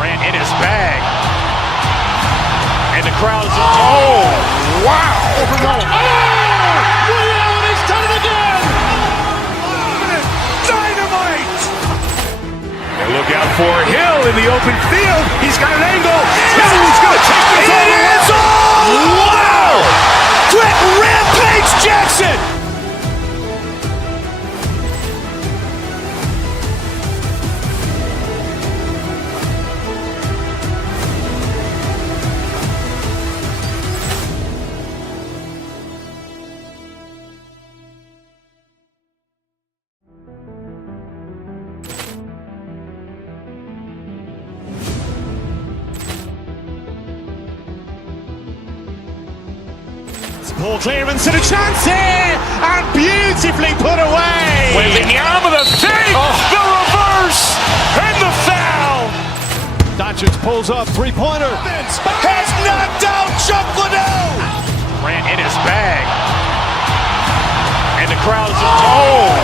Ran in his bag. And the crowd is, oh, wow. Over goal. Oh! Leo, and he's done it again! Dynamite! And look out for Hill in the open field. He's got an angle. He's going to take this all the way. Wow! Quick Rampage Jackson! Ball clearance and a chance here, and beautifully put away. Waving the arm of the thing, the reverse, and the foul. Doncic pulls up, three-pointer. Has knocked out Chuck Liddell. Ran in his bag. And the crowd is, oh,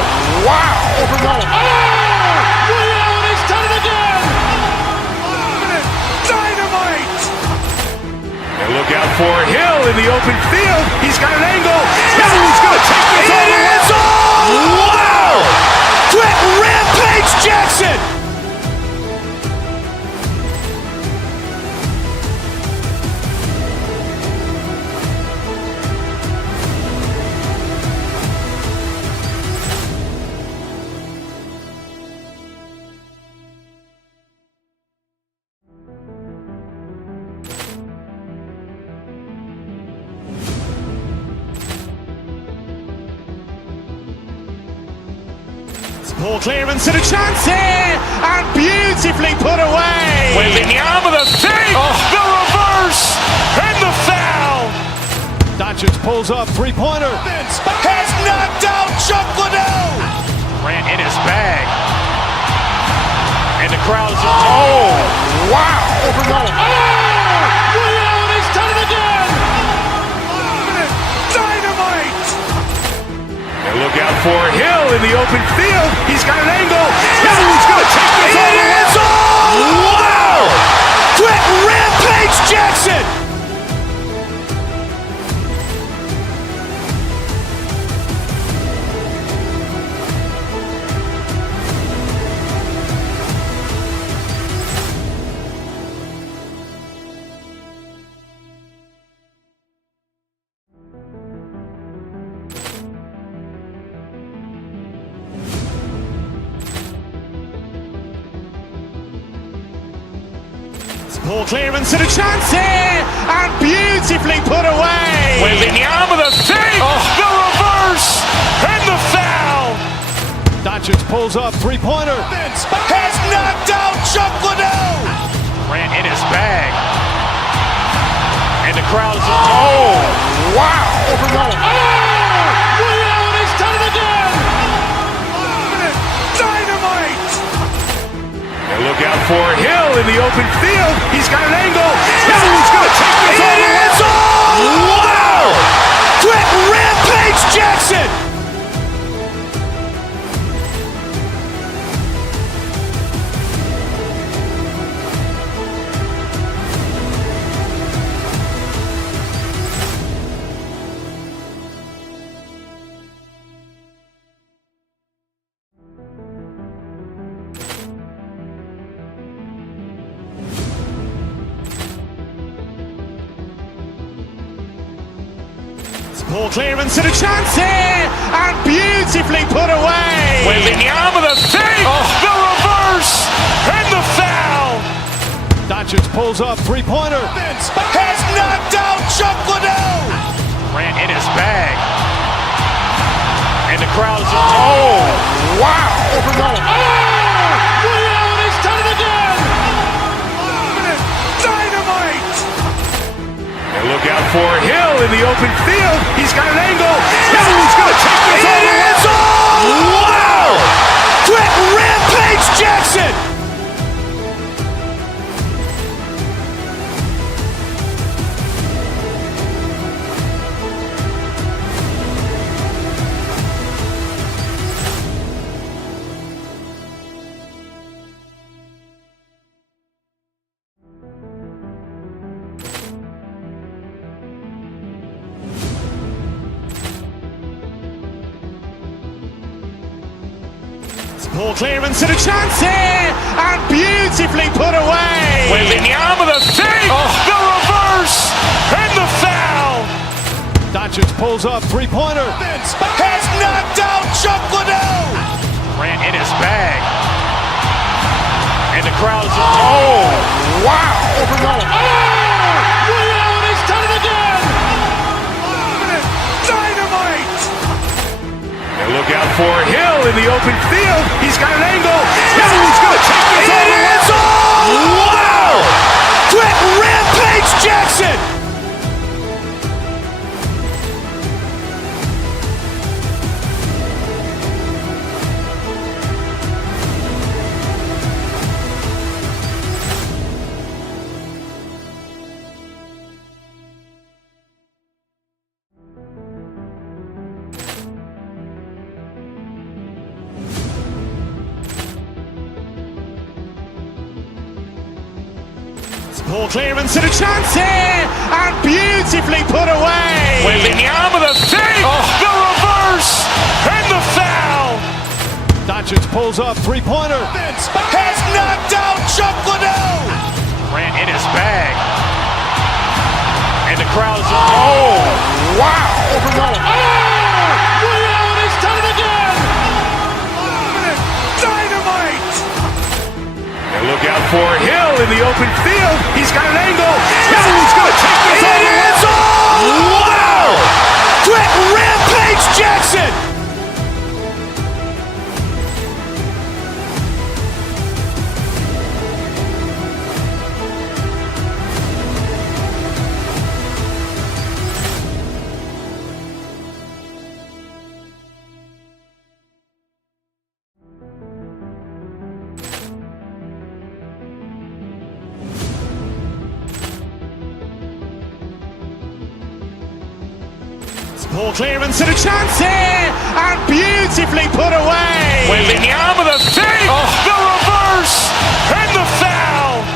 wow. Over goal. Oh! Leo, and he's done it again! Dynamite! And look out for Hill in the open field. He's got an angle. He's going to take this all the way. Wow! Quick Rampage Jackson! Ball clearance and a chance here, and beautifully put away. Waving the arm of the thing, the reverse, and the foul. Doncic pulls up, three-pointer. Has knocked out Chuck Liddell. Ran in his bag. And the crowd is, oh, wow. Over goal. Oh! Leo, and he's done it again! Dynamite! And look out for Hill in the open field. He's got an angle. He's going to take this all the way. Wow! Quick Rampage Jackson! Ball clearance and a chance here, and beautifully put away. Waving the arm of the thing, the reverse, and the foul. Doncic pulls up, three-pointer. Has knocked out Chuck Liddell. Ran in his bag. And the crowd is, oh, wow. Over goal. Oh! Leo, and he's done it again! Dynamite! And look out for Hill in the open field. He's got an angle. He's going to take this all the way. Wow! Quick Rampage Jackson! Ball clearance and a chance here, and beautifully put away. Waving the arm of the thing, the reverse, and the foul. Doncic pulls up, three-pointer. Has knocked out Chuck Liddell. Ran in his bag. And the crowd is, oh, wow. Over goal. Oh! Leo, and he's done it again! Dynamite! And look out for Hill in the open field. He's got an angle. He's going to take this all the way. Wow! Quick Rampage Jackson! Ball clearance and a chance here, and beautifully put away. Wembanyama the save, the reverse, and the foul. Doncic pulls up, three-pointer. Has knocked out Chuck Liddell. Grant in his bag. And the crowd's, oh, wow. Leon has done it again. Dynamite. And look out for Hill in the open field. He's got an angle. Hill is going to take this all the way. Wow! Quick Rampage Jackson. Ball clearance and a chance here, and beautifully put away. Wembanyama the save, the reverse, and the foul. Doncic pulls up, three-pointer. Has knocked out Chuck Liddell. Grant in his bag. And the crowd's, oh, wow. Leon has done it again. Dynamite. And look out for Hill in the open field. He's got an angle. Hill is going to take this all the way. Wow! Quick Rampage Jackson. Ball clearance and a chance here, and beautifully put away. Wembanyama the save, the reverse, and the foul.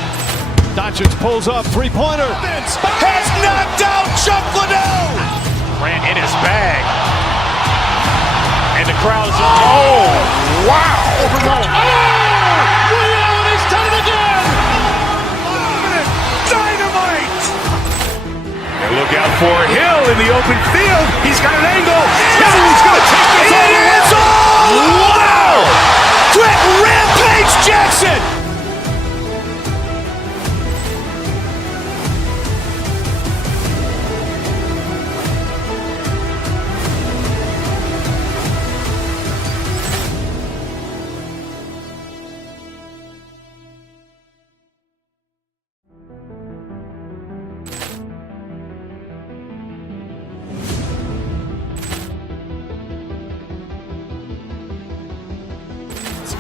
Doncic pulls up, three-pointer. Has knocked out Chuck Liddell. Grant in his bag. And the crowd's, oh, wow. Leon has done it again. Dynamite. And look out for Hill in the open field. He's got an angle. Hill is going to take this all the way. Wow! Quick Rampage Jackson.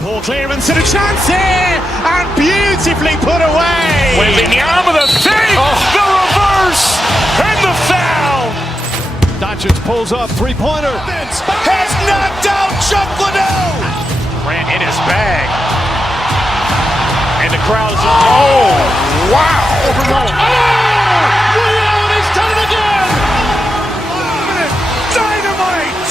Ball clearance and a chance here, and beautifully put away. Wembanyama the save, the reverse, and the foul. Doncic pulls up, three-pointer. Has knocked out Chuck Liddell. Grant in his bag. And the crowd's, oh, wow. Leon has done it again. Dynamite.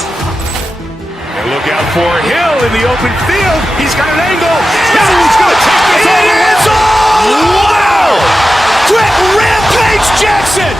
And look out for Hill in the open field. He's got an angle. Hill is going to take this all the way. Wow! Quick Rampage Jackson.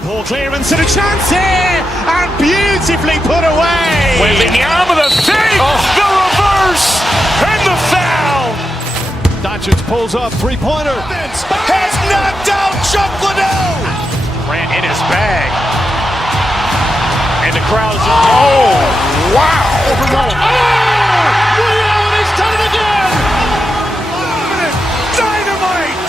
Ball clearance and a chance here, and beautifully put away. Wembanyama the save, the reverse, and the foul. Doncic pulls up, three-pointer. Has knocked out Chuck Liddell. Grant in his bag. And the crowd's, oh, wow. Leon has done it again. Dynamite.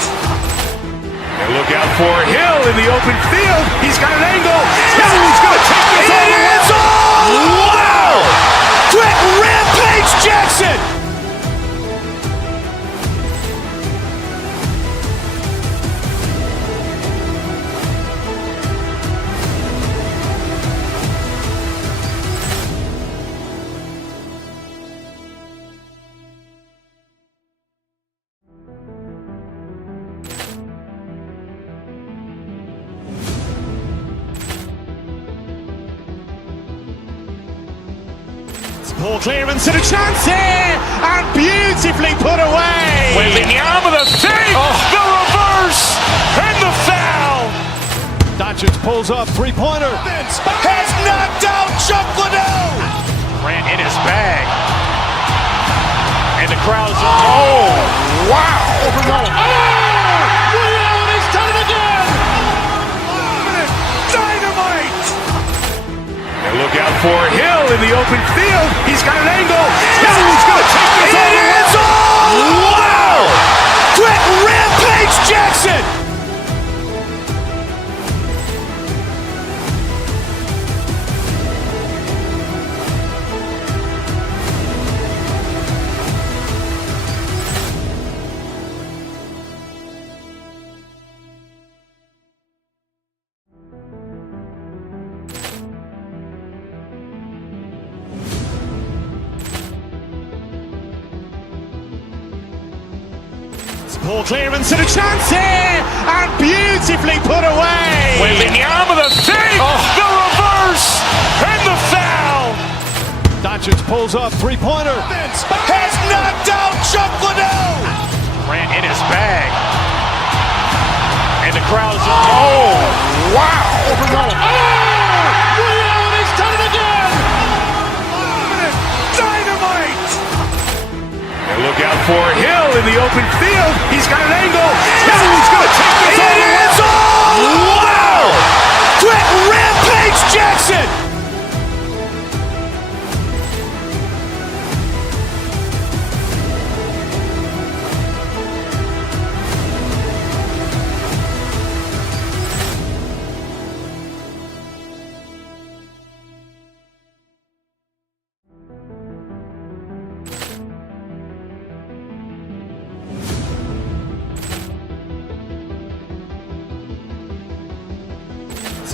And look out for Hill in the open field. He's got an angle. Hill is going to take this all the way. Wow! Quick Rampage Jackson. Ball clearance and a chance here, and beautifully put away. Wembanyama with a save, the reverse, and the foul. Doncic pulls up, three-pointer. Has knocked out Chuck Liddell. Grant in his bag. And the crowd's oh, wow. Liddell has done it again. Dynamite. And look out for Hill in the open field. He's got an angle. He's going to take this all the way. Wow! Quick Rampage Jackson. Ball clearance and a chance here, and beautifully put away. Wembanyama with a save, the reverse, and the foul. Doncic pulls up, three-pointer. Has knocked out Chuck Liddell. Grant in his bag. And the crowd's oh, wow. Liddell has done it again. Dynamite. And look out for Hill in the open field. He's got an angle. He's going to take this all the way. Wow! Quick Rampage Jackson.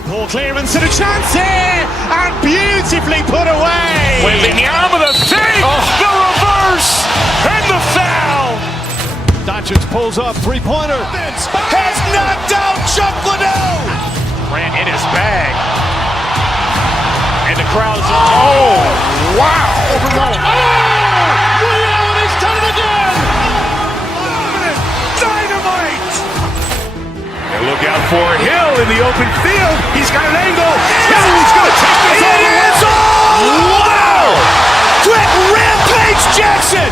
Ball clearance and a chance here, and beautifully put away. Wembanyama with a save, the reverse, and the foul. Doncic pulls up, three-pointer. Has knocked out Chuck Liddell. Grant in his bag. And the crowd's oh, wow. Liddell has done it again. Dynamite. And look out for Hill in the open field. He's got an angle. He's going to take this all the way. Wow! Quick Rampage Jackson.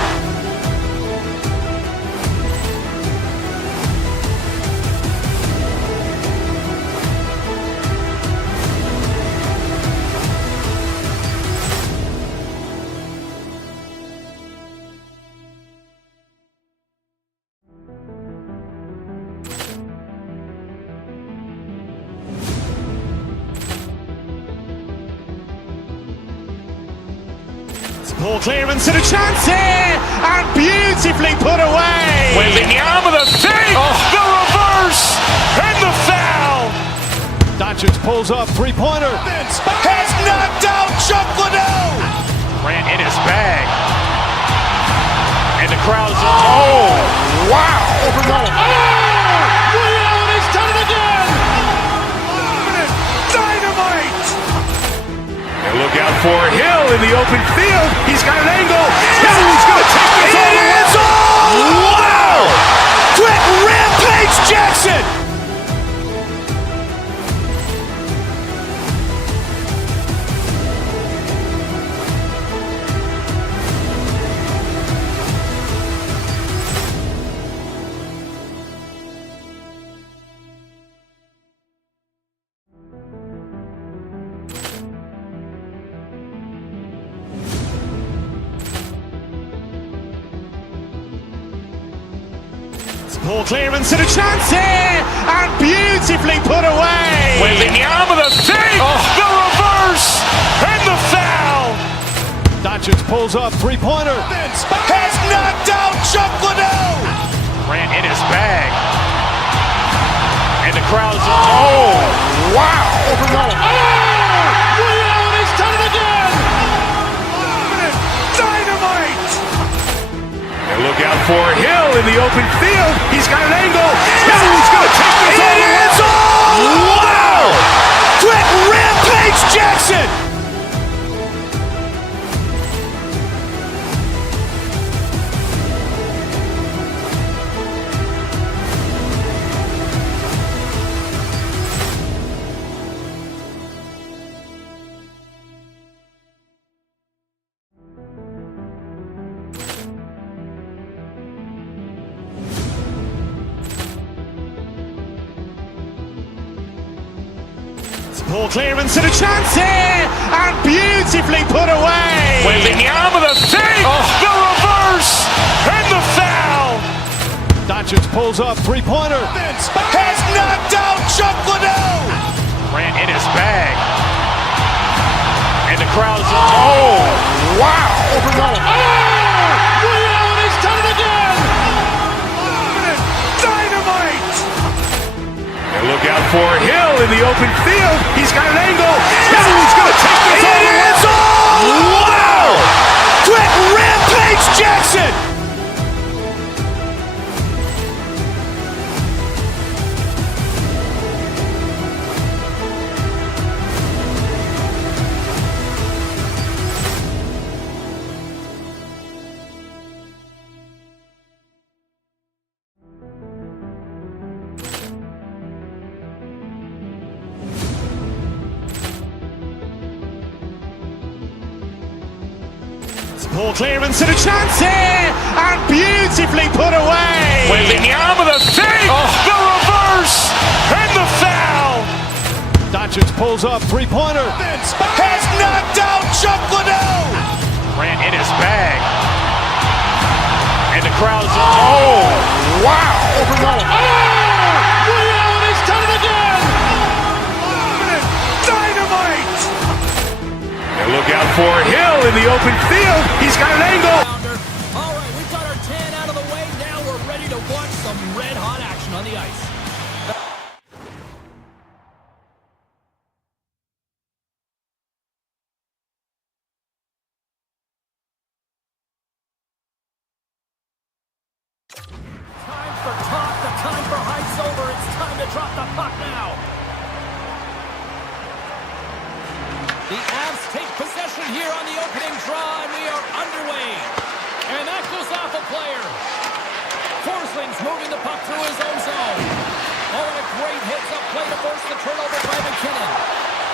Ball clearance and a chance here, and beautifully put away. Wembanyama with a save, the reverse, and the foul. Doncic pulls up, three-pointer. Has knocked out Chuck Liddell. Grant in his bag. And the crowd's oh, wow. Liddell has done it again. Dynamite. And look out for Hill in the open field. He's got an angle. He's going to take this all the way. Wow! Quick Rampage Jackson. Ball clearance and a chance here, and beautifully put away. Wembanyama with a save, the reverse, and the foul. Doncic pulls up, three-pointer. Has knocked out Chuck Liddell. Grant in his bag. And the crowd's oh, wow. Liddell has done it again. Dynamite. And look out for Hill in the open field. He's got an angle. He's going to take this all the way. Wow! Quick Rampage Jackson. Poor clearance and a chance here, and beautifully put away. Wembanyama with a save, the reverse, and the foul. Doncic pulls up, three-pointer. Has knocked out Chuck Liddell. Grant in his bag. And the crowd is, oh, wow. Allen has done it again. Dynamite. And look out for Hill in the open field. He's got an angle. He's going to take this all the way. It's all wow. Quick Rampage Jackson. Poor clearance and a chance here, and beautifully put away. Wembanyama with a save, the reverse, and the foul. Doncic pulls up, three-pointer. Has knocked out Chuck Liddell. Grant in his bag. And the crowd is, oh, wow. Allen has done it again. Dynamite. And look out for Hill in the open field. He's got an angle. All right, we've got our 10 out of the way. Now we're ready to watch some red-hot action on the ice. Time for talk, the time for heights over. It's time to drop the puck now. The Avs take possession here on the opening draw, and we are underway. And that goes off a player. Forsling's moving the puck through his own zone. Oh, and a great hits-up play to force the turnover by McKinnon.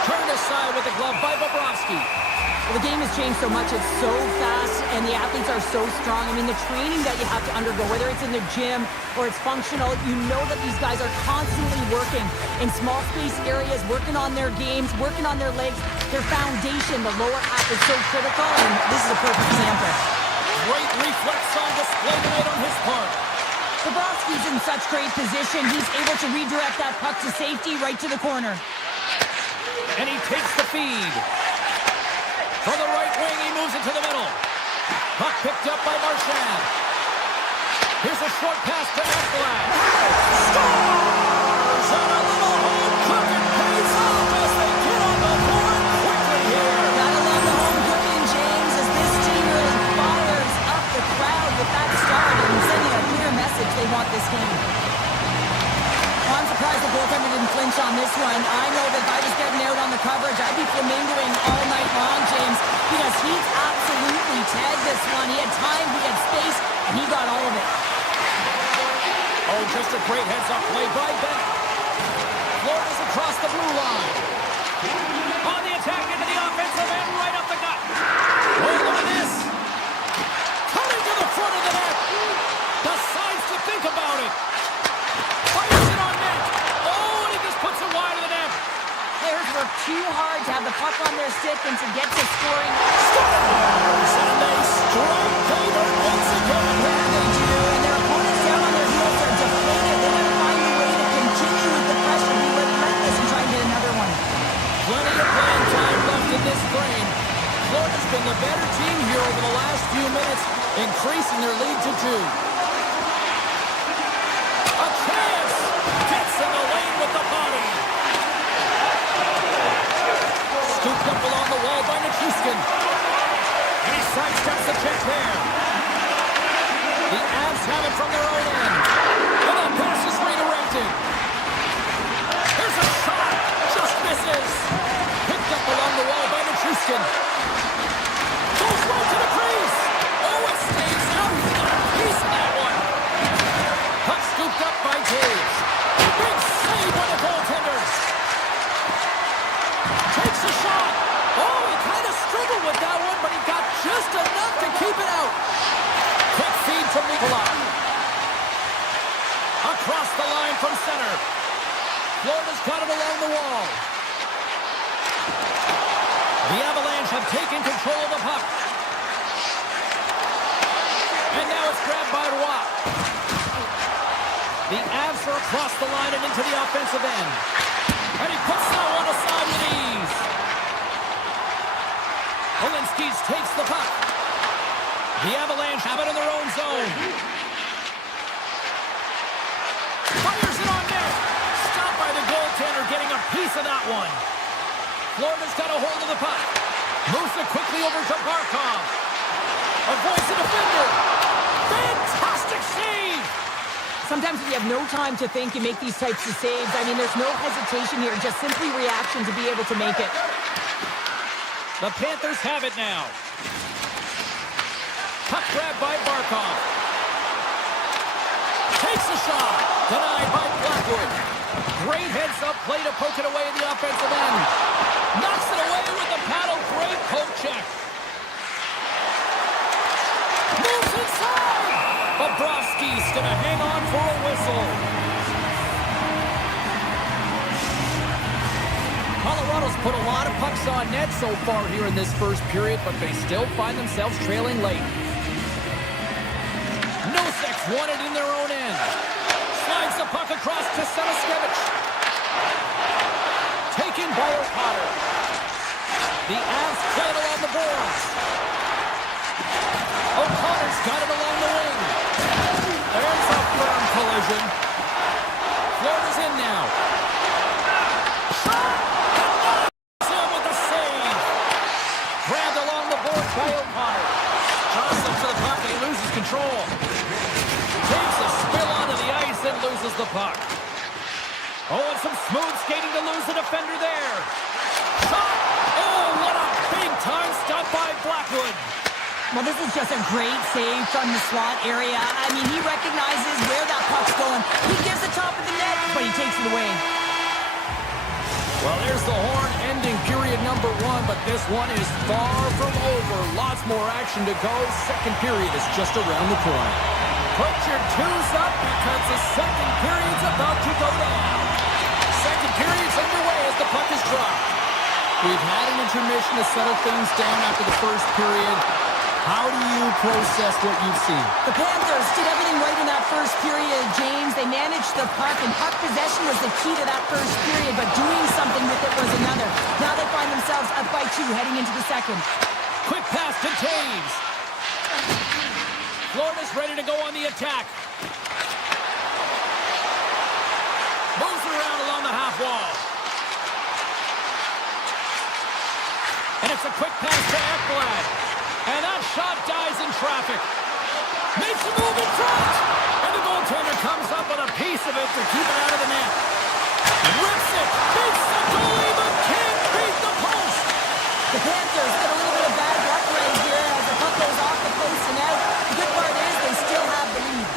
Turned aside with the glove by Bobrovsky. Well, the game has changed so much. It's so fast, and the athletes are so strong. I mean, the training that you have to undergo, whether it's in the gym or it's functional, you know that these guys are constantly working in small space areas, working on their games, working on their legs, their foundation, the lower half is so critical, and this is a perfect example. Great reflex on display tonight on his part. Bobrovsky's in such great position. He's able to redirect that puck to safety right to the corner. And he takes the feed. For the right wing, he moves it to the middle. Puck picked up by Marchand. Here's a short pass to Ekblad. Scores! And a little home cooking pays off as they get on the board quickly here. Gotta love the home cooking, James, as this team really fires up the crowd with that start and sending a clear message they want this game. I'm surprised the goaltender didn't flinch on this one. I know that if I was getting out on the coverage, I'd be flamingoing all night long, James, because he's absolutely tagged this one. He had time, he had space, and he got all of it. Oh, just a great heads-up play by Bennett. Florida's across the blue line. On the attack into the offensive end, right up the gut. Oh, look at this. Cutting to the front of the net. Decides to think about it. Fires it on net. Oh, and he just puts it wide of the net. Players work too hard to have the puck on their stick and to get to scoring. Scores! And they strike Taylor once again. Yeah, they do, and their opponents down on their heels are deflated. They gotta find a way to continue with the pressure, be relentless, and try and get another one. Plenty of playing time left in this frame. Florida's been the better team here over the last few minutes, increasing their lead to 2. A chance! Gets in the lane with the body. Scooped up along the wall by Nichushkin. And he sidesteps the check there. The Avs have it from their own end. And that pass is redirected. Here's a shot. Just misses. Picked up along the wall by Nichushkin. Goes right to the crease. Oh, it stays out. He got a piece of that one. Puck scooped up by Taves. Big save by the goaltenders. Takes a shot. Oh, he kind of struggled with that one, but he got just enough to keep it out. Quick feed from Nikolai. Across the line from center. Florida's got it along the wall. The Avalanche have taken control of the puck. And now it's grabbed by Roy. The Avs are across the line and into the offensive end. And he puts that one aside with ease. Olinsky takes the puck. The Avalanche have it in their own zone. Fires it on net. Stopped by the goaltender, getting a piece of that one. Florida's got a hold of the puck. Moves it quickly over to Barkov. Avoids the defender. Fantastic save! Sometimes if you have no time to think, you make these types of saves. I mean, there's no hesitation here, just simply reaction to be able to make it. The Panthers have it now. Puck grabbed by Barkov. Takes a shot. Denied by Blackwood. Great heads-up play to poke it away in the offensive end. Knocks it away with the paddle. Great poke check. Moves inside. Bobrovsky's going to hang on for a whistle. Colorado's put a lot of pucks on net so far here in this first period, but they still find themselves trailing late. Nosek's won it in their own end. Slides the puck across to Samaskevich. Taken by O'Connor. The Avs play it along the boards. O'Connor's got it along the wing. There's a firm collision. Florida's in now. Shot! Him with the save. Grabbed along the boards by O'Connor. Johnson to the puck and he loses control. Takes a spill onto the ice and loses the puck. Oh, and some smooth skating to lose the defender there. Shot! Oh, what a big-time stop by Blackwood. Well, this is just a great save from the slot area. I mean, he recognizes where that puck's going. He gives the top of the net, but he takes it away. Well, there's the horn ending period number 1, but this one is far from over. Lots more action to go. Second period is just around the corner. Put your twos up because the second period's about to go down. Second period's underway as the puck is dropped. We've had an intermission to settle things down after the first period. How do you process what you've seen? The Panthers did everything right in that first period, James. They managed the puck, and puck possession was the key to that first period, but doing something with it was another. Now they find themselves up by 2 heading into the second. Quick pass to Taves. Florida's ready to go on the attack. Moves around along the half wall. And it's a quick pass to Ekblad. And that shot dies in traffic. Makes a move in front. And the goaltender comes up with a piece of it to keep it out of the net. Rips it. Beats the goalie, but can't beat the post. The Panthers get a little bit of bad luck right here as the puck goes off the post and out. The good part is they still have the lead.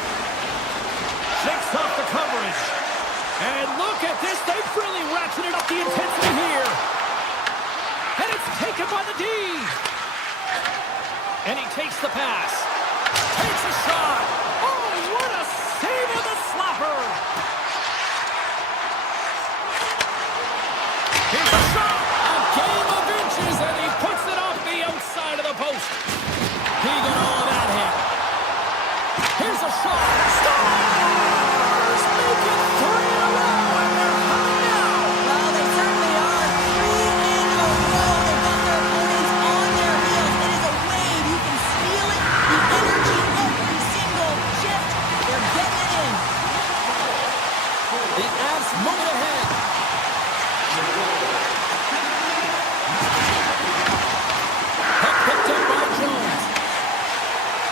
Shakes off the coverage. And look at this. They've really ratcheted up the intensity here. And it's taken by the D. And he takes the pass. Takes a shot. Oh, what a save with a slapper. Here's a shot. A game of inches, and he puts it off the outside of the post. He got all of that hit. Here's a shot. Stars make it 3 in a row, and they're coming now. Well, they certainly are. 3 in a row. They've got their opponents on their heels. It is a wave. You can feel it. The energy every single shift. They're getting it in. The Avs move ahead. Puck picked up by Jones.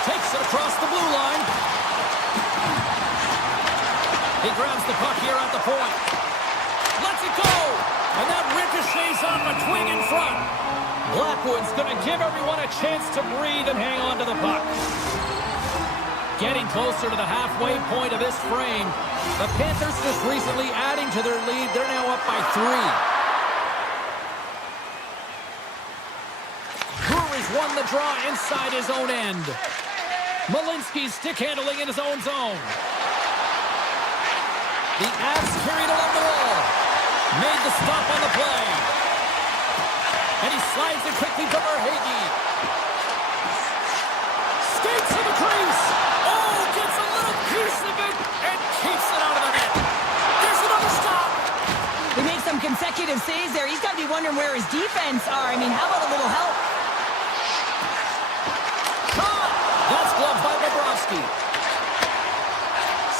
Takes it across the blue line. He grabs the puck here at the point. Lets it go. And that ricochets on a twing in front. Blackwood's going to give everyone a chance to breathe and hang on to the puck. Getting closer to the halfway point of this frame. The Panthers just recently adding to their lead. They're now up by 3. Brewery's won the draw inside his own end. Malinsky's stick handling in his own zone. The Avs carried along the wall. Made the stop on the play. And he slides it quickly to Verhaeghe. Skates to the crease. Oh, gets a little piece of it and keeps it out of the net. There's another stop. They make some consecutive saves there. He's got to be wondering where his defense are. I mean, how about a little help? Shot. That's gloved by Bobrovsky.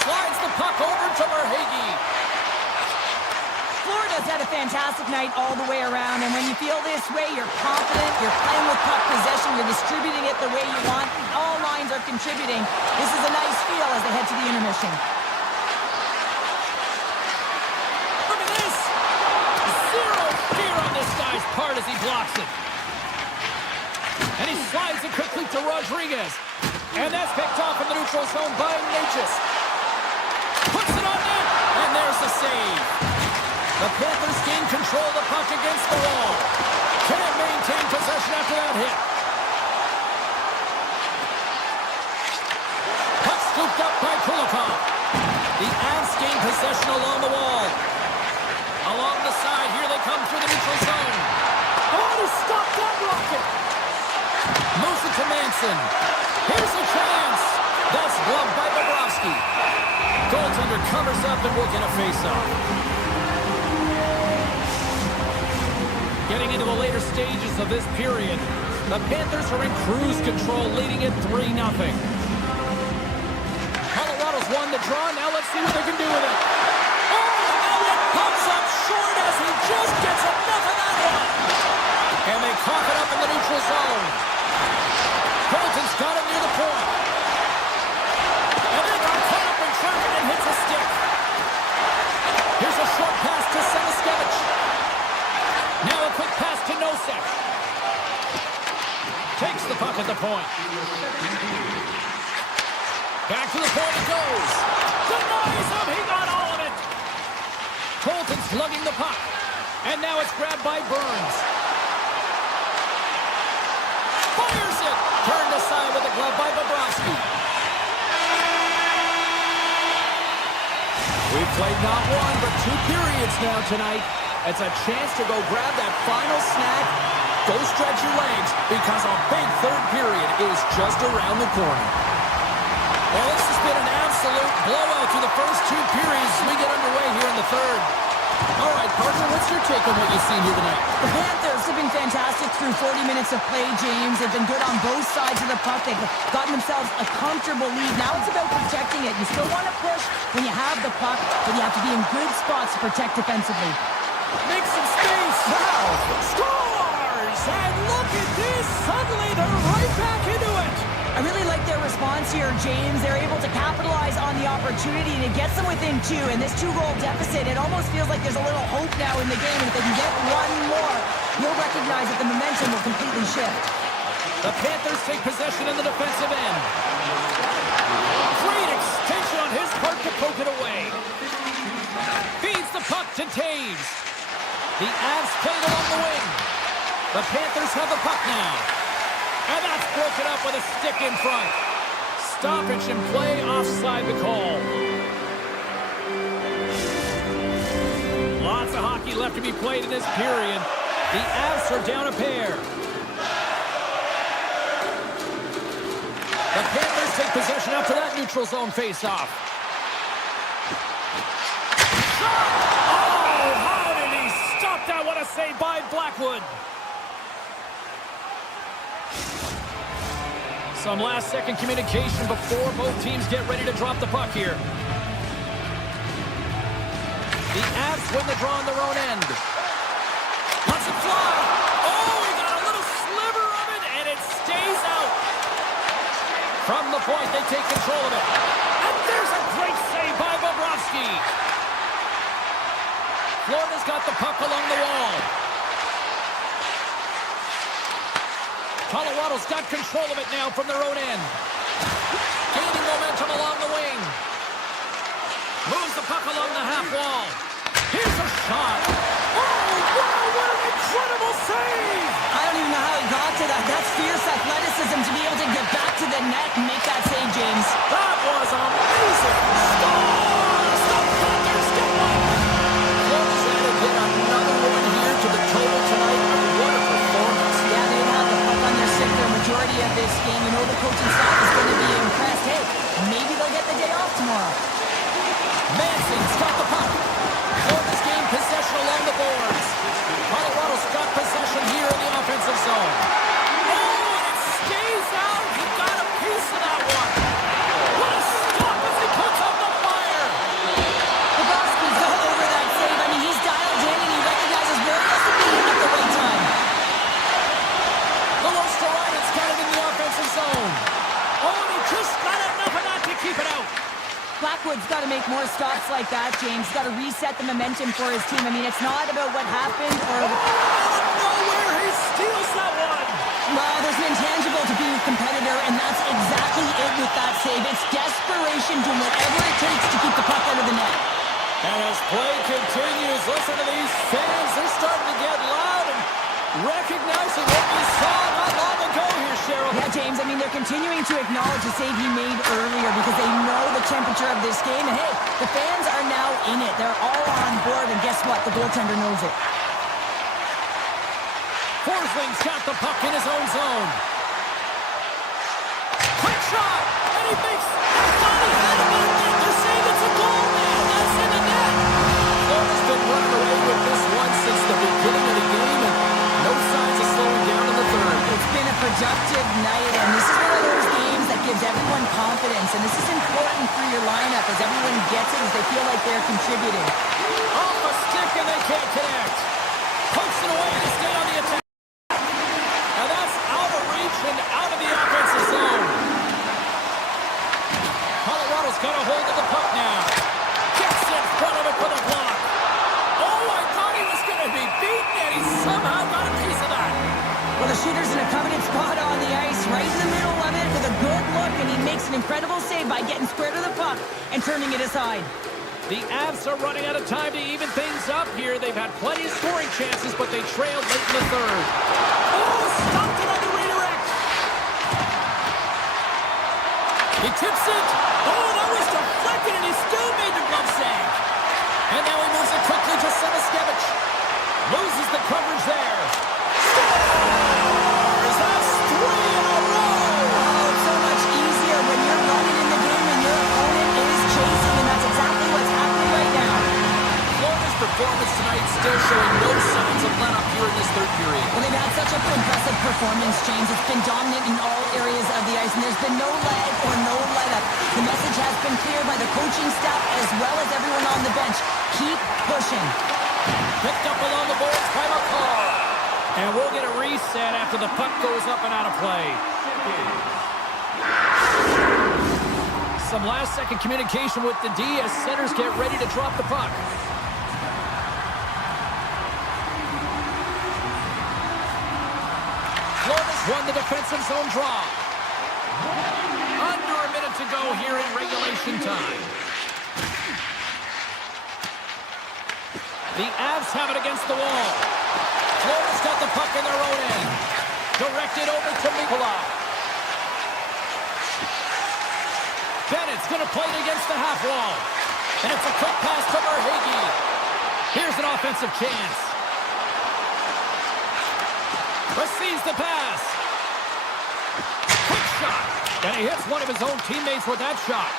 Slides the puck over to Verhaeghe. Florida's had a fantastic night all the way around, and when you feel this way, you're confident, you're playing with puck possession, you're distributing it the way you want, all lines are contributing. This is a nice feel as they head to the intermission. Look at this! Zero fear on this guy's part as he blocks it. And he slides it quickly to Rodriguez. And that's picked off in the neutral zone by Natchez. Puts it on net, and there's the save. The Panthers gain control of the puck against the wall. Can't maintain possession after that hit. Puck scooped up by Kulikov. The Avs gain possession along the wall. Along the side, here they come through the neutral zone. Oh, he stopped that rocket. Moves it to Manson. Here's a chance. That's gloved by Bobrovsky. Goaltender covers up and will get a face-off. Getting into the later stages of this period, the Panthers are in cruise control, leading it 3-0. Colorado's won the draw. Now let's see what they can do with it. Oh, now it comes up short as he just gets enough of that one. And they cough it up in the neutral zone. Colton's got it near the point. And then got caught up in traffic and hits a stick. Here's a short pass to Semiskevich. Now a quick pass to Nosek. Takes the puck at the point. Back to the point it goes. Denies him. He got all of it. Colton's lugging the puck. And now it's grabbed by Burns. Fires it. Turned aside with a glove by Bobrovsky. We've played not one, but 2 periods now tonight. It's a chance to go grab that final snack. Go stretch your legs because a big third period is just around the corner. Well, this has been an absolute blowout through the first 2 periods as we get underway here in the third. All right, partner, what's your take on what you've seen here tonight? The Panthers have been fantastic through 40 minutes of play, James. They've been good on both sides of the puck. They've gotten themselves a comfortable lead. Now it's about protecting it. You still want to push when you have the puck, but you have to be in good spots to protect defensively. Make some space. Wow. Scores! And look at this. Suddenly they're right back into it. I really like their response here, James. They're able to capitalize on the opportunity, and it gets them within 2. And this 2-goal deficit, it almost feels like there's a little hope now in the game. And if they can get one more, you'll recognize that the momentum will completely shift. The Panthers take possession in the defensive end. Great extension on his part to poke it away. Feeds the puck to Taves. The Avs play it along the wing. The Panthers have the puck now. And that's broken up with a stick in front. Stoppage in play, offside the call. Lots of hockey left to be played in this period. The Avs are down a pair. The Panthers take possession after that neutral zone face-off. Oh, how did he stop that? What a save by Blackwood. Some last-second communication before both teams get ready to drop the puck here. The Avs win the draw on their own end. Lets it fly. Oh, he got a little sliver of it, and it stays out. From the point, they take control of it. And there's a great save by Bobrovsky. Florida's got the puck along the wall. Colorado's got control of it now from their own end. Gaining momentum along the wing. Moves the puck along the half wall. Here's a shot. Oh, wow, what an incredible save! I don't even know how he got to that. That's fierce athleticism to be able to get back to the net and make that save, James. That was amazing! Scores! The Panthers get one! Florida's added yet another one here to the total tonight. What a performance along the boards. Colorado's got possession here in the offensive zone. Oh, and it stays out. He got a piece of that one. What a stop as he puts up the fire. Bobrovsky's all over that save. I mean, he's dialed in and he recognizes where he has to be at the right time. The worst to right, it's got it in the offensive zone. Oh, and he just got enough of that to keep it out. Blackwood's got to make more stops like that, James. He's got to reset the momentum for his team. I mean, it's not about what happened or... Out of nowhere, he steals that one. Well, there's an intangible to being a competitor, and that's exactly it with that save. It's desperation, doing whatever it takes to keep the puck out of the net. And as play continues, listen to these fans. They're starting to get loud and recognizing what we saw not long ago here, Cheryl. Yeah, James, I mean, they're continuing to acknowledge the save he made earlier because they know the temperature of this game. And, hey, the fans are now in it. They're all on board, and guess what? The goaltender knows it. Forsling's got the puck in his own zone. Quick shot, and he makes... I thought he had him on net. They're saying it's a goal now. That's in the net. Florida's been running away with this one since the beginning of the game, and no signs of slowing down in the third. It's been a productive night, and this is one of those games that gives everyone confidence, and this is important for your lineup as everyone gets it, as they feel like they're contributing. Off a stick, and they can't connect. Pokes it away to stay on the attack. Now that's out of reach and out of the offensive zone. Colorado's got a hold of the puck now. Gets in front of it for the block. Oh, I thought he was going to be beaten, and he somehow got a piece of that. Well, the shooter's in a coveted spot on the ice, right in the middle of it with a good look, and he makes an incredible save by getting square to the puck and turning it aside. The Avs are running out of time to even things up here. They've had plenty of scoring chances, but they trailed late in the third. Oh, stopped it on the redirect. He tips it. Oh, that was deflected, and he still made the glove save. And now he moves it quickly to Semiskevich. Loses the coverage there. Scores! That's 3 in a row! Oh, it's so much easier when you're running in the game and your opponent is chasing, and that's exactly what's happening right now. Florida's performance tonight still showing no signs of let-up here in this third period. Well, they've had such a impressive performance, James. It's been dominant in all areas of the ice, and there's been no lag or no let-up. The message has been clear by the coaching staff as well as everyone on the bench. Keep pushing. Picked up along the boards by McCall. And we'll get a reset after the puck goes up and out of play. Some last-second communication with the D as centers get ready to drop the puck. Florida's won the defensive zone draw. Under a minute to go here in regulation time. The Avs have it against the wall. Florida's got the puck in their own end. Directed over to Mikula. Bennett's going to play it against the half wall. And it's a quick pass to Verhaeghe. Here's an offensive chance. Receives the pass. Quick shot. And he hits one of his own teammates with that shot.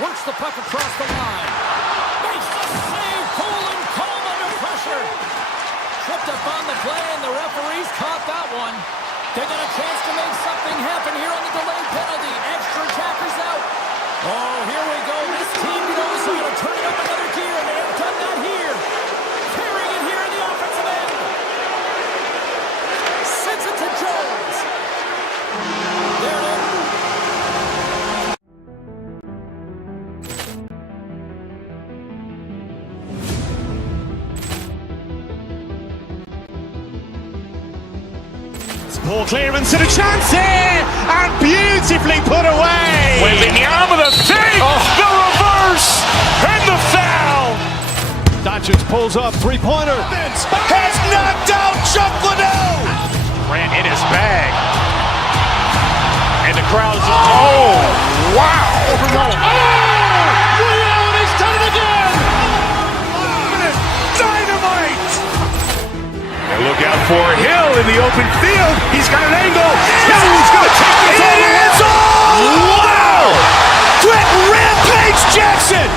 Works the puck across the line. Makes the save. Cool and calm under pressure. Tripped up on the play, and the referees caught that one. They got a chance to make something happen here on the delayed penalty. Extra attackers out. Oh, here we go. This team knows how to turn it up another gear, and they have done that here. Carrying it here in the offensive end. Sends it to Jones. There it is. Ball clearance and a chance here, and beautifully put away. Wembanyama the save, the reverse, and the foul. Doncic pulls up, three-pointer. Has knocked out Chuck Liddell. Ran in his bag, and the crowd is oh wow. Leon has done it again. Dynamite. And look out for Hill in the open field. He's got an angle. Hill's going to take this all. It is all. Wow. Quick Rampage Jackson.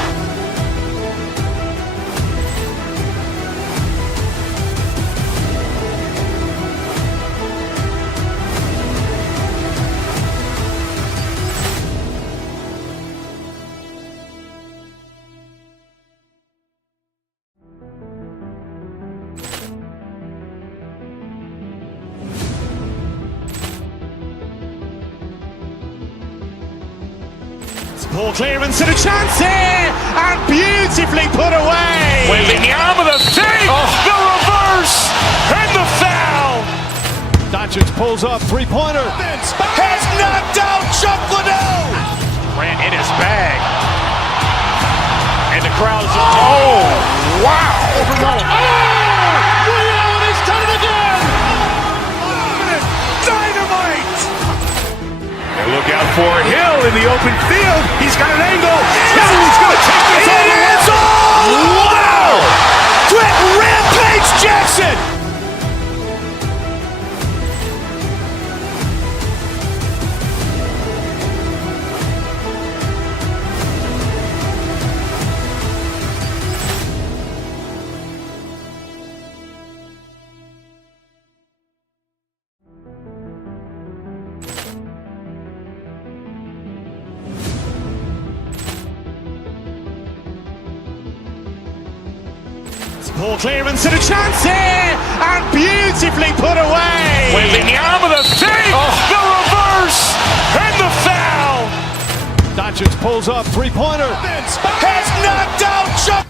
Ball clearance and a chance here, and beautifully put away. Waving the arm of the save, the reverse, and the foul. Doncic pulls up, three-pointer. Has knocked out Chuck Liddell. Ran in his bag. And the crowd's, oh, wow. Liddell has done it again. Dynamite. And look out for Hill in the open field. He's got an angle. Hill's going to take this all the way. Wow. Brett Rampage Jackson. Ball clearance and a chance here, and beautifully put away. Waving the arm of the save, the reverse, and the foul. Doncic pulls up, three-pointer. Has knocked out Chuck.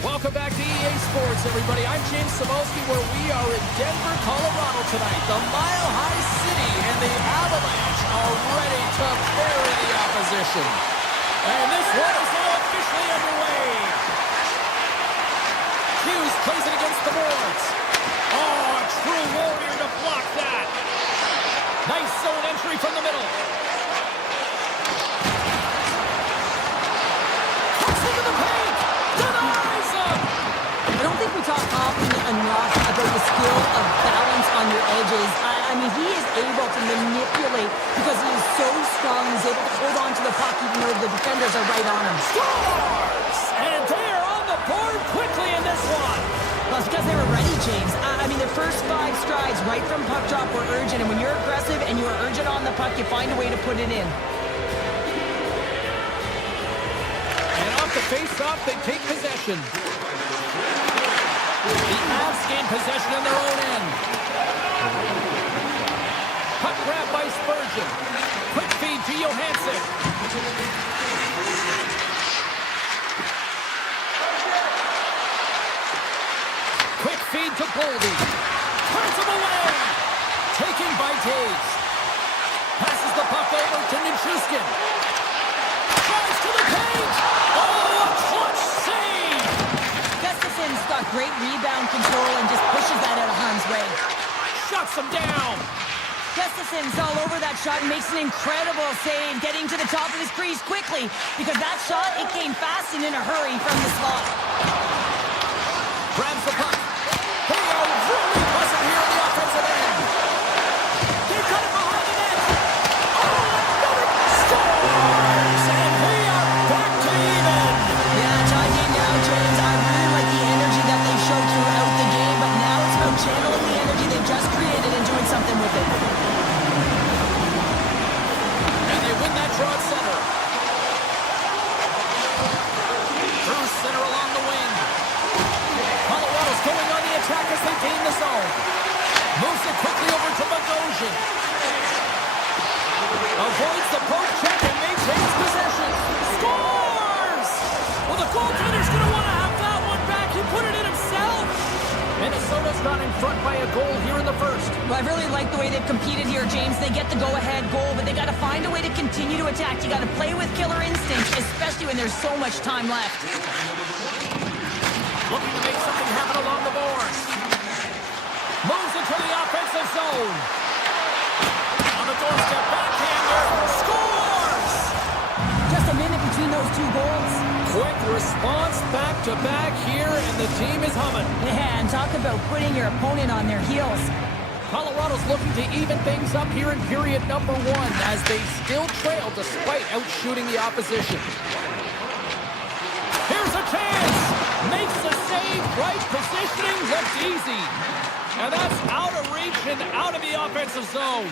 Welcome back to EA Sports, everybody. I'm James Cebulski, where we are in Denver, Colorado tonight. The Mile High City and the Avalanche are ready to bury the opposition. And this one is now officially underway. Hughes plays it against the boards. Oh, a true warrior to block that. Nice zone entry from the middle. Cuts into the paint. Denies him. I don't think we talk often enough about the skill of balance on your edges. I mean, he is able to manipulate because he is so strong. He's able to hold on to the puck even though the defenders are right on him. Scores! And they are on the board quickly in this one. Well, it's because they were ready, James. I mean, the first 5 strides right from puck drop were urgent, and when you're aggressive and you are urgent on the puck, you find a way to put it in. And off the face-off, they take possession. The Avs gain possession in their own end. Puck grab by Spurgeon. Quick feed to Johansson. Quick feed to Boldy. Turns him away. Taken by Taves. Passes the puck over to Nichushkin. Tries to the paint. Oh, a clutch save. Gustafson's got great rebound control and just pushes that out of harm's way. Shuts him down. Gustafson's all over that shot and makes an incredible save, getting to the top of his crease quickly because that shot, it came fast and in a hurry from the slot. Grabs the puck. They are really pressing here on the offensive end. They cut it behind the net. Oh, another scores! And we are back to even. Yeah, talking now, James, I really like the energy that they showed throughout the game, but now it's about channeling the energy they've just created and doing something with it. And they win that draw at center. Through center along the wing. Colorado's going on the attack as they gain the zone. Moves it quickly over to Bogosian. Avoids the poke check and maintains possession. Scores! Well, the goaltender's going to want to have that one back. He put it in himself. Minnesota's not in front by a goal here in the first. Well, I really like the way they've competed here, James. They get the go-ahead goal, but they got to find a way to continue to attack. You got to play with killer instincts, especially when there's so much time left. Looking to make something happen along the boards. Moves into the offensive zone. On the doorstep, backhander. Scores! Just a minute between those 2 goals. Quick response back-to-back here, and the team is humming. Yeah, and talk about putting your opponent on their heels. Colorado's looking to even things up here in period number 1 as they still trail despite outshooting the opposition. Here's a chance! Makes the save, right positioning, looked easy. And that's out of reach and out of the offensive zone.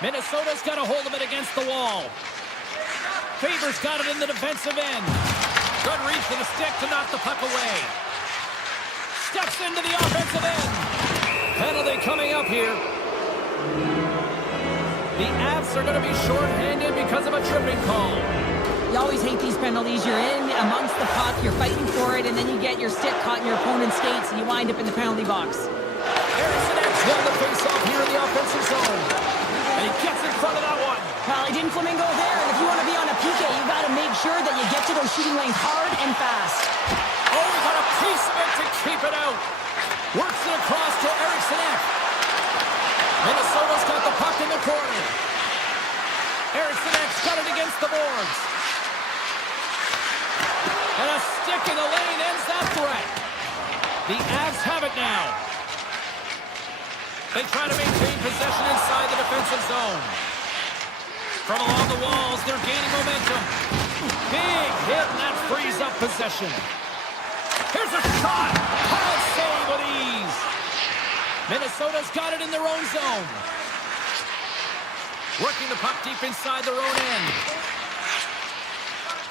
Minnesota's got a hold of it against the wall. Faber's got it in the defensive end. Good reach to the stick to knock the puck away. Steps into the offensive end. Penalty coming up here. The Avs are going to be shorthanded because of a tripping call. You always hate these penalties. You're in amongst the puck, you're fighting for it, and then you get your stick caught in your opponent's skates, and you wind up in the penalty box. Harrison X won the face-off here in the offensive zone. And he gets in front of that one. Well, he didn't flamingo there, and if you want to be on a PK, you got to make sure that you get to those shooting lanes hard and fast. Oh, he got a piece of it to keep it out. Works it across to Eriksson Ek. Minnesota's got the puck in the corner. Eriksson Ek's got it against the boards. And a stick in the lane ends that threat. The Avs have it now. They try to maintain possession inside the defensive zone. From along the walls, they're gaining momentum. Big hit, and that frees up possession. Here's a shot. Hard save with ease. Minnesota's got it in their own zone. Working the puck deep inside their own end.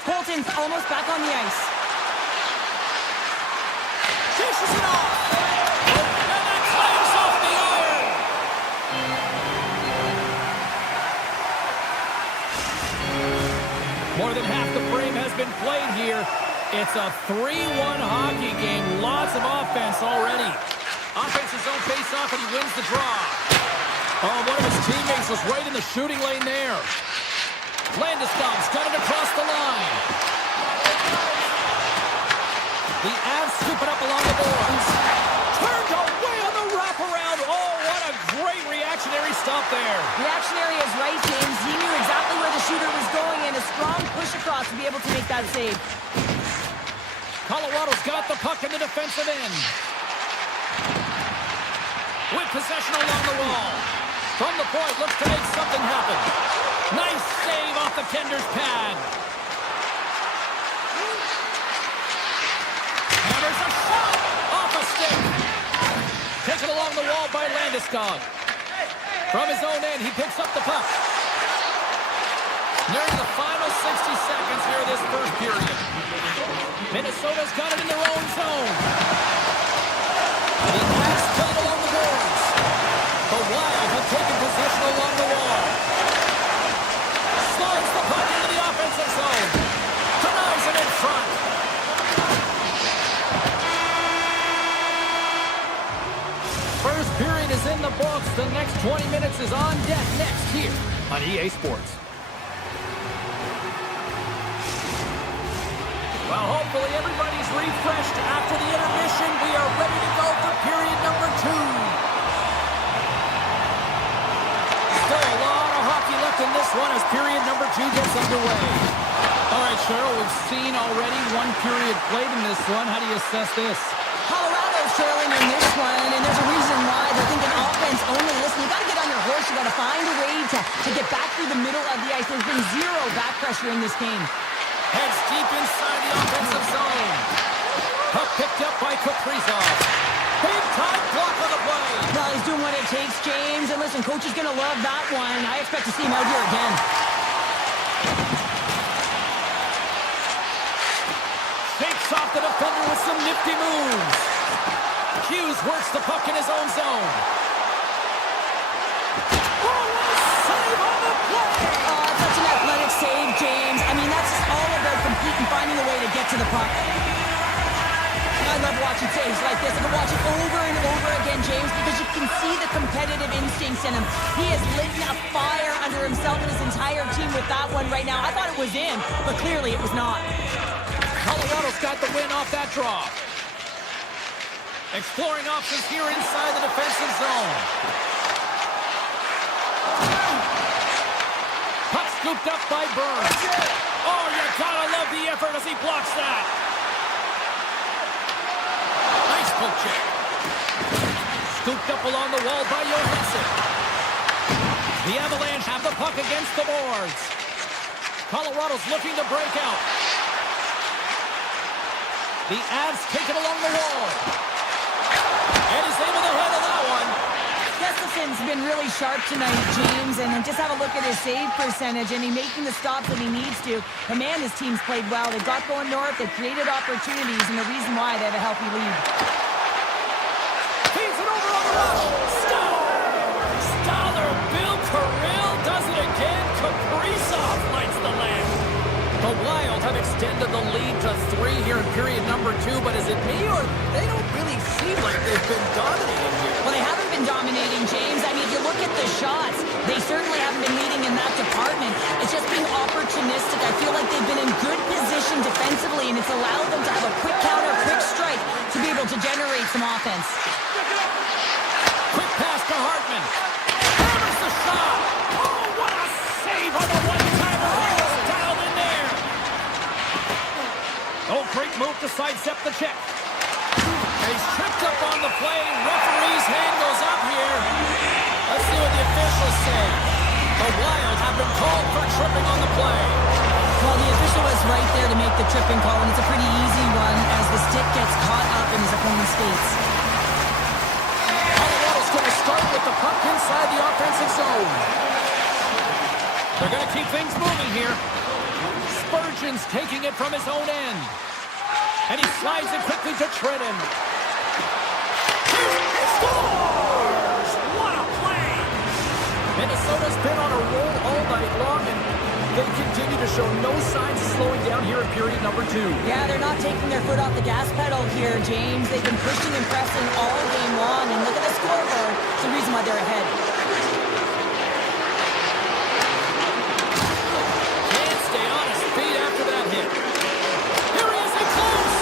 Colton's almost back on the ice. Dishes it off. And that claims off the iron. More than half the frame has been played here. It's a 3-1 hockey game. Lots of offense already. Offensive zone face-off, and he wins the draw. Oh, one of his teammates was right in the shooting lane there. Landeskog's got it across the line. The Avs scoop it up along the boards. Turned away on the wraparound. Oh, what a great reactionary stop there. Reactionary is right, James. He knew exactly where the shooter was going, and a strong push across to be able to make that save. Colorado's got the puck in the defensive end. With possession along the wall. From the point, looks to make something happen. Nice save off the tender's pad. And there's a shot off a stick. Taken along the wall by Landeskog. From his own end, he picks up the puck. Nearing the final 60 seconds here this first period. Minnesota's got it in their own zone. The Avs play it along the boards. The Wild have taken possession along the wall. Slides the puck into the offensive zone. Denies it in front. First period is in the books. The next 20 minutes is on deck next here on EA Sports. Well, hopefully everybody's refreshed after the intermission. We are ready to go for period number 2. Still a lot of hockey left in this one as period number 2 gets underway. All right, Cheryl, we've seen already one period played in this one. How do you assess this? Colorado's trailing in this one, and there's a reason why. They're thinking offense only. Listen, you got to get on your horse. You got to find a way to get back through the middle of the ice. There's been zero back pressure in this game. Heads deep inside the offensive zone. Puck picked up by Kaprizov. Big time block on the play. Well, he's doing what it takes, James. And listen, coach is going to love that one. I expect to see him out here again. Shakes off the defender with some nifty moves. Hughes works the puck in his own zone. Save on the play. Oh, such an athletic save, James. I mean, that's just all about competing, finding a way to get to the puck. I love watching saves like this. I can watch it over and over again, James, because you can see the competitive instincts in him. He is lighting a fire under himself and his entire team with that one right now. I thought it was in, but clearly it was not. Colorado's got the win off that draw. Exploring options here inside the defensive zone. Puck scooped up by Burns. Oh, you gotta love the effort as he blocks that. Nice poke check. Scooped up along the wall by Johansson. The Avalanche have the puck against the boards. Colorado's looking to break out. The Avs take it along the wall. And he's able to handle that one. Gustafson's been really sharp tonight, James, and just have a look at his save percentage, and he's making the stops that he needs to. But man, his team's played well. They've got going north, they've created opportunities, and the reason why they have a healthy lead. Feeds it over on the rush. Stoller, Bill Kirill does it again. Kaprizov lights the lamp. The Wild have extended the lead to 3 here in period number 2, but is it me or they don't really seem like they've been dominating here? Well, they haven't been dominating, James. I mean, if you look at the shots, they certainly haven't been leading in that department. It's just being opportunistic. I feel like they've been in good position defensively, and it's allowed them to have a quick counter, quick strike to be able to generate some offense. Quick pass to Hartman. Hammers the shot. Oh, what a save on the one-timer. Dialed in there. Oh, great move to sidestep the check. He's tripped up on the play. Referee's hand goes up here. Let's see what the officials say. The Wild have been called for tripping on the play. Well, the official was right there to make the tripping call, and it's a pretty easy one as the stick gets caught up in his opponent's skates. Colorado's going to start with the puck inside the offensive zone. They're going to keep things moving here. Spurgeon's taking it from his own end. And he slides it quickly to Trenton. He scores! What a play! Minnesota's been on a roll all night long, and they continue to show no signs of slowing down here in period number 2. Yeah, they're not taking their foot off the gas pedal here, James. They've been pushing and pressing all game long, and look at the scoreboard. It's the reason why they're ahead. Can't stay on his feet after that hit. Here he is in close.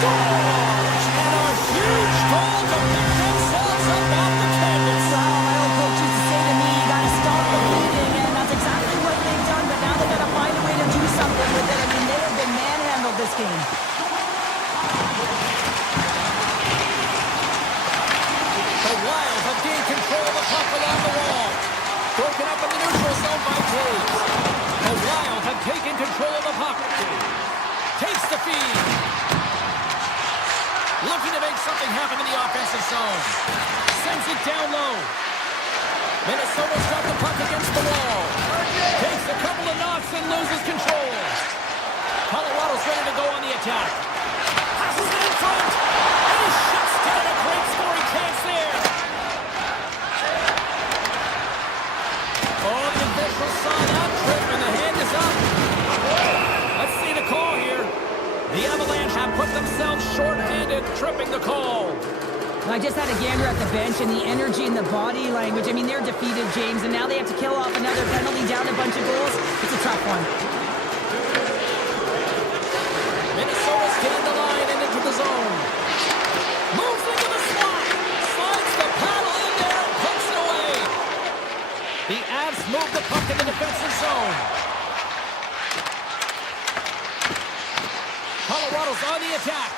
Scores! And a huge goal to pick themselves up off the canvas. Well, my old coach used to say to me, you got to stop believing, and that's exactly what they've done, but now they've got to find a way to do something with it. I mean, they have been manhandled this game. The Wild have gained control of the puck along the wall. Broken up in the neutral zone by Taves. The Wild have taken control of the puck. Takes the feed. Looking to make something happen in the offensive zone. Sends it down low. Minnesota's got the puck against the wall. Takes a couple of knocks and loses control. Colorado's ready to go on the attack. Passes it in front. And he shuts down a great scoring chance there. Oh, the official saw that trip and the hand is up. Let's see the call here. The Avalanche have put themselves short-handed, tripping the call. I just had a gander at the bench, and the energy and the body language. I mean, they're defeated, James, and now they have to kill off another penalty, down a bunch of goals. It's a tough one. Minnesota's getting the line and into the zone. Moves into the slot. Slides the paddle in there and puts it away. The Avs move the puck in the defensive zone. Colorado's on the attack.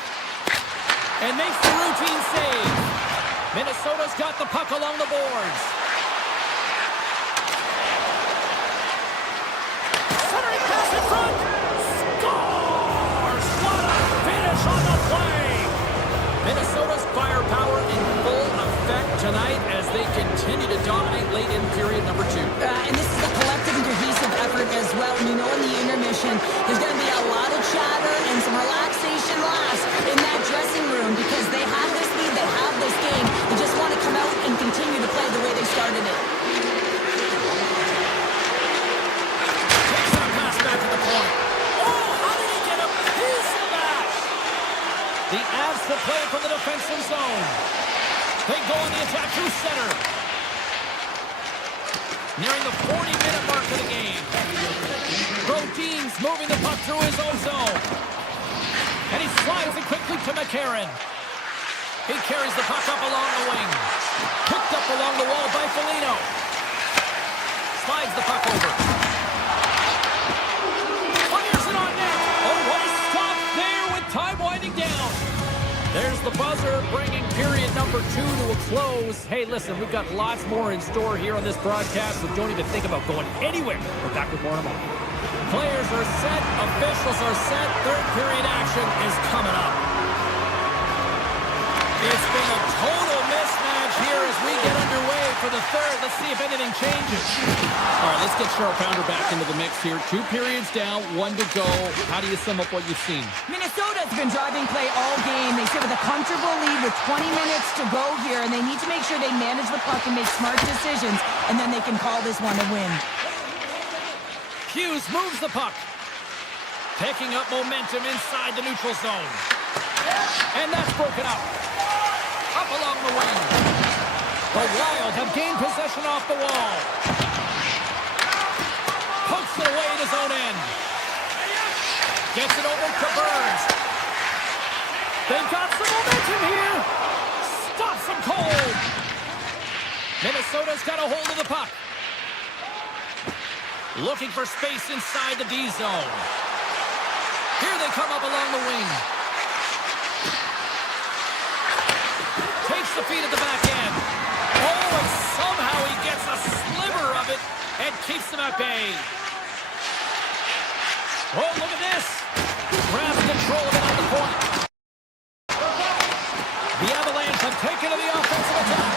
And makes the routine save. Minnesota's got the puck along the boards. Centering pass in front. Scores! What a finish on the play! Minnesota's firepower in full effect tonight as they continue to dominate late in period number 2. And this is a collective and cohesive effort as well. And you know, in the intermission, there's going to be a lot of chatter and some relaxation laughs in that dressing room because they have this lead, they have this game. They just want to come out and continue to play the way they started it. Takes that pass back to the point. Oh, how did he get a piece of that? The Avs will play from the defensive zone. They go on the attack through center. Nearing the 40-minute mark of the game. Brodin's moving the puck through his own zone. And he slides it quickly to McCarron. He carries the puck up along the wing. Picked up along the wall by Foligno. Slides the puck over. Fires it on net. Oh, what a stop there with time winding down. There's the buzzer, bringing period number 2 to a close. Hey, listen, we've got lots more in store here on this broadcast, so don't even think about going anywhere. We're back with more in a moment. Players are set, officials are set, third period action is coming up. It's been a total mismatch here as we get underway for the third. Let's see if anything changes. All right, let's get Cheryl Pounder back into the mix here. 2 periods down, 1 to go. How do you sum up what you've seen? Minnesota's been driving play all game. They sit with a comfortable lead with 20 minutes to go here, and they need to make sure they manage the puck and make smart decisions, and then they can call this one a win. Hughes moves the puck. Picking up momentum inside the neutral zone. And that's broken up. Up along the wing. The Wild have gained possession off the wall. Pokes it away at his own end. Gets it over to Burns. They've got some momentum here. Stops them cold. Minnesota's got a hold of the puck. Looking for space inside the D zone. Here they come up along the wing. Takes the feed at the back end. Oh, and somehow he gets a sliver of it and keeps them at bay. Oh, look at this. Grabs control of it on the point. The Avalanche have taken to the offensive attack.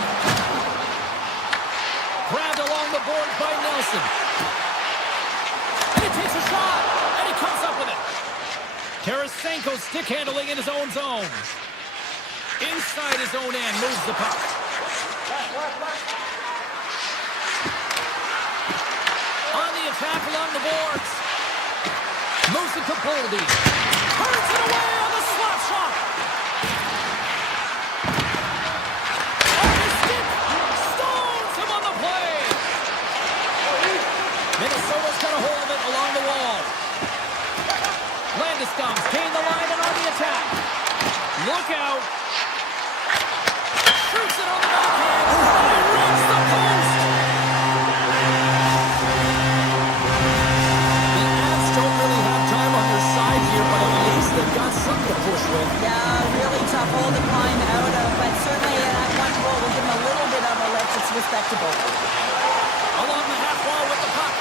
Grabbed along the boards by Nelson. And he takes a shot. And he comes up with it. Tarasenko stick handling in his own zone. Inside his own end, moves the puck. On the attack along the boards. Moves it to Boldy. Turns it away on the slap shot. On his stick. Stones him on the play. Minnesota's got a hold of it along the wall. Landeskog's gain the line and on the attack. Look out. Shoots it on the backhand. And rings the post. The Avs don't really have time on their side here, but at least they've got something to push with. Yeah, really tough hole to climb out of, but certainly that one goal will give them a little bit of a lift. It's respectable. Along the half wall with the puck.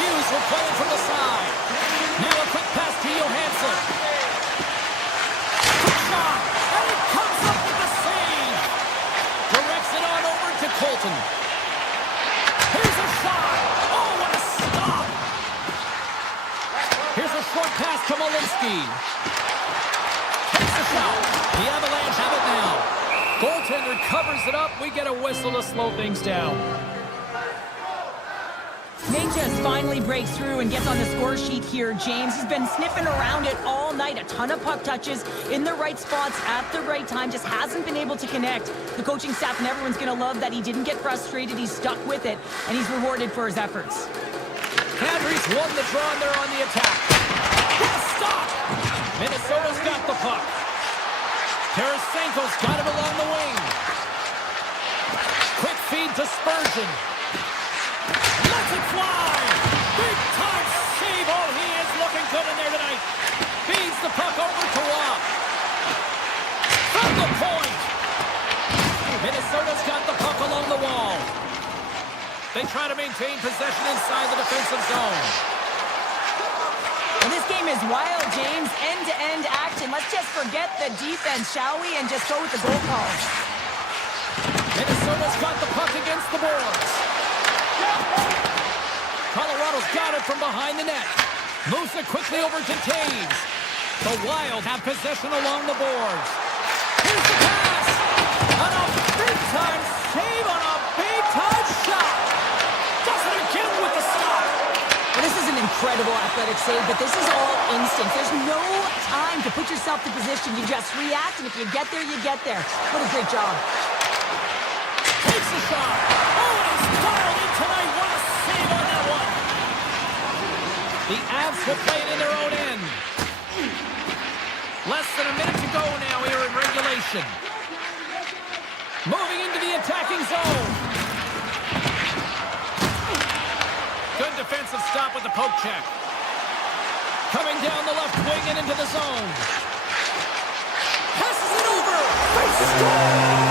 Hughes will play it from the side. Now a quick pass to Johansson. Quick shot. And it comes up with the save. Directs it on over to Colton. Here's a shot. Oh, what a stop. Here's a short pass to Malinsky. Takes a shot. The Avalanche have it now. Goaltender covers it up. We get a whistle to slow things down. Nate just finally breaks through and gets on the score sheet here, James. He's been sniffing around it all night. A ton of puck touches in the right spots at the right time. Just hasn't been able to connect. The coaching staff and everyone's going to love that he didn't get frustrated. He's stuck with it, and he's rewarded for his efforts. Kadri's won the draw, and they're on the attack. What a stop! Minnesota's got the puck. Tarasenko's got him along the wing. Quick feed to Spurgeon. Lets it fly! Big time save! Oh, he is looking good in there tonight. Feeds the puck over to Rock. From the point! Minnesota's got the puck along the wall. They try to maintain possession inside the defensive zone. And this game is wild, James. End-to-end action. Let's just forget the defense, shall we? And just go with the goal calls. Minnesota's got the puck against the boards. Colorado's got it from behind the net. Moves it quickly over to Taves. The Wild have possession along the boards. Here's the pass. And a big-time save on a big-time shot. Does it again with the stop. Well, this is an incredible athletic save, but this is all instinct. There's no time to put yourself to position. You just react, and if you get there, you get there. What a great job. Takes the shot. Oh, and he's dialed in tonight. What a save on that one. The Avs will play it in their own end. Less than a minute to go now here in regulation. Moving into the attacking zone. Good defensive stop with the poke check. Coming down the left wing and into the zone. Passes it over. They score!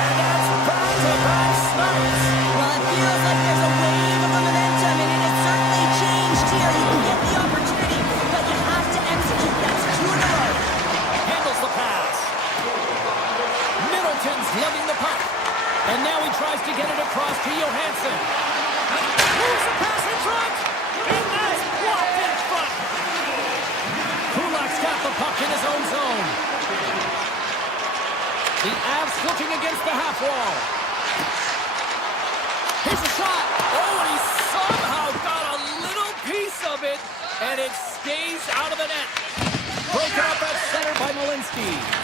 And that's back-to-back snaps. Well, it feels like there's a wave of momentum, and it has certainly changed here. You can get the opportunity, but you have to execute. That's 2 in a row. Handles the pass. Middleton's lugging the puck. And Sharks looking against the half wall. Here's a shot. Oh, and he somehow got a little piece of it, and it stays out of the net. Broken up at center by Malinsky.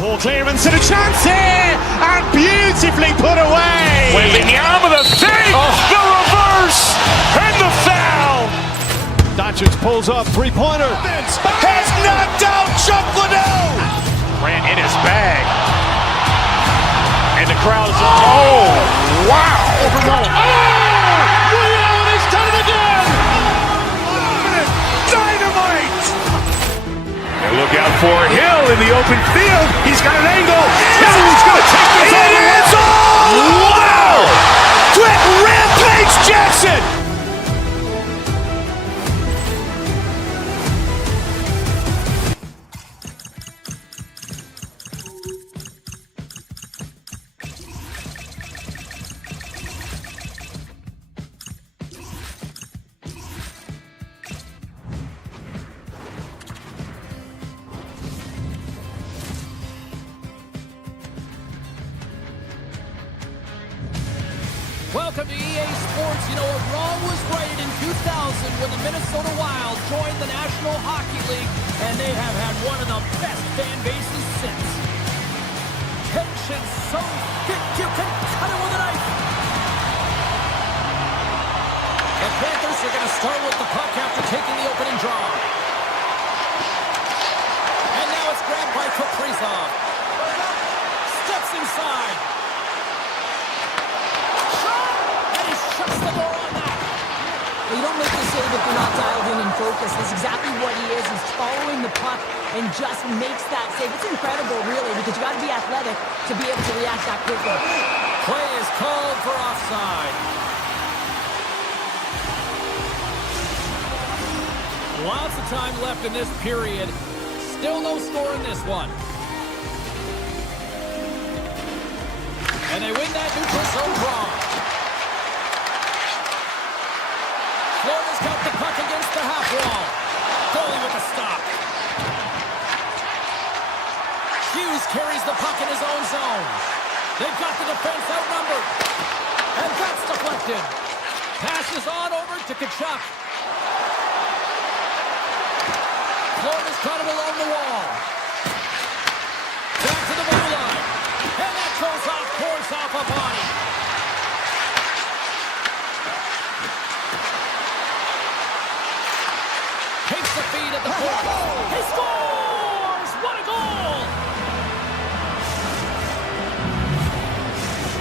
Poor clearance and a chance here, and beautifully put away. Waving the arm of the save, the reverse, and the foul. Doncic pulls up, three-pointer. Has knocked out Chuck Liddell. Ran in his bag. And the crowd is, oh, wow. He's done it again. Dynamite. And look out for Hill in the open field. He's got an angle. Hill's going to take this all the way. Wow! Quick rampage Jackson. Welcome to EA Sports. You know what, wrong was right in 2000 when the Minnesota Wild joined the National Hockey League, and they have had one of the best fan bases since. Tension so thick you can cut it with a knife. The Panthers are going to start with the puck after taking the opening draw. And now it's grabbed by Kaprizov. Steps inside. Shuts the door on that. Well, you don't make the save if you're not dialed in and focused. That's exactly what he is. He's following the puck and just makes that save. It's incredible, really, because you got to be athletic to be able to react that quickly. Play is called for offside. Lots of time left in this period. Still no score in this one. And they win that neutral zone draw. Florida's got the puck against the half wall. Goalie with a stop. Hughes carries the puck in his own zone. They've got the defense outnumbered. And that's deflected. Passes on over to Tkachuk. Florida's got him along the wall. Back to the blue line. And that goes off, pours off a body. Takes the feed at the point. He scores! What a goal!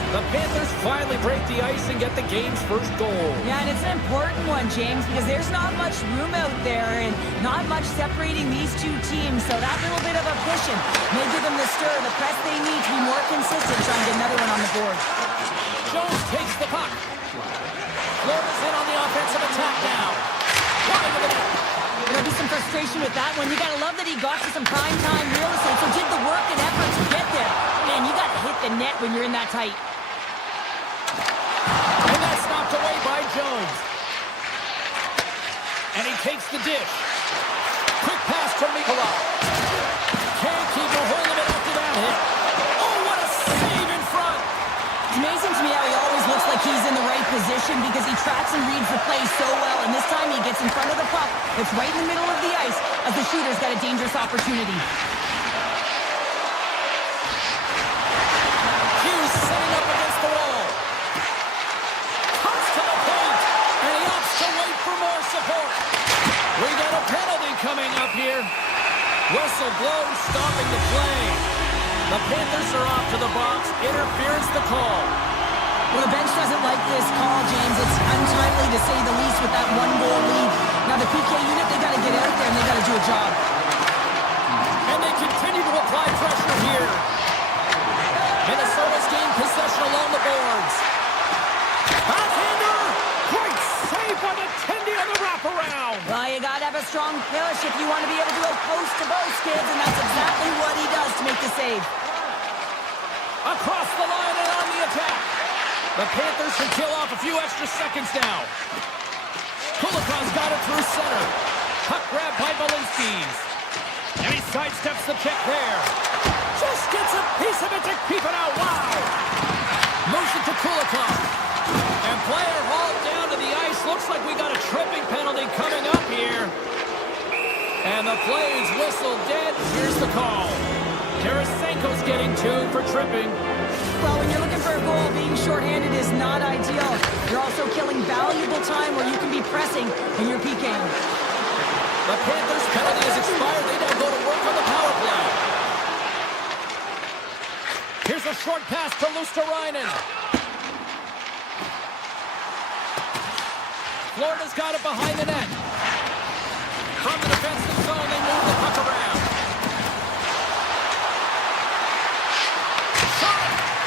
The Panthers finally break the ice and get the game's first goal. Yeah, and it's an important one, James, because there's not much room out there and not much separating these two teams. So that little bit of a cushion may give them the stir, the press they need to be more consistent, trying to get another one on the board. Jones takes the puck. Florida's in on the offensive attack now. Wide of the net. There'll be some frustration with that one. You gotta love that he got you some prime time real estate, so did the work and effort to get there. Man, you gotta hit the net when you're in that tight. And that's knocked away by Jones. And he takes the dish. Quick pass from Nikolai. Can't keep a hold of it after that hit. Oh, what a save in front. It's amazing to me how he always looks like he's in the right position because he tracks and reads the play so well. And this time he gets in front of the puck. It's right in the middle of the ice as the shooter's got a dangerous opportunity. Hughes setting up against the wall. Comes to the point. And he opts to wait for more support. We got a penalty coming up here. Whistle blows, stopping the play. The Panthers are off to the box. Interference the call. Well, the bench doesn't like this call, James. It's untimely to say the least with that one-goal lead. Now the PK unit, they got to get out there and they got to do a job. And they continue to apply pressure here. Minnesota's gained possession along the boards. Backhander! Great save by the Tendy on the wraparound. around. Well, you got to have a strong push if you want to be able to go post to post, kids, and that's exactly what he does to make the save. Across the line and on the attack. The Panthers can kill off a few extra seconds now. Kulikov's got it through center. Puck grab by Balinskis. And he sidesteps the check there. Just gets a piece of it to keep it out. Wow! Moves it to Kulikov. And player hauled down to the ice. Looks like we got a tripping penalty coming up here. And the play is whistled dead. Here's the call. Tarasenko's getting 2 for tripping. Well, when you're looking for a goal, being shorthanded is not ideal. You're also killing valuable time where you can be pressing and you're PKing. The Panthers' penalty has expired. They now go to work on the power play. Here's a short pass to Luosterainen. Florida's got it behind the net. From the defensive zone, they move the puck around.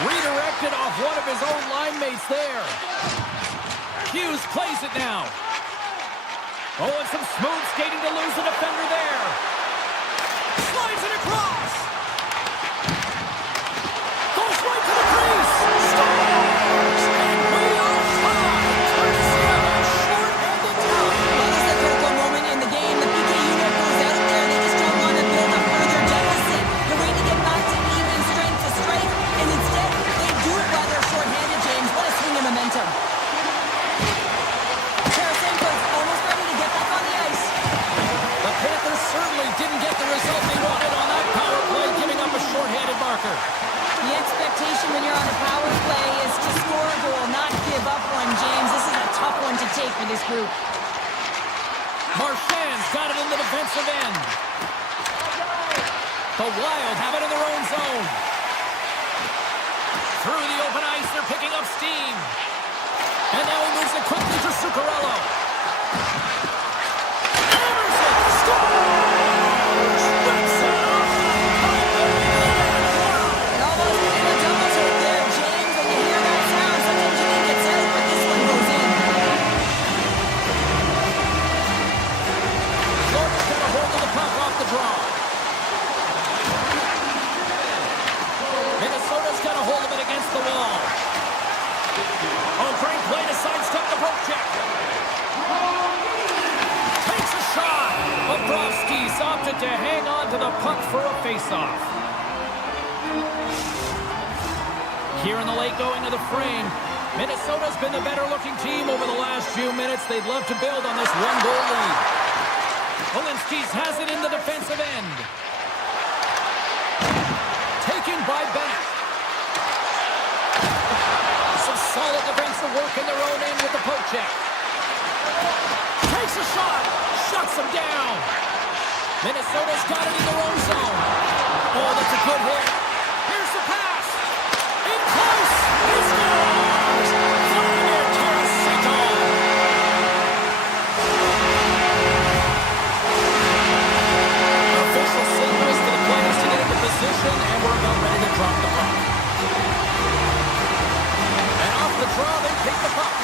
Redirected off one of his own line mates there. Hughes plays it now. Oh, and some smooth skating to lose the defender there. Slides it across. Goes right to the crease. Scores! And we are tied. Courtesy of a short-handed time. Well, this is a critical moment in the game. The PK unit goes out there and they just don't want to build a further deficit. They're waiting to get back to even strength to strength, and instead they do it while they're short-handed, James. What a swing of momentum. Tarasenko's almost ready to get back on the ice. The Panthers certainly didn't get the result they wanted on that power play, giving up a short-handed marker. The expectation when you're on a power play is to score a goal, not give up one, James. This is a tough one to take for this group. Marchand's got it in the defensive end. The Wild have it in their own zone. Through the open ice, they're picking up steam. And now he moves it quickly to Zuccarello. Hammers it! Scores! Rips it off the pipe and It almost did a double take there, James. When you hear that sound, sometimes you think it's out, but this one goes in. Florida's got a hold of the puck off the draw. Minnesota's got a hold of it against the wall. Oh, great play to sidestep the poke check. Takes a shot. Bobrovsky's opted to hang on to the puck for a faceoff. Here in the late going to the frame. Minnesota's been the better-looking team over the last few minutes. They'd love to build on this one-goal lead. Balinskis has it in the defensive end. Taken by Bennett. Some solid defensive work in their own end with the poke check. Takes a shot. Shuts them down. Minnesota's got it in their own zone. Oh, that's a good hit. Here's the pass. In close. He scores. Vladimir Tarasenko. Official signals to the players to get into position, and we're about ready to drop the puck. And off the draw, they pick the puck.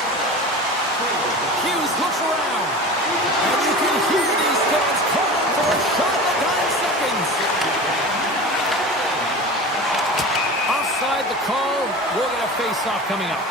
Hughes looks around, and you can hear these fans calling for a shot in the dying seconds. Offside the call. We'll get a face-off coming up.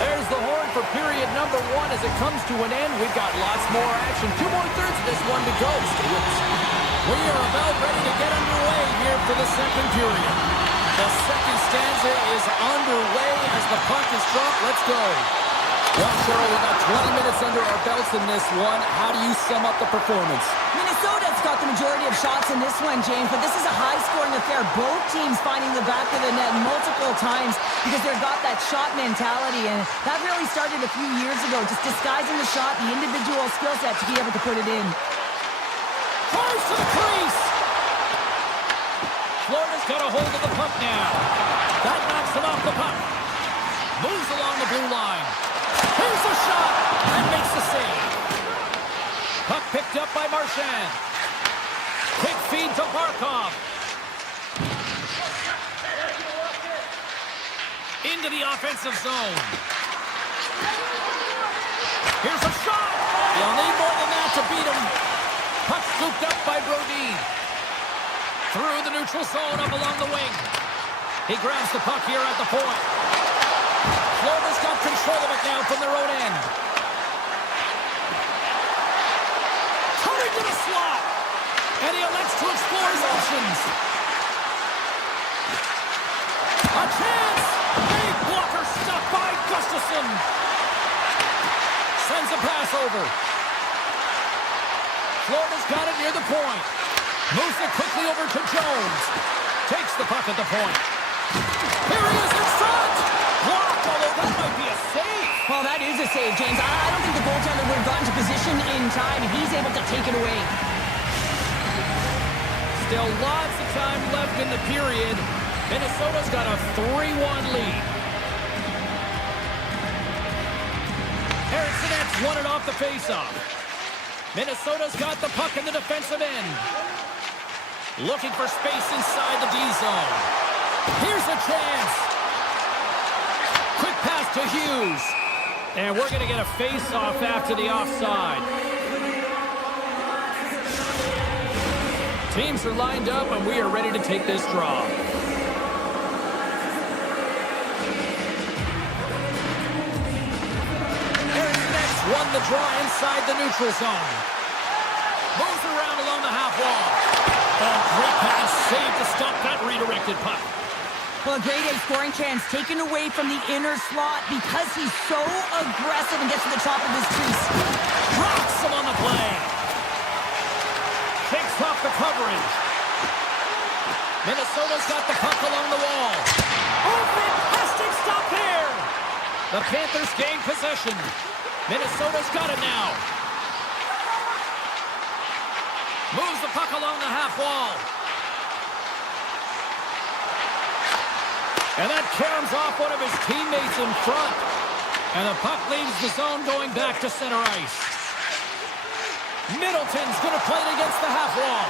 There's the horn for period number 1 as it comes to an end. We've got lots more action. 2 more thirds of this one to go. Stay with us. We are about ready to get underway here for the second period. The second stanza is underway as the puck is dropped. Let's go. Well, Cheryl, we've got 20 minutes under our belts in this one. How do you sum up the performance? Minnesota's got the majority of shots in this one, James, but this is a high-scoring affair. Both teams finding the back of the net multiple times because they've got that shot mentality, and that really started a few years ago, just disguising the shot, the individual skill set to be able to put it in. Drives to the crease. Florida's got a hold of the puck now. That knocks him off the puck. Moves along the blue line. Here's the shot and makes the save. Puck picked up by Marchand. Quick feed to Barkov. Into the offensive zone. Here's a shot. You'll need more than that to beat him. Puck scooped up by Brodin. Through the neutral zone up along the wing. He grabs the puck here at the point. Florida's got control of it now from their own end. Coming to the slot. And he elects to explore his options. A chance. Big blocker stuck by Gustafsson. Sends a pass over. Florida's got it near the point. Moves it quickly over to Jones. Takes the puck at the point. Here he is in front. Blocked, although that might be a save. Well, that is a save, James. I don't think the goaltender would have gotten to position in time, and he's able to take it away. Still lots of time left in the period. Minnesota's got a 3-1 lead. Harrisonet's won it off the faceoff. Minnesota's got the puck in the defensive end. Looking for space inside the D zone. Here's a chance. Quick pass to Hughes. And we're going to get a face-off after the offside. Teams are lined up, and we are ready to take this draw. Harrisonet's won the draw inside the neutral zone. Moves around along the half wall. Oh, great pass, save to stop that redirected puck. Well, a grade A scoring chance taken away from the inner slot because he's so aggressive and gets to the top of his crease. Drops him on the play. Takes off the coverage. Minnesota's got the puck along the wall. Oh, fantastic stop there. The Panthers gain possession. Minnesota's got it now. Moves the puck along the half wall. And that caroms off one of his teammates in front. And the puck leaves the zone going back to center ice. Middleton's going to play it against the half wall.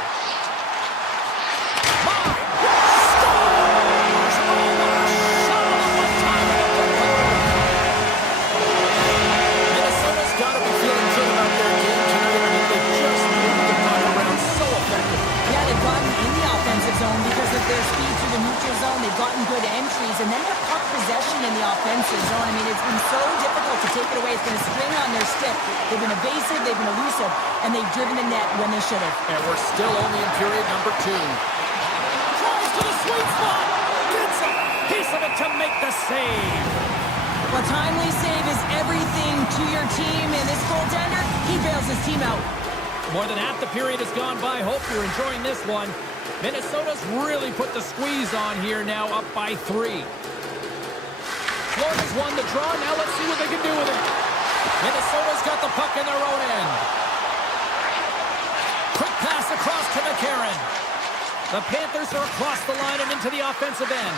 Scores! Oh, shot on the one-time. Minnesota's got to be feeling good about their game tonight. I mean, they just moved the puck around so effectively. Yeah, they've gotten in the offensive zone because of their speed through the neutral zone. They've gotten good entries, and then their puck possession in the offensive zone. I mean, it's been so difficult to take it away. It's been a string on their stick. They've been evasive, they've been elusive, and they've driven the net when they should have. And we're still only in period number 2. Tries to the sweet spot. Gets a piece of it to make the save. A timely save is everything to your team, and this goaltender, he bails his team out. More than half the period has gone by. Hope you're enjoying this one. Minnesota's really put the squeeze on here now, up by 3. Florida's won the draw. Now let's see what they can do with it. Minnesota's got the puck in their own end. Quick pass across to McCarron. The Panthers are across the line and into the offensive end.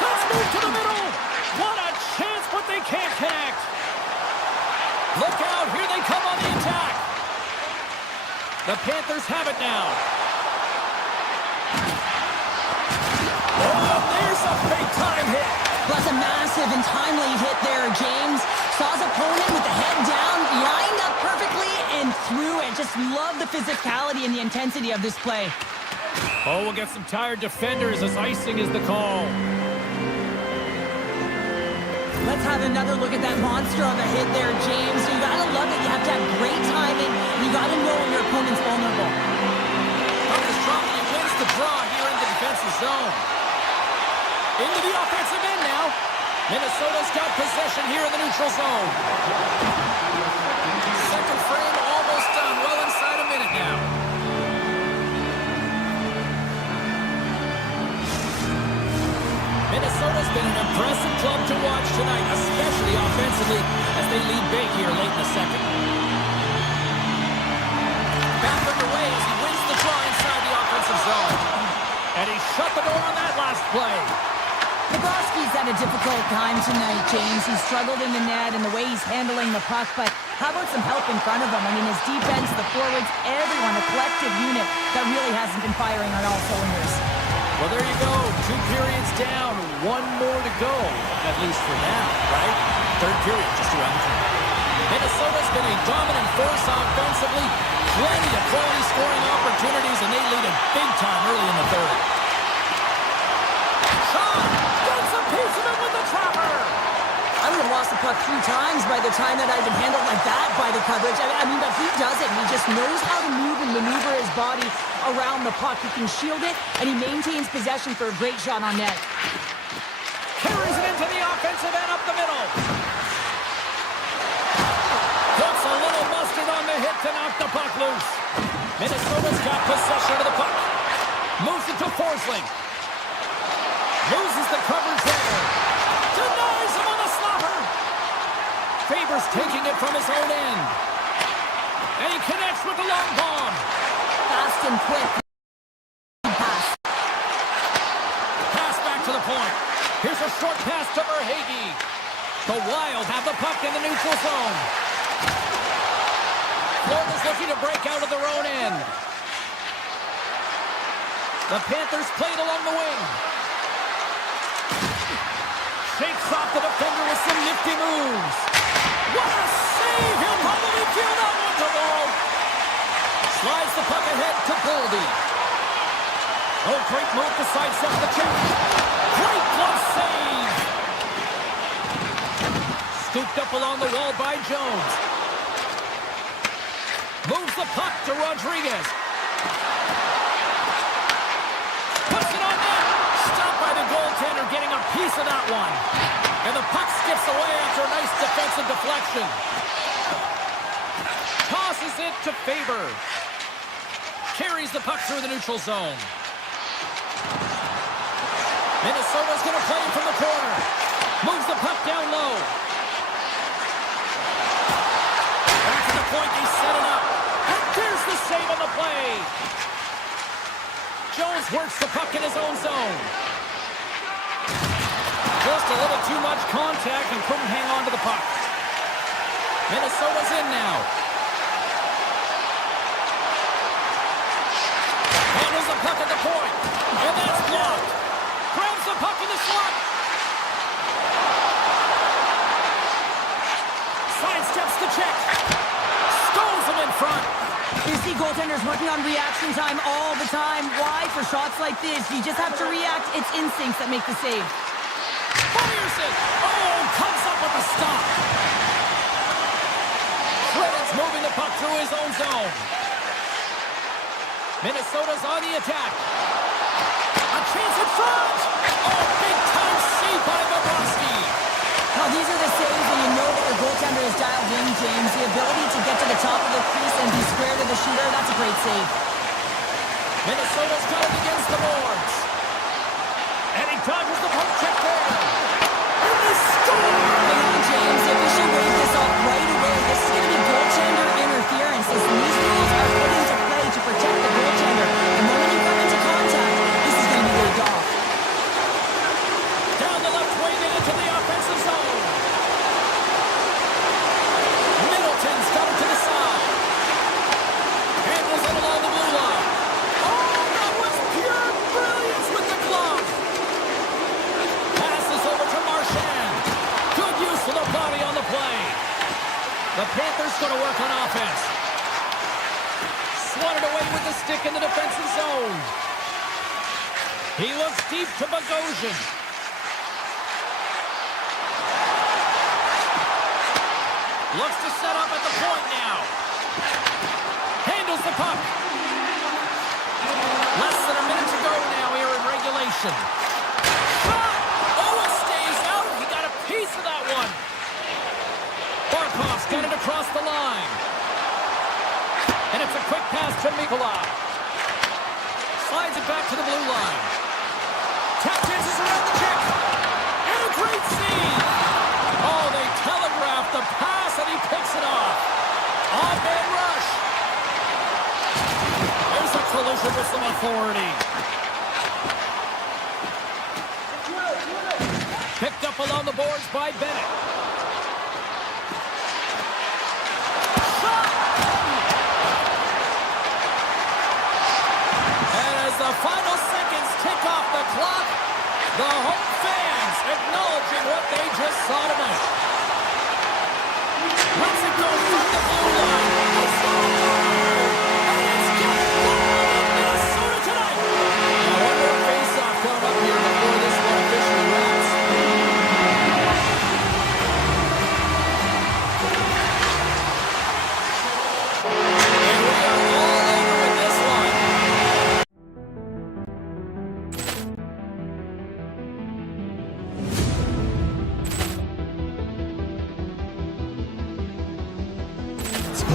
Let's move to the middle. What a chance, but they can't connect. Look out. Here they come on the attack. The Panthers have it now. Oh, there's a big-time hit. Plus a massive and timely hit there, James. Saw his opponent with the head down, lined up perfectly, and threw it. Just love the physicality and the intensity of this play. Oh, we'll get some tired defenders as icing is the call. Let's have another look at that monster of a hit there, James. You gotta love it. You have to have great timing, and you gotta know when your opponent's vulnerable. Puck is dropped, and he wins the draw here in the defensive zone. Into the offensive end now. Minnesota's got possession here in the neutral zone. Second frame almost done. Well inside a minute now. Minnesota's been an impressive club to watch tonight, especially offensively, as they lead big here late in the second. Back underway as he wins the draw inside the offensive zone. And he shut the door on that last play. Bobrovsky's had a difficult time tonight, James. He's struggled in the net and the way he's handling the puck, but How about some help in front of him? I mean, his defense, the forwards, everyone, a collective unit that really hasn't been firing on all cylinders. Well, there you go. 2 periods down, 1 more to go, at least for now, right? Third period just around the corner. Minnesota's been a dominant force offensively. Plenty of quality scoring opportunities, and they lead it big time early in the third. Shot! Gets a piece of it with the trapper! I would have lost the puck 3 times by the time that I'd been handled like that by the coverage. I mean, but he does it. He just knows how to move and maneuver his body around the puck. He can shield it, and he maintains possession for a great shot on net. Carries it into the offensive end up the middle. Puts a little mustard on the hit to knock the puck loose. Minnesota's got possession of the puck. Moves it to Forsling. Loses the coverage there. Denies him on the slapper. Faber's taking it from his own end. And he connects with the long bomb. Fast and quick. Pass. Pass back to the point. Here's a short pass to Verhaeghe. The Wild have the puck in the neutral zone. Florida's looking to break out of their own end. The Panthers played along the wing. Shakes off the defender with some nifty moves. What a save! He'll probably feel that one to go. Slides the puck ahead to Boldy. Oh, great move to sidestep the check. Great glove save! Scooped up along the wall by Jones. Moves the puck to Rodriguez. Puts it on net. Stopped by the goaltender, getting a piece of that one. And the puck skips away after a nice defensive deflection. Tosses it to Faber. Carries the puck through the neutral zone. Minnesota's going to play it from the corner. Moves the puck down low. Back to the point, they set it up. And there's the save on the play. Jones works the puck in his own zone. Just a little too much contact and couldn't hang on to the puck. Minnesota's in now. Handles the puck at the point. And that's blocked. Grabs the puck in the slot. Sidesteps the check. Stones him in front. You see goaltenders working on reaction time all the time. Why? For shots like this, you just have to react. It's instincts that make the save. Fires it. Oh, comes up with a stop. Credit's moving the puck through his own zone. Minnesota's on the attack. A chance in front. Oh, big-time save by Bobrovsky. Now, these are the saves that you know that your goaltender is dialed in, James. The ability to get to the top of the crease and be square to the shooter, that's a great save. Minnesota's got it against the boards. And he dodges the poke check there. And they score! Hang on, James. The official waved this off right away. This is going to be goaltender interference. As these rules are put into play to protect the goaltender. The moment you come into contact, this is going to be waved off. Down the left wing into the offensive zone. Middleton's got it to the side. Handles it along the blue line. Oh, that was pure brilliance with the glove. Passes over to Marchand. Good use of the body on the play. The Panthers going to work on offense. Swatted away with the stick in the defensive zone. He looks deep to Bogosian. Looks to set up at the point now. Handles the puck. Less than a minute to go now here in regulation. Shot! Oh, it stays out. He got a piece of that one. Barkov's got it across the line. And it's a quick pass to Mikula. Slides it back to the blue line. Tap chances around the check. And a great save. Oh, they telegraphed the pass and he picks it off. On-man rush. There's a collision with some authority. Picked up along the boards by Bennett.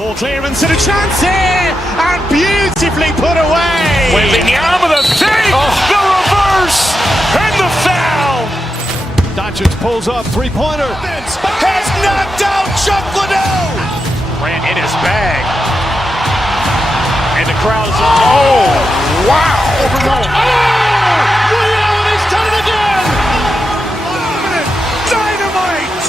Ball clearance and a chance here, and beautifully put away. Waving the arm of the save, the reverse, and the foul. Doncic pulls up, three-pointer. Has knocked out Chuck Liddell. Ran in his bag. And the crowd is, oh, wow. Liddell has done it again. Dynamite.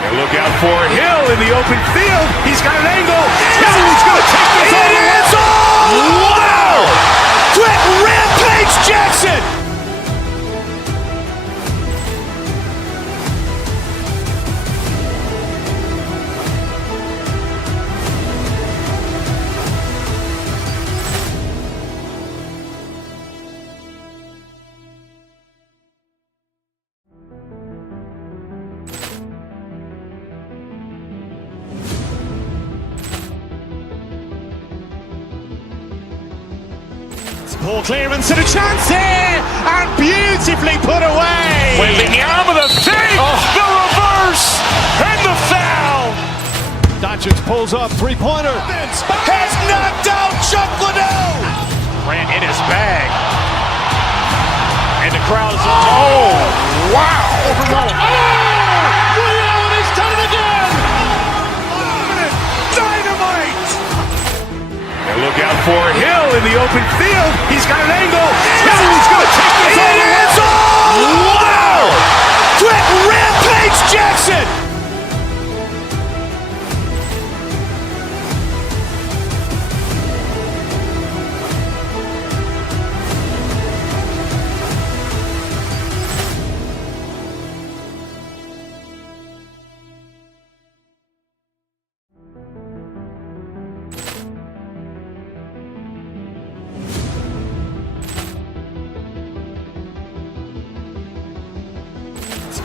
And look out for Hill in the open field. He's got an angle. Hill's going to take this all the way. Wow. Quick Rampage Jackson. Ball clearance and a chance here, and beautifully put away. Waving the arm of the save, the reverse, and the foul. Doncic pulls up, three-pointer. Has knocked out Chuck Liddell. Ran in his bag. And the crowd is, oh, wow. Liddell has done it again. Dynamite. And look out for Hill in the open field. He's got an angle. Hill's going to take this all the way. Wow. Quick Rampage Jackson.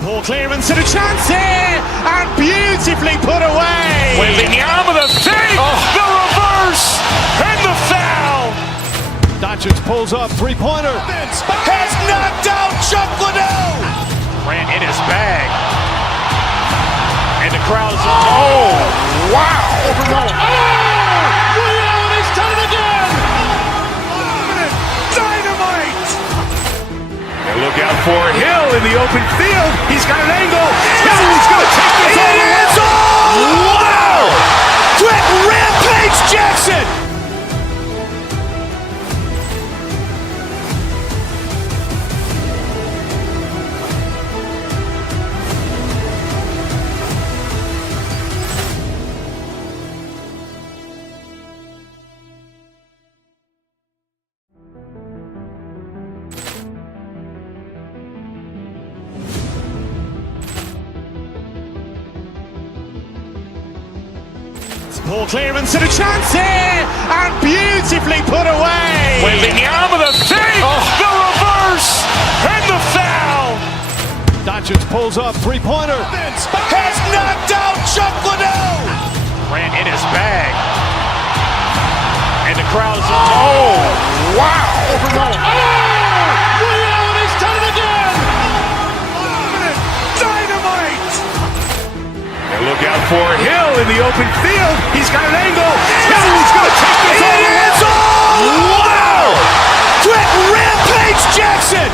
Ball clearance and a chance here, and beautifully put away. Waving the arm of the save, the reverse, and the foul. Doncic pulls up, three-pointer. Has knocked out Chuck Liddell. Ran in his bag. And the crowd is, oh, wow. Liddell has done it again. Dynamite. And look out for Hill in the open field. He's got an angle. Hill's going to take this all the way. Wow. Quick Rampage Jackson. Ball clearance and a chance here, and beautifully put away. Waving the arm of the save, the reverse, and the foul. Doncic pulls up, three-pointer. Has knocked out Chuck Liddell. Ran in his bag. And the crowd is, oh, wow. Liddell has done it again. Dynamite. And look out for Hill in the open field. He's got an angle. Hill's going to take this all the way. Wow. Quick Rampage Jackson.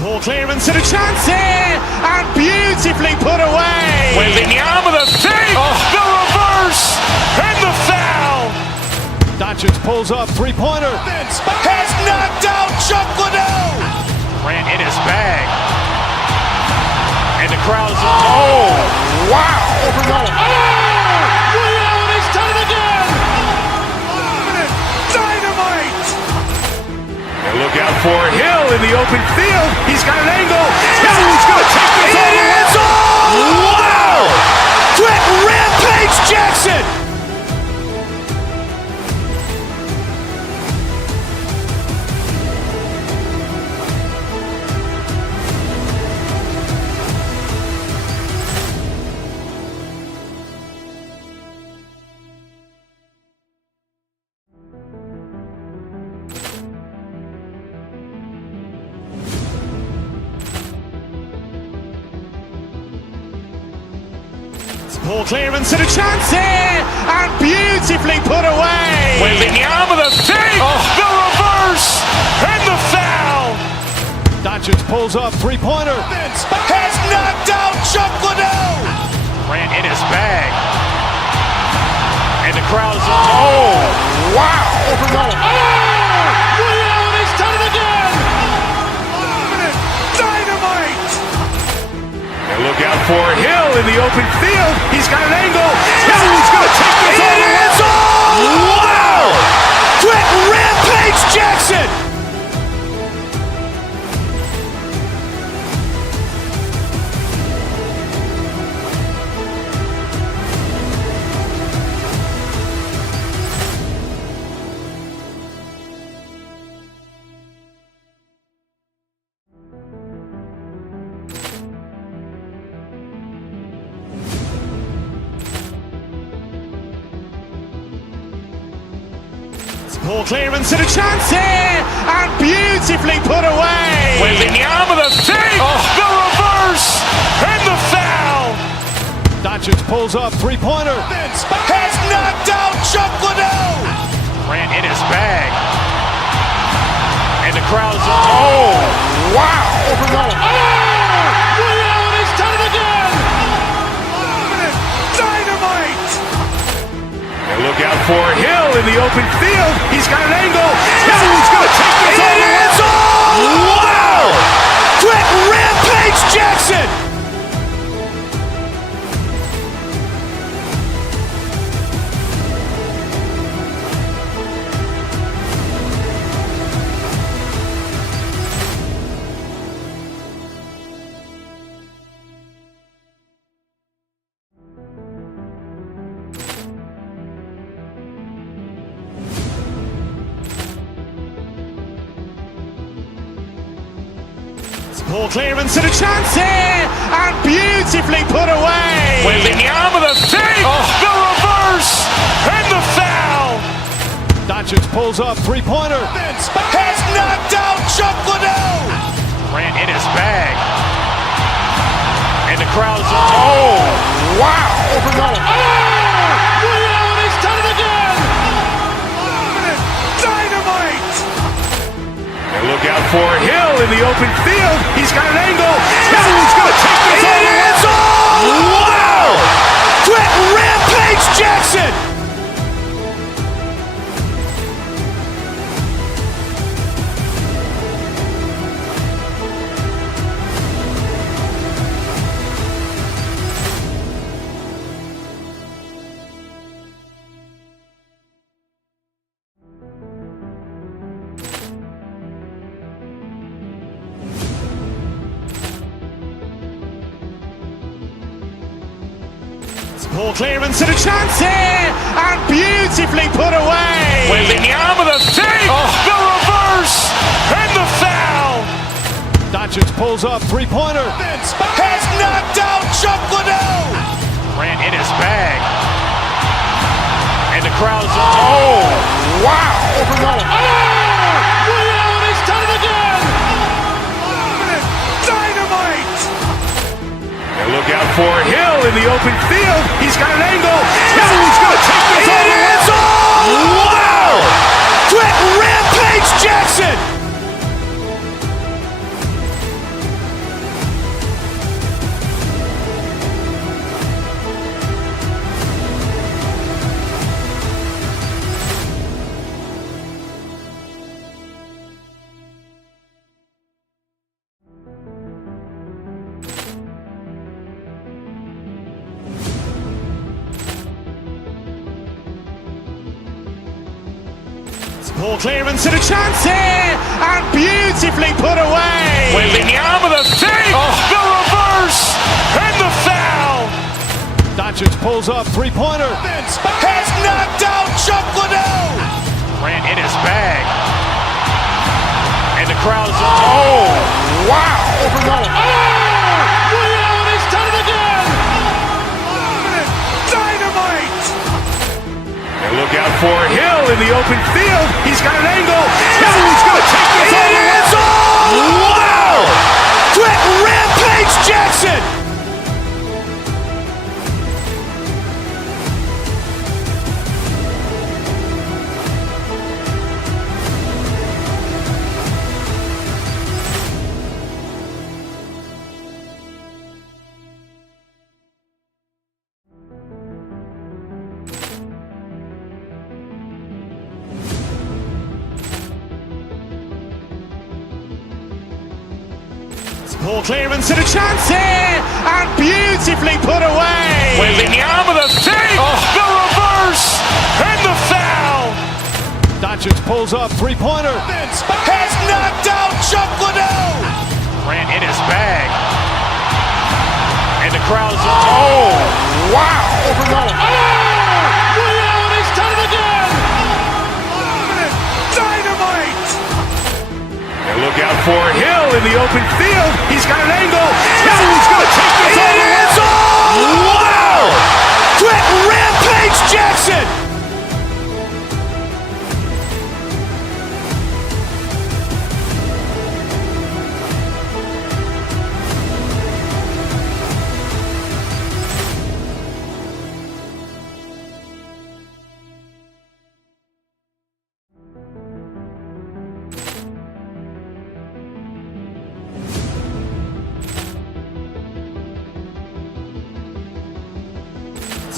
Ball clearance and a chance here, and beautifully put away. Waving the arm of the save, the reverse, and the foul. Doncic pulls up, three-pointer. Has knocked out Chuck Liddell. Ran in his bag. And the crowd is, oh, wow. Liddell has done it again. Dynamite. And look out for Hill in the open field. He's got an angle. Hill's going to take this all the way. Wow. Quick Rampage Jackson. Ball clearance and a chance here, and beautifully put away. Waving the arm of the fake, the reverse, and the foul. Doncic pulls up, three-pointer. Has knocked out Chuck Liddell. Ran in his bag. And the crowd's, oh, wow. Liddell, and he's done it again. Dynamite. And look out for Hill in the open field. He's got an angle. Hill's going to take this all the way. Wow. Quick Rampage Jackson. Ball clearance and a chance here, and beautifully put away. Waving the arm of the fake, the reverse, and the foul. Doncic pulls up, three-pointer. Has knocked out Chuck Liddell. Ran in his bag. And the crowd's, oh, wow. Liddell, and he's done it again. Dynamite. And look out for Hill in the open field. He's got an angle. Hill's going to take this all the way. Wow. Quick Rampage Jackson. Ball clearance and a chance here, and beautifully put away. Waving the arm of the fake, the reverse, and the foul. Doncic pulls up, three-pointer. Has knocked out Chuck Liddell. Ran in his bag. And the crowd's, oh, wow. Liddell, and he's done it again. Dynamite. And look out for Hill in the open field. He's got an angle. Hill's going to take this all the way. Wow. Quick Rampage Jackson. Ball clearance and a chance here, and beautifully put away. Waving the arm of the fake, the reverse, and the foul. Doncic pulls up, three-pointer. Has knocked out Chuck Liddell. Ran in his bag. And the crowd's, oh, wow. Liddell, and he's done it again. Dynamite. And look out for Hill in the open field. He's got an angle. Hill's going to take this all the way. Wow. Quick Rampage Jackson. Ball clearance and a chance here, and beautifully put away. Waving the arm of the fake, the reverse, and the foul. Doncic pulls up, three-pointer. Has knocked out Chuck Liddell. Ran in his bag. And the crowd's, oh, wow. Liddell, and he's done it again. Dynamite. And look out for Hill in the open field. He's got an angle. Hill's going to take this all the way. Wow. Quick Rampage Jackson. Poor clearance and a chance here, and beautifully put away. Waving the arm of the save, the reverse, and the foul. Doncic pulls up, three-pointer. Has knocked out Chuck Liddell. Ran in his bag. And the crowd's, oh, wow. Liddell, he's done it again. Dynamite. And look out for Hill in the open field. He's got an angle. Hill's going to take this all the way. Wow. Quick Rampage Jackson.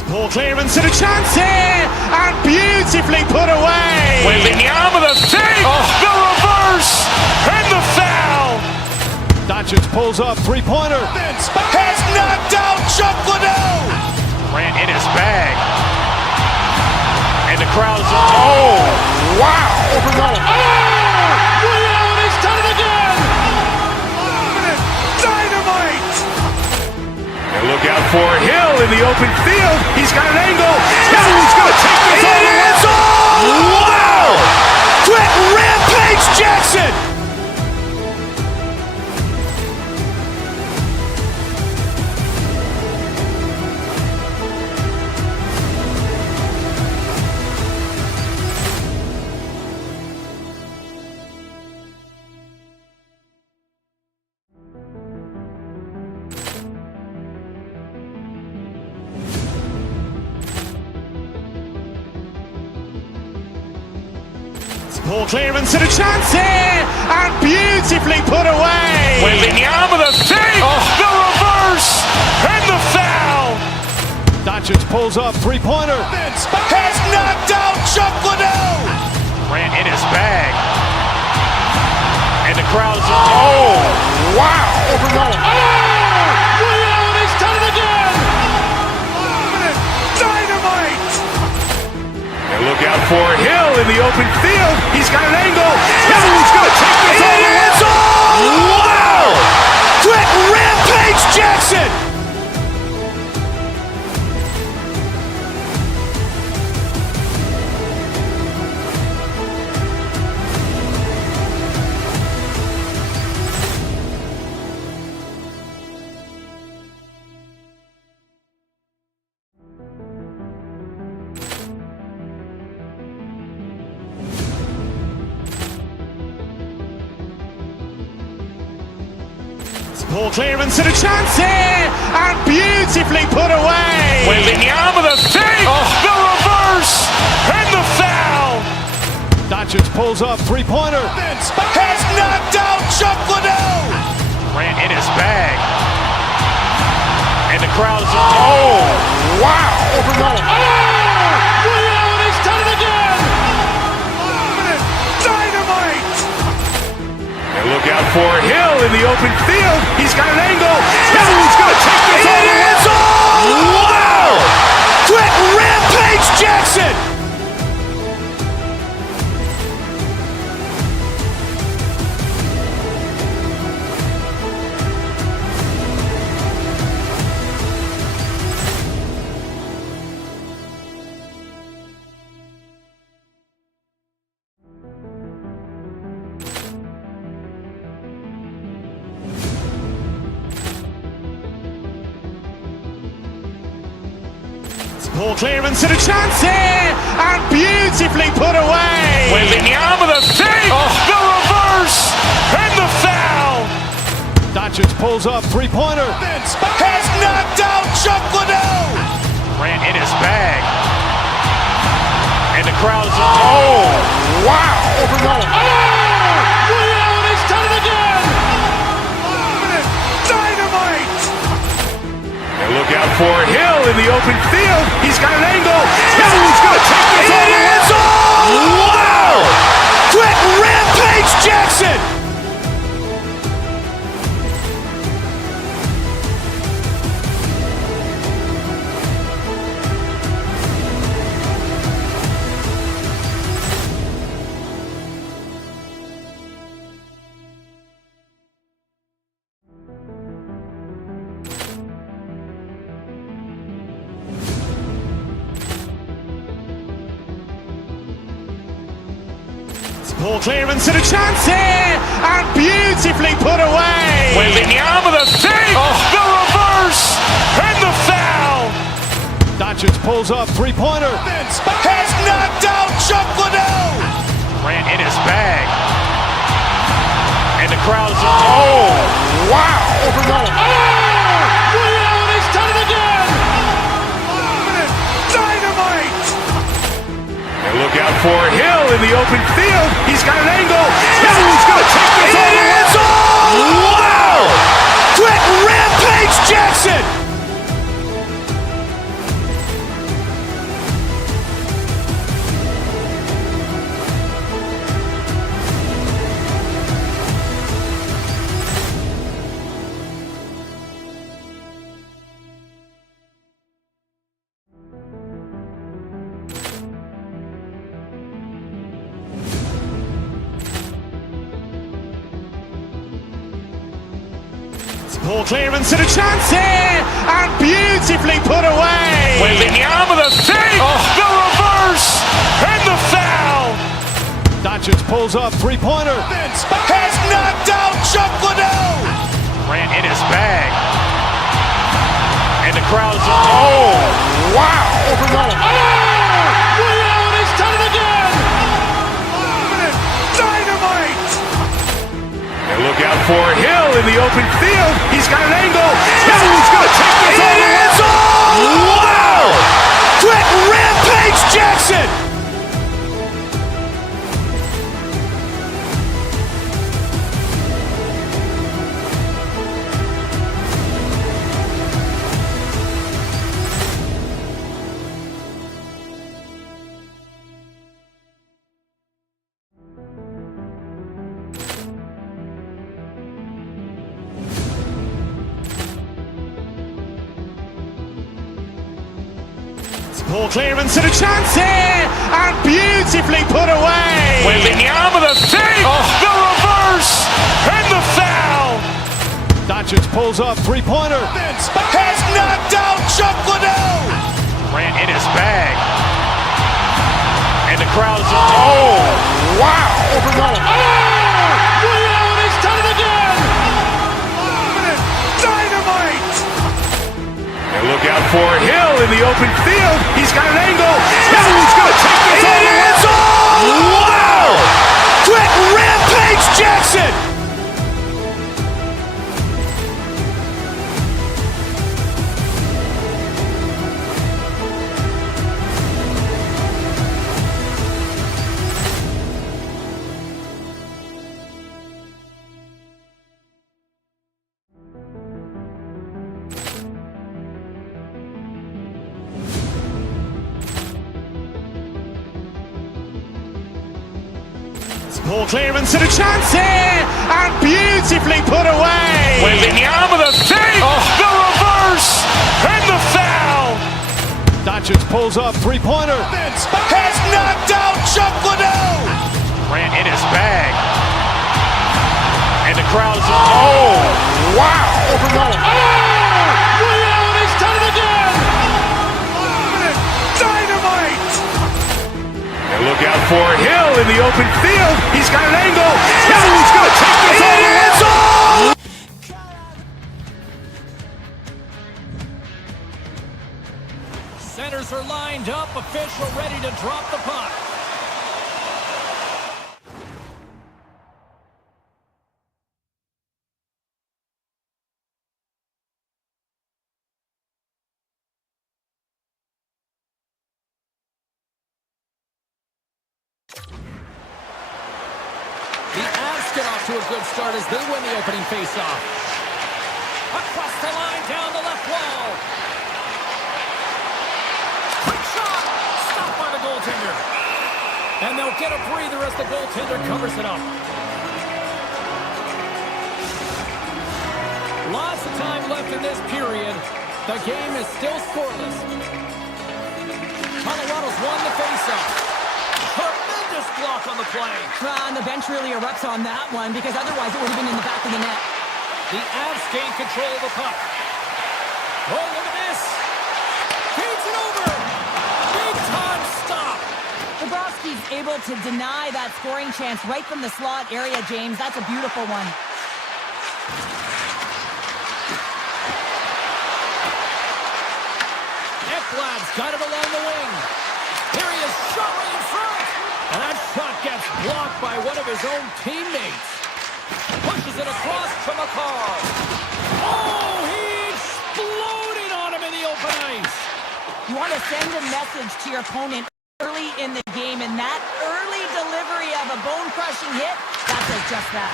Poor clearance and a chance here, and beautifully put away. Waving the arm of the save, the reverse, and the foul. Doncic pulls up, three-pointer. Has knocked out Chuck Liddell. Ran in his bag. And the crowd's, oh, wow. Liddell, he's done it again. Dynamite. And look out for Hill in the open field. He's got an angle. Hill's going to take this all the way. Wow. Quick Rampage Jackson. Poor clearance and a chance here, and beautifully put away. Waving the arm of the save, the reverse, and the foul. Doncic pulls up, three-pointer. Has knocked out Chuck Liddell. Ran in his bag. And the crowd's, oh, wow. Liddell, he's done it again. Dynamite. And look out for Hill in the open field. He's got an angle. Hill's going to take this all the way. Wow. Quick Rampage Jackson. Poor clearance and a chance here, and beautifully put away. Waving the arm of the save, the reverse, and the foul. Doncic pulls up, three-pointer. Has knocked out Chuck Liddell. Ran in his bag. And the crowd's, oh, wow. Liddell, he's done it again. Dynamite. And look out for Hill in the open field. He's got an angle. Hill's going to take this all the way. Wow. Quick Rampage Jackson. Poor clearance and a chance here, and beautifully put away. Waving the arm of the save, the reverse, and the foul. Doncic pulls up, three-pointer. Has knocked out Chuck Liddell. Ran in his bag. And the crowd's, oh, wow. Liddell, he's done it again. Dynamite. And look out for Hill in the open field. He's got an angle. Hill's going to take this all the way. Wow. Quick Rampage Jackson. Ball clearance and a chance here, and beautifully put away. Waving the arm of the save, the reverse, and the foul. Doncic pulls up, three-pointer. Has knocked out Chuck Liddell. Ran in his bag. And the crowd is, oh, wow. Overrun. Leon has done it again. Dynamite. And look out for Hill in the open field. He's got an angle. Hill's going to take this all the way. Wow. Quick Rampage Jackson. Ball clearance and a chance here, and beautifully put away. Waving the arm of the save, the reverse, and the foul. Doncic pulls up, three-pointer. Has knocked out Chuck Liddell. Ran in his bag. And the crowd is, oh, wow. Overrun. Leon has done it again. Dynamite. And look out for Hill in the open field. He's got an angle. Hill's going to take this all the way. Wow. Quick Rampage Jackson. Ball clearance and a chance here, and beautifully put away. Waving the arm of the save, the reverse, and the foul. Doncic pulls up, three-pointer. Has knocked out Chuck Liddell. Ran in his bag. And the crowd is, oh, wow. Overrun. Leon has done it again. Dynamite. And look out for Hill in the open field. He's got an angle. Hill's going to take this all the way. Wow. Quick Rampage Jackson. Ball clearance and a chance here, and beautifully put away. Waving the arm of the save, the reverse, and the foul. Doncic pulls up, three-pointer. Has knocked out Chuck Liddell. Ran in his bag. And the crowd is, oh, wow. Overrun. Leon has done it again. Dynamite. And look out for Hill in the open field. He's got an angle. Hill's going to take this all the way. Centers are lined up. Official ready to drop the puck. The Avs get off to a good start as they win the opening faceoff. Across the line, down the left wall. Quick shot! Stopped by the goaltender. And they'll get a breather as the goaltender covers it up. Lots of time left in this period. The game is still scoreless. Colorado's won the faceoff. Tremendous block on the play. And the bench really erupts on that one because otherwise it would have been in the back of the net. The Avs gain control of the puck. Oh, look at this. Feeds it over. Big time stop. Bobrovsky's able to deny that scoring chance right from the slot area, James. That's a beautiful one. Ekblad's got it along the wing. Here he is, shot right in front. And that shot gets blocked by one of his own teammates. Pushes it across to McCarr. Oh, he exploded on him in the open ice. You want to send a message to your opponent early in the game, and that early delivery of a bone-crushing hit, that does just that.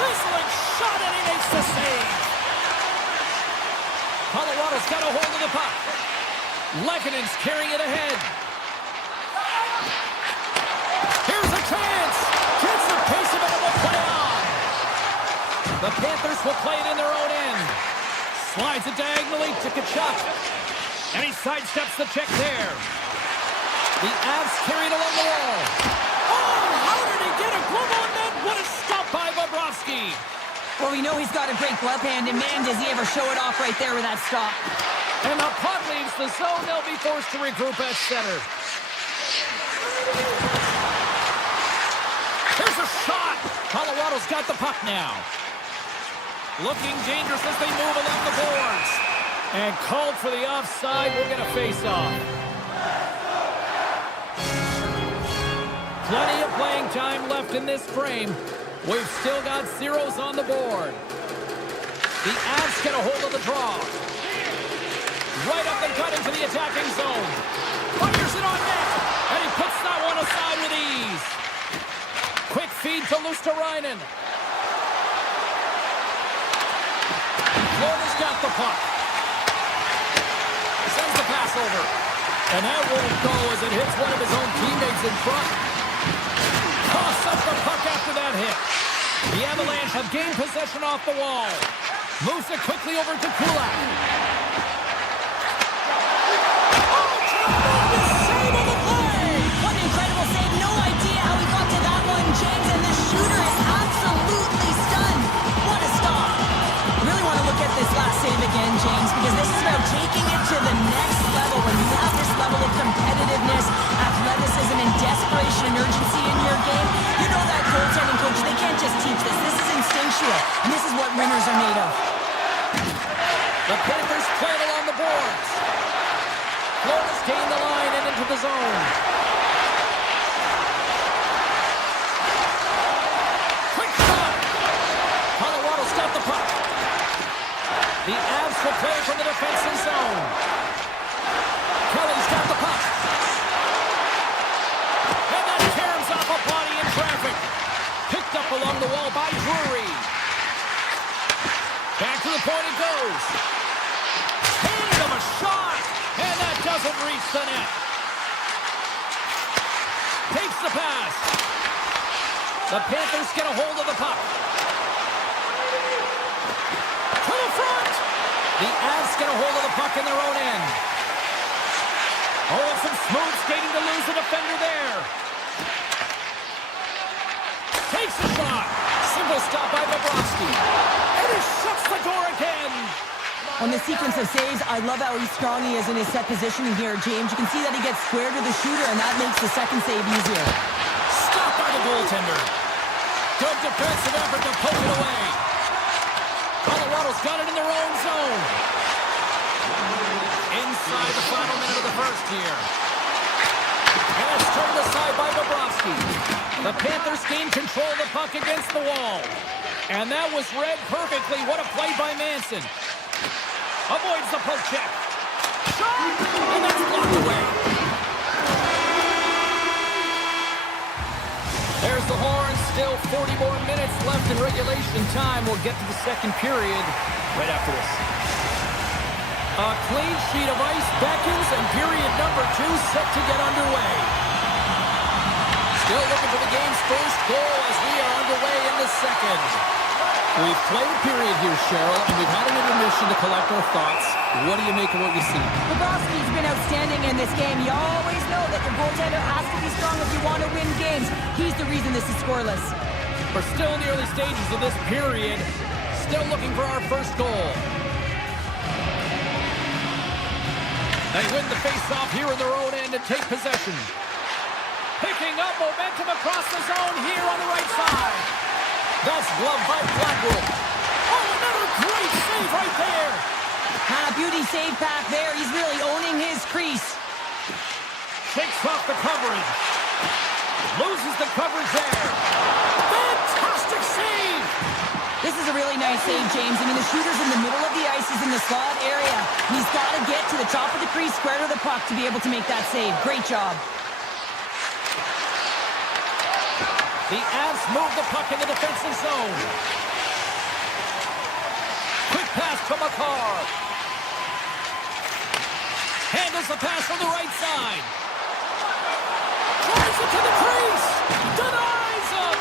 Sizzling shot, and he makes the save. Colorado's got a hold of the puck. Lekkonen's carrying it ahead. Here's a chance. Gets the pace of it and will play on. The Panthers will play it in their own end. Slides it diagonally to Tkachuk. And he sidesteps the check there. The Avs carry it along the wall. Oh, how did he get a glove on that? What a stop by Bobrovsky. Well, we know he's got a great glove hand, and man, does he ever show it off right there with that stop. And the puck leaves the zone. They'll be forced to regroup at center. Here's a shot. Colorado's got the puck now. Looking dangerous as they move along the boards. And called for the offside. We'll get a face-off. Plenty of playing time left in this frame. We've still got zeros on the board. The Avs get a hold of the draw. Right up and cut into the attacking zone. Fires it on net. And he puts that one aside with ease. Quick feed to Luosterainen. Florida's got the puck. Sends the pass over. And that won't go as it hits one of his own teammates in front. Toss up the puck after that hit. The Avalanche have gained possession off the wall. Moves it quickly over to Kulak. Oh, tremendous save of the play! What an incredible save. No idea how he got to that one, James, and the shooter is absolutely stunned. What a stop. Really want to look at this last save again, James, because this is about taking it to the next level. When you have this level of competitiveness, athleticism, and desperation and urgency in your game, you know that goaltending coach, they can't just teach this. This is instinctual, and this is what winners are made of. The Panthers play it along the boards. Florida's gained the line and into the zone. Quick shot. Colorado's got the puck. The Avs will play from the defensive zone. Kelly's got the puck. And that tears off a body in traffic. Picked up along the wall by Drury. Back to the point it goes. Handed him a shot. And that doesn't reach the net. Takes the pass. The Panthers get a hold of the puck. To the front. The Avs get a hold of the puck in their own end. Oh, some smooth skating to lose the defender there. Takes a shot. Simple stop by Bobrovsky. And he shuts the door again. On the sequence of saves, I love how strong he is in his set positioning here, James. You can see that he gets square to the shooter, and that makes the second save easier. Stopped by the goaltender. Good defensive effort to poke it away. Colorado's got it in their own zone. Inside the final minute of the first here. And it's turned aside by Bobrovsky. The Panthers gain control of the puck against the wall. And that was read perfectly. What a play by Manson. Avoids the poke check. Shot! And that's blocked away. There's the horn. Still 40 more minutes left in regulation time. We'll get to the second period right after this. A clean sheet of ice beckons, and period number 2 set to get underway. Still looking for the game's first goal as we are underway in the second. We've played a period here, Cheryl, and we've had an intermission to collect our thoughts. What do you make of what you see? Bobrovsky's been outstanding in this game. You always know that your goaltender has to be strong if you want to win games. He's the reason this is scoreless. We're still in the early stages of this period. Still looking for our first goal. They win the face-off here in their own end and take possession. Picking up momentum across the zone here on the right side. That's gloved by Blackwood. Oh, another great save right there. Beauty save pack there. He's really owning his crease. Shakes off the coverage. Loses the coverage there. Fantastic save. This is a really nice save, James. I mean, the shooter's in the middle of the ice. He's in the slot area. He's got to get to the top of the crease, square to the puck to be able to make that save. Great job. The Avs move the puck in the defensive zone. Quick pass to Makar. Handles the pass from the right side. Drives it to the crease. Denies him.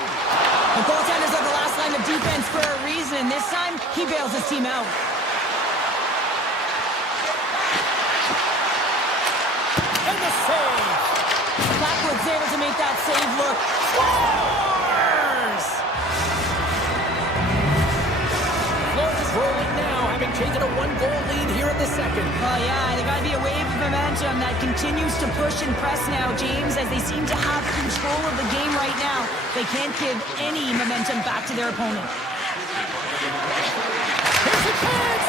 The goaltenders are the last line of defense for a reason, and this time, he bails his team out. And the save. Blackwood's able to make that save look. Scores! Florida's rolling now, having taken a one-goal lead here in the second. Oh, yeah, there got to be a wave of momentum that continues to push and press now, James, as they seem to have control of the game right now. They can't give any momentum back to their opponent. Here's a chance!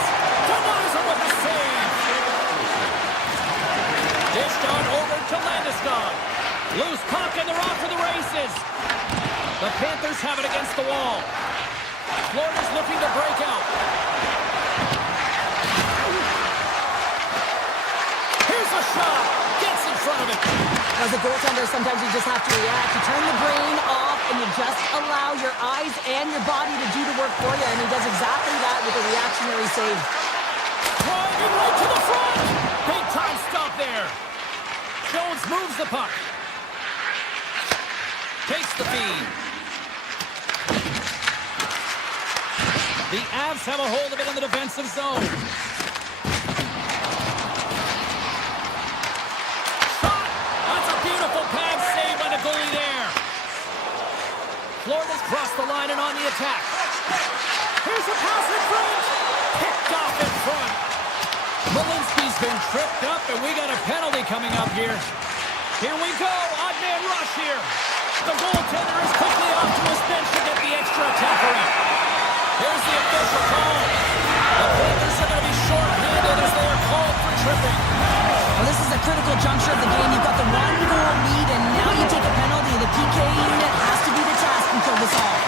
Denies him with a save! Dished on over to Landeskog. Loose puck and they're off to the races. The Panthers have it against the wall. Florida's looking to break out. Here's a shot. Gets in front of it. As a goaltender, sometimes you just have to react. You turn the brain off and you just allow your eyes and your body to do the work for you. And he does exactly that with a reactionary save. Driving right to the front. Big time stop there. Jones moves the puck. Takes the feed. The Avs have a hold of it in the defensive zone. Shot! That's a beautiful pad save by the goalie there. Florida's crossed the line and on the attack. Here's a pass in front. Picked off in front. Malinsky's been tripped up, and we got a penalty coming up here. Here we go. Odd man rush here. The goaltender is quickly off to his bench to get the extra attacker in. Here's the official call. The Panthers are going to be short-handed as they are called for tripping. Well, this is a critical juncture of the game. You've got the one-goal lead, and now you take a penalty. The PK unit has to do the task and kill this all.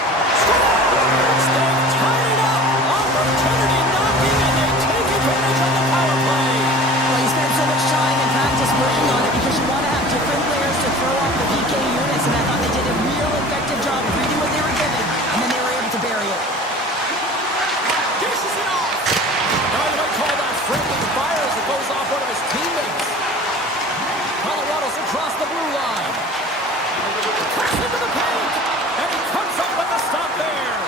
Scores! They've tied it up. Opportunity knocking, and they take advantage of the power play. Well, you spent so much time in practice working on it because you want to have different players to throw off the PK units, and I thought they did a real effective job of reading what they were given, and then they were able to bury it. Dishes it off. Now you might call that friendly fire as it goes off one of his teammates. Colorado's across the blue line. Cuts into the paint, and he comes up with a stop there.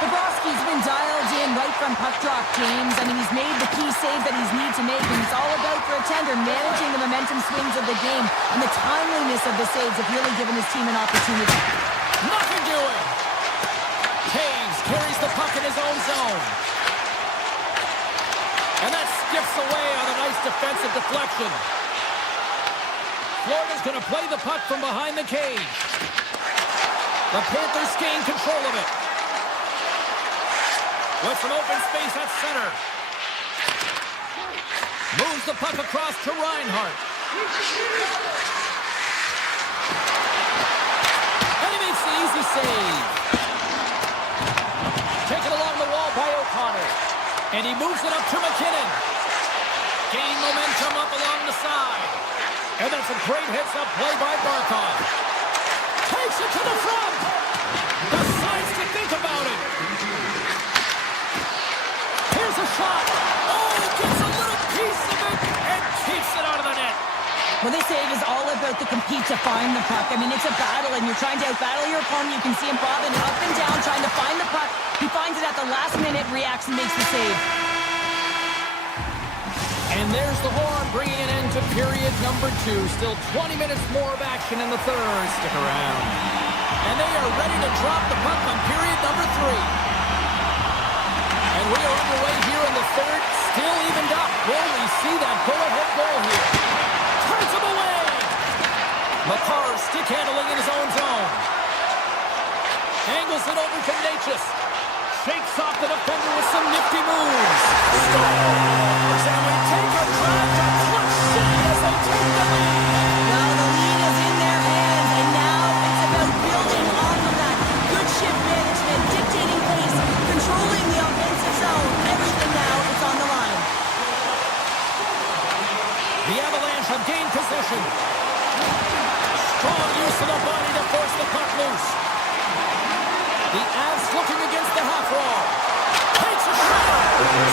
Bobrovsky's been dialed in right from puck drop, James. I mean, he's made the key save that he's need to make, and it's all about, for a tender, managing the momentum swings of the game, and the timeliness of the saves have really given his team an opportunity. Nothing doing. Taves carries the puck in his own zone. And that skips away on a nice defensive deflection. Florida's going to play the puck from behind the cage. The Panthers gain control of it. With some open space at center. Moves the puck across to Reinhart. And he makes the easy save. Taken along the wall by O'Connor. And he moves it up to McKinnon. Gain momentum up along the side. And that's a great hits-up play by Barkov. Takes it to the front. Decides to think about it. Here's a shot. Oh, gets a little piece of it and keeps it out of the net. Well, this save is all about the compete to find the puck. I mean, it's a battle, and you're trying to out-battle your opponent. You can see him bobbing up and down, trying to find the puck. He finds it at the last minute, reacts, and makes the save. And there's the horn, bringing an end to period number 2. Still 20 minutes more of action in the third. Stick around. And they are ready to drop the puck on period number 3. And we are underway here in the third, still evened up. Will we see that go-ahead goal here? Turns him away. Makar stick-handed Angles it over to Natchez. Shakes off the defender with some nifty moves. Scores! And we take a drive to Clutch City as they take the lead. Well, the lead is in their hands, and now it's about building off of that. Good shift management, dictating pace, controlling the offensive zone. Everything now is on the line. The Avalanche have gained position. Strong use of the body to force the puck loose. The Avs looking against the half wall. Takes a shot.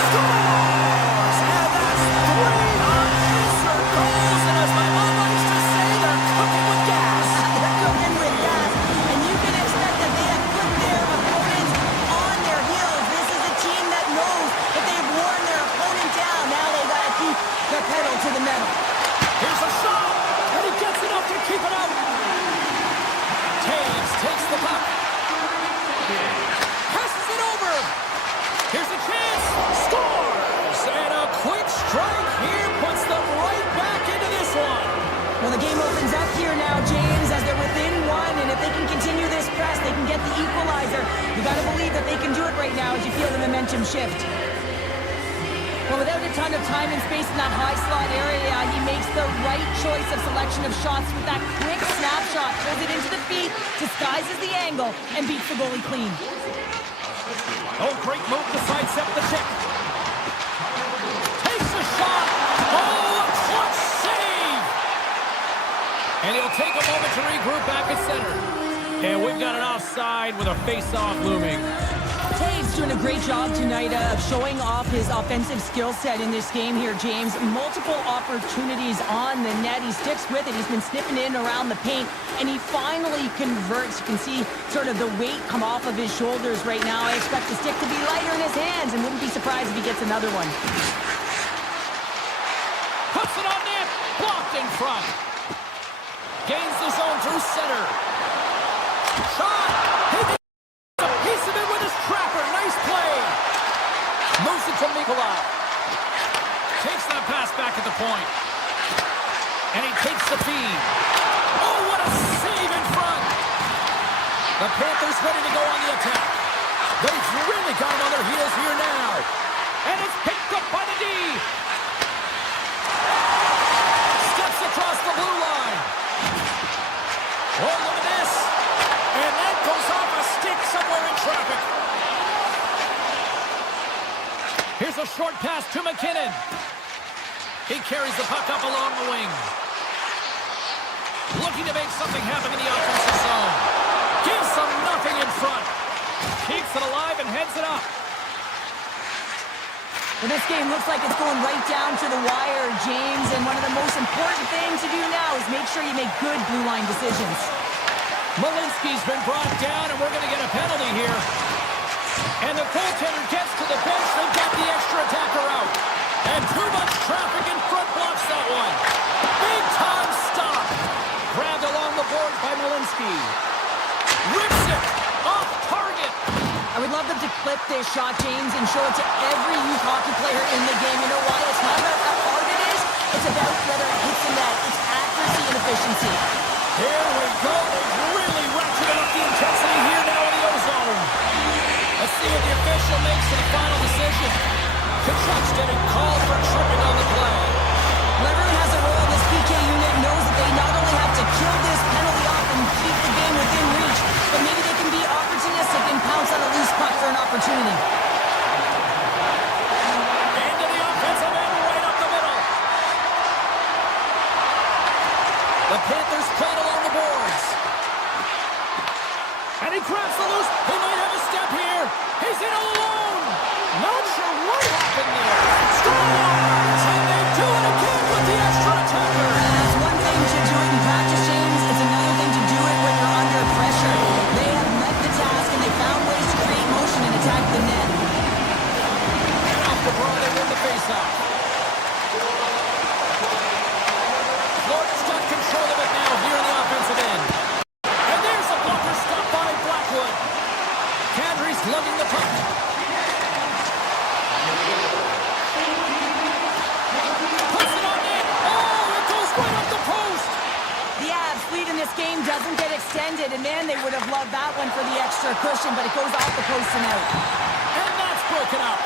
Scores! And that's 3 unanswered goals. And as my mom likes to say, they're cooking with gas. They're cooking with gas, and you can expect that they have put their opponents on their heels. This is a team that knows that they've worn their opponent down. Now they got to keep the pedal to the metal. Here's a shot. And he gets enough to keep it out. Taves takes the puck. Passes it over. Here's a chance. Scores. And a quick strike here puts them right back into this one. Well, the game opens up here now, James, as they're within one, and if they can continue this press, they can get the equalizer. You got to believe that they can do it right now as you feel the momentum shift. Well, without a ton of time and space in that high slot area, he makes the right choice of selection of shots with that quick snapshot. Pulls it into the feet, disguises the angle, and beats the goalie clean. Oh, great move to sidestep the check. Takes a shot. Oh, a clutch save. And he'll take a moment to regroup back at center. And we've got an offside with a face-off looming. Taves doing a great job tonight of showing off his offensive skill set in this game here, James. Multiple opportunities on the net. He sticks with it. He's been sniffing in around the paint, and he finally converts. You can see sort of the weight come off of his shoulders right now. I expect the stick to be lighter in his hands, and wouldn't be surprised if he gets another one. Puts it on net. Blocked in front. Gains the zone through center. Shot. He a piece of it with his trapper. Nice play. Moves it to Nikolai. Takes that pass back at the point. And he takes the feed. Oh, what a save in front. The Panthers ready to go on the attack. They've really got him on their heels here now. And it's picked up by the D. Steps across the blue line. Oh, look at this. And that goes off a stick somewhere in traffic. Here's a short pass to McKinnon. He carries the puck up along the wing. Looking to make something happen in the offensive zone. Gives them nothing in front. Keeps it alive and heads it up. Well, this game looks like it's going right down to the wire, James, and one of the most important things to do now is make sure you make good blue line decisions. Malinsky's been brought down, and we're going to get a penalty here. And the goaltender gets to the bench. They've got the extra attacker out. And too much traffic in front blocks that one. Big time stop. Grabbed along the boards by Malinsky. Rips it off target. I would love them to clip this shot, James, and show it to every youth hockey player in the game. You know why? It's not about how hard it is. It's about whether it hits the net. It's accuracy and efficiency. Here we go. They've really ratcheted up the intensity here now in the O-zone. Let's see what the official makes for the final decision. Kachuk's getting called for tripping on the play. Well, everyone has a role in this PK unit, knows that they not only have to kill this penalty off and keep the game within reach, but maybe they can be opportunistic and pounce on a loose puck for an opportunity. Into the offensive end, right up the middle. The Panthers played along the boards. And he grabs the loose. He might have a step here. He's in all alone. Not sure what happened there. Scores! And they do it again with the extra attacker. It's one thing to do it in practice, James. It's another thing to do it when you're under pressure. They have met the task, and they found ways to create motion and attack the net. And off the draw, they win the faceoff. Florida's got control of it now here in the offensive end. And there's a blocker stop by Blackwood. Kadri's lugging the puck. Puts it on net. Oh, it goes right up the post. The Avs' lead in this game doesn't get extended, and man, they would have loved that one for the extra cushion, but it goes off the post and out. And that's broken up.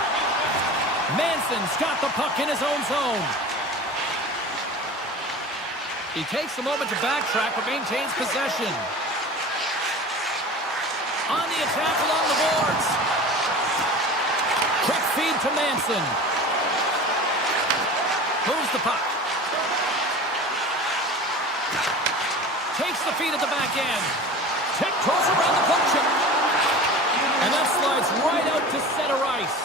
Manson's got the puck in his own zone. He takes a moment to backtrack, but maintains possession. On the attack along the boards. Quick feed to Manson. Moves the puck. Takes the feed at the back end. Tiptoes around the poke check. And that slides right out to center ice.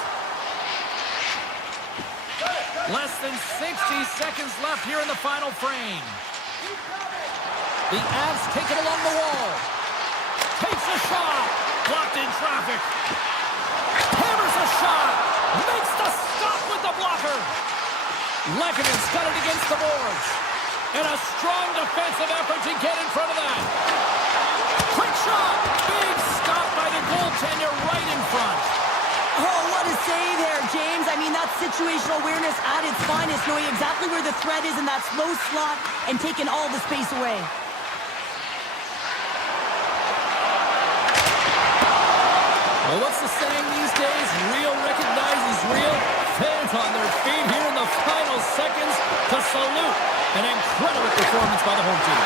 Less than 60 seconds left here in the final frame. The Avs take it along the wall. Takes a shot. Blocked in traffic. Hammers a shot. Makes the stop with the blocker. Lekkonen's got it against the boards. And a strong defensive effort to get in front of that. Quick shot. Big stop by the goaltender right in front. Oh, what a save there, James. I mean, that's situational awareness at its finest, knowing exactly where the threat is in that slow slot and taking all the space away. Well, what's the saying these days? Real recognizes real. Fans on their feet here in the final seconds to salute an incredible performance by the home team.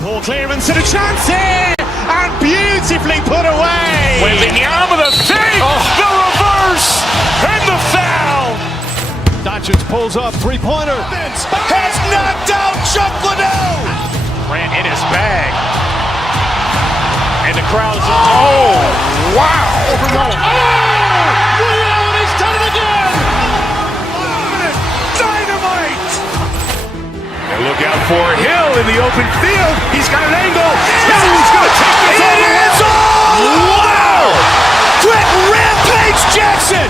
Poor clearance and a chance here! And beautifully put away! Waving the arm of the thing! The reverse! And the foul! Doncic pulls up, three-pointer. Vince has knocked out Chuck Liddell! Ran in his bag. And the crowd's... Oh! Wow! Overrun. Oh! Liddell, and he's done it again! Dynamite! And look out for Hill in the open field. He's got an angle. Now he's going to take this all the way. Wow! Quick rampage Jackson!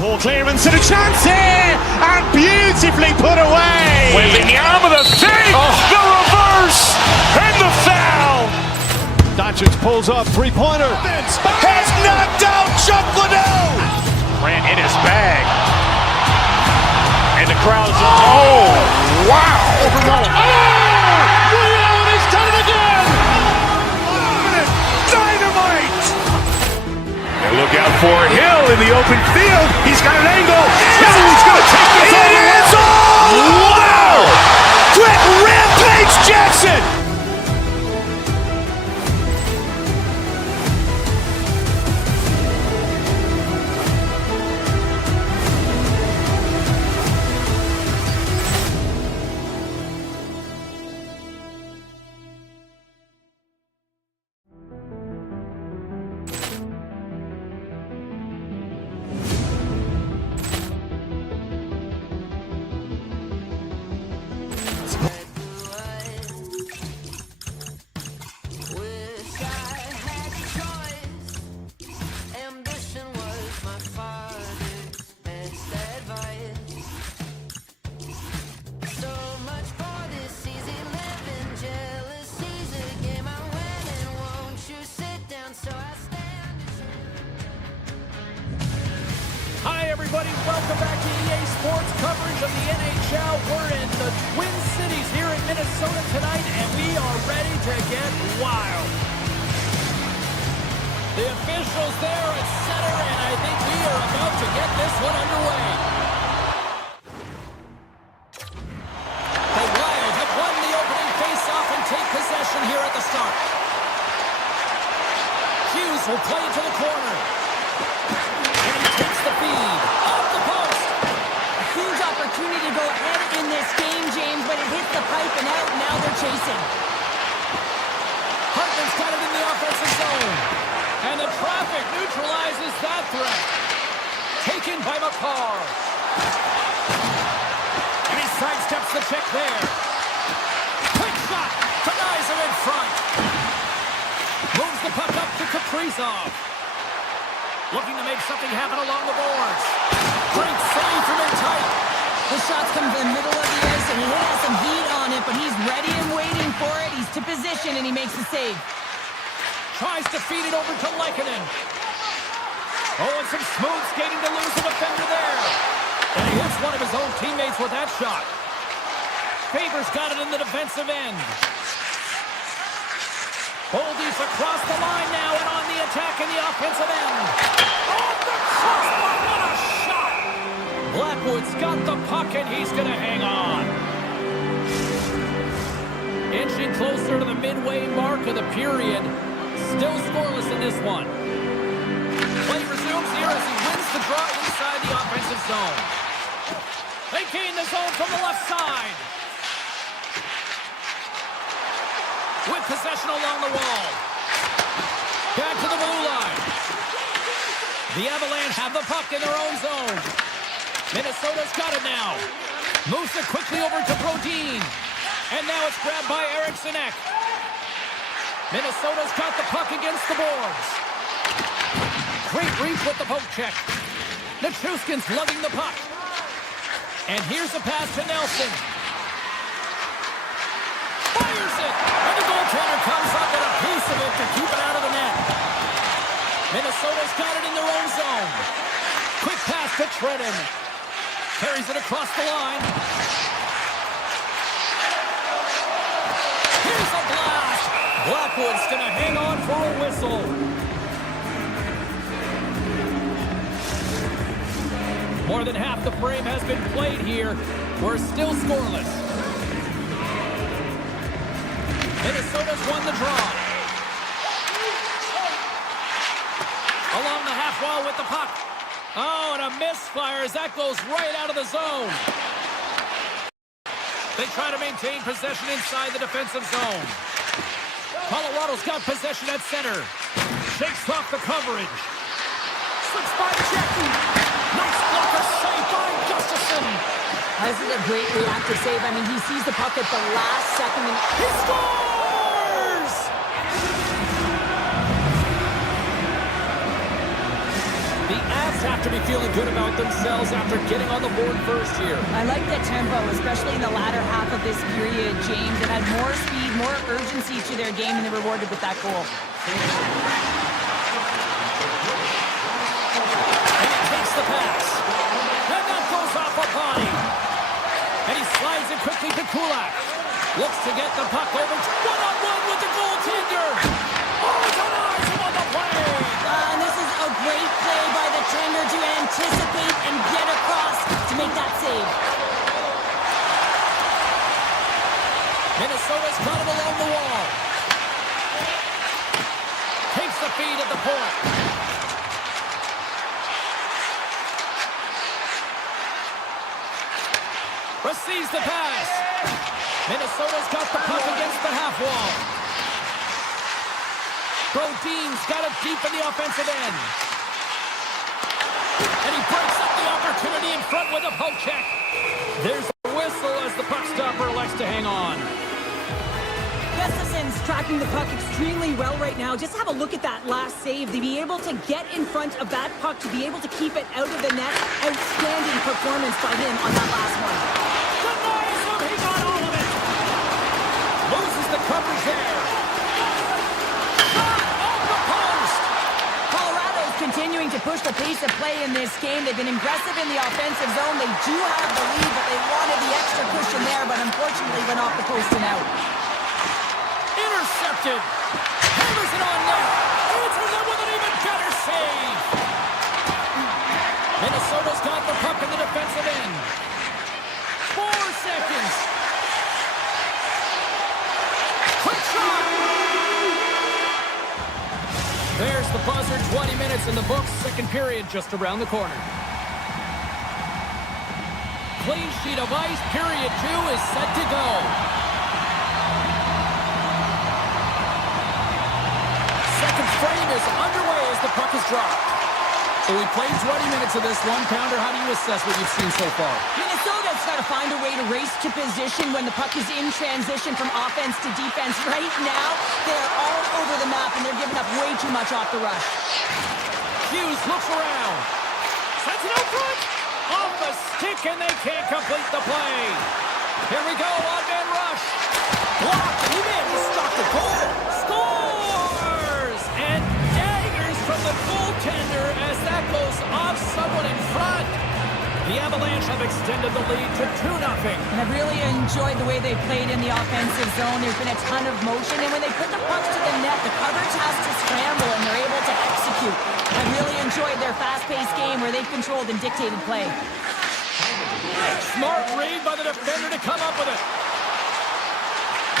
Poor clearance and a chance here! And beautifully put away! Waving the arm of the thing! The reverse! And the foul! Doncic pulls up, three-pointer. Vince has knocked out Chuck Liddell! Ran in his bag. And the crowd's... Oh! Wow! Overrun. Oh! Liddell, and he's done it again! Dynamite! And look out for Hill in the open field. He's got an angle. Now he's going to take this all the way. Wow! Quick rampage Jackson! Everybody, welcome back to EA Sports coverage of the NHL. We're in the Twin Cities here in Minnesota tonight, and we are ready to get wild. The officials there at center, and I think we are about to get this one underway. The Wild have won the opening faceoff and take possession here at the start. Hughes will play into the corner. And he takes the feed. Off the post. A huge opportunity to go ahead in this game, James, but it hits the pipe and out, and now they're chasing. Hartman's got it in the offensive zone. And the traffic neutralizes that threat. Taken by McCarr. And he sidesteps the check there. Quick shot. Denies him in front. Moves the puck up to Kaprizov. Looking to make something happen along the boards. Great save from in tight. The shots come from the middle of the ice, and he has some heat on it, but he's ready and waiting for it. He's to position, and he makes the save. Tries to feed it over to Lehkonen. Oh, and some smooth skating to lose the defender there. And he hits one of his own teammates with that shot. Faber's got it in the defensive end. Boldy's across the line now and on the attack in the offensive end. Oh, the crossbar, what a shot! Blackwood's got the puck and he's going to hang on. Inching closer to the midway mark of the period. Still scoreless in this one. Play resumes here as he wins the draw inside the offensive zone. They gain the zone from the left side. With possession along the wall. Back to the blue line. The Avalanche have the puck in their own zone. Minnesota's got it now. Moves it quickly over to Brodin. And now it's grabbed by Eriksson Ek. Minnesota's got the puck against the boards. Great reach with the poke check. Nichushkin's lugging the puck. And here's a pass to Nelson. Fires it! And the goaltender comes up with a piece of it to keep it out of the net. Minnesota's got it in their own zone. Quick pass to Trenton. Carries it across the line. Here's a blast! Blackwood's gonna hang on for a whistle. More than half the frame has been played here. We're still scoreless. Minnesota's won the draw. Along the half wall with the puck. Oh, and a misfire as that goes right out of the zone. They try to maintain possession inside the defensive zone. Colorado's got possession at center. Shakes off the coverage. Slips by Jackie. Nice blocker save by Gustafsson. This is a great reactive save. I mean, he sees the puck at the last second. And he scores! The Avs have to be feeling good about themselves after getting on the board first here. I like the tempo, especially in the latter half of this period, James. It had more speed, more urgency to their game, and they rewarded with that goal. And he takes the pass. And that goes off a body. And he slides it quickly to Kulak. Looks to get the puck over. One-on-one with the goaltender. Oh, denies him on the play. And this is a great play by the tender to anticipate and get across to make that save. Minnesota's got it along the wall. Takes the feed at the point. Receives the pass. Minnesota's got the puck against the half wall. Brodin's got it deep in the offensive end. And he breaks up the opportunity in front with a poke check. There's a whistle as the puck stopper elects to hang on. Gustafsson's tracking the puck extremely well right now. Just have a look at that last save. To be able to get in front of that puck, to be able to keep it out of the net. Outstanding performance by him on that last one. Denies him, he got all of it. Loses the coverage there. Shot off the post. Colorado's continuing to push the pace of play in this game. They've been aggressive in the offensive zone. They do have the lead, but they wanted the extra cushion there, but unfortunately went off the post and out. Intercepted. Hammers it on net. Answers it with an even better save. Minnesota's got the puck in the defensive end. 4 seconds. Quick shot. There's the buzzer. 20 minutes in the books. Second period just around the corner. Clean sheet of ice. Period 2 is set to go. Second frame is underway as the puck is dropped. So we played 20 minutes of this one. Pounder, how do you assess what you've seen so far? Minnesota's got to find a way to race to position when the puck is in transition from offense to defense. Right now, they're all over the map, and they're giving up way too much off the rush. Hughes looks around. Sends it out front. Off the stick, and they can't complete the play. Here we go, one-man rush. Blocked, and he may have just stopped the goal. Scores! And daggers from the goaltender as that goes off someone in front. The Avalanche have extended the lead to 2-0. And I've really enjoyed the way they played in the offensive zone. There's been a ton of motion, and when they put the pucks to the net, the coverage has to scramble, and they're able to execute. I really enjoyed their fast-paced game where they've controlled and dictated play. Smart read by the defender to come up with it.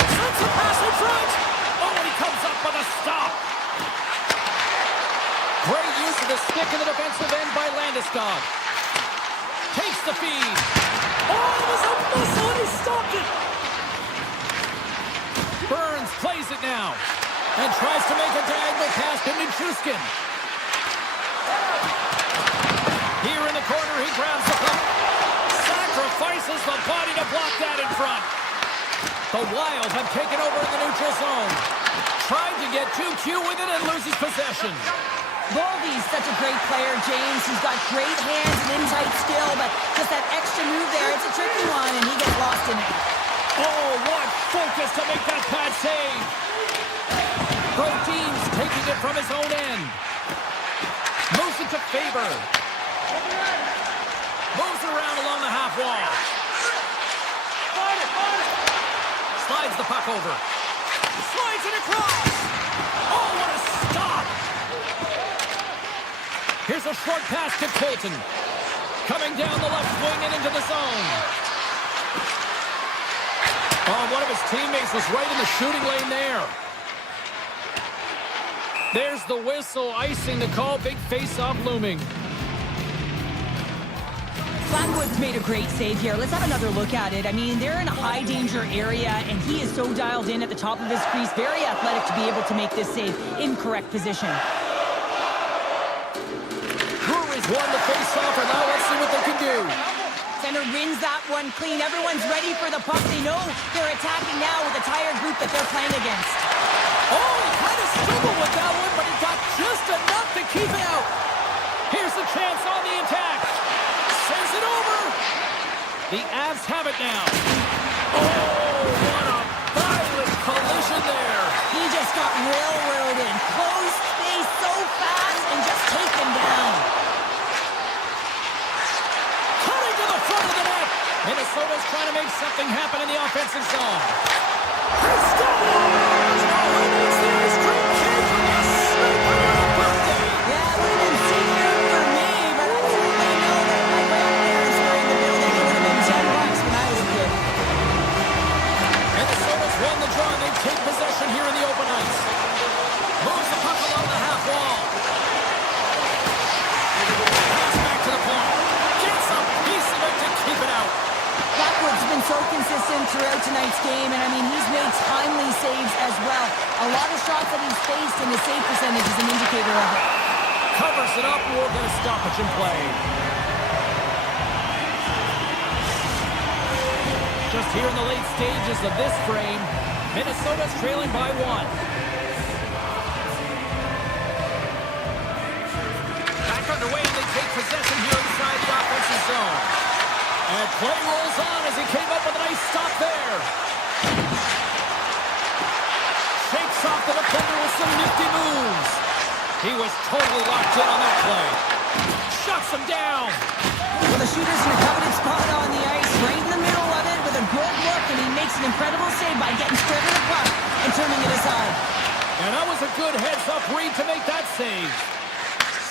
Sends the pass in front. Oh, and he comes up with a stop. Great use of the stick in the defensive end by Landeskog. Takes the feed. Oh, it was a missile, and he stopped it. Burns plays it now and tries to make a diagonal pass to Nichushkin. Here in the corner, he grabs the puck. Sacrifices the body to block that in front. The Wild have taken over in the neutral zone. Tried to get too cute with it and loses possession. Volvy's such a great player, James. He's got great hands and in-tight skill, but just that extra move there, it's a tricky one, and he gets lost in it. Oh, what focus to make that pass save. Both teams taking it from his own end. Moves it to Faber. Moves it around along the half wall. Slides the puck over. Slides it across. Oh, what a stop. Here's a short pass to Colton. Coming down the left wing and into the zone. Oh, one of his teammates was right in the shooting lane there. There's the whistle, icing the call. Big face-off looming. Blackwood's made a great save here. Let's have another look at it. I mean, they're in a high-danger area, and he is so dialed in at the top of his crease. Very athletic to be able to make this save in correct position. Brewery's won the face-off, and now let's see what they can do. Center wins that one clean. Everyone's ready for the puck. They know they're attacking now with the tired group that they're playing against. Oh, he kind of struggled with that one, but he got just enough to keep it out. Here's a chance on the attack. Sends it over. The Avs have it now. Oh, what a violent collision there. He just got railroaded. Closed space so fast and just taken down. Coming to the front of the net. Minnesota's trying to make something happen in the offensive zone. He scores! Oh, he makes the ice cream cake for the sleeper on a birthday. Yeah, it would have been senior for me, but I certainly know that my grandparents were in the building. It would have been $10 when I was a kid. Minnesota's won the draw, and they take possession here in the open ice. Moves the puck along the half wall. Pass back to the point. Gets a piece of it to keep it out. Blackwood's been so consistent throughout tonight's game, and I mean, he's made timely saves as well. A lot of shots that he's faced, and his save percentage is an indicator of it. Covers it up, we'll get a stoppage in play. Just here in the late stages of this frame, Minnesota's trailing by 1. Back underway, and they take possession here inside the offensive zone. And play rolls on as he came up with a nice stop there. Shakes off the defender with some nifty moves. He was totally locked in on that play. Shuts him down. Well, the shooter's in a coveted spot on the ice, right in the middle of it with a good look, and he makes an incredible save by getting straight to the puck and turning it aside. And that was a good heads-up read to make that save.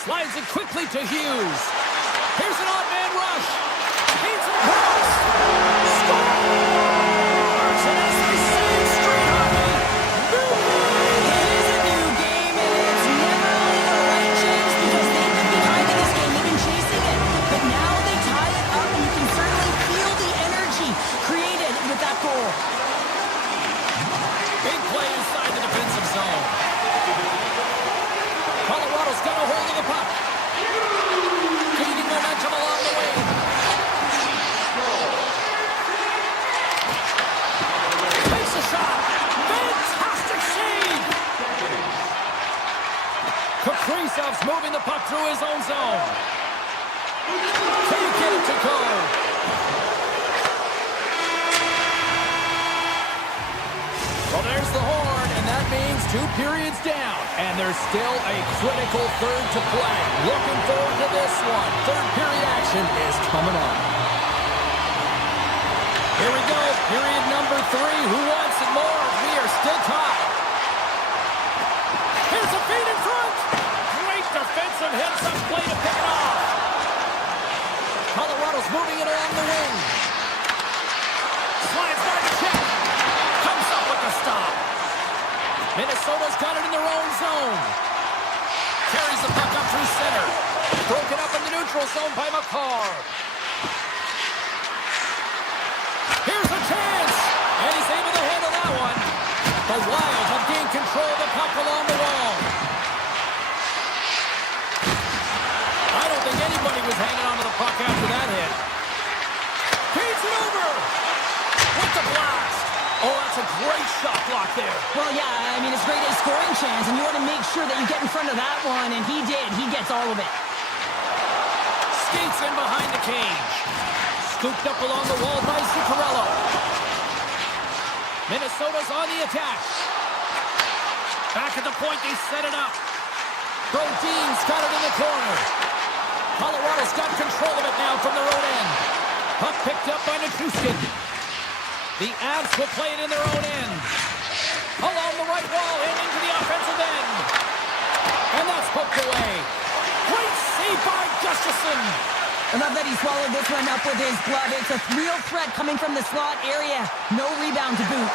Slides it quickly to Hughes. Here's an odd-man rush. Paints it across. Scores! And as they say, straight hockey. It is a new game, and it's never only the right chance because they've been behind in this game. They've been chasing it, but now they tie it up, and you can certainly feel the energy created with that goal. Big play inside the defensive zone. Colorado's got a hold of the puck. Komarov's moving the puck through his own zone. Can't get it to go. Well, there's the horn, and that means 2 periods down. And there's still a critical third to play. Looking forward to this one. Third period action is coming on. Here we go. Period number 3. Who wants it more? We are still tied. Here's a feed in front. Great defensive hits up play to pick it off. Colorado's moving it along the wing. Slides by the check. Comes up with the stop. Minnesota's got it in their own zone. Carries the puck up through center. Broken up in the neutral zone by McCarr. Here's a chance. And he's able to handle that one. The Wild have gained control of the puck along the wall. I don't think anybody was hanging on to the puck after that hit. Feeds it over. With the blast. Oh, that's a great shot block there. Well, yeah, I mean, it's great a scoring chance, and you want to make sure that you get in front of that one, and he did. He gets all of it. Skates in behind the cage. Scooped up along the wall by Zuccarello. Minnesota's on the attack. Back at the point, they set it up. Brodin's got it in the corner. Colorado's got control of it now from their own end. Puck picked up by Nichushkin. The Avs will play it in their own end. Along the right wall and into the offensive end. And that's poked away. Great save by Gustafsson. I love that he swallowed this one up with his glove. It's a real threat coming from the slot area. No rebound to boot.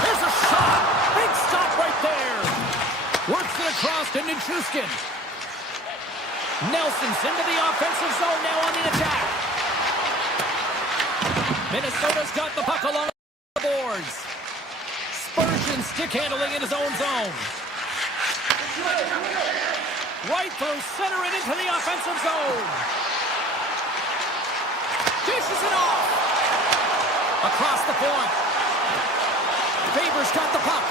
Here's a shot. Big stop right there. Works it across to Nichushkin. Nelson's into the offensive zone now on the attack. Minnesota's got the puck along the boards. Spurgeon stick handling in his own zone. Right through center and into the offensive zone. Dishes it off. Across the point. Faber's got the puck.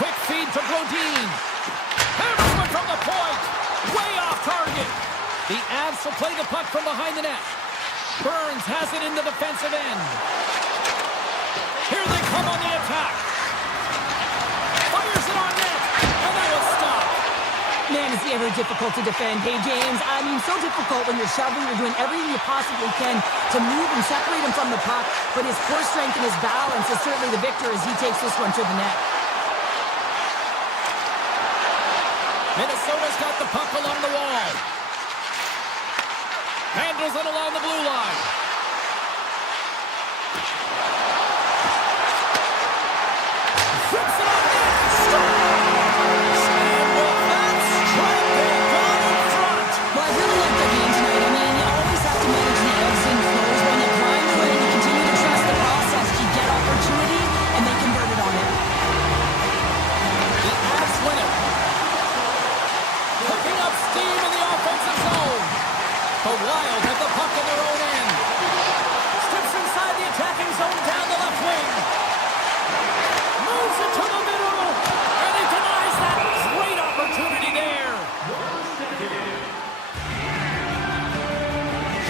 Quick feed to Brodin. Hammers one from the point. Way off target. The Avs will play the puck from behind the net. Burns has it in the defensive end. Here they come on the attack. Fires it on net. And that will stop. Man, is he ever difficult to defend. Hey, James, I mean, so difficult when you're shoving, you're doing everything you possibly can to move and separate him from the puck, but his core strength and his balance is certainly the victor as he takes this one to the net. Minnesota's got the puck along the wall. Handles it along the blue line. Flips it on net. Scores! And with that strike, they've gone in front. Well, I really like the game tonight. I mean, you always have to manage the ebbs and flows. When you grind through it and you continue to trust the process, you get opportunity, and they convert it on it. The Avs win it. Picking up steam in the offensive zone. The Wild have the puck in their own end. Steps inside the attacking zone down the left wing. Moves it to the middle. And he denies that. Great opportunity there.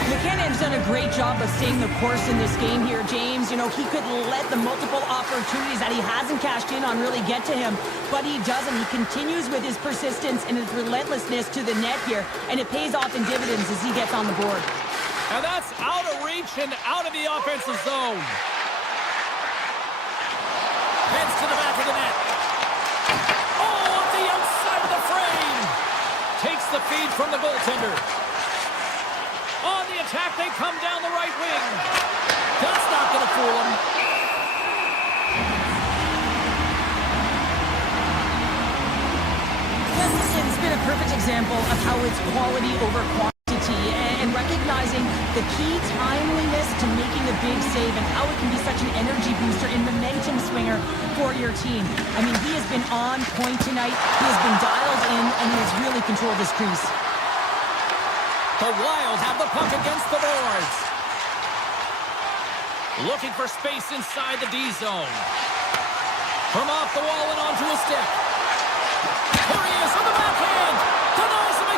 McKinnon's done a great job of staying the course in this game here, James. You know, he could let the multiple opportunities that he hasn't cashed in on really get to him, but he doesn't. He continues with his persistence and his relentlessness to the net here, and it pays off in dividends as he gets on the board. And that's out of reach and out of the offensive zone. Heads to the back of the net. Oh, at the outside of the frame. Takes the feed from the goaltender. On the attack, they come down the right wing. That's not going to fool him. Gustafsson's been a perfect example of how it's quality over quantity and recognizing the key timeliness to making a big save and how it can be such an energy booster and momentum swinger for your team. I mean, he has been on point tonight. He has been dialed in, and he has really controlled this crease. The Wild have the puck against the boards. Looking for space inside the D zone. From off the wall and onto a stick. Here he is on the backhand. Denies him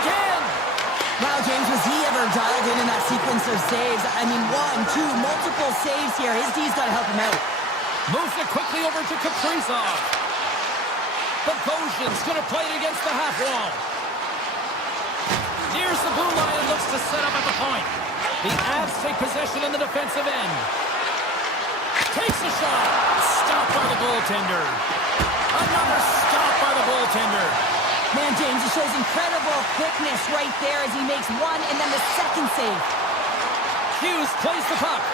never dialed in that sequence of saves. I mean, one, two, multiple saves here. His D's got to help him out. Moves it quickly over to Kaprizov. Bogosian's going to play it against the half wall. Nears the blue line and looks to set up at the point. The Avs take possession in the defensive end. Takes a shot. Stopped by the goaltender. Another stop by the goaltender. Man, James, he shows incredible quickness right there as he makes one and then the second save. Hughes plays the puck.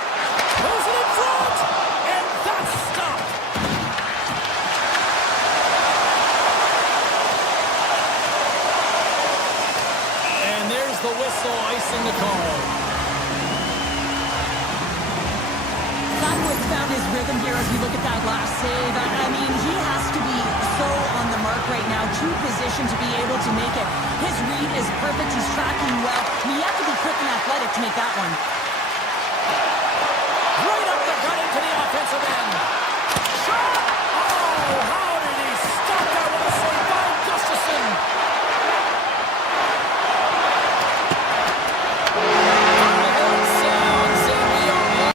Throws it in front. And that's stopped. And there's the whistle icing the call. Gladwood found his rhythm here as we look at that last save. I mean, he has to be so on the mark right now, true position to be able to make it. His read is perfect. He's tracking well. You have to be quick and athletic to make that one. Right up the gut into the offensive end. Shot! Oh, how did he stop that with a save by Gustafsson? It sounds and we are...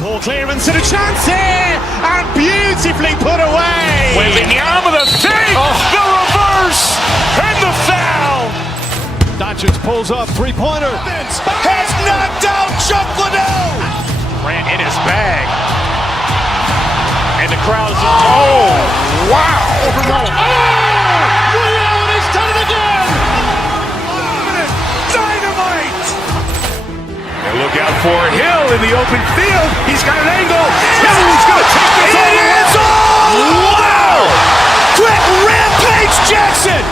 Ball clearance and a chance here, and beautifully put away. Waving the arm of the save, the reverse, and the foul. Doncic pulls up, three-pointer. Has knocked out Chuck Liddell. Ran in his bag. And the crowd's, oh, wow. He's done it again. Dynamite. And look out for Hill in the open field. He's got an angle. Hill's going to take this all the way. Wow! Quick rampage Jackson.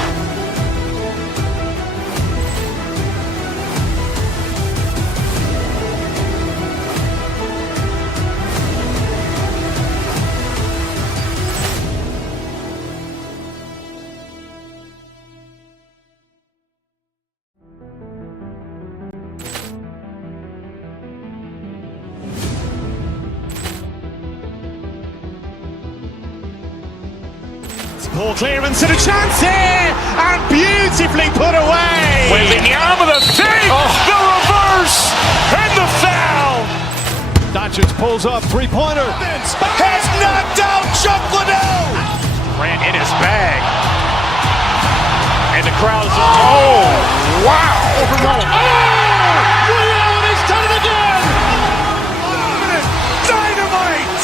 Ball clearance and a chance here, and beautifully put away. Waving the arm of the save, the reverse, and the foul. Doncic pulls up, three-pointer. Has knocked out Chuck Liddell. Ran in his bag. And the crowd's, oh, wow. He's done it again. Dynamite.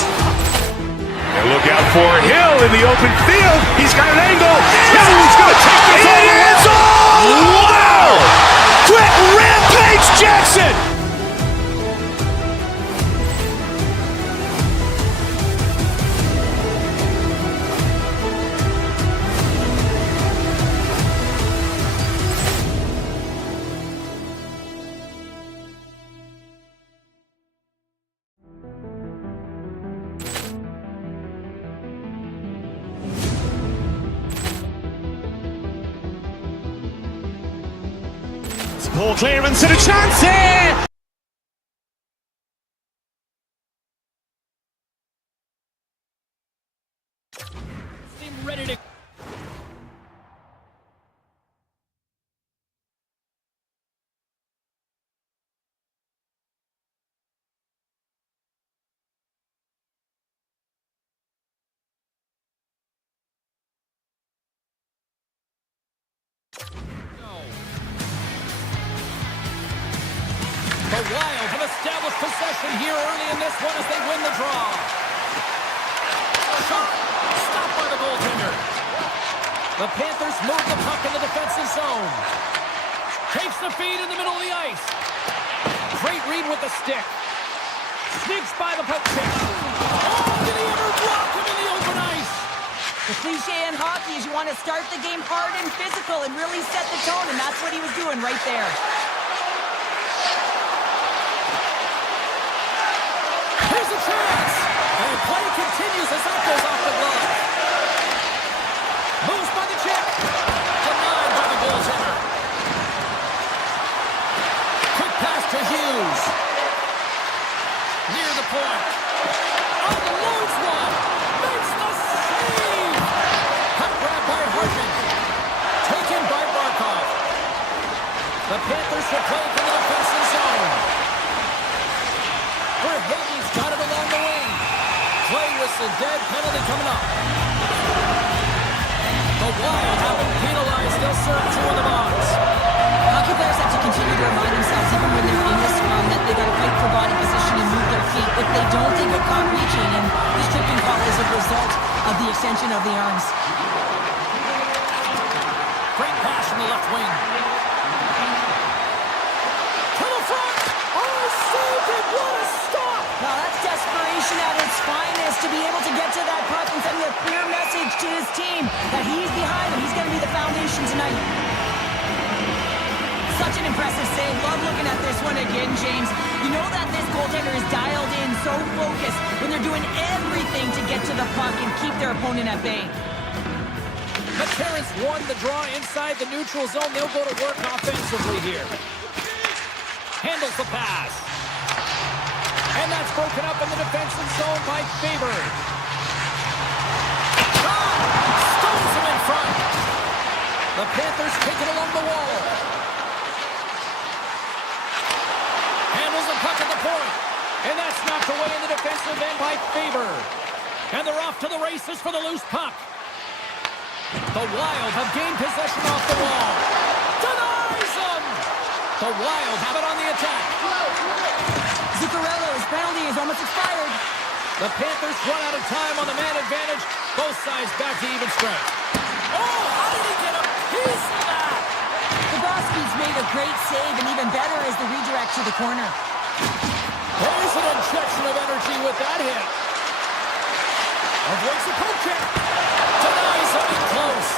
And look out for Hill in the open field. He's got an angle. Hill's going to take this all the way. Wow. Quick rampage Jackson. Ball clearance and a chance here. Seem ready to... The Wild have established possession here early in this one as they win the draw. Shot! Stopped by the goaltender. The Panthers move the puck in the defensive zone. Takes the feed in the middle of the ice. Great read with the stick. Sneaks by the puck check. Oh, did he ever block him in the open ice? The cliche in hockey is you want to start the game hard and physical and really set the tone, and that's what he was doing right there. Here's a chance. And play continues as that goes off the glove. Moves by the check. Denied by the goaltender. Quick pass to Hughes. Near the point. On the The Panthers should play from the defensive zone. Verhaeghe's got it along the wing. Play whistle dead, penalty coming up. The Wild have been penalized. They'll serve 2 in the box. Hockey players have to continue to remind themselves, even when they're in the scrum, that they got to fight for body position and move their feet. If they don't, they get caught reaching, and this tripping call is a result of the extension of the arms. Great pass from the left wing. To the front. Oh, saved it. What a stop. Now that's desperation at its finest, to be able to get to that puck and send a clear message to his team that he's behind him. He's going to be the foundation tonight. Such an impressive save. Love looking at this one again, James. You know that this goaltender is dialed in, so focused, when they're doing everything to get to the puck and keep their opponent at bay. McCarron's won the draw inside the neutral zone. They'll go to work offensively here. Handles the pass. And that's broken up in the defensive zone by Faber. Stones him in front. The Panthers take it along the wall. Handles the puck at the point. And that's knocked away in the defensive end by Faber. And they're off to the races for the loose puck. The Wild have gained possession off the wall. Denies them! The Wild have it on the attack. Zuccarello's penalty is almost expired. The Panthers run out of time on the man advantage. Both sides back to even strength. Oh, how did he get a piece of that? Bobrovsky's made a great save, and even better is the redirect to the corner. There's an injection of energy with that hit. Avoids the poke check. Denies him in close.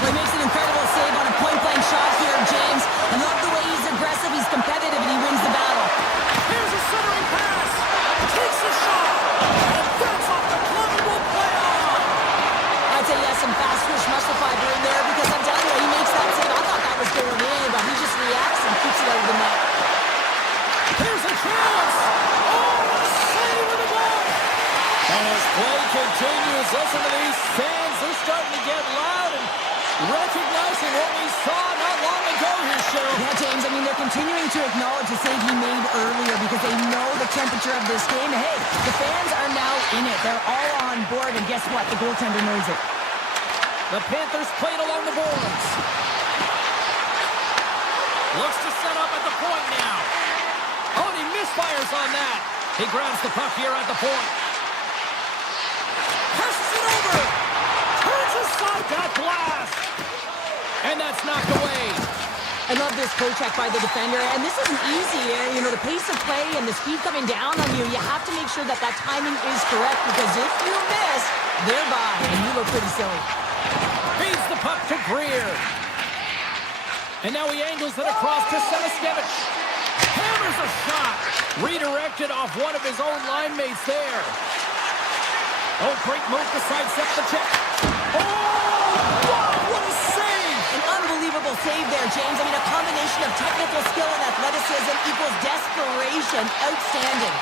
Well, he makes an incredible save on a point-blank shot here, James. I love the way he's aggressive, he's competitive, and he wins the battle. Here's a centering pass. Takes a shot. And that's off the glove and will play on. I'd say he has some fast twitch muscle fiber in there, because I'm telling you, he makes that save. I thought that was going in, but he just reacts and keeps it out of the net. Here's a chance. Oh, a save with the goal. And as play continues, listen to these fans. They're starting to get loud and recognizing what we saw not long ago here, Cheryl. Yeah, James, I mean, they're continuing to acknowledge the save he made earlier because they know the temperature of this game. Hey, the fans are now in it. They're all on board, and guess what? The goaltender knows it. The Panthers played along the boards. Looks to set up at the point now. Oh, and he misfires on that. He grabs the puck here at the point. Passes it over. Turns aside that blast. And that's knocked away. I love this poke-check by the defender, and this isn't easy. You know, the pace of play and the speed coming down on you, you have to make sure that that timing is correct, because if you miss, they're by, and you look pretty silly. Feeds the puck to Greer. And now he angles it across to Semiskevich. Hammers a shot. Redirected off one of his own line mates there. Oh, great move to sidestep the check. Oh, wow, what a save. An unbelievable save there, James. I mean, a combination of technical skill and athleticism equals desperation. Outstanding.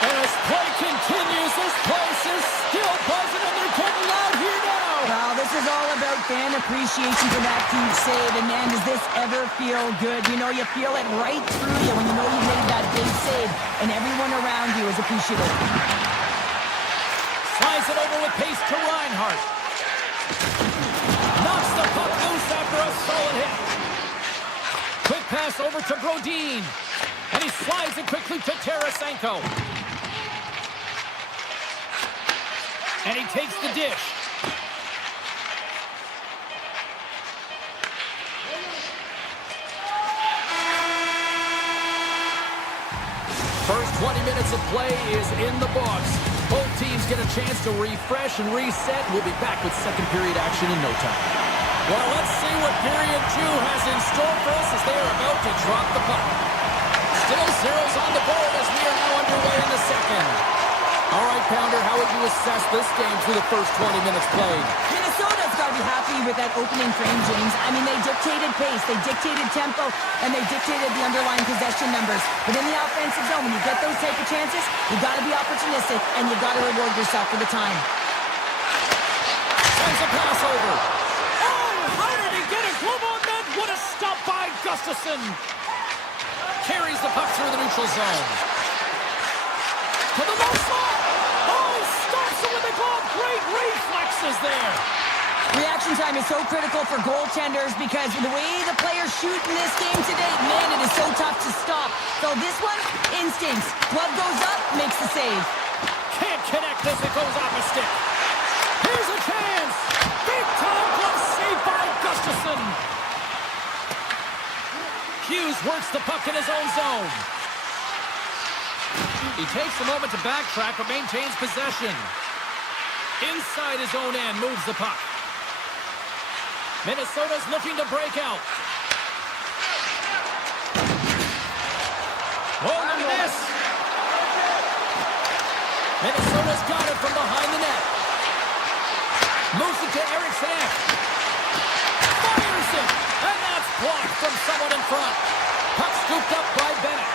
And as play continues, this place is still buzzing, and they're getting loud here now. Well, this is all about fan appreciation for that huge save. And man, does this ever feel good? You know, you feel it right through you when you know you made that big save, and everyone around you is appreciative. Slides it over with pace to Reinhart. Knocks the puck loose after a solid hit. Quick pass over to Brodin. And he slides it quickly to Tarasenko. And he takes the dish. First 20 minutes of play is in the books. Both teams get a chance to refresh and reset. We'll be back with second period action in no time. Well, let's see what period 2 has in store for us as they are about to drop the puck. Still zeros on the board as we are now underway in the second. All right, Pounder, how would you assess this game through the first 20 minutes played? Minnesota's got to be happy with that opening frame, James. I mean, they dictated pace, they dictated tempo, and they dictated the underlying possession numbers. But in the offensive zone, when you get those type of chances, you got to be opportunistic, and you got to reward yourself for the time. Sends a pass over. Oh, how did he get a glove on that? What a stop by Gus Gustafsson carries the puck through the neutral zone. To the low slot. Oh, he stops it with the glove. Great reflexes there. Reaction time is so critical for goaltenders because the way the players shoot in this game today, man, it is so tough to stop. So this one, instincts. Glove goes up, makes the save. Can't connect as it goes off a stick. Here's a chance. Big time glove save by Gustafsson. Hughes works the puck in his own zone. He takes a moment to backtrack but maintains possession. Inside his own end, moves the puck. Minnesota's looking to break out. Oh, look at this. Minnesota's got it from behind the net. Moves it to Eriksson. Fires it. And that's blocked from someone in front. Puck scooped up by Bennett.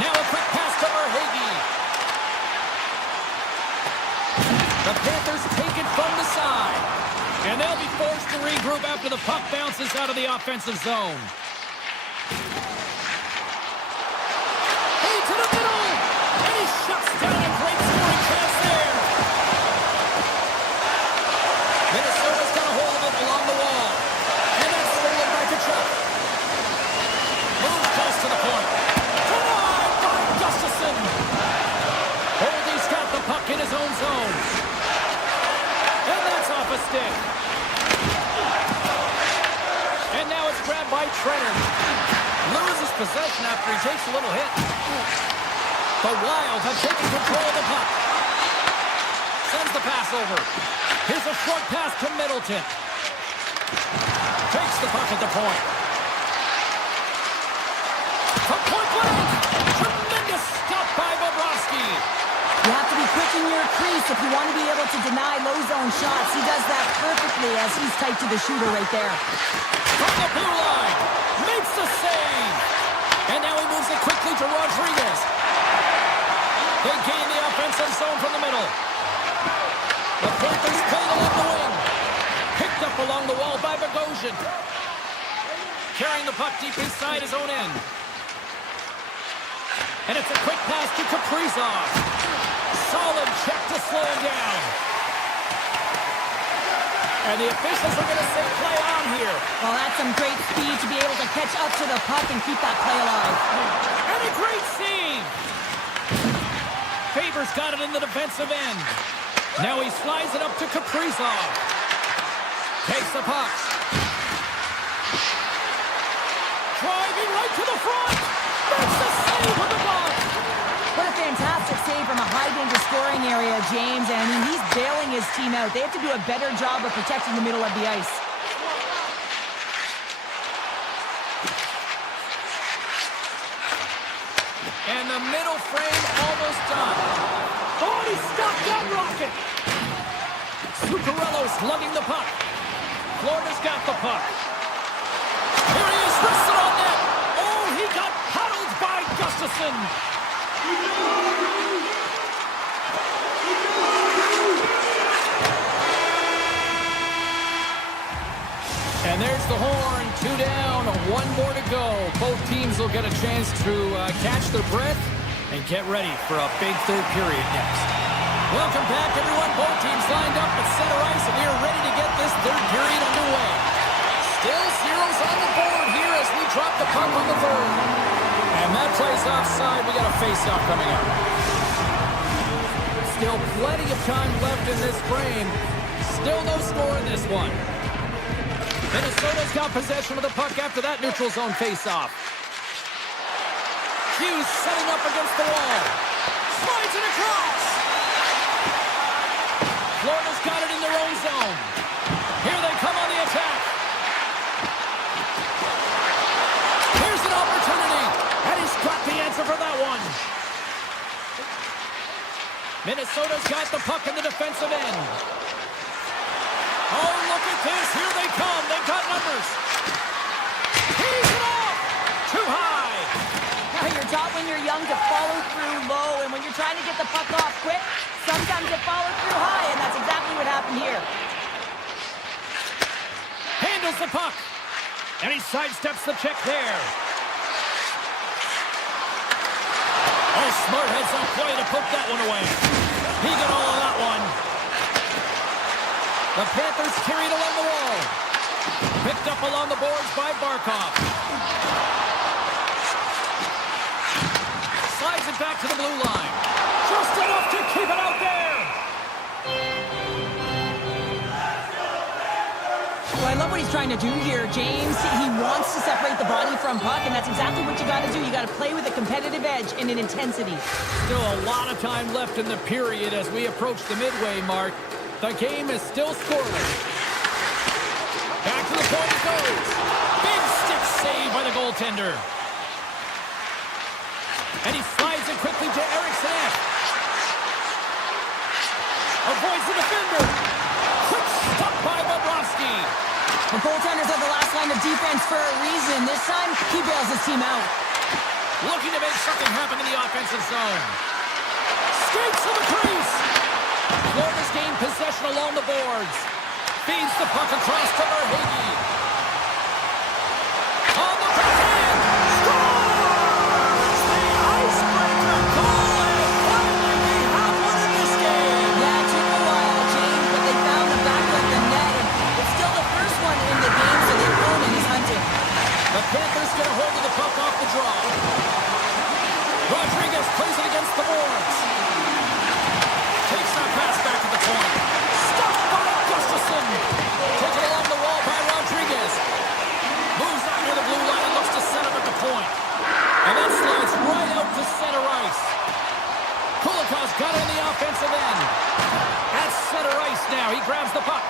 Now a quick pass to Verhaeghe. The Panthers take it from the side. And they'll be forced to regroup after the puck bounces out of the offensive zone. Hey, to the middle! And he shuts down a great scoring chance there. Minnesota's got a hold of it along the wall. And that's stolen by Kachuk. Moves close to the point. Denied by Gustafsson. Holdy's got the puck in his own zone. And that's off a stick. And now it's grabbed by Trenner. Loses possession after he takes a little hit. The Wild have taken control of the puck. Sends the pass over. Here's a short pass to Middleton. Takes the puck at the point. From point blank. Tremendous stop by Bobrovsky. You have to be quick in your crease if you want to be able to deny low zone shots. He does that perfectly as he's tight to the shooter right there. From the blue line, makes the save. And now he moves it quickly to Rodriguez. They gain the offensive zone from the middle. The Panthers played along the wing. Picked up along the wall by Bogosian. Carrying the puck deep inside his own end. And it's a quick pass to Kaprizov. Solid check to slow him down. And the officials are going to say play on here. Well, that's some great speed to be able to catch up to the puck and keep that play alive. And a great save. Faber's got it in the defensive end. Now he slides it up to Kaprizov. Takes the puck. Driving right to the front. Makes the save with the block. What a fantastic save from a high-danger scoring area, James. And I mean, he's bailing his team out. They have to do a better job of protecting the middle of the ice. And the middle frame almost done. Oh, he stopped that rocket. Zuccarello slugging the puck. Florida's got the puck. Here he is, wristed on net. Oh, he got paddled by Gustafsson. And there's the horn. 2 down, 1 more to go. Both teams will get a chance to catch their breath and get ready for a big third period next. Welcome back, everyone. Both teams lined up at center ice, and we are ready to get this third period underway. Still zeros on the board here as we drop the puck on the third. And that plays offside. We got a face-off coming up. Still plenty of time left in this frame. Still no score in this one. Minnesota's got possession of the puck after that neutral zone face-off. Hughes setting up against the wall. Slides it across. Florida's got it in their own zone. Here they come on the attack. Here's an opportunity. And he's got the answer for that one. Minnesota's got the puck in the defensive end. Oh, look at this. Here they come. They've got numbers. He's it off. Too high. You're taught when you're young to follow through low, and when you're trying to get the puck off quick, sometimes you follow through high, and that's exactly what happened here. Handles the puck. And he sidesteps the check there. Oh, smart heads on play to put that one away. He got all of that one. The Panthers carried along the wall. Picked up along the boards by Barkov. Slides it back to the blue line. Just enough to keep it out there. Well, I love what he's trying to do here, James. He wants to separate the body from puck, and that's exactly what you got to do. You got to play with a competitive edge and an intensity. Still a lot of time left in the period as we approach the midway mark. The game is still scoreless. Back to the point it goes. Big stick save by the goaltender. And he slides it quickly to Eriksson. Avoids the defender. Quick stop by Bobrovsky. The goaltenders are the last line of defense for a reason. This time, he bails his team out. Looking to make something happen in the offensive zone. Skates to the crease. Florida's gained possession along the boards. Feeds the puck across to Verhaeghe. On the backhand. Scores! The icebreaker goal, and finally we have one in this game. Yeah, it took a while, James, but they found the back of the net. And it's still the first one in the game, so the opponent is hunting. The Panthers get a hold of the puck off the draw. Rodriguez plays it against the boards. Takes that pass back to the point. Stopped by Gustafsson. Taken along the wall by Rodriguez. Moves out near the blue line and looks to set up at the point. And then slides right out to center ice. Kulikov's got it on the offensive end. At center ice now. He grabs the puck.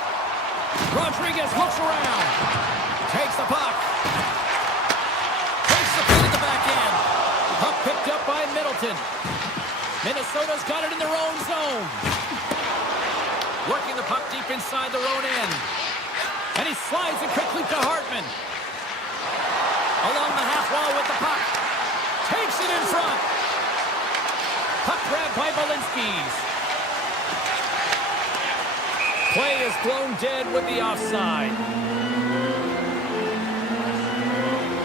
Rodriguez looks around. Takes the puck. Takes the feed at the back end. Puck picked up by Middleton. Minnesota's got it in their own zone. Working the puck deep inside their own end. And he slides it quickly to Hartman. Along the half wall with the puck. Takes it in front. Puck grabbed by Balinskis. Play is blown dead with the offside.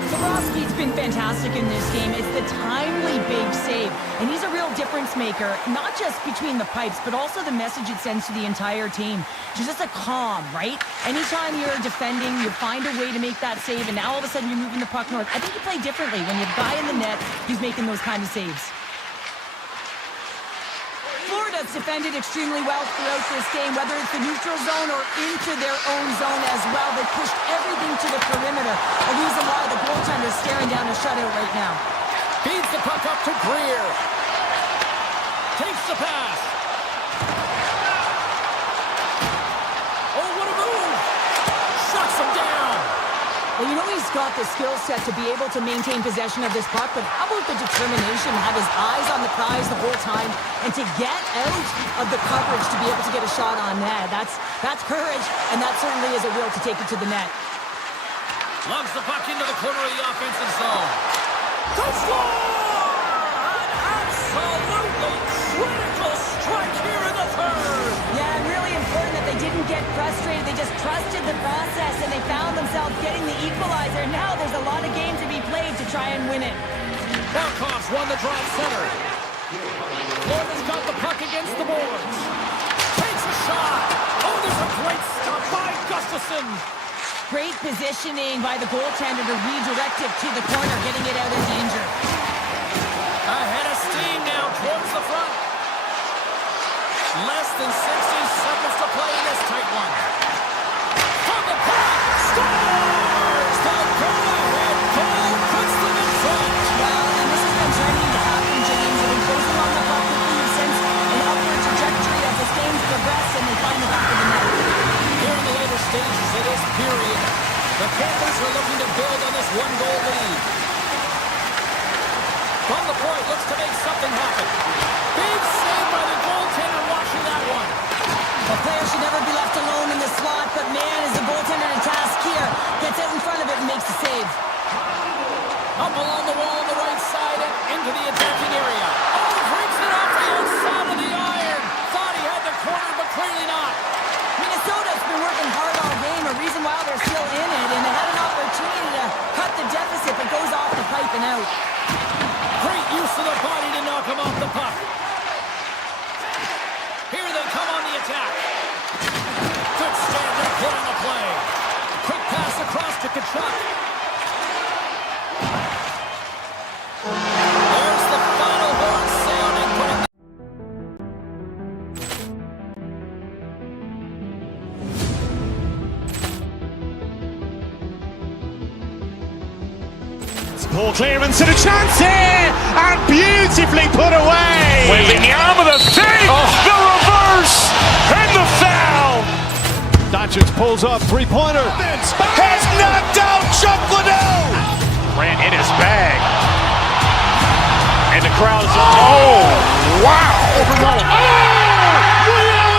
Bobrovsky's been fantastic in this game. It's the timely big save. And he's a real difference maker, not just between the pipes, but also the message it sends to the entire team. Just a calm, right? Anytime you're defending, you find a way to make that save, and now all of a sudden you're moving the puck north. I think you play differently when you have a guy in the net who's making those kind of saves. Florida's defended extremely well throughout this game, whether it's the neutral zone or into their own zone as well. They pushed everything to the perimeter. A reason why the goaltender's staring down a shutout right now. Feeds the puck up to Greer. Takes the pass. Oh, what a move! Shuts him down. Well, you know he's got the skill set to be able to maintain possession of this puck, but how about the determination, have his eyes on the prize the whole time, and to get out of the coverage to be able to get a shot on net. That's courage, and that certainly is a will to take it to the net. Loves the puck into the corner of the offensive zone. Go score! An absolutely critical strike here in the third. Yeah, and really important that they didn't get frustrated. They just trusted the process, and they found themselves getting the equalizer. Now there's a lot of game to be played to try and win it. Barkov's won the drop center. Florida's got the puck against the boards. Takes a shot. Oh, there's a great stop by Gustafsson. Great positioning by the goaltender to redirect it to the corner, getting it out of danger. Ahead of steam now towards the front. Less than 60 seconds to play in this tight one. From the puck, scores! The go-ahead goal puts them in front. Well, and this has been turning to happen, James. They've been closing on the puck with you since an upward trajectory as this game's progressed, and they find the back of the net. Here in the later stages of this period, the Panthers are looking to build on this one-goal lead. From the point, looks to make something happen. Big save by the goaltender watching that one. The player should never be left alone in the slot, but man, is the goaltender to task here. Gets out in front of it and makes the save. Up along the wall on the right side and into the attacking area. Oh, breaks it off the outside of the iron. Thought he had the corner, but clearly not. Minnesota's been working hard all game, a reason why they're still in it, and they had an opportunity to Ball clearance and a chance here, and beautifully put away. Waving the arm of the thing, the reverse, and the foul. Doncic pulls up, three-pointer. Has knocked out Chuck Liddell. Ran in his bag. And the crowd is, oh, wow.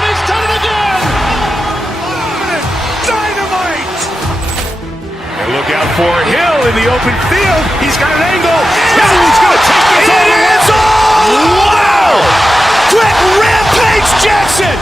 He's done it again. Dynamite. And look out for Hill in the open field. He's got an angle. Hill's going to take this all the way. Wow. Quick rampage Jackson.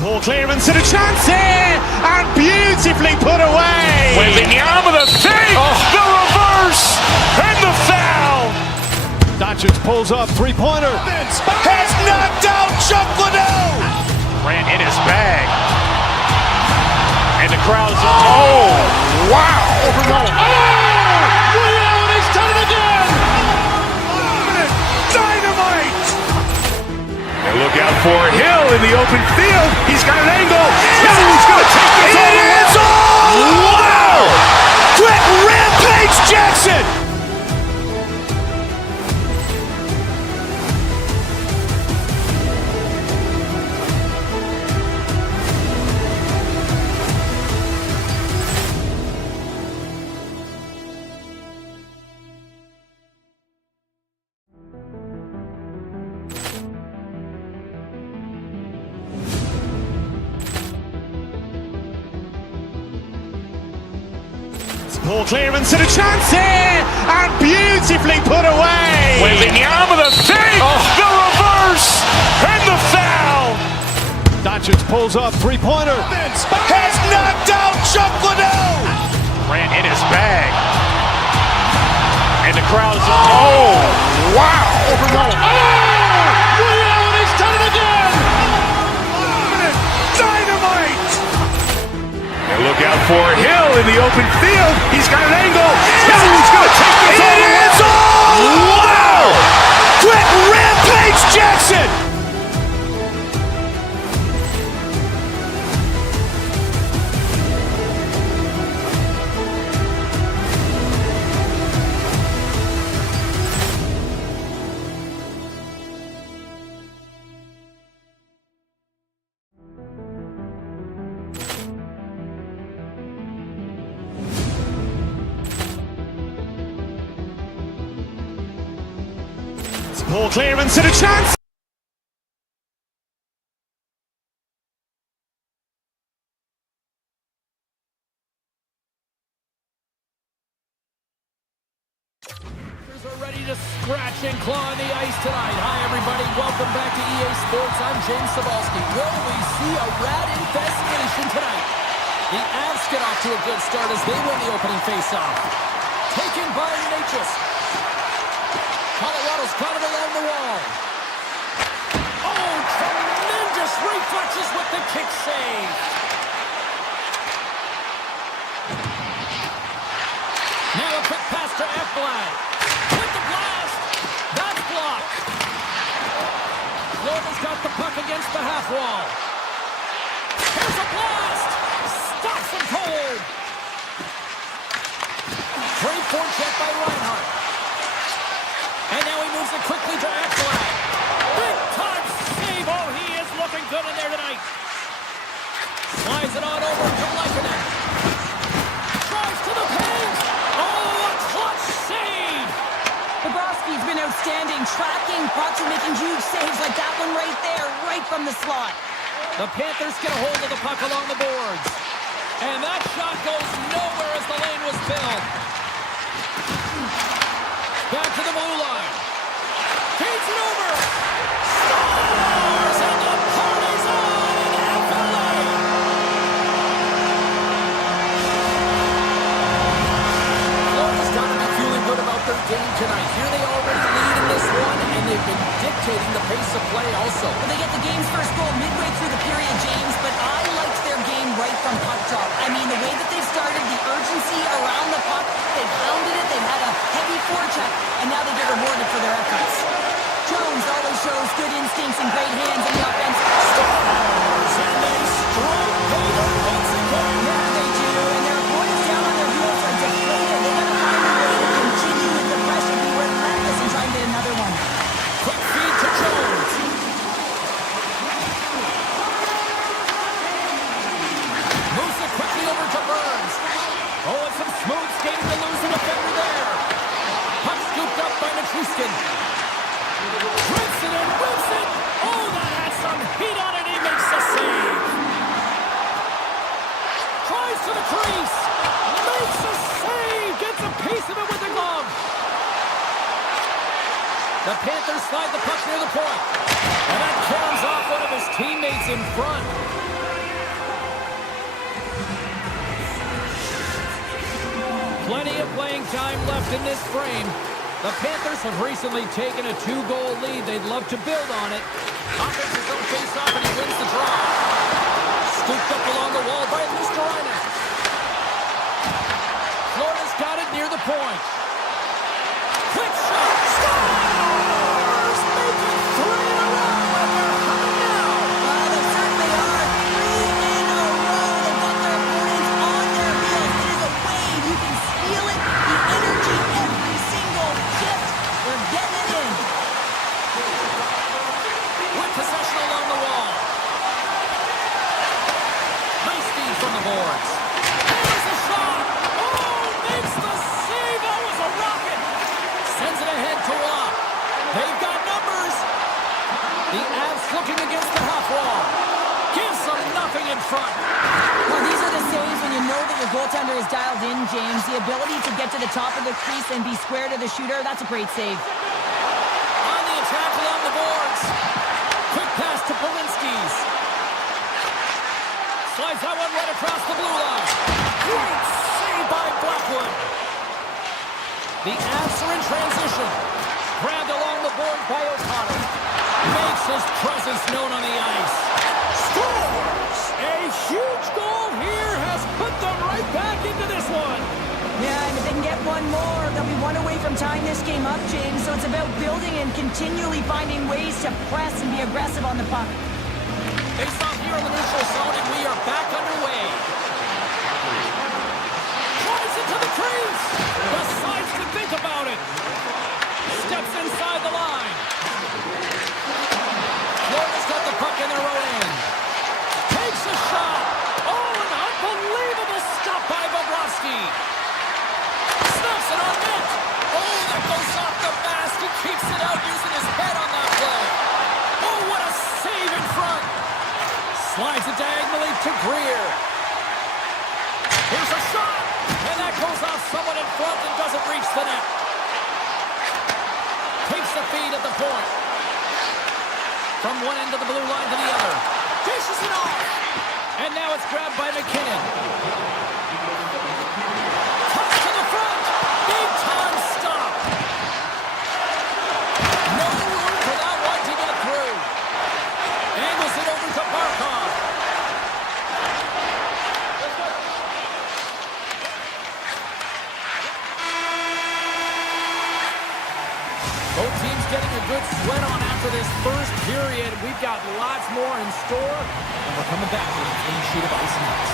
Ball clearance and a chance here, and beautifully put away. Waving the arm of the thing, the reverse, and the foul. Doncic pulls up, three-pointer. Has knocked out Chuck Liddell. Ran in his bag. And the crowd is, oh, wow. He's done it again. Dynamite. And look out for Hill in the open field. He's got an angle. Hill's going to take this all the way. Wow. Quick rampage Jackson. Ball clearance and a chance here, and beautifully put away. Waving the arm of the thing, the reverse, and the foul. Doncic pulls up, three-pointer. Has knocked out Chuck Liddell. Ran in his bag. And the crowd is, oh, wow. He's done it again. Dynamite. And look out for Hill in the open field. He's got an angle. Hill's going to take this all the way. Wow. Quick rampage Jackson. Ball clearance and a chance. Are ready to scratch and claw on the ice tonight. Hi, everybody. Welcome back to EA Sports. I'm James Cybulski. Will we see a rat infestation tonight? The Avs get off to a good start as they win the opening faceoff. Taken by Natchez. Colorado's got it along the wall. Oh, tremendous reflexes with the kick save. Now a quick pass to Ekblad. With the blast. That's blocked. Florida's got the puck against the half wall. Here's a blast. Stops him cold. Great forecheck by Reinhart. And now he moves it quickly to Ekblad. Big time save. Oh, he is looking good in there tonight. Slides it on over to Lehkonen. Drives to the paint. Oh, a clutch save. Bobrovsky's been outstanding, tracking pucks and making huge saves like that one right there, right from the slot. The Panthers get a hold of the puck along the boards. And that shot goes nowhere as the lane was filled. Back to the blue line. Feeds it over. Scores! And the party's on in FLA. Florida's got to be feeling good about their game tonight. Here they already lead in this one. check, and now they get rewarded for their efforts. Jones always shows good instincts and great hands in the offense. Stars, and they strike Vader once again. Yeah, they do, and their opponents down on their heels are deflated. They gotta find a way to continue with the pressure, be relentless, and try and get another one. Quick feed to Jones. Moves it quickly over to Burns. Oh, and some smooth skating to lose the defender there. Puck scooped up by Nichushkin. Drifts it and whips it. Oh, that had some heat on it. He makes the save. Tries to the crease. Makes the save. Gets a piece of it with the glove. The Panthers slide the puck near the point. And that comes off one of his teammates in front. Plenty of playing time left in this frame. The Panthers have recently taken a 2-goal lead. They'd love to build on it. Offense his own face-off, and he wins the draw. Scooped up along the wall by Lusterina. Florida's got it near the point. Quick shot. Scores! Make it 3 in a row, and they're coming now. Well, they certainly are. 3 in a row. They've got their opponents on their heels. It is a wave. You can feel it. The energy every single shift. They're getting it in. With possession along the wall. Nice feed from the boards. Here's the shot. Oh, makes the save. That was a rocket. Sends it ahead to Watt. They've got numbers. The Avs looking against the half wall. Gives them nothing in front. Well, these are the saves when you know that your goaltender is dialed in, James. The ability to get to the top of the crease and be square to the shooter, that's a great save. On the attack along the boards. Quick pass to Polinski's. Slides that one right across the blue line. Great save by Blackwood. The Avs are in transition. Grabbed along the board by O'Connor. Makes his presence known on the ice. Scores! A huge goal here has put them right back into this one. Yeah, and if they can get one more, they'll be one away from tying this game up, James. So it's about building and continually finding ways to press and be aggressive on the puck. Face off here in the neutral zone, and we are back underway. Drives into the crease. Decides to think about it. Steps inside the line. Florida's got the puck in their own end. Takes a shot. Oh, an unbelievable stop by Bobrovsky. Snaps it on net. Oh, that goes off the mask. He keeps it out using his head on that play. Oh, what a save in front. Slides it diagonally to Greer. Here's a shot. And that goes off someone in front and doesn't reach the net. Takes the feed at the point. From one end of the blue line to the other. Dishes it off. And now it's grabbed by McKinnon. Cuts to the front. Big time stop. No room for that one to get through. Angles it over to Barkov. Both teams getting a good sweat on after this first period. We've got lots more in store, and we're coming back with a clean sheet of ice next.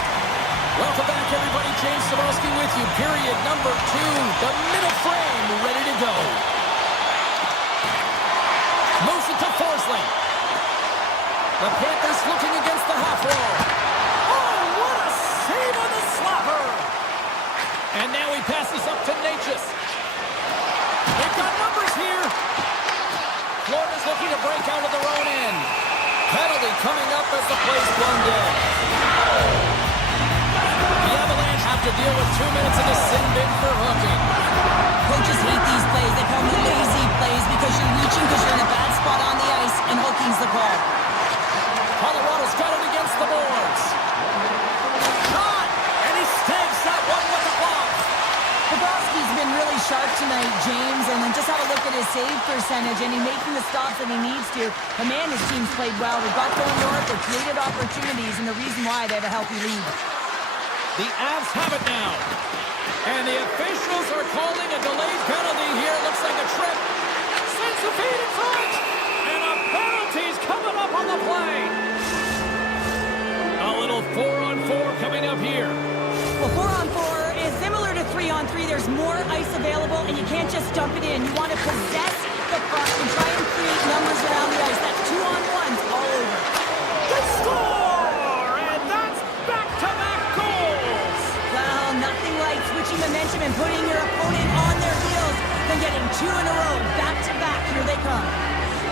Welcome back, everybody. James Cybulski with you. Period number 2. The middle frame ready to go. Moves it to Forsling. The Panthers looking against the half wall. Oh, what a save on the slapper. And now he passes up to Natchez. They've got numbers here. Florida's looking to break out of their own end. Penalty coming up as the play's plugged in. The Avalanche have to deal with 2 minutes in the sin bin for hooking. Coaches hate these plays. They call them lazy plays because you're reaching because you're in a bad spot on the ice, and hooking's the call. Colorado's got it against the boards. Shot! And he stabs that one with the glove. Bobrovsky's been really sharp tonight, James, and then just have a look at his save percentage, and he's making the stops that he needs to. But man, his team's played well. They've got going north, they've created opportunities, and the reason why they have a healthy lead. The Avs have it now. And the officials are calling a delayed penalty here. Looks There's more ice available, and you can't just dump it in. You want to possess the puck and try and create numbers around the ice. That's 2-on-1s all over. The score! And that's back-to-back goals! Well, nothing like switching momentum and putting your opponent on their heels than getting 2 in a row, back-to-back. Here they come.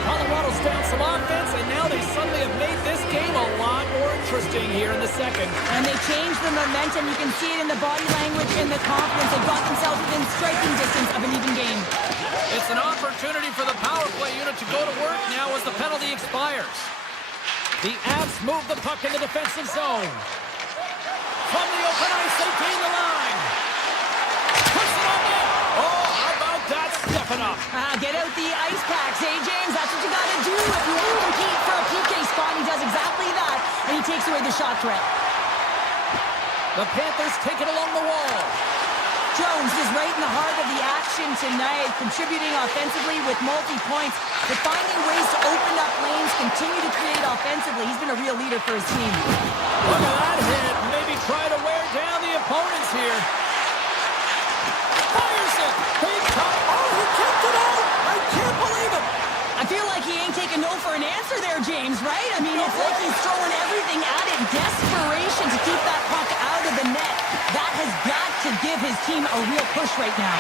Colorado's found some offense, and now they suddenly have made this game a lot more interesting here in the second. And they changed the momentum. You can see it in the body language and the confidence. They got themselves within striking distance of an even game. It's an opportunity for the power play unit to go to work now as the penalty expires. The Avs move the puck in the defensive zone. From the open ice, they gain the line. Puts it on net. Oh, how about that stepping up? Get out the ice packs, hey, James? That's what you got to do if you want to compete for a PK spot. He does exactly that, and he takes away the shot threat. The Panthers take it along the wall. Jones is right in the heart of the action tonight, contributing offensively with multi-points, but finding ways to open up lanes, continue to create offensively. He's been a real leader for his team. Look at that hit. Maybe try to wear down the opponents here. Fires it. Big top. Oh, he kept it out. I can't believe it. I feel like he ain't taking no for an answer there, James, right? I mean, it's like he's throwing everything at it. Desperation to keep that puck out of the net. That has got to give his team a real push right now.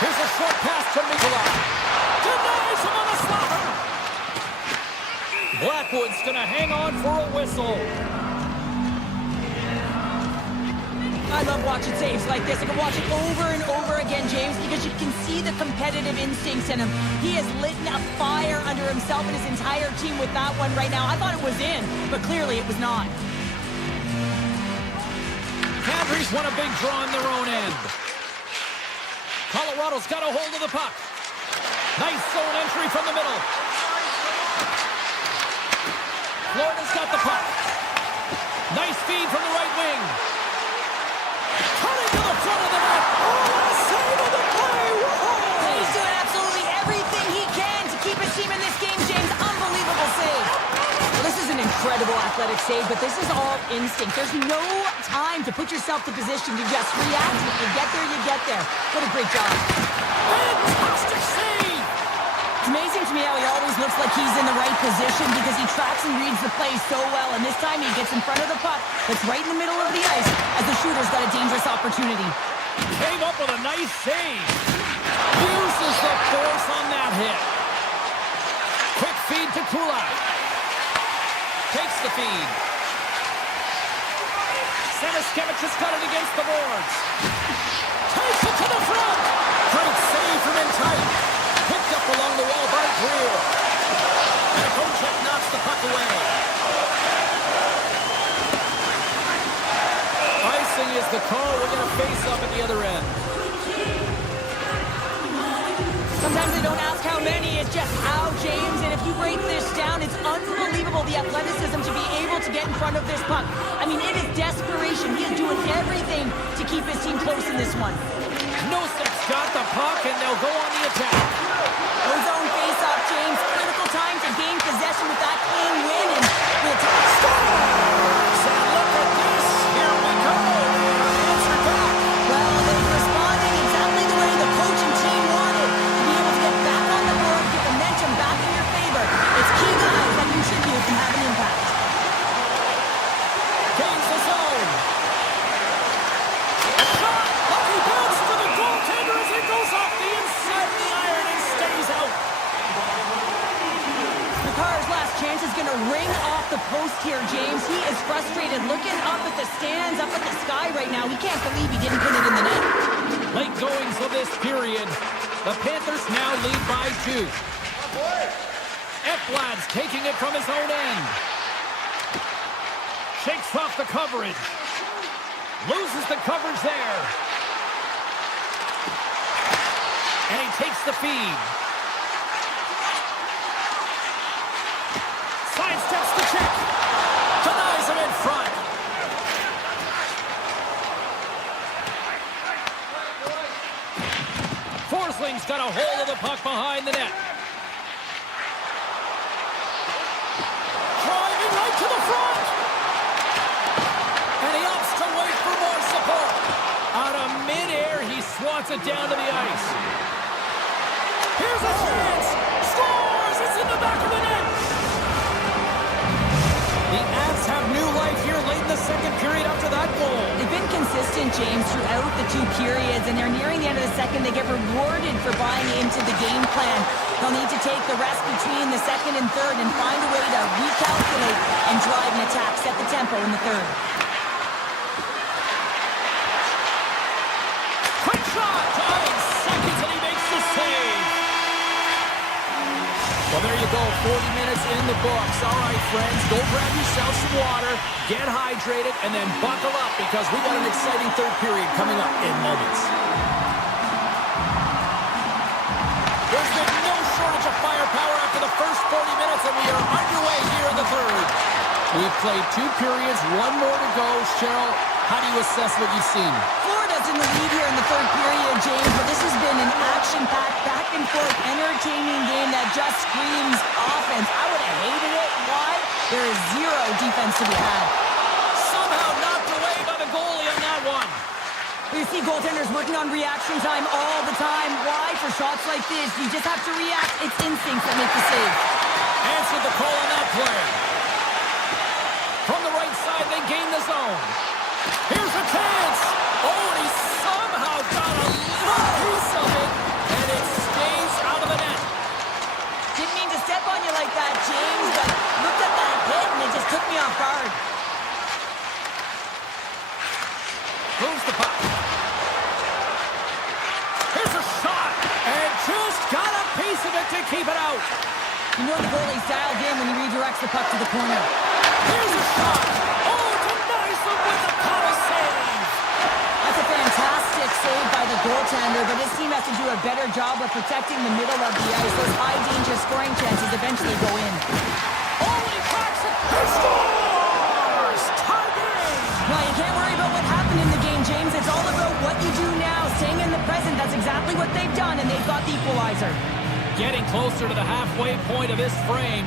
Here's a short pass to Nikolai. Denies him on a slaughter. Blackwood's going to hang on for a whistle. I love watching saves like this. I can watch it over and over again, James, because you can see the competitive instincts in him. He has lit a fire under himself and his entire team with that one right now. I thought it was in, but clearly it was not. Panthers won a big draw on their own end. Colorado's got a hold of the puck. Nice zone entry from the middle. Florida's got the puck. Nice feed from the right wing. Cutting to the front of the net. Oh, save of the play. Whoa. He's doing absolutely everything he can to keep his team in this game, James. Unbelievable save. Well, this is an incredible athletic save, but this is all instinct. There's no time to put yourself to position to just react. If you get there, you get there. What a great job. Fantastic save. It's amazing to me how he always looks like he's in the right position because he tracks and reads the play so well. And this time he gets in front of the puck that's right in the middle of the ice as the shooter's got a dangerous opportunity. Came up with a nice save. Uses the force on that hit. Quick feed to Kulak. Takes the feed. Seniskevich has got it against the boards. Takes it to the front. Great save from in tight. Picked up along the wall by Greer. And Kocek knocks the puck away. Icing is the call. We're going to face up at the other end. Sometimes they don't ask how many, it's just how, James. And if you break this down, it's unbelievable the athleticism to be able to get in front of this puck. I mean, it is desperation. He is doing everything to keep his team close in this one. Nosek's got the puck, and they'll go on the attack. Zone face-off, James. Critical time to gain possession with that clean win, and we'll Scores! And look at this. Here we go. Answer back. Well, they've responded exactly the way the coach and team wanted. To be able to get back on the board, get momentum back in your favor. It's key guys that contribute and have an impact. Gains the zone. A shot. Lucky bounce to the goaltender as it goes off the inside of the iron and stays out. Makar's last chance is going to ring off the post here, James. He is frustrated, looking up at the stands, up at the sky right now. He can't believe he didn't put it in the net. Late goings of this period. The Panthers now lead by 2. Ekblad's taking it from his own end. Shakes off the coverage. Loses the coverage there. And he takes the feed. Sidesteps the check. Denies him in front. Forsling's got a hold of the puck behind the net. Driving right to the front. And he opts to wait for Slots it down to the ice. Here's a chance. Scores! It's in the back of the net. The Avs have new life here late in the second period after that goal. They've been consistent, James, throughout the two periods, and they're nearing the end of the second. They get rewarded for buying into the game plan. They'll need to take the rest between the second and third and find a way to recalculate and drive an attack, set the tempo in the third. Quick shot! 5 seconds and he makes the save. Well, there you go. 40 minutes in the books. All right, friends, go grab yourself some water, get hydrated, and then buckle up because we got an exciting third period coming up in moments. There's been no shortage of firepower after the first 40 minutes, and we are underway here in the third. We've played 2 periods, 1 more to go. Cheryl, how do you assess what you've seen? Florida's in the lead here in the third period, James, but this has been an action-packed, back-and-forth, entertaining game that just screams offense. I would have hated it. Why? There is zero defense to be had. Somehow knocked away by the goalie on that one. You see goaltenders working on reaction time all the time. Why? For shots like this, you just have to react. It's instincts that make the save. Answered the call on that play. From the right side, they gain the zone. Here's a chance. Oh, and he somehow got a little piece of it, and it stays out of the net. Didn't mean to step on you like that, James, but looked at that hit and it just took me off guard. Moves the puck. Here's a shot, and just got a piece of it to keep it out. You know the goalie's dialed in when he redirects the puck to the corner. Here's a shot. Oh, denies him with the power save. That's a fantastic save by the goaltender, but his team has to do a better job of protecting the middle of the ice. Those high-danger scoring chances eventually go in. Oh, he cracks it. He scores! Tie game. Well, you can't worry about what happened in the game, James. It's all about what you do now, staying in the present. That's exactly what they've done, and they've got the equalizer. Getting closer to the halfway point of this frame.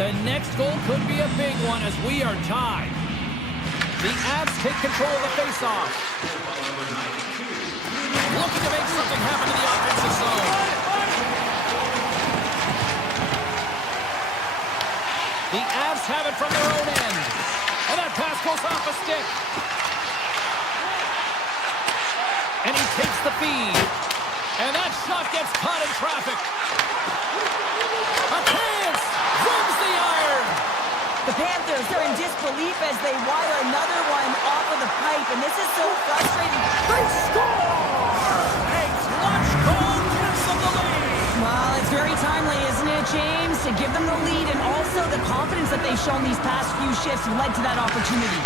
The next goal could be a big one as we are tied. The Avs take control of the faceoff. Looking to make something happen in the offensive zone. The Avs have it from their own end. And that pass goes off a stick. And he takes the feed. And that shot gets caught in traffic. A chance! Rings the iron! The Panthers are in disbelief as they wire another one off of the pipe, and this is so frustrating. They score! A clutch goal gives them the lead! Well, it's very timely, isn't it, James? To give them the lead, and also the confidence that they've shown these past few shifts led to that opportunity.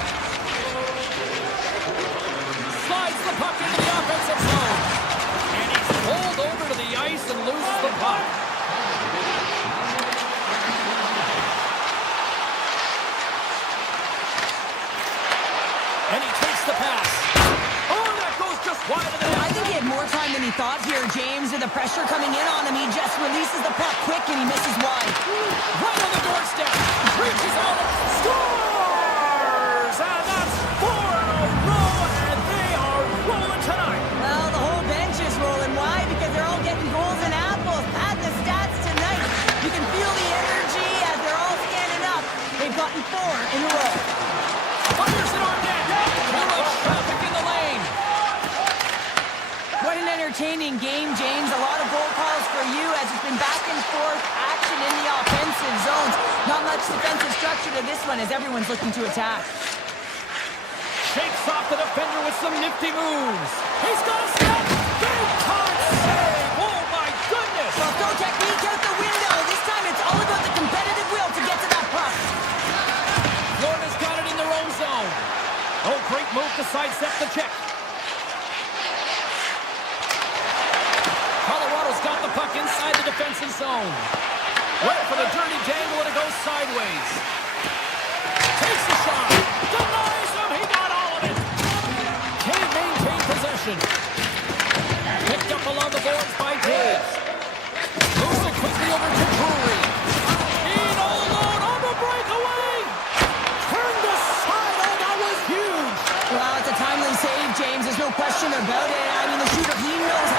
Slides the puck into the offensive zone. And he's pulled over to the ice and loses the puck. And he takes the pass. Oh, that goes just wide of the net. I think he had more time than he thought here, James. With the pressure coming in on him, he just releases the puck quick and he misses wide. Right on the doorstep. Reaches out and scores! And that's 4 in a row, and they are rolling tonight. Well, the whole bench is rolling. Why? Because they're all getting goals and apples. Add the stats tonight. You can feel the energy as they're all standing up. They've gotten 4 in a row. Fires it on net. Too much traffic in the lane. What an entertaining game, James. A lot of goal calls for you as it's been back and forth action in the offensive zones. Not much defensive structure to this one as everyone's looking to attack. Shakes off the defender with some nifty moves. He's got a step. Big time save. Oh, my goodness. Well, throw technique out the window. This time it's all about the competitive will to get to that puck. Florida's got it in their own zone. Oh, great move to sidestep the check. Colorado's got the puck inside the defensive zone. Went for the dirty dangle and it goes sideways. Takes the shot. Denies him. He got all of it. Can't maintain possession. Picked up along the boards by Taves. Moves it quickly over to Drury. In all alone on the breakaway. Turned aside. Oh, that was huge. Well, it's a timely save, James. There's no question about it. I mean, the shooter, he knows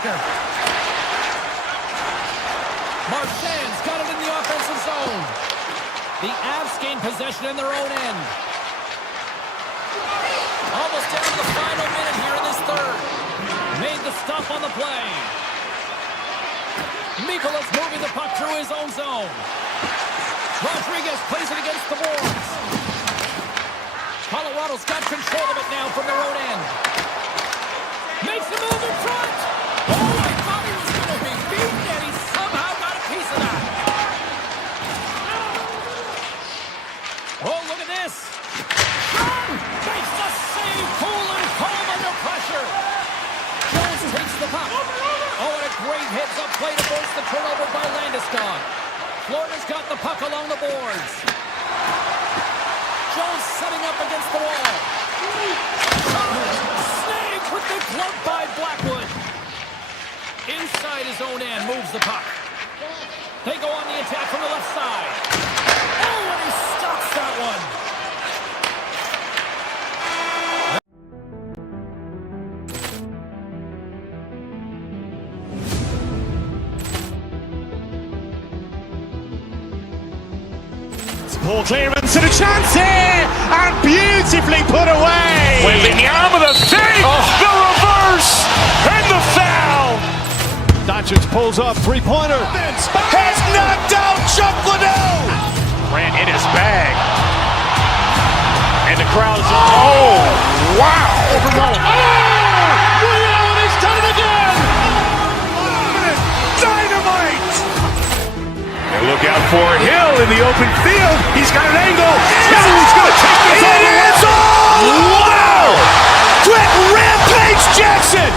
bunker. Marchand's got it in the offensive zone. The Avs gain possession in their own end. Almost down to the final minute here in this third. Made the stop on the play. Mikola's moving the puck through his own zone. Rodriguez plays it against the boards. Colorado's got control of it now from their own end. Makes the move in front. Oh, I thought he was going to be beaten, and he somehow got a piece of that. Oh, look at this. Makes the save, cool and calm under pressure. Jones takes the puck. Oh, and a great heads-up play to force the turnover by Landeskog. Florida's got the puck along the boards. Jones setting up against the wall. Snagged with the glove by Blackwood. Inside his own end, moves the puck. They go on the attack from the left side. Oh, and he stops that one. Ball clearance and a chance here, and beautifully put away. Waving the arm of the save, the reverse, and the foul. Doncic pulls up, three-pointer. Has knocked out Chuck Liddell. Ran in his bag. And the crowd is, oh, wow. And he's done it again. Dynamite. And look out for Hill in the open field. He's got an angle. Hill's going to take this all the way. Wow! Quick Rampage Jackson.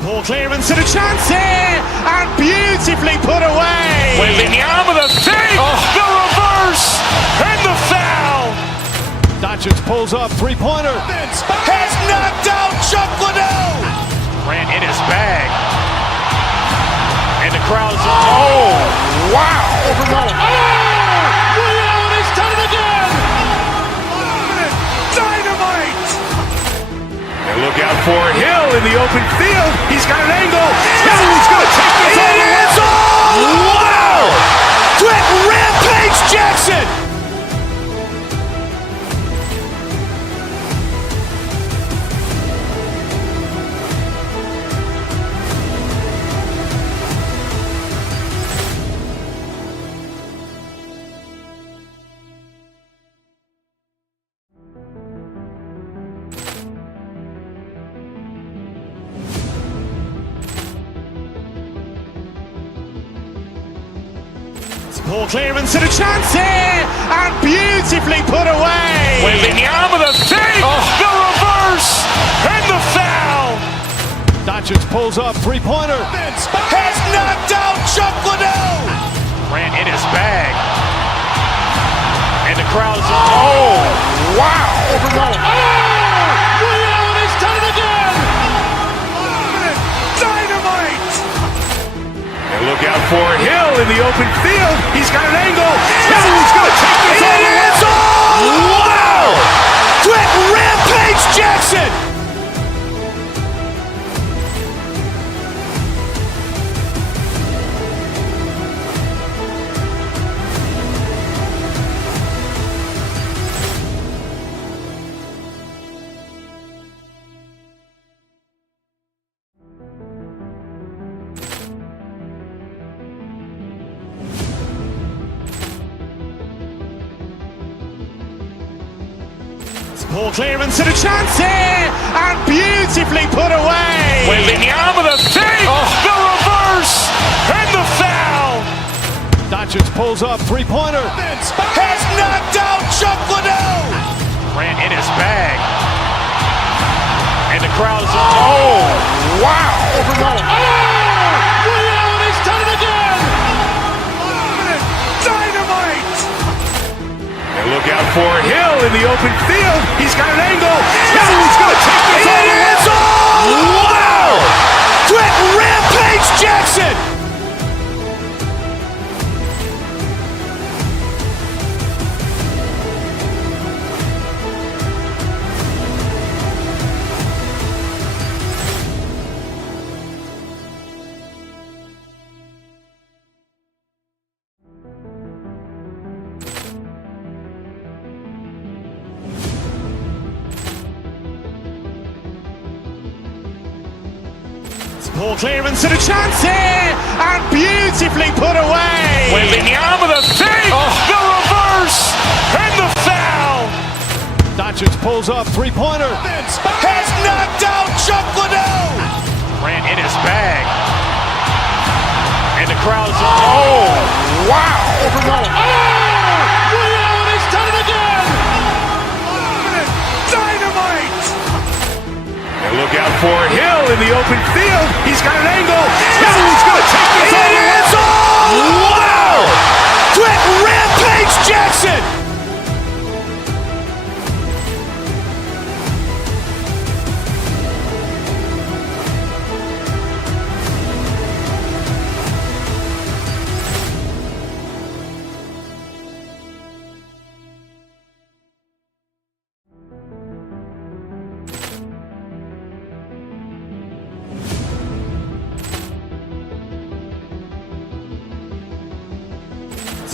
Ball clearance and a chance here, and beautifully put away. Waving the arm of the save, the reverse, and the foul. Doncic pulls up, three-pointer. Has knocked out Chuck Liddell. Ran in his bag. And the crowd is, oh, wow. And he's done it again. Dynamite. And look out for Hill in the open field. He's got an angle. Hill's going to take this all the way. Wow! Quick Rampage Jackson. Ball clearance and a chance here, and beautifully put away. Waving the arm of the save, the reverse, and the foul. Doncic pulls up, three-pointer. Has knocked out Chuck Liddell. Ran in his bag. And the crowd is, oh, wow. And he's done it again. Dynamite. And look out for Hill in the open field. He's got an angle. Hill's going to take this all the way. Wow! Quick Rampage Jackson. Ball clearance and a chance here, and beautifully put away. Waving the arm of the save, the reverse, and the foul. Doncic pulls up, three-pointer. Has knocked out Chuck Liddell. Ran in his bag. And the crowd is, oh, wow. And he's done it again. look out for Hill in the open field. He's got an angle. Hill's going to take this all the way. Wow! Quick rampage Jackson! Ball clearance and a chance here, and beautifully put away. Waving the arm of the fake, the reverse, and the foul. Doncic pulls up, three-pointer. Has knocked out Chuck Liddell. Ran in his bag. And the crowd's oh, wow. Liddell has done it again. Dynamite. And look out for Hill in the open field. He's got an angle. Hill's going to take this all the way. Wow! Quick rampage Jackson!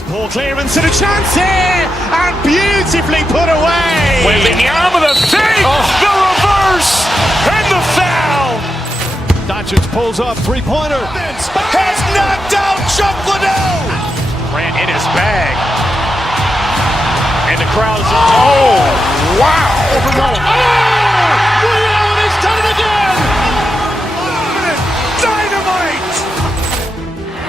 Ball clearance and a chance here, and beautifully put away. Waving the arm of the fake, the reverse, and the foul. Doncic pulls up, three-pointer. Has knocked out Chuck Liddell. Ran in his bag. And the crowd's oh, wow. Liddell has done it again. Dynamite.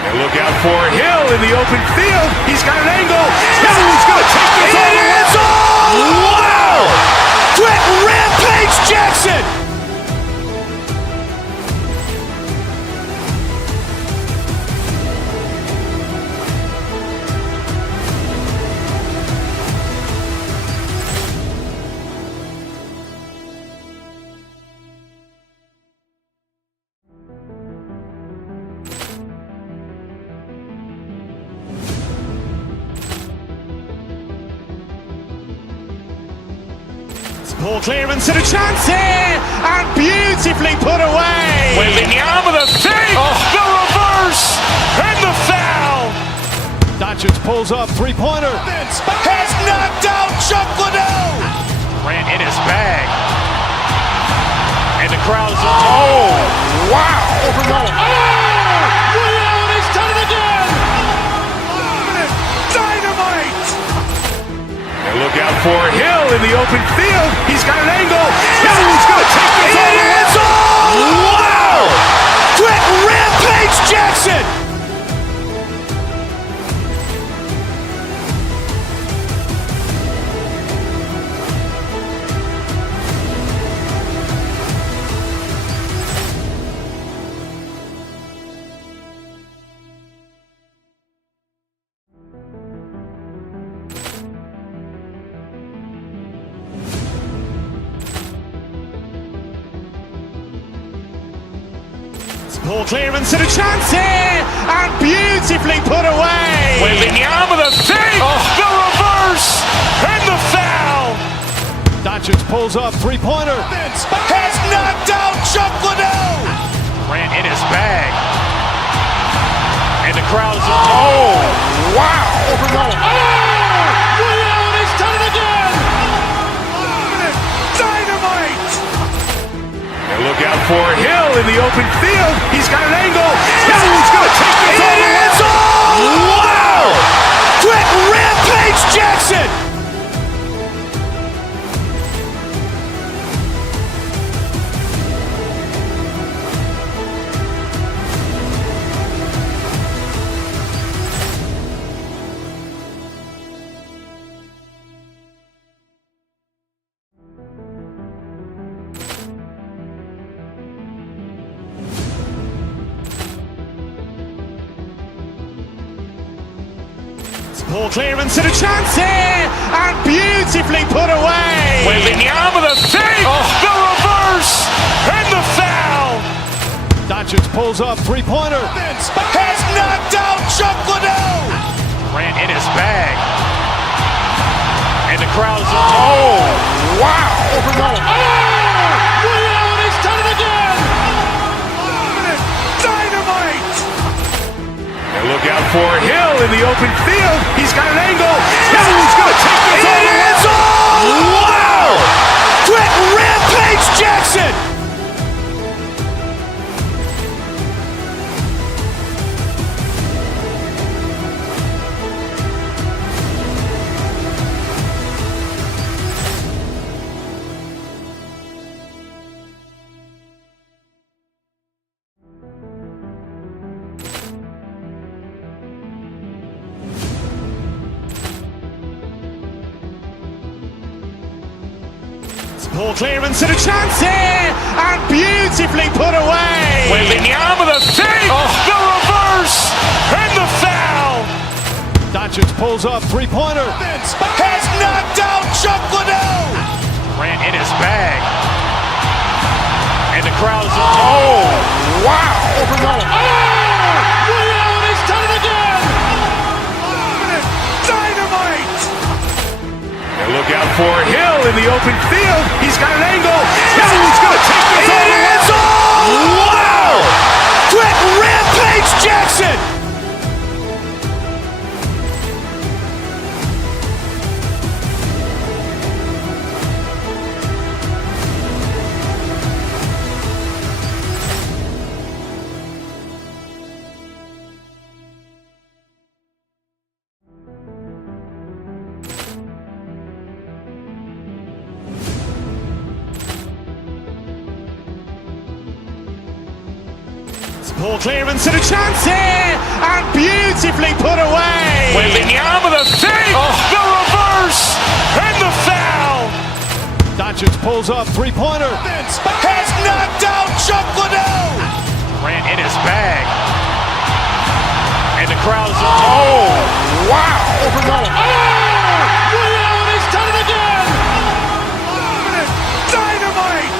And look out for Hill in the open field. He's got an angle. Hill's going to take this all the way. Wow! Quick rampage Jackson! Ball clearance and a chance here, and beautifully put away. Waving the arm of the fake, the reverse, and the foul. Doncic pulls up, three-pointer. Has knocked out Chuck Liddell. Ran in his bag. And the crowd's oh, wow. Liddell has done it again. Dynamite. And look out for Hill in the open field. He's got an angle. Hill's going to take this all the way. Wow! Quick rampage Jackson! Ball clearance and a chance here, and beautifully put away. Waving the arm of the fake, the reverse, and the foul. Doncic pulls up, three-pointer. Has knocked out Chuck Liddell. Ran in his bag. And the crowd's oh, wow. Liddell has done it again. Dynamite. And look out for Hill in the open field. He's got an angle. Hill's going to take this all the way. Wow! Quick rampage Jackson! Ball clearance and a chance here, and beautifully put away. Wembanyama with a save, the reverse, and the foul. Doncic pulls up, three-pointer. Has knocked out Chuck Liddell. Grant in his bag. And the crowd is, oh, wow. Liddell has done it again. Dynamite. And look out for Hill in the open field. He's got an angle. Hill's going to take this all the way. Wow. Quick Rampage Jackson. Ball clearance and a chance here, and beautifully put away. Wembanyama with a save, the reverse, and the foul. Doncic pulls up, three-pointer. Has knocked out Chuck Liddell. Grant in his bag. And the crowd is, oh, wow. Liddell has done it again. Dynamite. And look out for Hill in the open field. He's got an angle. Hill's going to take this all the way. Wow. Quick Rampage Jackson. Ball clearance and a chance here, and beautifully put away. Wembanyama with a save, the reverse, and the foul. Doncic pulls up, three-pointer. Has knocked out Chuck Liddell. Grant in his bag. And the crowd is, oh, wow. Liddell has done it again. Dynamite.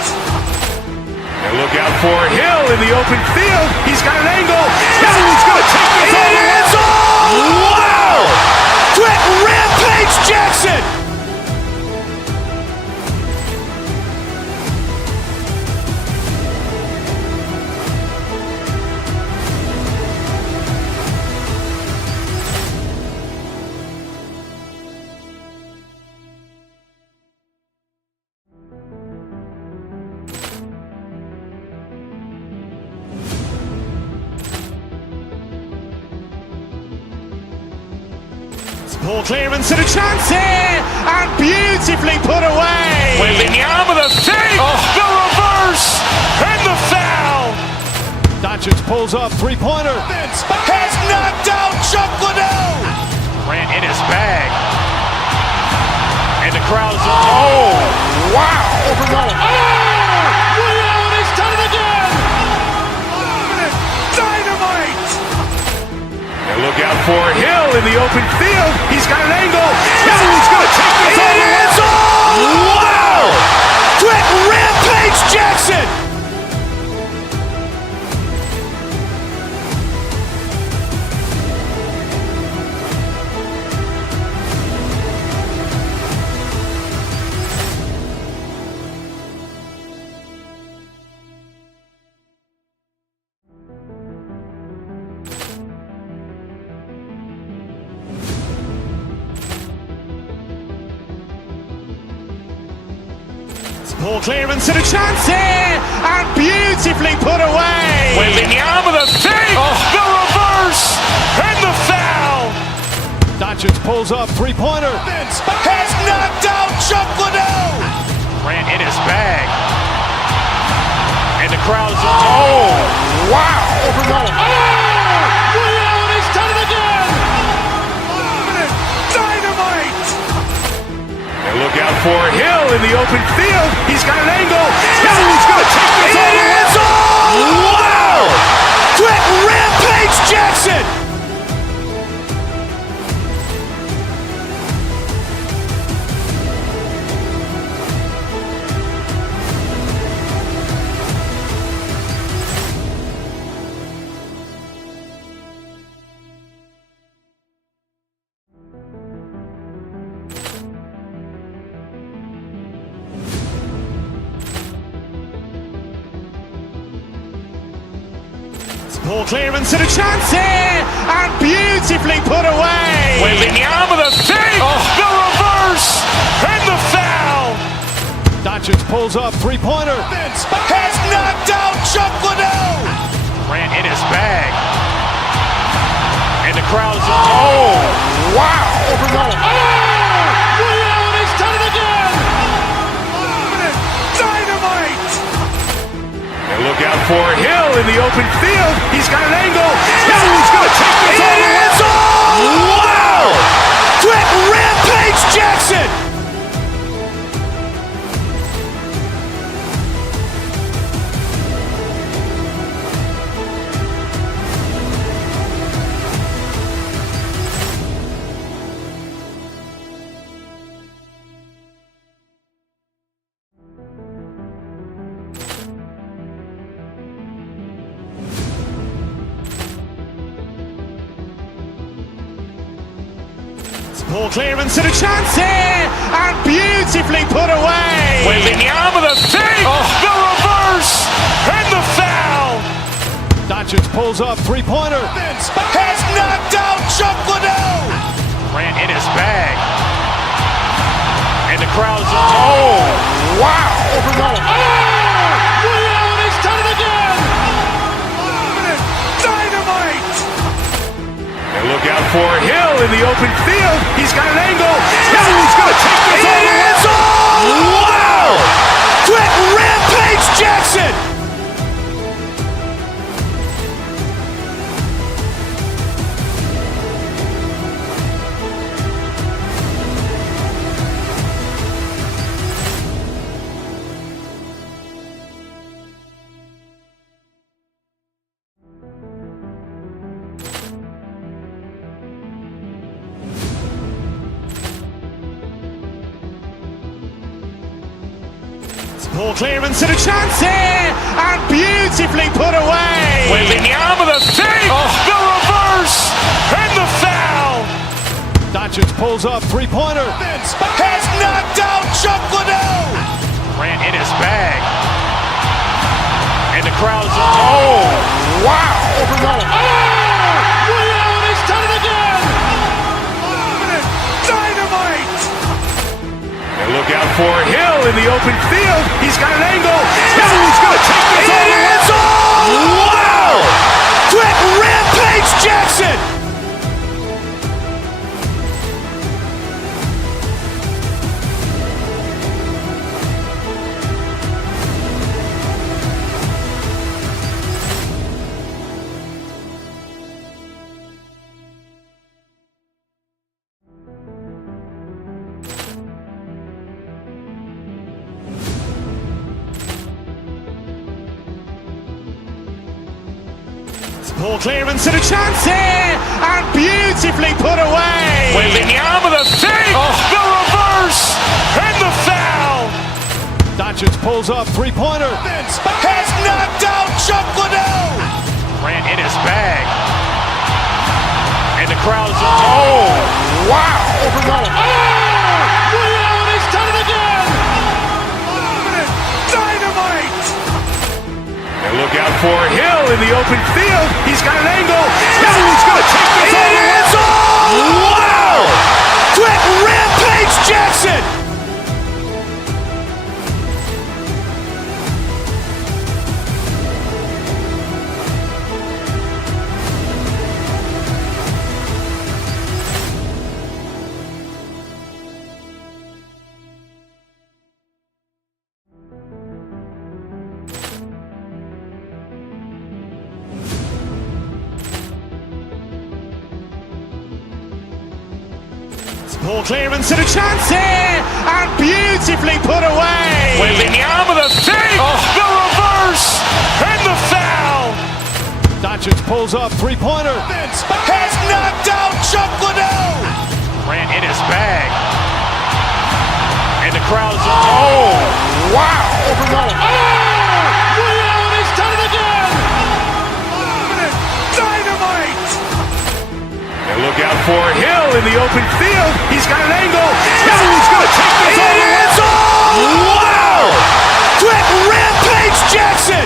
And look out for Hill in the open field. He's got an angle. Hill's going to take this all the way. Wow. Quick Rampage Jackson. Ball clearance and a chance here, and beautifully put away. Wembanyama with a save, the reverse, and the foul. Doncic pulls up, three-pointer. Has knocked out Chuck Liddell. Grant in his bag. And the crowd is, oh, wow. Liddell has done it again. Dynamite. And look out for Hill in the open field. He's got an angle. Hill's going to take this all the way. Wow. Quick Rampage Jackson. Ball clearance and a chance here, and beautifully put away. Wembanyama with a save, the reverse, and the foul. Doncic pulls up, three-pointer. Has knocked out Chuck Liddell. Grant in his bag. And the crowd is, oh, wow. Liddell has done it again. Dynamite. And look out for Hill in the open field. He's got an angle. Hill's going to take this all the way. Wow. Quick Rampage Jackson. Ball clearance and a chance here, and beautifully put away. Waving the arm of the save, the reverse, and the foul. Doncic pulls up, three-pointer. Has knocked out Chuck Liddell. Ran in his bag. And the crowd is, oh, wow. Rio, he's done it again. Dynamite. And look out for Hill in the open field. He's got an angle. Hill's going to take this all the way. Wow. Quick Rampage Jackson. Ball clearance and a chance here, and beautifully put away. Waving the arm of the save, the reverse, and the foul. Doncic pulls up, three-pointer. Has knocked out Chuck Liddell. Ran in his bag. And the crowd is, oh, wow. Rio, he's done it again. Dynamite. And look out for Hill in the open field. He's got an angle. Hill's going to take this all the way. Wow. Quick Rampage Jackson. Ball clearance and a chance here, and beautifully put away. Waving the arm of the save, the reverse, and the foul. Doncic pulls up, three-pointer. Has knocked out Chuck Liddell. Ran in his bag. And the crowd is, oh, wow. Rio, he's done it again. Dynamite. And look out for Hill in the open field. He's got an angle. Hill's going to take this all the way. Wow. Quick Rampage Jackson. Ball clearance and a chance here, and beautifully put away. Waving the arm of the save, the reverse, and the foul. Doncic pulls up, three-pointer. Has knocked out Chuck Liddell. Ran in his bag. And the crowd is, oh, wow. Rio, he's done it again. Dynamite. And look out for Hill in the open field. He's got an angle. Hill's going to take this all the way. Wow. Quick Rampage Jackson. Ball clearance and a chance here, and beautifully put away. Waving the arm of the save, the reverse, and the foul. Doncic pulls up, three-pointer. Has knocked out Chuck Liddell. Ran in his bag. And the crowd is, oh, wow. Rio, he's done it again. Dynamite. And look out for Hill in the open field. He's got an angle. Hill's going to take this all the way. Wow. Quick Rampage Jackson.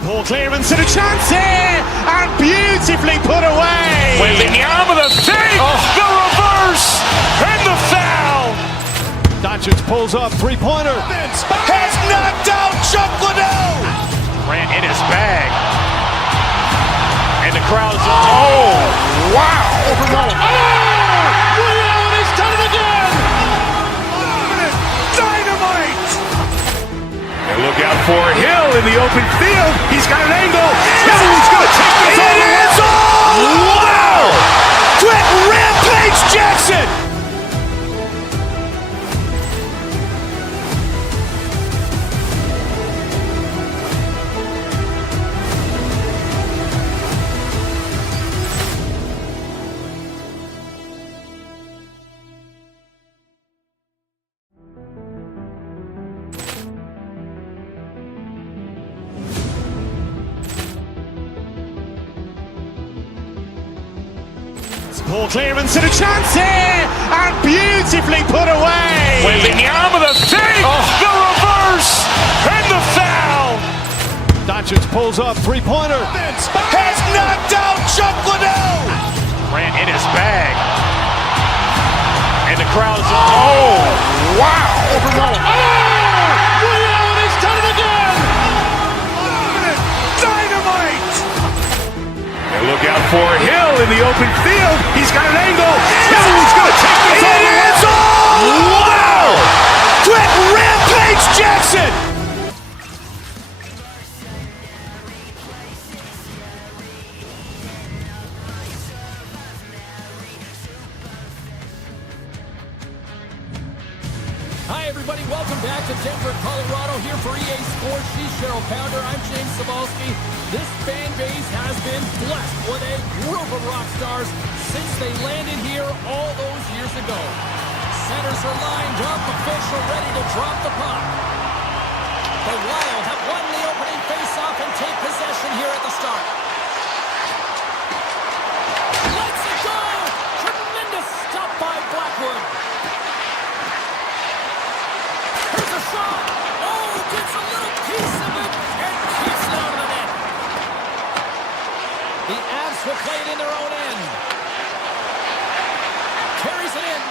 Ball clearance and a chance here, and beautifully put away. Wembanyama with a save, the reverse, and the foul. Doncic pulls up, three-pointer. Has knocked out Chuck Liddell. Grant in his bag. And the crowd is, oh, wow. Overwhelmed. Oh, Liddell has done it again. Dynamite. And look out for Hill in the open field. He's got an angle. He's going to take this all the way. Wow. Quick Rampage Jackson. Ball clearance and a chance here, and beautifully put away. Wembanyama with a save, the reverse, and the foul. Doncic pulls up, three-pointer. Has knocked out Chuck Liddell. Grant in his bag. And the crowd is, oh, wow. Overwhelmed. Oh, Liddell has done it again. Dynamite. And look out for Hill in the open field. He's got an angle. He's going to take this all the way. Wow. Quick Rampage Jackson. Hi, everybody. Welcome back to Denver, Colorado. Here for EA Sports. She's Cheryl Pounder. I'm James Cebulski. This fan base has been blessed with a group of rock stars since they landed here all those years ago. Centers are lined up, official ready to drop the puck. The Wild have won the opening faceoff and take possession here at the start. Let's go! Tremendous stop by Blackwood. Here's a shot. Oh, gets a little piece of it and keeps it out of the net. The Avs will play it in their own end. Carries it in.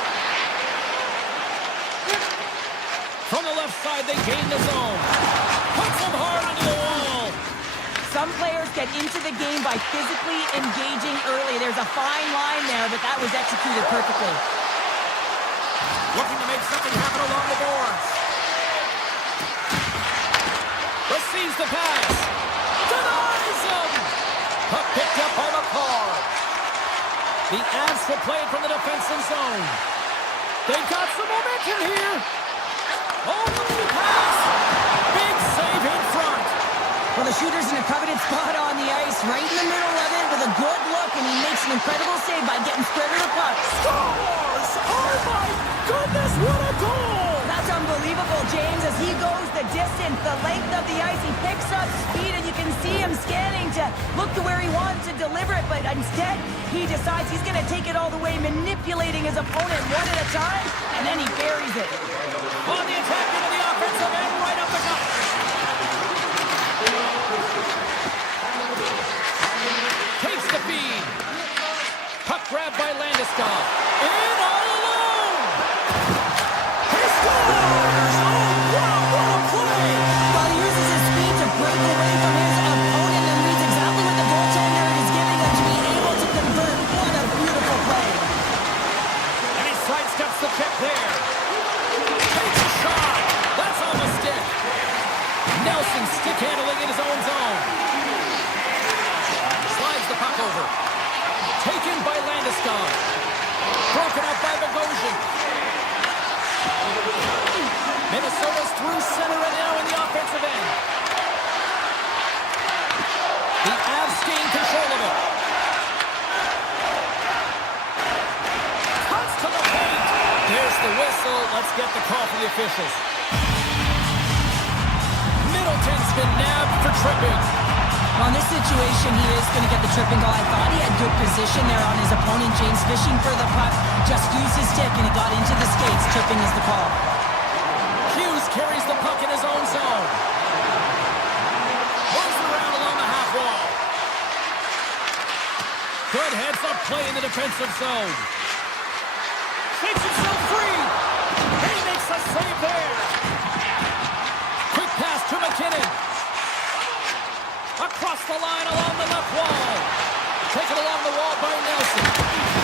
From the left side, they gain the zone. Puts them hard into the wall. Some players get into the game by physically engaging early. There's a fine line there, but that was executed perfectly. Looking to make something happen along the boards. Receives the pass. Denies him. Puck picked up by McCall. The Avs will play it from the defensive zone. They've got some momentum here. Oh, the pass. Big save in front. Well, the shooter's in a coveted spot on the ice, right in the middle of it with a good look, and he makes an incredible save by getting spread of the puck. Scores! Oh, my goodness, what a goal! That's unbelievable, James, as he goes the distance, the length of the ice. He picks up speed, and you can see him scanning to look to where he wants to deliver it, but instead, he decides he's going to take it all the way, manipulating his opponent one at a time, and then he buries it. On the attack into the offensive end, right up the gut. Takes the feed. Puck grabbed by Landeskog. In all alone. He scores! Oh, wow, what a play! Well, he uses his speed to break away from his opponent and reads exactly what the goaltender is giving him to be able to convert. What a beautiful play. And he sidesteps the check there. Takes a shot. That's on the stick. Nelson stick handling in his own zone. Slides the puck over. Taken by Landeskog. Broken up by Bogosian. Minnesota's through center and now in the offensive end. The Avs gain control of it. Cuts to the paint. There's the whistle. Let's get the call for the officials. Middleton's been nabbed for tripping. Well, in this situation, he is going to get the tripping goal. I thought he had good position there on his opponent. James fishing for the puck. Just used his stick, and it got into the skates. Tripping is the call. Hughes carries the puck in his own zone. Moves around a Good heads-up play in the defensive zone. Shakes himself free. And he makes a save there. Quick pass to McKinnon. Across the line along the left wall. Taken along the wall by Nelson.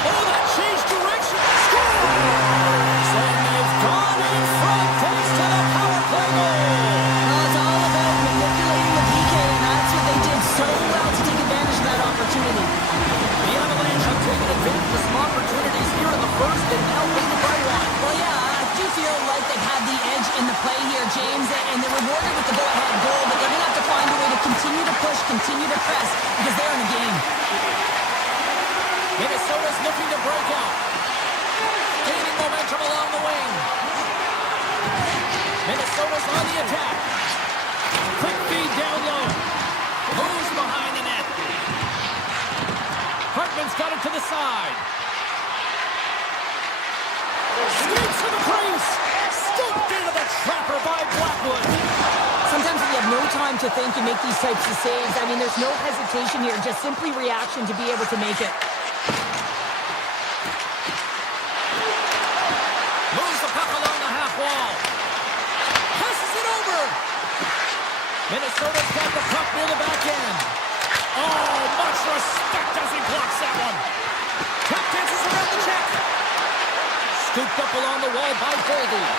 Oh, that changed direction. Scores! And they've gone in front thanks to the power play goal. Well, it's all about manipulating the PK, and that's what they did so well to take advantage of that opportunity. The Avalanche have taken advantage of some opportunities here in the first and now leading by one. Well, yeah, I do feel like they've had the edge in the play here, James, and they're rewarded with the go-ahead goal, but they're going to have to find a way to continue to push, continue to press, because they're in the game. Minnesota's looking to break out. Gaining momentum along the wing. Minnesota's on the attack. Quick feed down low. Moves behind the net. Hartman's got it to the side. Skates to the crease. Scooped into the trapper by Blackwood. Sometimes if you have no time to think and make these types of saves, I mean, there's no hesitation here, just simply reaction to be able to make it. Moves the puck along the half wall. Passes it over. Minnesota's got the puck near the back end. Oh, much respect as he blocks that one. Tap dances around the check. Scooped up along the wall by Goldie.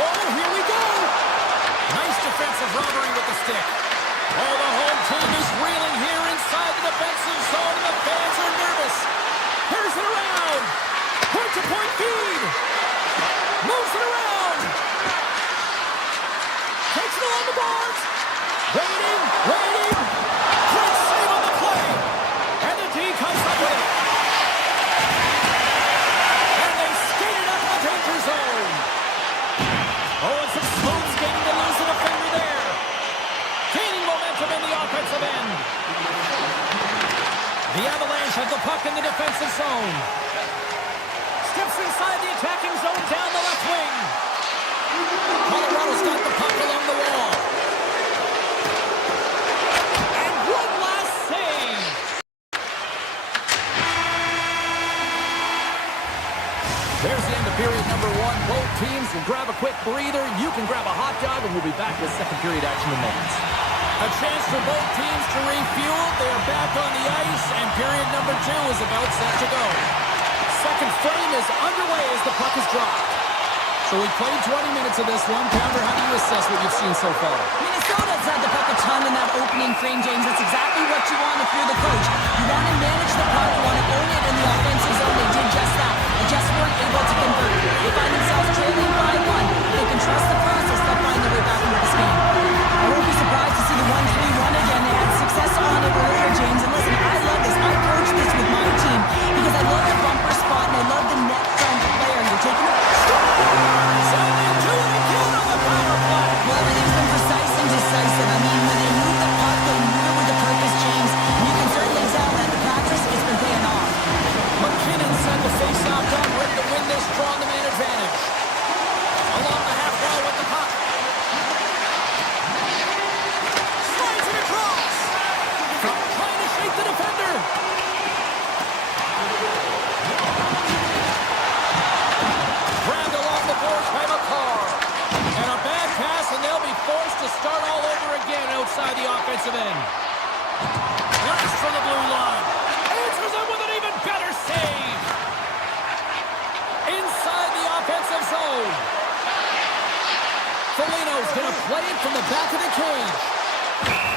Oh, here we go. Nice defensive robbery with the stick. Oh, the home team is reeling here inside the defensive zone, and the fans are nervous. Here's it around. Point-to-point feed. Moves it around. Takes it along the boards. Waiting. Great save on the play. And the D comes up with it. And they skate it up the danger zone. Oh, and some smooth skating to lose a defender there. Gaining momentum in the offensive end. The Avalanche have the puck in the defensive zone. Steps inside the attacking zone down the left wing. Colorado's got the puck along the wall. And one last save. There's the end of period number one. Both teams will grab a quick breather. You can grab a hot dog, and we'll be back with second period action in moments. A chance for both teams to refuel. They are back on the ice, and period number two is about set to go. Second frame is underway as the puck is dropped. So we played 20 minutes of this one. Pounder, how do you assess what you've seen so far? Minnesota's had the puck a ton in that opening frame, James. That's exactly what you want if you're the coach. You want to manage the puck, you want to own it in the offensive zone. They did just that. They just weren't able to convert. They find themselves trailing by one. They can trust the process. They'll find their way back into this game. I won't be surprised to see the 1-3-1 again. They had success on it earlier, James. And listen, I love this. I coach this with my team because I love the bumper spot and I love the net front player. You're taking it. So they do it again on the power play. Well, everything's been precise and decisive. I mean, when they move the puck, they move it with a purpose, James. And you can certainly tell that the practice has been paying off. McKinnon sent the face-off down, ready to win this, draw on the man advantage. Along the half wall with the puck. Slides it across. Trying to shake the defender. Grabbed along the boards by McCarr. And a bad pass, and they'll be forced to start all over again outside the offensive end. Blast from the blue line. Answers it with an even better save. Inside the offensive zone. Foligno's going to play it from the back of the cage.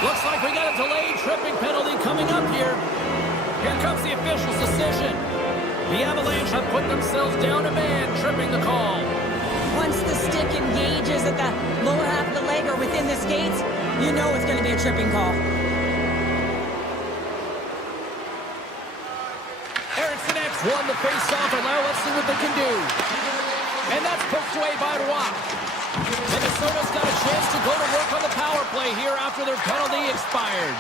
Looks like we got a delayed tripping penalty coming up here. Here comes the official's decision. The Avalanche have put themselves down a man, tripping the call. Once the stick engages at the lower half of the leg or within the skates, you know it's going to be a tripping call. Erickson X won the face-off, and now let's see what they can do. And that's pushed away by Roy. Minnesota's got a chance to go to work on the power play here after their penalty expired.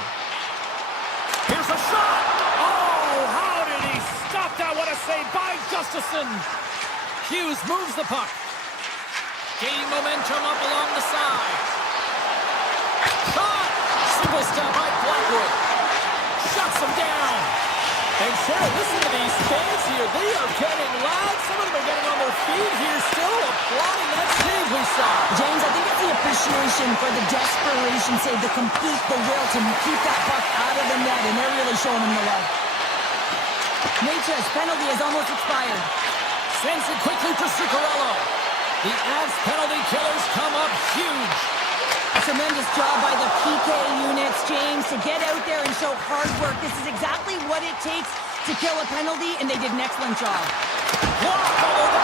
Here's a shot! Oh, how did he stop that? What a save by Gustafsson! Hughes moves the puck. Gaining momentum up along the side. Shot! Single step by Blackwood. Shuts him down. Cheryl, listen to these fans here. They are getting loud. Some of them are getting on their feet here, still applauding that save we saw. James, I think it's the appreciation for the desperation save, the will to keep that puck out of the net, and they're really showing him the love. Nature's penalty has almost expired. Sends it quickly to Zuccarello. The Avs penalty killers come up huge. A tremendous job by the PK units, James, to get out there and show hard work. This is exactly what it takes to kill a penalty, and they did an excellent job. Walk over the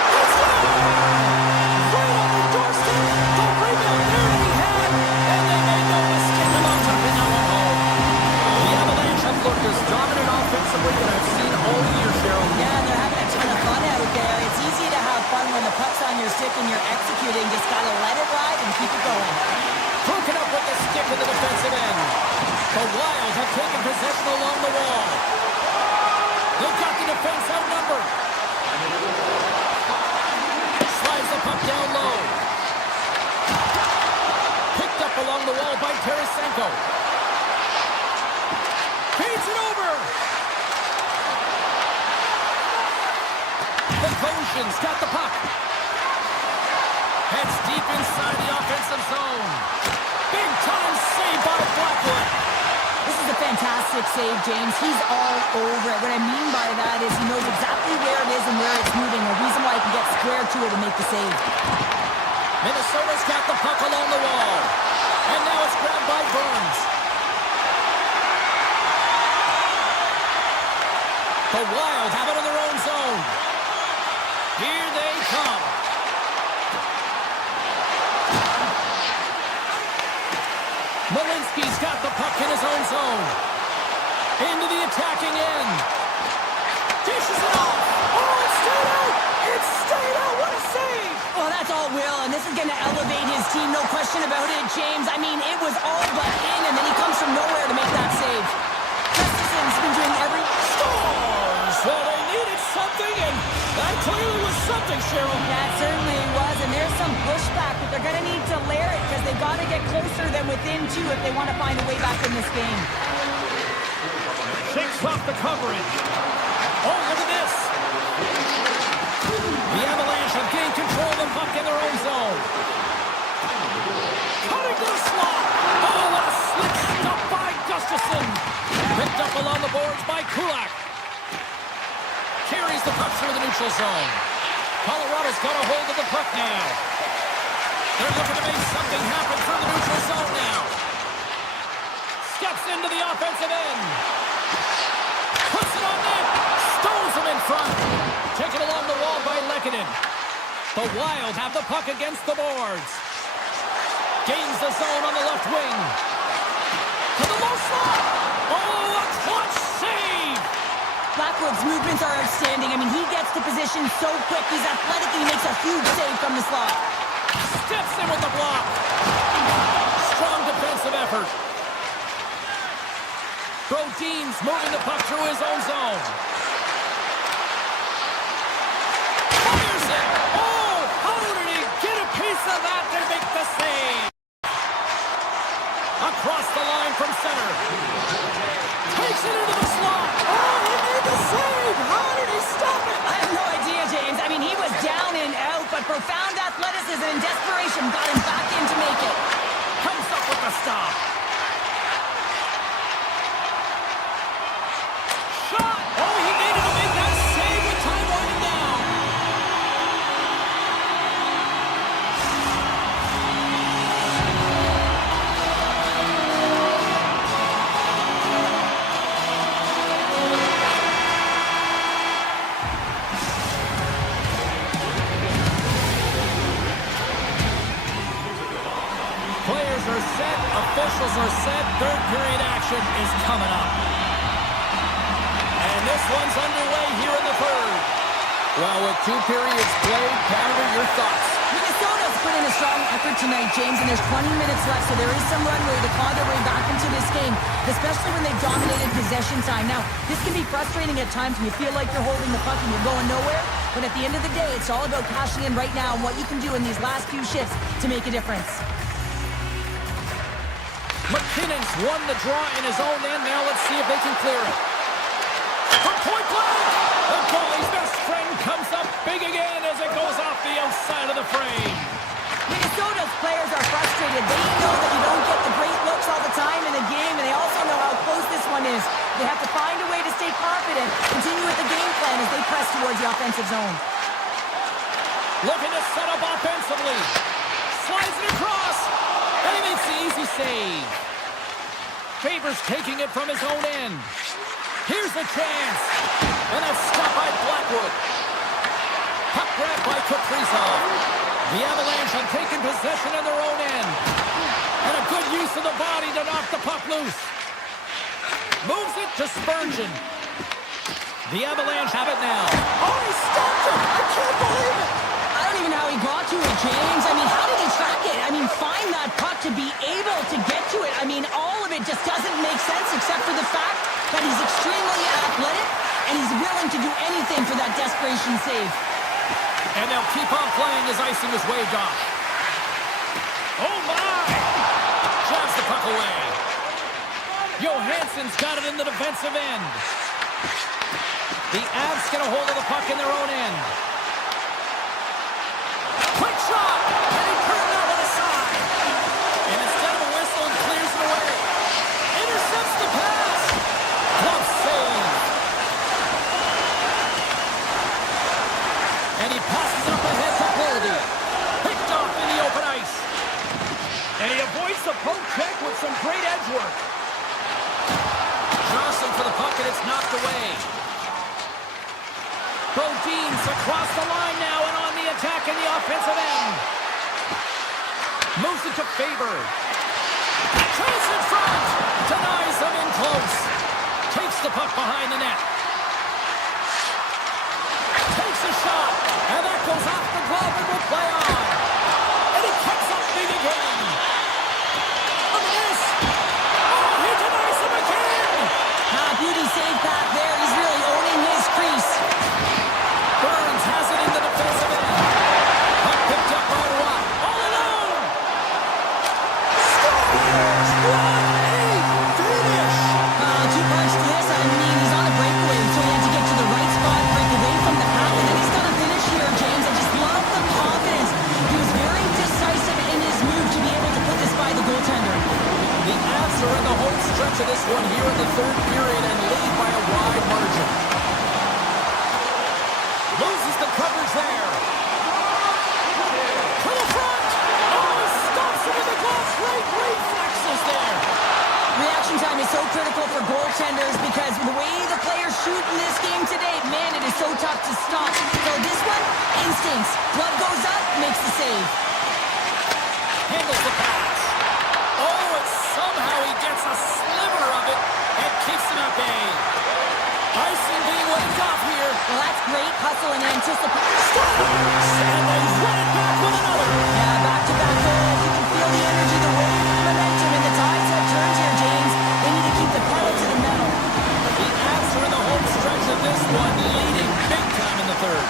right on the doorstep. The rebound nearly had, and they made no mistake about tucking that one home. The Avalanche have looked as dominant offensively that I've seen all year, Cheryl. Yeah, they're having a ton of fun out there. It's easy to have fun when the puck's on your stick and you're executing. Just gotta let it ride and keep it going. Broken up with the stick in the defensive end. The Wild have taken possession along the wall. They've got the defense outnumbered. Slides the puck down low. Picked up along the wall by Tarasenko. Feeds it over. The Goshen's got the puck. Heads deep inside the offensive zone. Big time save by Blackwood. This is a fantastic save, James. He's all over it. What I mean by that is he knows exactly where it is and where it's moving. A reason why he can get square to it and make the save. Minnesota's got the puck along the wall. And now it's grabbed by Burns. The Wild have it in their own zone. Here they come. Malinsky's got the puck in his own zone. Into the attacking end. Dishes it off. Oh, it's stayed out. It's stayed out. What a save. Oh, that's all Will, and this is going to elevate his team, no question about it, James. I mean, it was all but in, and then he comes from nowhere to make that save. Gustafson's been doing every... Scores! Well, they needed something, and that clearly was something, Cheryl. That certainly was, and there's some pushback, but they're going to need to layer it because they've got to get closer than within two if they want to find a way back in this game. Shakes off the coverage. Oh, look at this. The Avalanche have gained control of the puck in their own zone. Cutting to the slot. Oh, what a slick stop by Gustafson. Picked up along the boards by Kulak. Carries the puck through the neutral zone. Colorado's got a hold of the puck now. They're looking to make something happen through the neutral zone now. Steps into the offensive end. Puts it on net. Stones him in front. Taken along the wall by Lehkonen. The Wild have the puck against the boards. Gains the zone on the left wing. To the low slot. Oh, a clutch save. Blackwood's movements are outstanding. I mean, he gets to position so quick. He's athletic and he makes a huge save from the slot. Steps in with the block. Strong defensive effort. Brodin's moving the puck through his own zone. Fires it. Oh, how did he get a piece of that to make the save? Across the line from center. Takes it into the slot. Oh, he made the save. How did he stop it? I have no idea, James. I mean, he was down and out, but profound athleticism and desperation got him back in to make it. Comes up with the stop. Shot. Oh, he needed to make that save with time winding down. Players are set, officials are set, third period action is coming up. And this one's underway here in the third. Well, with 2 periods played, Pounder, your thoughts? Minnesota's put in a strong effort tonight, James, and there's 20 minutes left, so there is some runway to claw their way back into this game, especially when they've dominated possession time. Now, this can be frustrating at times when you feel like you're holding the puck and you're going nowhere, but at the end of the day, it's all about cashing in right now and what you can do in these last few shifts to make a difference. McKinnon's won the draw in his own end. Now let's see if they can clear it. From point side of the frame. Minnesota's players are frustrated. They know that you don't get the great looks all the time in a game, and they also know how close this one is. They have to find a way to stay confident, continue with the game plan as they press towards the offensive zone. Looking to set up offensively. Slides it across. And he makes the easy save. Favors taking it from his own end. Here's the chance. And that's stopped by Blackwood. Puck grab by Kaprizov. The Avalanche have taken possession in their own end. And a good use of the body to knock the puck loose. Moves it to Spurgeon. The Avalanche have it now. Oh, he stopped it! I can't believe it! I don't even know how he got to it, James. I mean, how did he track it? I mean, find that puck to be able to get to it. I mean, all of it just doesn't make sense except for the fact that he's extremely athletic and he's willing to do anything for that desperation save. And they'll keep on playing as icing is waved off. Oh, my! Jabs the puck away. Johansson's got it in the defensive end. The Avs get a hold of the puck in their own end. Quick shot! And he turned out on the side. And instead of a whistle, he clears it away. Intercepts the pass. Glove save. And he passes up ahead to Goldie. Picked off in the open ice. And he avoids the poke check with some great edge work. Johnson for the puck, and it's knocked away. Bodin's across the line now and on the attack in the offensive end. Moves it to Faber. Chase in front. Denies him in close. Takes the puck behind the net. Takes a shot. And that goes off the glove and will play on. And he kicks up big again. Look at this. Oh, he denies him again. Beauty save back there. He's really owning his crease. Burns has it in the defensive end. Puck picked up by Watt. All alone. Scores! What a finish! Two-punch to this. I mean, he's on a breakaway, so he had to get to the right spot, break away from the pack, and then he's got a finish here, James. I just love the confidence. He was very decisive in his move to be able to put this by the goaltender. The Avs are in the home stretch of this one here in the third period and lead by a wide margin. Loses the coverage there. To the front. Oh, stops him with the glove. Great reflexes there. Reaction time is so critical for goaltenders because the way the players shoot in this game today, man, it is so tough to stop. So this one, instincts. Glove goes up, makes the save. Handles the pass. Oh, and somehow he gets a sliver of it and keeps him at bay. Icing being waved off here. Well, that's great hustle and anticipation. Scores! And they run it back with another. Yeah, back-to-back goals. You can feel the energy, the wave, the momentum, and the tides have turned here, James. They need to keep the pedal to the metal. The Avs are in the home stretch of this one, leading big time in the third.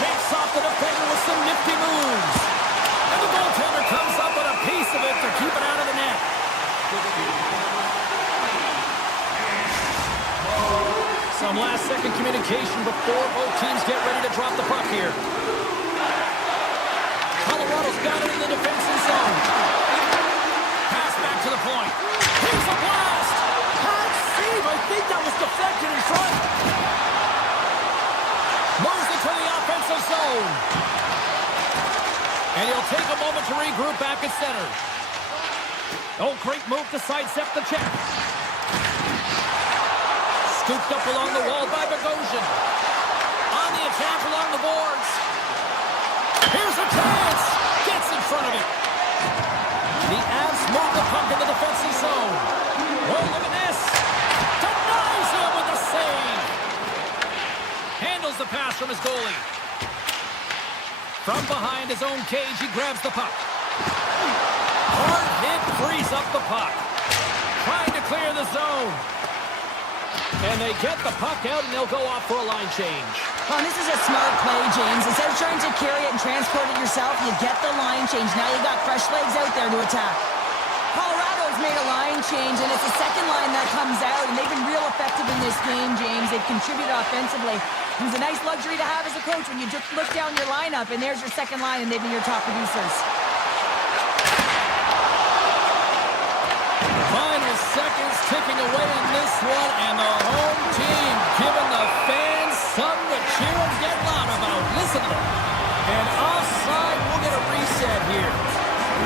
Shakes off the defender with some nifty moves. And the goaltender comes up with a piece of it to keep it out of the net. Some last-second communication before both teams get ready to drop the puck here. Colorado's got it in the defensive zone. Pass back to the point. Here's a blast. Hard save. I think that was deflected in front. Moves it to the offensive zone. And he'll take a moment to regroup back at center. Oh, great move to sidestep the check. Scooped up along the wall by Bogosian. On the attack along the boards. Here's a chance. Gets in front of it. The Avs move the puck in the defensive zone. Oh, look at this. Denies him with a save. Handles the pass from his goalie. From behind his own cage, he grabs the puck. Hard hit frees up the puck. Trying to clear the zone. And they get the puck out, and they'll go off for a line change. Oh, this is a smart play, James. Instead of trying to carry it and transport it yourself, you get the line change. Now you got fresh legs out there to attack. Colorado's made a line change, and it's the second line that comes out, and they've been real effective in this this game, James. They've contributed offensively. It was a nice luxury to have as a coach when you just look down your lineup and there's your second line and they've been your top producers. Final seconds ticking away in this one, and the home team giving the fans something to cheer and get loud about. Listen to them. And offside, we'll get a reset here.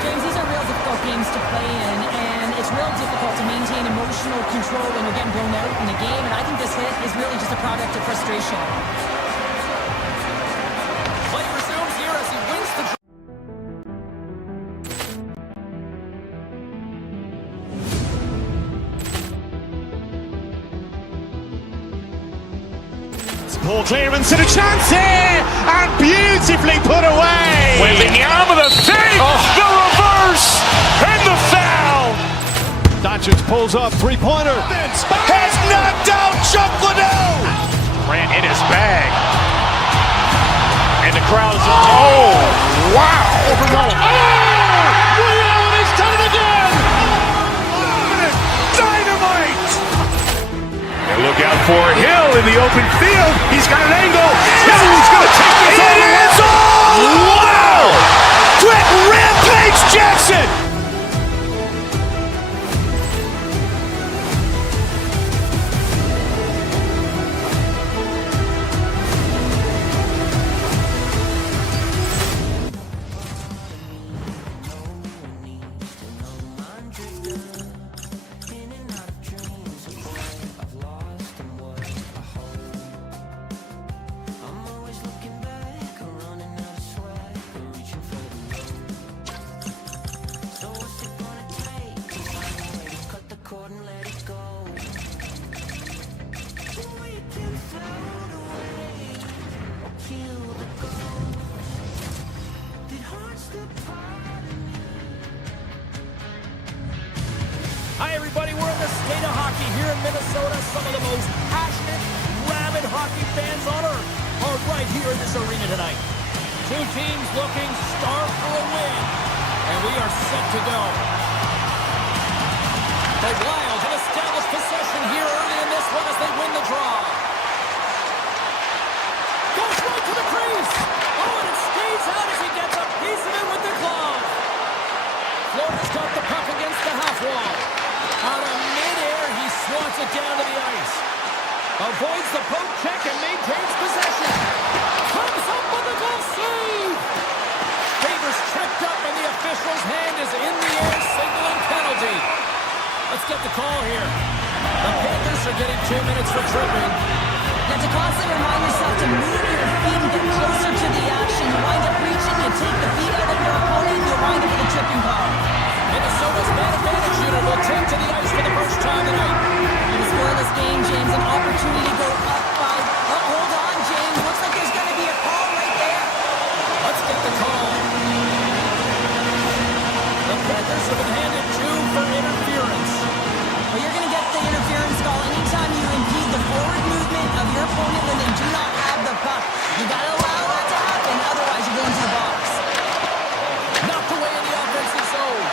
James, these are real difficult games to play in, and it's real difficult to maintain emotional control when you're getting blown out in the game, and I think this hit is really just a product of frustration. Play resumes here as he wins the draw. Ball clearance and a chance here, and beautifully put away. Waving the arm of the save, the reverse, and the foul. Doncic pulls up, three-pointer. Has knocked out Chuck Liddell. Ran in his bag. And the crowd is, oh, wow. Liddell has done it again. Dynamite. And look out for Hill in the open field. He's got an angle. Hill's going to take this all the way. Wow! Quick Rampage Jackson. Hi, everybody. We're in the state of hockey here in Minnesota. Some of the most passionate, rabid hockey fans on earth are right here in this arena tonight. Two teams looking starved for a win, and we are set to go. The Wild have established possession here early in this one as they win the draw. Goes right to the crease. Oh, and it stays out as he gets a piece of it with the glove. Florida's got the puck against the half wall. Out of midair, he swats it down to the ice. Avoids the poke check and maintains possession. Comes up with a goal save. Favors tripped up and the official's hand is in the air, signaling penalty. Let's get the call here. The Panthers are getting 2 minutes for tripping. Now, to constantly remind yourself to move your feet and get closer to the action. You wind up reaching, you take the feet out of your opponent, you wind up with a tripping call. Minnesota's man advantage unit will take to the ice for the first time tonight. In a scoreless game, James, an opportunity to go up by... Oh, hold on, James. Looks like there's going to be a call right there. Let's get the call. The Panthers have been handed 2 for interference. Well, you're going to get the interference call anytime you impede the forward movement of your opponent when they do not have the puck. You got to allow that to happen, otherwise you go into the box. Knocked away in the offensive zone.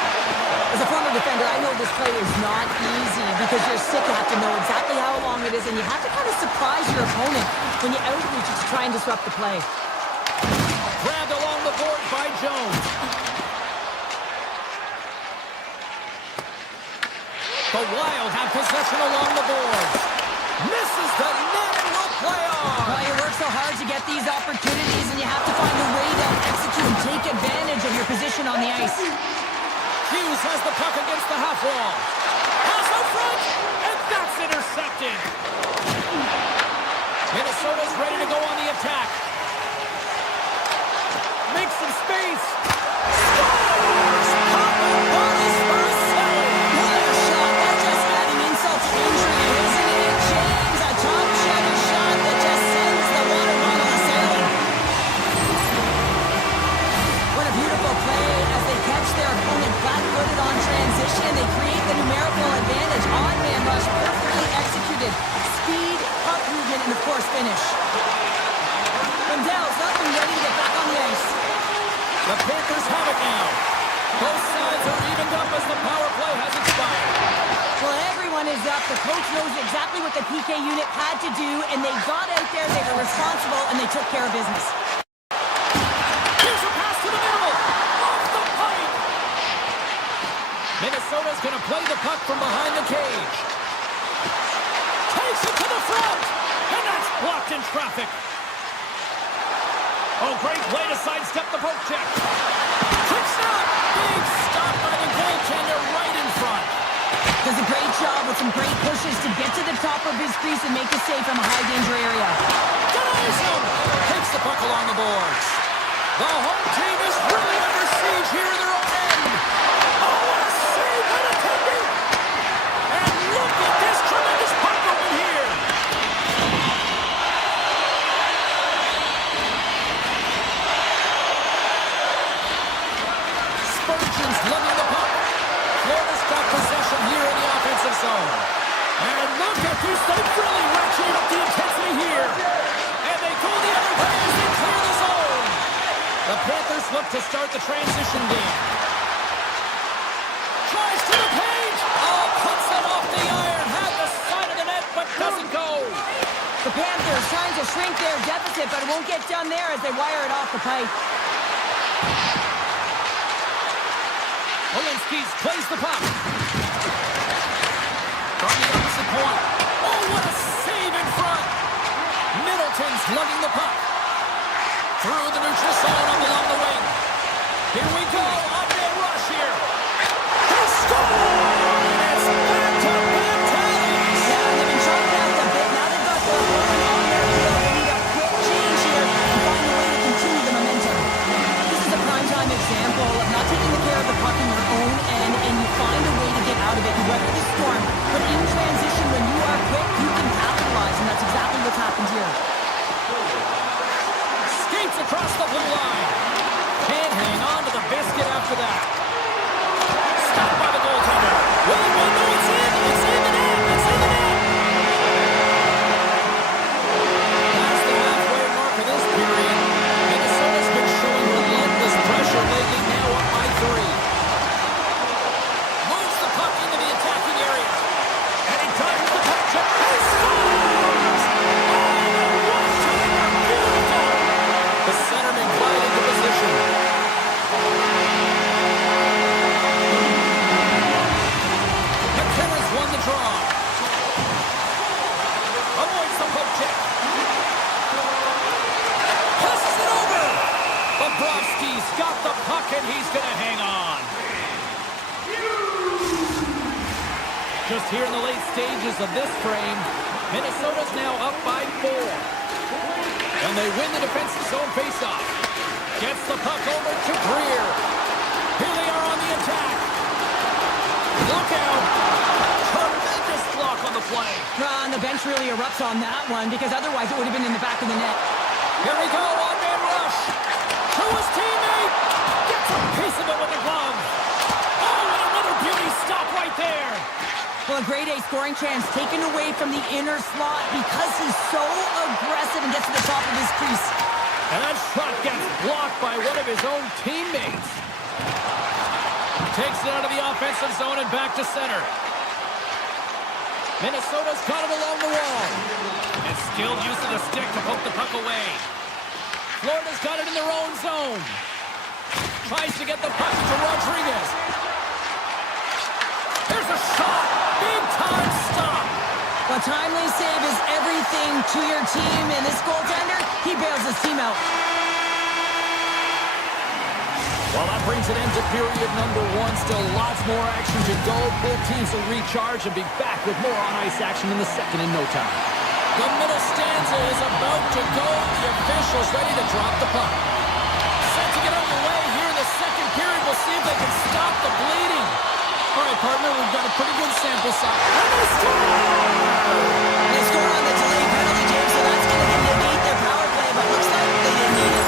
As a former defender, I know this play is not easy because you're sick. You have to know exactly how long it is, and you have to kind of surprise your opponent when you outreach to try and disrupt the play. Grabbed along the board by Jones. The Wild have possession along the boards. Misses the net and will play on. Well, you work so hard to get these opportunities, and you have to find a way to execute and take advantage of your position on the ice. Hughes has the puck against the half wall. Pass out front, and that's intercepted. Minnesota's ready to go on the attack. Makes some space. Scores! Papa Barnes for a save. What a shot. That's just adding insult to injury, isn't it, James? A top-cheddar shot that just sends the water bottle sailing. What a beautiful play as they catch their opponent flat-footed on transition. They create the numerical advantage on man rush. Perfectly executed. Speed, puck movement, and of course finish. Lindell's up and ready to get back on the ice. The Panthers have it now. Both sides are evened up as the power play has expired. Well, everyone is up. The coach knows exactly what the PK unit had to do, and they got out there, they were responsible, and they took care of business. Here's a pass to the middle. Off the pipe. Minnesota's going to play the puck from behind the cage. Takes it to the front. And that's blocked in traffic. Oh, great play to sidestep the poke check. Quick stop. Big stop by the goaltender right in front. Does a great job with some great pushes to get to the top of his crease and make a save from a high-danger area. Denies him. Takes the puck along the boards. The home team is really under siege here in their own end. Oh, what a save by the Panthers. And look at this tremendous puck movement here. Spurgeon's lugging the puck. Florida's got possession here in the offensive zone. And look at this. They've really ratcheted up the intensity here. And they go the other way as they clear the zone. The Panthers look to start the transition game. Tries to the page. Oh, puts it off the iron. Had the side of the net, but doesn't go. The Panthers trying to shrink their deficit, but it won't get done there as they wire it off the pipe. Olinsky's plays the puck. From the opposite point. Oh, what a save in front. Middleton's lugging the puck. Through the neutral zone up along the wing. Here we go. Up-man rush here. He scores! It's back to Panthers. Yeah, they've been chopped out a bit. Now they've got the opponent on their field. They need a quick change here and find a way to continue the momentum. This is a prime-time example of not taking care of the puck in your own end, and you find a way to get out of it. You weather the storm, but in transition, when you are quick, you can capitalize, and that's exactly what's happened here. Skates across the blue line. Can't hang on to the biscuit after that. Stopped by the goaltender. Wait, no, it's in. It's in the net. It's in the net. Past the halfway mark of this period, Minnesota's been showing relentless pressure lately, now up by 3. Moves the puck into the attacking area. And he touches the puck check. He scores! Oh, the one-timer, beautiful! The centerman glided into position. McKenna's won the draw. Avoids the poke check. Passes it over. Bobrovsky's got the puck and he's going to hang on. Just here in the late stages of this frame, Minnesota's now up by 4. And they win the defensive zone faceoff. Gets the puck over to Greer. Here they are on the attack. Look out. Tremendous block on the play. And the bench really erupts on that one, because otherwise it would have been in the back of the net. Here we go, one-man rush. To his teammate. Gets a piece of it with the glove. Oh, and another beauty stop right there. Well, a grade A scoring chance taken away from the inner slot because he's so aggressive and gets to the top of his crease. And that shot gets blocked by one of his own teammates. Takes it out of the offensive zone and back to center. Minnesota's got it along the wall. And skilled use of the stick to poke the puck away. Florida's got it in their own zone. Tries to get the puck to Rodriguez. There's a shot. Big time stop. A timely save is everything to your team, and this goaltender, he bails his team out. Well, that brings an end to period number 1. Still lots more action to go. Both teams will recharge and be back with more on-ice action in the second in no time. The middle stanza is about to go. The officials ready to drop the puck. Set to get underway here in the second period. We'll see if they can stop the bleeding. All right, partner, we've got a pretty good sample size. And they score! They score on the delayed penalty, James, so that's going to negate their power play, but looks like they didn't need it.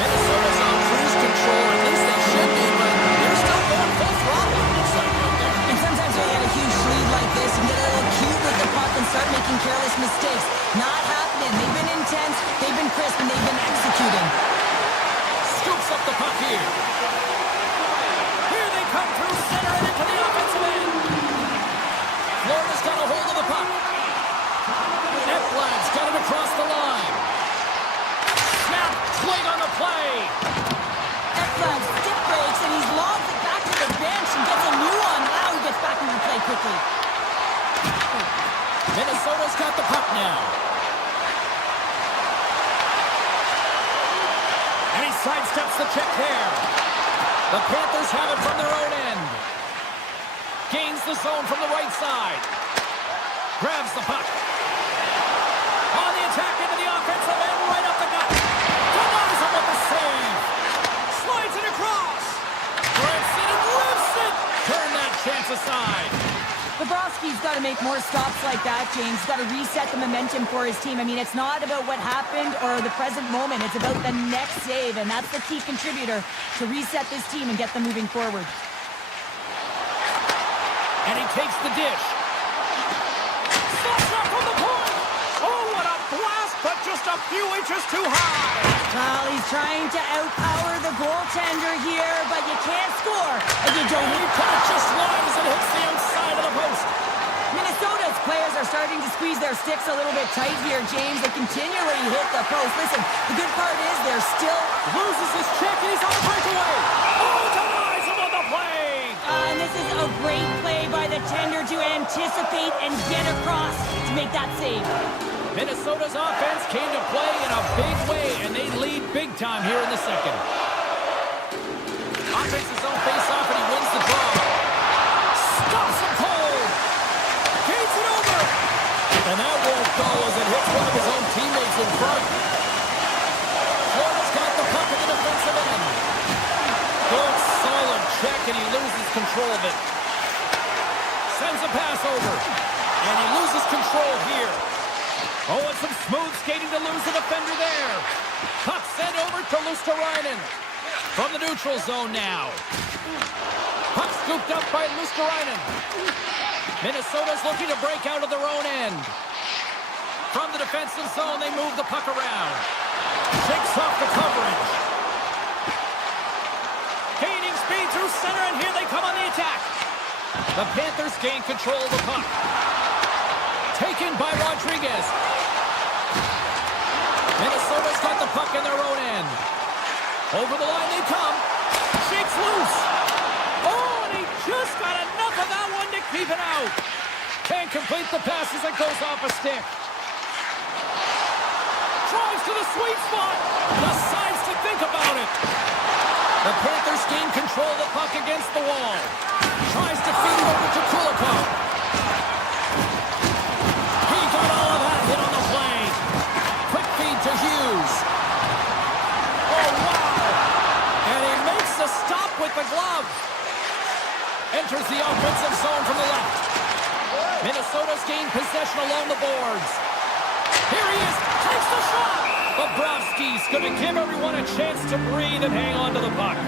Minnesota's on cruise control. At least they should be, but they're still going full throttle. It looks like out there. And sometimes when you have a huge lead like this, you get a little cute with the puck and start making careless mistakes. Not happening. They've been intense, they've been crisp, and they've been executing. Scoops up the puck here. come through center and into the offensive end. Florida's got a hold of the puck. Ekblad's got it across the line. Snap, swing on the play. Ekblad stick breaks, and he's lobbed it back to the bench and gets a new one. Wow, he gets back into the play quickly. Minnesota's got the puck now. And he sidesteps the check there. The Panthers have it from their own end. Gains the zone from the right side. Grabs the puck. On the attack into the offensive end, right up the gut. Denies him with the save. Slides it across. Grips it and rips it. Turn that chance aside. Bobrovsky's got to make more stops like that, James. He's got to reset the momentum for his team. I mean, it's not about what happened or the present moment. It's about the next save, and that's the key contributor to reset this team and get them moving forward. And he takes the dish. Slots up from the point. Oh, what a blast, but just a few inches too high. Well, he's trying to outpower the goaltender here, but you can't score if you don't He put it just wide as it hits the outside of the post. Minnesota's players are starting to squeeze their sticks a little bit tight here, James. They continually hit the post. Listen, the good part is they're still... Loses his check, and he's on the breakaway. Oh, denies him on the play. And this is a great play by the tender to anticipate and get across to make that save. Minnesota's offense came to play in a big way, and they lead big time here in the second. Offense's own face-off, and he wins the draw. Stops him cold. Gains it over. And that won't go as it hits one of his own teammates in front. Florida's got the puck in the defensive end. Good, solid check, and he loses control of it. Sends a pass over, and he loses control here. Oh, and some smooth skating to lose the defender there. Puck sent over to Luosterainen. From the neutral zone now. Puck scooped up by Luosterainen. Minnesota's looking to break out of their own end. From the defensive zone, they move the puck around. Shakes off the coverage. Gaining speed through center, and here they come on the attack. The Panthers gain control of the puck. Taken by Rodriguez. Minnesota's got the puck in their own end. Over the line they come. Shakes loose. Oh, and he just got enough of that one to keep it out. Can't complete the pass as it goes off a stick. Drives to the sweet spot. Decides to think about it. The Panthers gain control of the puck against the wall. Tries to feed it over to Kulikov. He got all of that hit on the play. Quick feed to Hughes. Oh, wow. And he makes the stop with the glove. Enters the offensive zone from the left. Minnesota's gained possession along the boards. Here he is. Takes the shot. Bobrovsky's going to give everyone a chance to breathe and hang on to the puck.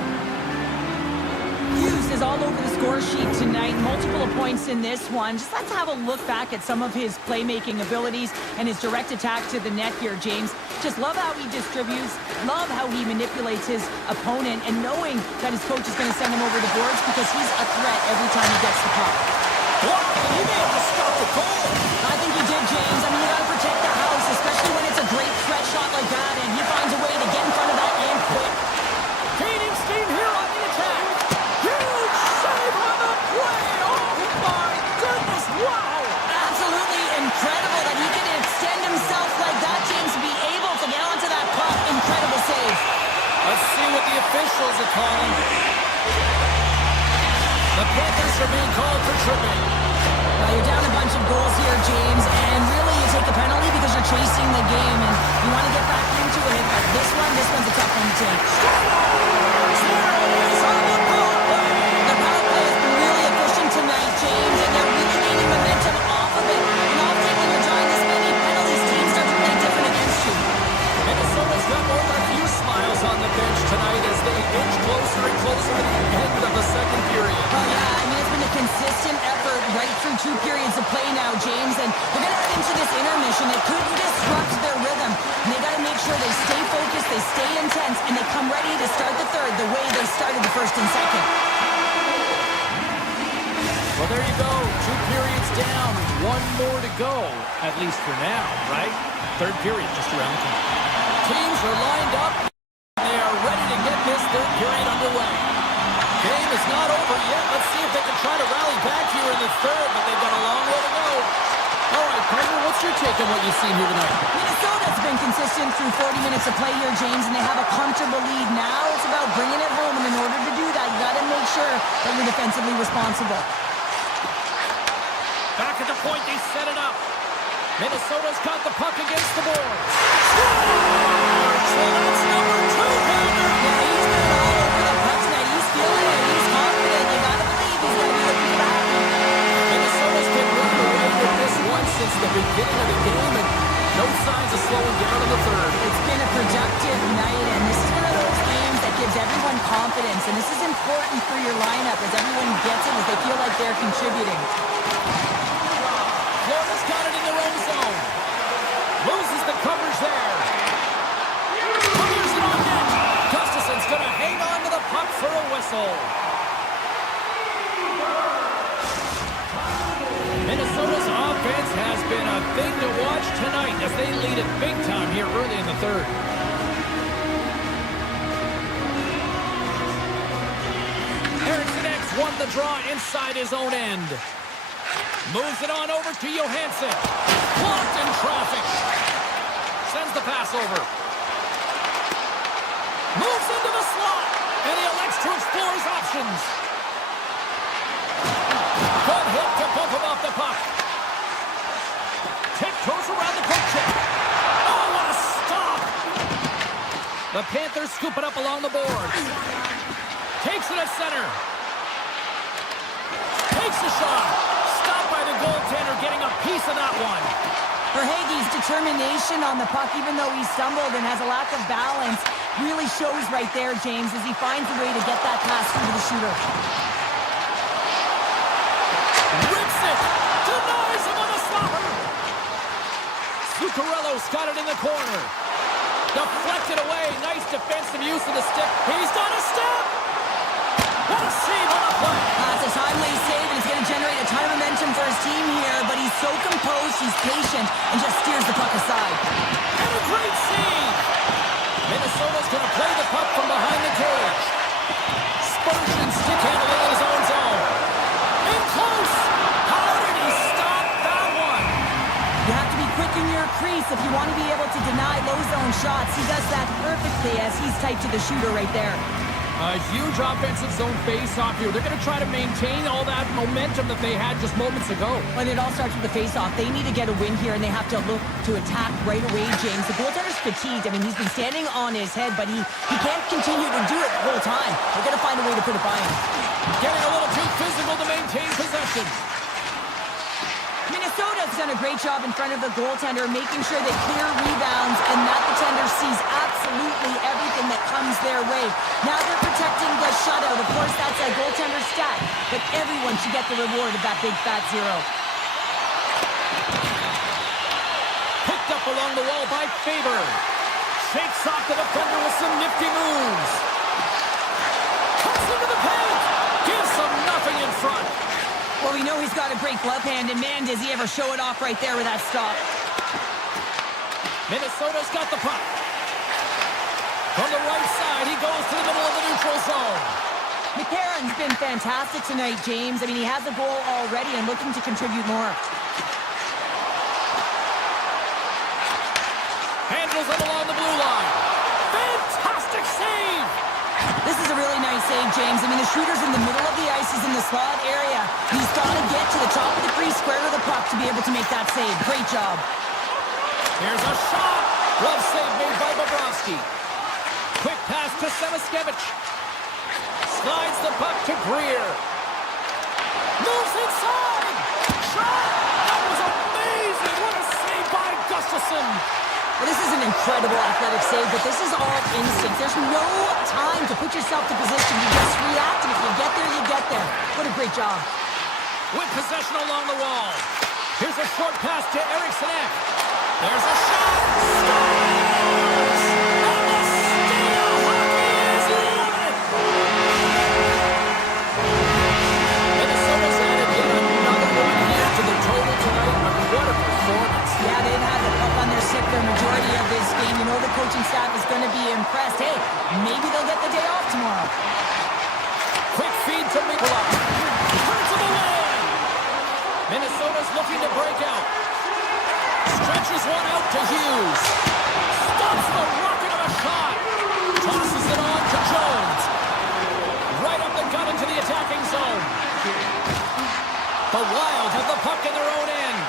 Hughes is all over the score sheet tonight. Multiple points in this one. Just let's have a look back at some of his playmaking abilities and his direct attack to the net here, James. Just love how he distributes, love how he manipulates his opponent, and knowing that his coach is going to send him over the boards because he's a threat every time he gets the puck. Wow, he may have just stopped the goal. I think he did, James. I mean, you got to protect the house, especially when it's a great threat shot like that, and he finds a way to get in front of that and quick. Gaining steam here on the attack. Huge save on the play. Oh, my goodness. Wow. Absolutely incredible that he can extend himself like that, James, to be able to get onto that puck. Incredible save. Let's see what the officials are calling. The Panthers are being called for tripping. Well, you're down a bunch of goals here, James, and really you take a penalty because you're chasing the game, and you want to get back into it. But this one's a tough one to take. The power play has been really efficient tonight, James, and they're really gaining momentum off of it. And often when you're drawing this many penalties, teams start to play different against you. Minnesota's got more than a few smiles on the bench tonight as they inch closer and closer to the end of the second period. Oh, yeah, I mean, it's been a consistent effort right through 2 periods of play now, James, and they're going to head into this intermission. It could disrupt their rhythm, and they got to make sure they stay focused, they stay intense, and they come ready to start the third the way they started the first and second. Well, there you go. 2 periods down. 1 more to go, at least for now, right? Third period just around the corner. Teams are lined up. They are ready to get this third period underway. Game is not over yet. Let's see if they can try to rally back here in the third, but they've got a long way to go. All right, Parker, what's your take on what you've seen here tonight? Minnesota's been consistent through 40 minutes of play here, James, and they have a comfortable lead. Now it's about bringing it home, and in order to do that, you got to make sure that you're defensively responsible. Back at the point, they set it up. Minnesota's got the puck against the boards. So that's number 2, Panthers. Yeah, he's been all over the puck tonight. He's feeling it. He's confident. You got to believe he's going to be looking back. Minnesota's been running away with this one since the beginning of the game, and no signs of slowing down in the third. It's been a productive night, and this is one of those games that gives everyone confidence, and this is important for your lineup as everyone gets it, as they feel like they're contributing. Florida's got it in their own zone. Loses the coverage there. Fires it on net. Gustafson's going to hang on to the puck for a whistle. Minnesota's offense has been a thing to watch tonight as they lead it big time here early in the third. Eriksson X won the draw inside his own end. Moves it on over to Johansson. Blocked in traffic. Sends the pass over. Moves into the slot. And he elects to explore his options. Good hit to bump him off the puck. Tiptoes around the poke check. Oh, what a stop! The Panthers scoop it up along the boards. Takes it at center. Takes the shot. Stopped by the goaltender, getting a piece of that one. Verhaeghe's determination on the puck, even though he stumbled and has a lack of balance, really shows right there, James, as he finds a way to get that pass through to the shooter. Rips it! Denies him on a slapper! Zuccarello's got it in the corner. Deflected away. Nice defensive use of the stick. He's got a step! What a save on the play! That's a timely save, and it's going to generate a ton of momentum for his team here, but he's so composed, he's patient, and just steers the puck aside. And a great save! Minnesota's going to play the puck from behind the cage. Spurgeon stick handling in his own zone. In close! How did he stop that one? You have to be quick in your crease if you want to be able to deny low zone shots. He does that perfectly as he's tight to the shooter right there. A huge offensive zone face-off here. They're going to try to maintain all that momentum that they had just moments ago. When it all starts with the face-off, they need to get a win here, and they have to look to attack right away, James. The goaltender's fatigued. I mean, he's been standing on his head, but he can't continue to do it the whole time. They're going to find a way to put it by him. Getting a little too physical to maintain possession. Minnesota's done a great job in front of the goaltender, making sure they clear rebounds, and that goaltender sees absolutely everything that comes their way. Now they're protecting the shutout. Of course, that's a goaltender stat, but everyone should get the reward of that big fat zero. Picked up along the wall by Faber. Shakes off the defender with some nifty moves. Cuts into the paint. Gives them nothing in front. Well, we know he's got a great glove hand, and man, does he ever show it off right there with that stop. Minnesota's got the puck. From the right side, he goes to the middle of the neutral zone. McCarron's been fantastic tonight, James. I mean, he has a goal already and looking to contribute more. Handles him along the blue line. Fantastic save! This is a really nice save, James. I mean, the shooter's in the middle of the ice. He's in the slot area. He's got to get to the top of the crease, square to the puck to be able to make that save. Great job. Here's a shot. Glove save made by Bobrovsky. Quick pass to Semiskevich. Slides the puck to Greer. Moves inside. Shot. That was amazing. What a save by Gustafsson. Well, this is an incredible athletic save, but this is all instinct. There's no time to put yourself to position. You just react, and if you get there, you get there. What a great job. With possession along the wall. Here's a short pass to Eriksson Ek. There's a shot. Scores! And the state of hockey is loving it. Minnesota's added yet Maybe they'll get the day off tomorrow. Quick feed to Mikola. Turns him away. Minnesota's looking to break out. Stretches one out to Hughes. Stops the rocket of a shot. Tosses it on to Jones. Right up the gut into the attacking zone. The Wild have the puck in their own end.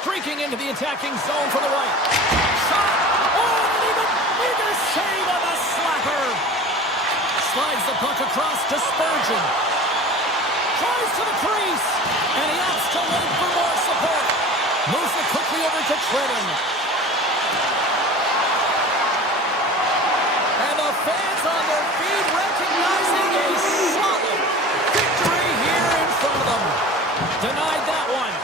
Streaking into the attacking zone for the right. Shot! Oh, and even bigger save on the slapper. Slides the puck across to Spurgeon. Tries to the crease, and he opts to wait for more support. Moves it quickly over to Trenton. And the fans on their feet recognizing a solid victory here in front of them. Denied that one.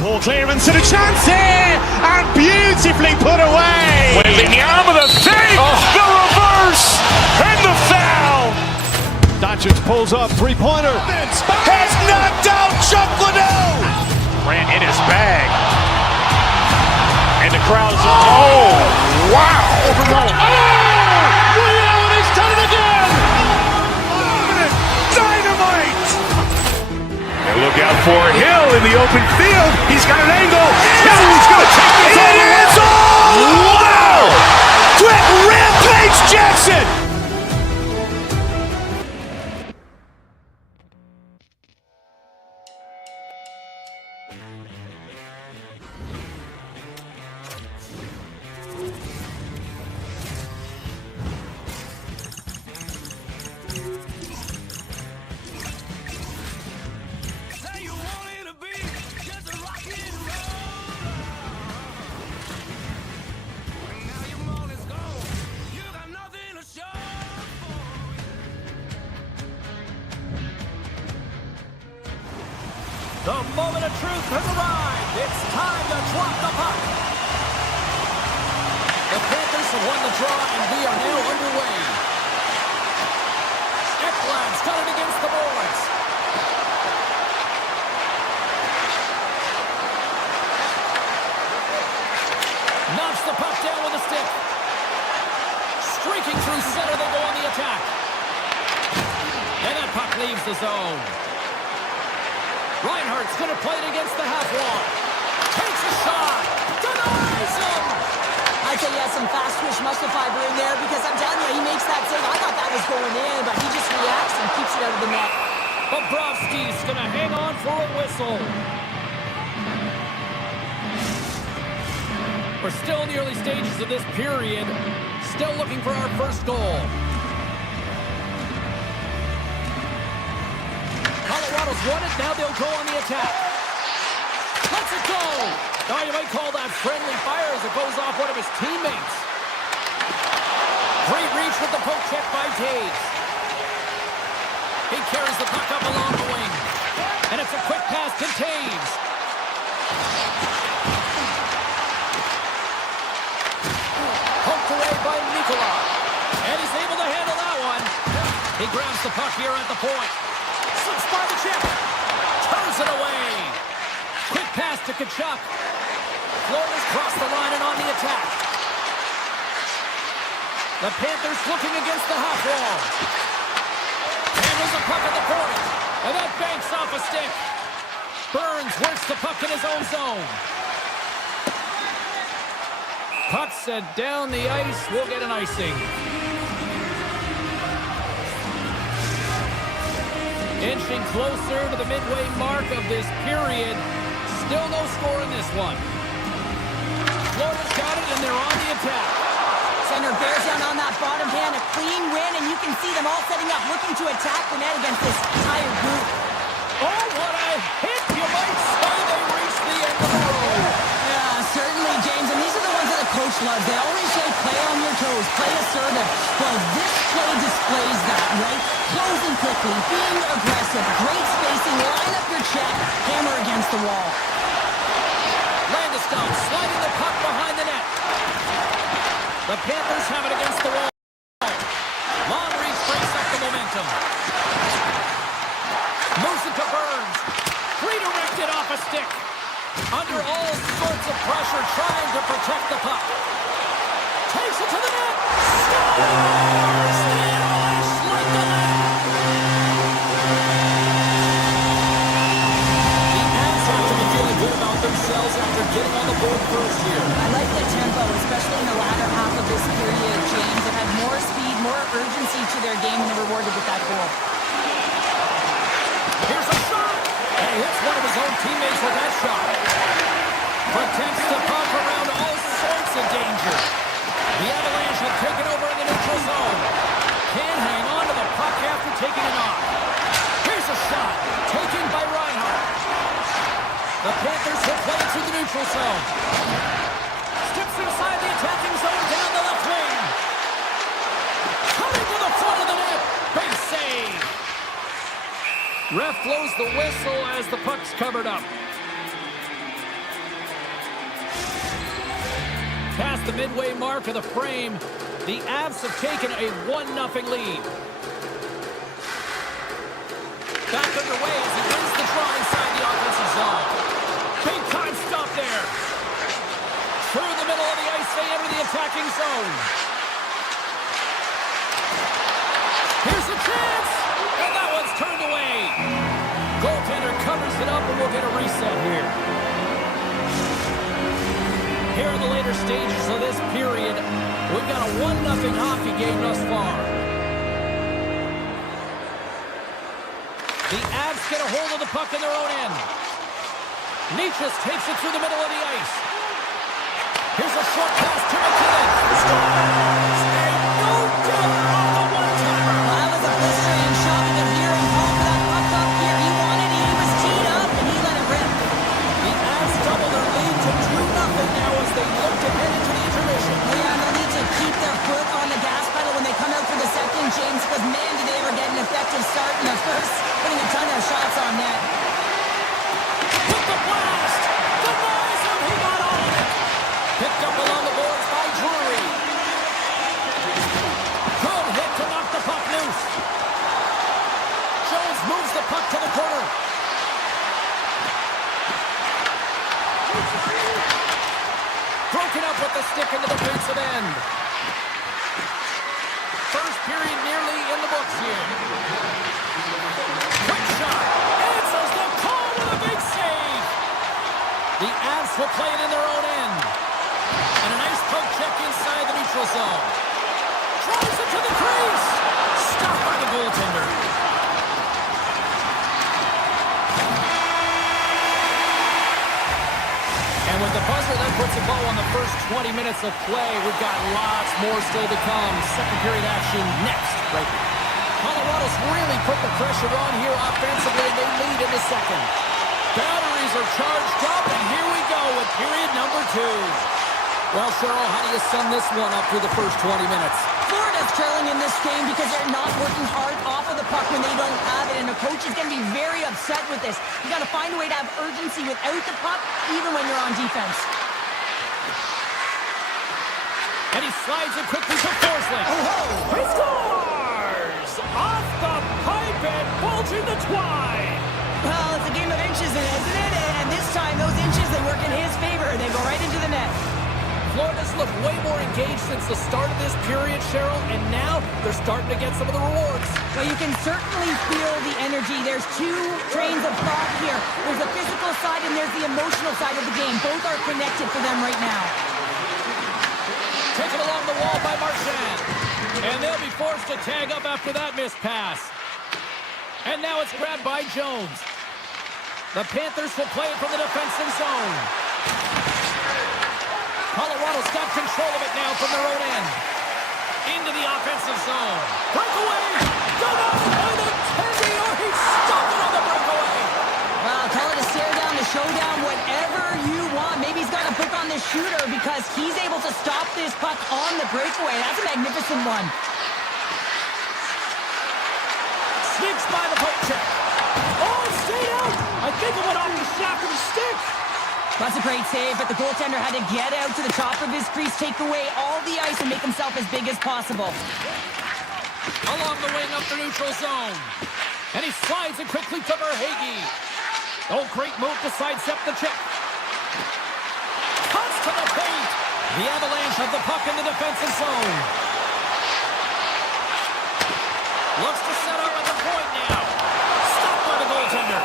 Ball clearance and a chance here, and beautifully put away. In the arm of the save, the reverse, and the foul. Doncic pulls up, three-pointer. Has knocked out Chuck Liddell. Ran in his bag. And the crowd is, oh, wow. And he's done it again. Dynamite. And look out for Hill in the open field. He's got an angle. Hill's going to take this all the way. Wow! Quick rampage Jackson. The moment of truth has arrived. It's time to drop the puck. The Panthers have won the draw, and we are now underway. Ekblad's got it against the boards. Knocks the puck down with a stick. Streaking through center, they go on the attack. And that puck leaves the zone. Reinhardt's going to play it against the half wall. Takes a shot. Denies him. I'd say he has some fast twitch muscle fiber in there because I'm telling you, he makes that save. I thought that was going in, but he just reacts and keeps it out of the net. Bobrovsky's going to hang on for a whistle. We're still in the early stages of this period. Still looking for our first goal. Colorado's won it, now they'll go on the attack. Let's it go! Now you might call that friendly fire as it goes off one of his teammates. Great reach with the poke check by Taves. He carries the puck up along the wing. And it's a quick pass to Taves. Poked away by Mikola. And he's able to handle that one. He grabs the puck here at the point. Slips by the chip. Turns it away. Quick pass to Tkachuk. Florida's crossed the line and on the attack. The Panthers looking against the half wall. Handles the puck at the point. And that banks off a stick. Burns works the puck in his own zone. Puck sent down the ice. We'll get an icing. Inching closer to the midway mark of this period. Still no score in this one. Florida's got it, and they're on the attack. Center bears down on that bottom hand, a clean win, and you can see them all setting up, looking to attack the net against this tired group. Oh, what a hit! You might say they reached the end of the road. Yeah, certainly, James, and these are the ones that the coach loves. They always say play on your toes, play assertive. Well, this play displays that, right? Closing quickly, being aggressive, great spacing, line up your check, hammer against the wall. Landeskog sliding the puck behind the net. The Panthers have it against the wall. Long reach breaks up the momentum. Moves it to Burns. Redirected off a stick. Under all sorts of pressure, trying to protect the puck. Takes it to the net. Scores! The Avalanche like the net. The Avs have to be feeling good about themselves after getting on the board first here. I like the tempo, especially in the latter half of this period, James. They've had more speed, more urgency to their game, and they're rewarded with that goal. Here's a shot! And he hits one of his own teammates with that shot. Protects the puck around all sorts of danger. The Avalanche have taken over in the neutral zone. Can hang on to the puck after taking it off. Here's a shot. Taken by Reinhardt. The Panthers will play it through the neutral zone. Steps inside the attacking zone down the left wing. Coming to the front of the net. Big save. Ref blows the whistle as the puck's covered up. Past the midway mark of the frame, the Avs have taken a 1-0 lead. Back underway as he wins the draw inside the offensive zone. Big time stop there. Through the middle of the ice, they enter the attacking zone. Here's a chance, and that one's turned away. Goaltender covers it up, and we'll get a reset here. Here in the later stages of this period, we've got a 1-0 hockey game thus far. The Avs get a hold of the puck in their own end. Nietzsche takes it through the middle of the ice. Here's a short pass to McKinnon. Scores! A no-doubter on the one-timer. Well, that was a frustrating shot. We've been hearing call for that puck up here. He wanted it. He was teed up, and he let it rip. The Avs double their lead to 2-0 now as they look to head into the intermission. Yeah, they'll need to keep their foot on the gas pedal when they come out for the second, James, because, man, did they ever get an effective start in the first, putting a ton of shots on net. With the blast! Denies him! He got all of it! Picked up along the boards by Drury. Good hit to knock the puck loose. Jones moves the puck to the corner. Broken up with the stick into the defensive end. First period nearly in the books here. Quick shot. Answers the call with a big save. The Avs will play it in their own end. And a nice poke check inside the neutral zone. Drives it to the crease. Stopped by the goaltender. And with the buzzer that puts a bow on the first 20 minutes of play, we've got lots more still to come. Second period action next. Right here. Colorado's really put the pressure on here offensively, and they lead in the second. Batteries are charged up, and here we go with period number 2. Well, Cheryl, how do you sum this one up through the first 20 minutes? Florida's trailing in this game because they're not working hard off of the puck when they don't have it, and the coach is going to be very upset with this. You got to find a way to have urgency without the puck, even when you're on defense. And he slides it quickly to Forsling. He scores! Off the pipe and bulging the twine. Well, it's a game of inches, isn't it? And this time, those inches, they work in his favor. They go right into the net. Florida's looked way more engaged since the start of this period, Cheryl, and now they're starting to get some of the rewards. Well, you can certainly feel the energy. There's two trains of thought here. There's the physical side and there's the emotional side of the game. Both are connected for them right now. Taken along the wall by Marchand. And they'll be forced to tag up after that missed pass. And now it's grabbed by Jones. The Panthers will play it from the defensive zone. Colorado's got control of it now from their own end. Into the offensive zone. Breakaway! Done up by the Teddy, or he stopped it on the breakaway. Well, call it a stare down, a showdown, whatever you want. Maybe he's got to pick on this shooter because he's able to stop this puck on the breakaway. That's a magnificent one. Sneaks by the poke check. Oh, stayed out. I think it went off the shaft of the stick. That's a great save, but the goaltender had to get out to the top of his crease, take away all the ice, and make himself as big as possible. Along the wing up the neutral zone. And he slides it quickly to Verhaeghe. Oh, great move to sidestep the check. Cuts to the paint. The Avalanche have the puck in the defensive zone. Looks to set up at the point now. Stopped by the goaltender.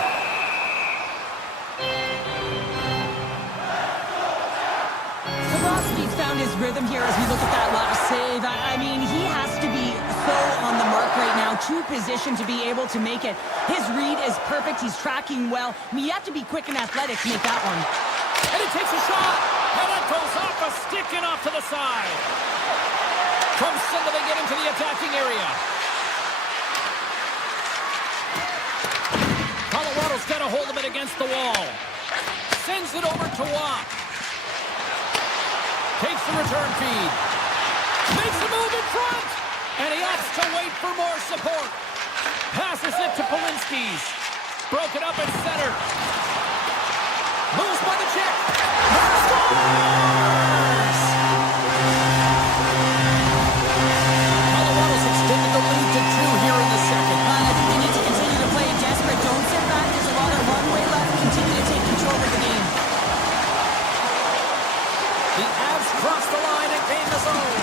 Bobrovsky's found his rhythm here as we look at that last save. I mean, he has to be so on the mark right now, too positioned to be able to make it. His read is perfect. He's tracking well. I mean, you have to be quick and athletic to make that one. And he takes a shot. And that goes off a stick and off to the side. From center, they get into the attacking area. Colorado's got a hold of it against the wall. Sends it over to Watt. Takes the return feed. Makes a move in front. And he opts to wait for more support. Passes it to Polinski's. Broken up at center. Moves by the check. Scores! Colorado's extended the lead to 2 here in the second. I think they need to continue to play desperate. Don't sit back. There's a lot of runway left. Continue to take control of the game. The Avs cross the line and gain the zone.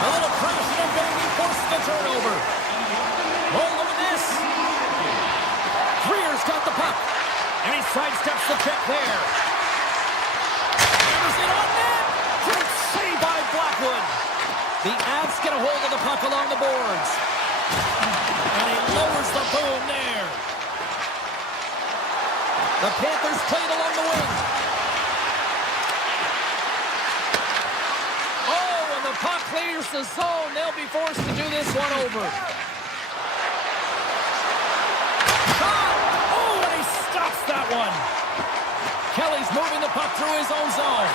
A little crash and a banging forces the turnover. Roll over this. Greer's got the puck. And he sidesteps the check there. Hammers it on net. Great save by Blackwood. The Avs get a hold of the puck along the boards. And he lowers the boom there. The Panthers played along the wing. Oh, and the puck clears the zone. They'll be forced to do this one over. Stops that one. Kelly's moving the puck through his own zone.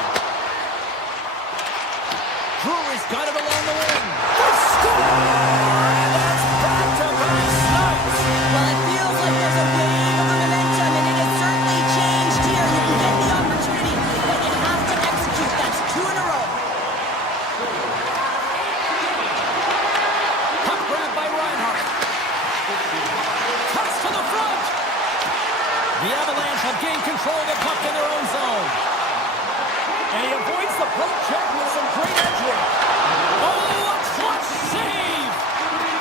Drury's got it along the wing. They score! And that's back-to-back snipes. Well, it feels like there's a wave of momentum, and it has certainly changed here. You can get the opportunity, but you have to execute. That's 2 in a row. Puck grabbed by Reinhart. Cuts to the front. The Avalanche have gained control of the puck in their own zone. And he avoids the poke check with some great edge work. Oh, a clutch save!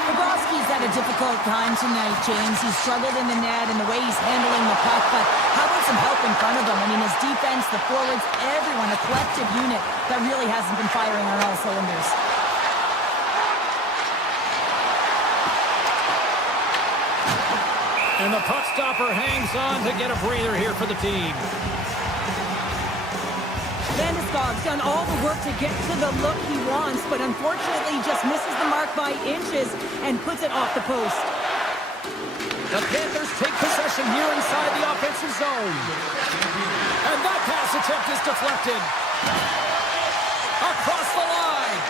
Bobrovsky's had a difficult time tonight, James. He's struggled in the net and the way he's handling the puck, but how about some help in front of him? I mean, his defense, the forwards, everyone, a collective unit that really hasn't been firing on all cylinders. And the puck stopper hangs on to get a breather here for the team. Landeskog's done all the work to get to the look he wants, but unfortunately just misses the mark by inches and puts it off the post. The Panthers take possession here inside the offensive zone. And that pass attempt is deflected. Across the line.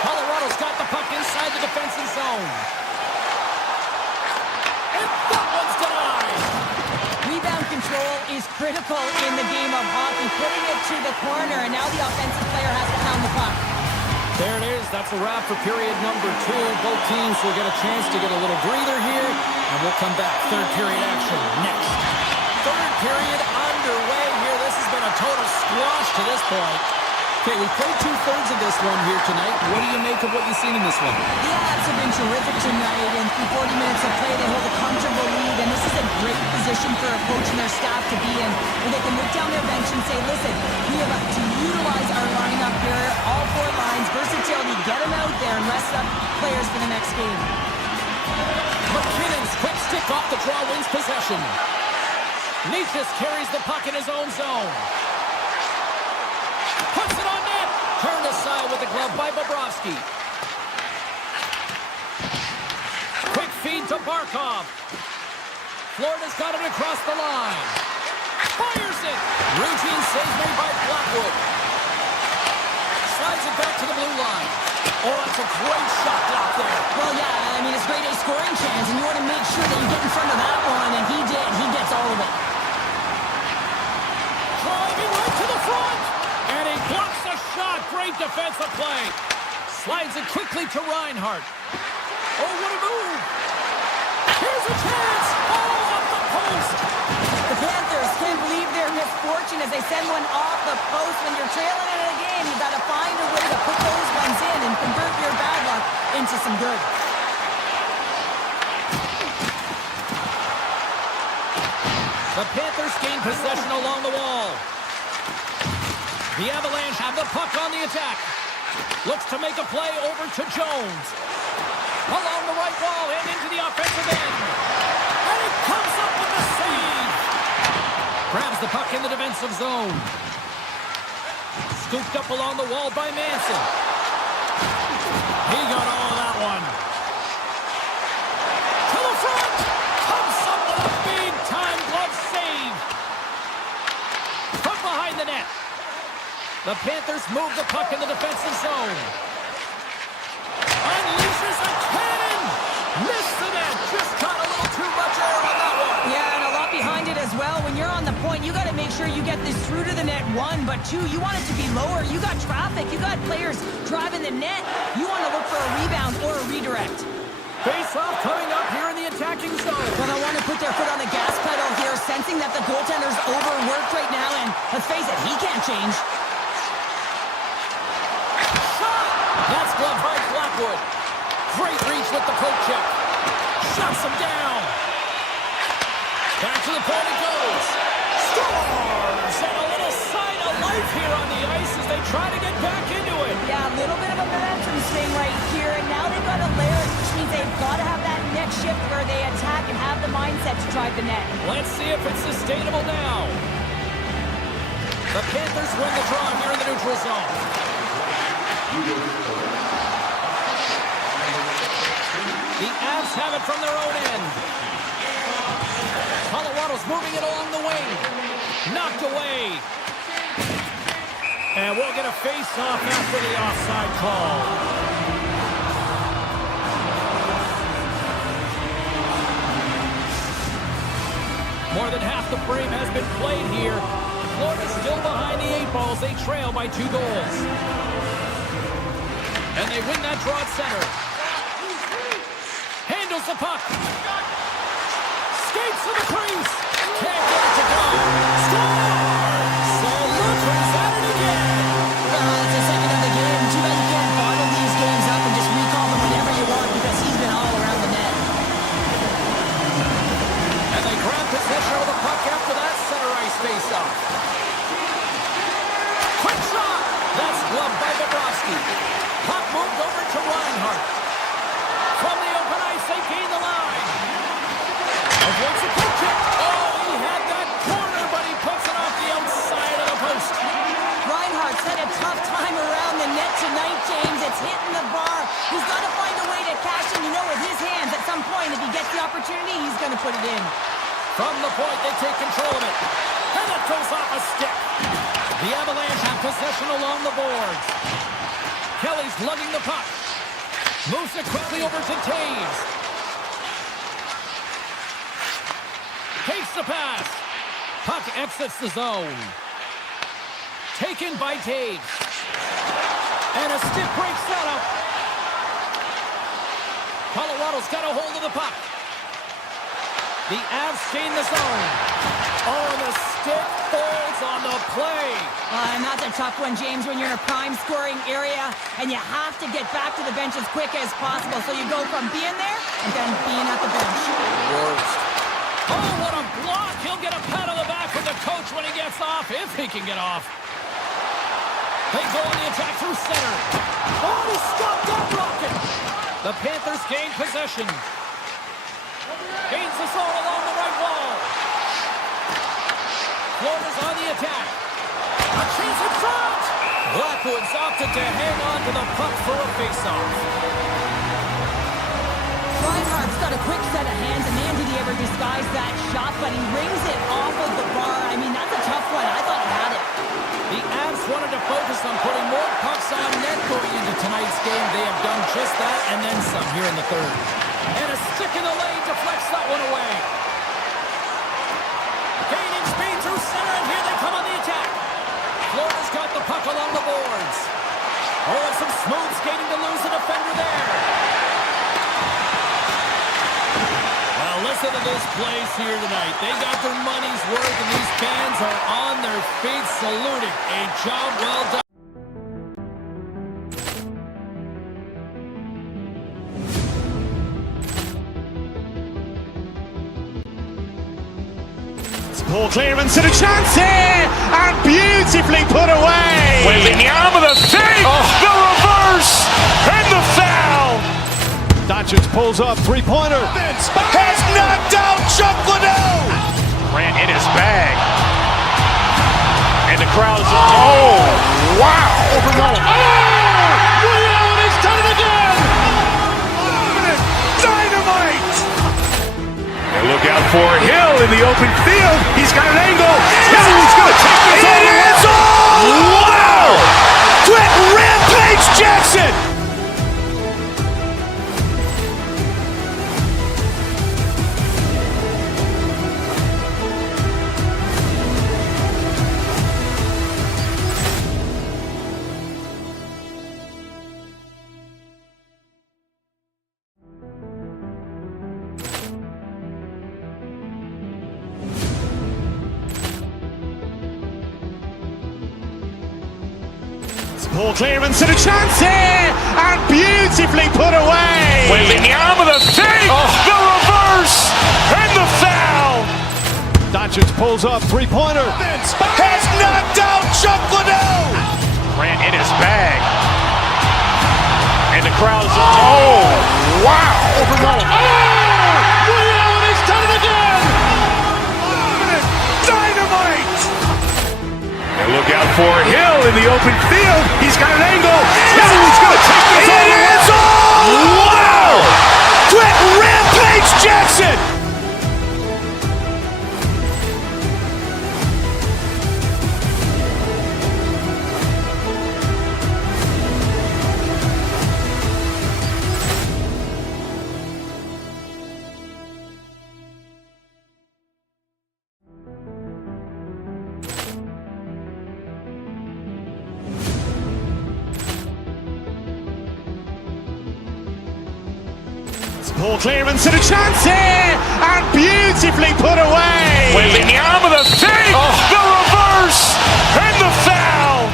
Colorado's got the puck inside the defensive zone. And that one's denied. Rebound control is critical in the game of hockey, putting it to the corner, and now the offensive player has to pound the puck. There it is. That's a wrap for period number 2. Both teams will get a chance to get a little breather here, and we'll come back. Third period action next. Third period underway here. This has been a total squash to this point. Okay, we played 2/3 of this one here tonight. What do you make of what you've seen in this one? The Avs have been terrific tonight, and through 40 minutes of play, they hold a comfortable lead, and this is a great position for a coach and their staff to be in, where they can look down their bench and say, listen, we have to utilize our lineup here, all 4 lines, versatility, get them out there and rest up players for the next game. McKinnon's quick stick off the draw wins possession. Nietzsche carries the puck in his own zone. Puts it on net. Turned aside with the glove by Bobrovsky. Quick feed to Barkov. Florida's got it across the line. Fires it. Routine save made by Blackwood. Slides it back to the blue line. Oh, that's a great shot block there. Well, yeah, I mean, it's great a scoring chance, and you want to make sure that you get in front of that one, and he did. He gets all of it. Great defensive play. Slides it quickly to Reinhart. Oh, what a move. Here's a chance. Oh, off the post. The Panthers can't believe their misfortune as they send one off the post. When you're trailing in a game, you've got to find a way to put those ones in and convert your bad luck into some good. The Panthers gain possession along the wall. The Avalanche have the puck on the attack. Looks to make a play over to Jones. Along the right wall and into the offensive end. And it comes up with the save. Grabs the puck in the defensive zone. Scooped up along the wall by Manson. He got all of that one. To the front. Comes up with a big-time glove save. From behind the net. The Panthers move the puck in the defensive zone. Unleashes a cannon. Missed the net. Just caught a little too much air on that one. Yeah, and a lot behind it as well. When you're on the point, you got to make sure you get this through to the net, one, but two, you want it to be lower. You got traffic. You got players driving the net. You want to look for a rebound or a redirect. Face-off coming up here in the attacking zone. Well, they want to put their foot on the gas pedal here, sensing that the goaltender's overworked right now, and let's face it, he can't change. That's gloved by Blackwood. Great reach with the poke check. Shuts him down. Back to the point it goes. Scores! And a little sign of life here on the ice as they try to get back into it. Yeah, a little bit of a momentum swing right here, and now they've got to layer it, which means they've got to have that next shift where they attack and have the mindset to drive the net. Let's see if it's sustainable now. The Panthers win the draw here in the neutral zone. The Avs have it from their own end. Colorado's moving it along the wing. Knocked away. And we'll get a face-off after the offside call. More than half the frame has been played here. Florida's still behind the 8 balls. They trail by 2 goals. And they win that draw at center. Handles the puck. Skates to the crease. Can't get it to go. Scores! So look who's at it again. It's the second of the game. Too bad you can't bottle these games up and just recall them whenever you want because he's been all around the net. And they grab possession of the puck after that center ice face-off. Quick shot! That's gloved by Bobrovsky. Puck moved over to Reinhart. From the open ice, they gain the line. Avoids a quick kick. Oh, he had that corner, but he puts it off the outside of the post. Reinhart's had a tough time around the net tonight, James. It's hitting the bar. He's got to find a way to cash in. You know, with his hands, at some point, if he gets the opportunity, he's going to put it in. From the point, they take control of it. And it goes off a stick. The Avalanche have possession along the boards. Kelly's lugging the puck. Moves it quickly over to Taves. Takes the pass. Puck exits the zone. Taken by Taves. And a stick breaks that up. Colorado's got a hold of the puck. The Avs gain the zone. Oh, and the stick falls on the play. And that's a tough one, James, when you're in a prime scoring area and you have to get back to the bench as quick as possible. So you go from being there and then being at the bench. Worst. Oh, what a block. He'll get a pat on the back from the coach when he gets off, if he can get off. They go on the attack through center. Oh, he stopped that rocket. The Panthers gain possession. Gains the zone along the right wall. Florida's on the attack. A chance in front. Blackwood's opted to hang on to the puck for a faceoff. Reinhart's got a quick set of hands, and man, did he ever disguise that shot, but he rings it off of the bar. I mean, that's a tough one. I thought he had it. The Avs wanted to focus on putting more pucks on net going into tonight's game. They have done just that and then some here in the third. And a stick in the lane deflects that one away. Gaining speed through center, and here they come on the attack. Florida's got the puck along the boards. hesitating to lose a defender there. Well, listen to this place here tonight. They got their money's worth, and these fans are on their feet saluting. A job well done. Poor clearance and a chance here, and beautifully put away. Waving the arm of the fake, the reverse, and the foul. Doncic pulls up, three-pointer. Vince has knocked out Chuck Liddell. Ran in his bag. And the crowd's, oh, wow. Liddell has done it again. Dynamite. And look out for Hill in the open field. He's got an angle. Hill's going to take this all the way. Wow! Quick Rampage Jackson. Poor clearance and a chance here, and beautifully put away. Waving the arm of the fake, the reverse, and the foul. Doncic pulls up, three-pointer. Vince has knocked out Chuck Liddell. Ran in his bag. And the crowd's, oh, wow. Liddell has done it again. Dynamite. And look out for Hill in the open field. He's got an angle. Hill's going to take this all the way. Wow! Quick Rampage Jackson. Poor clearance and a chance here, and beautifully put away. Waving the arm of the fake, the reverse, and the foul.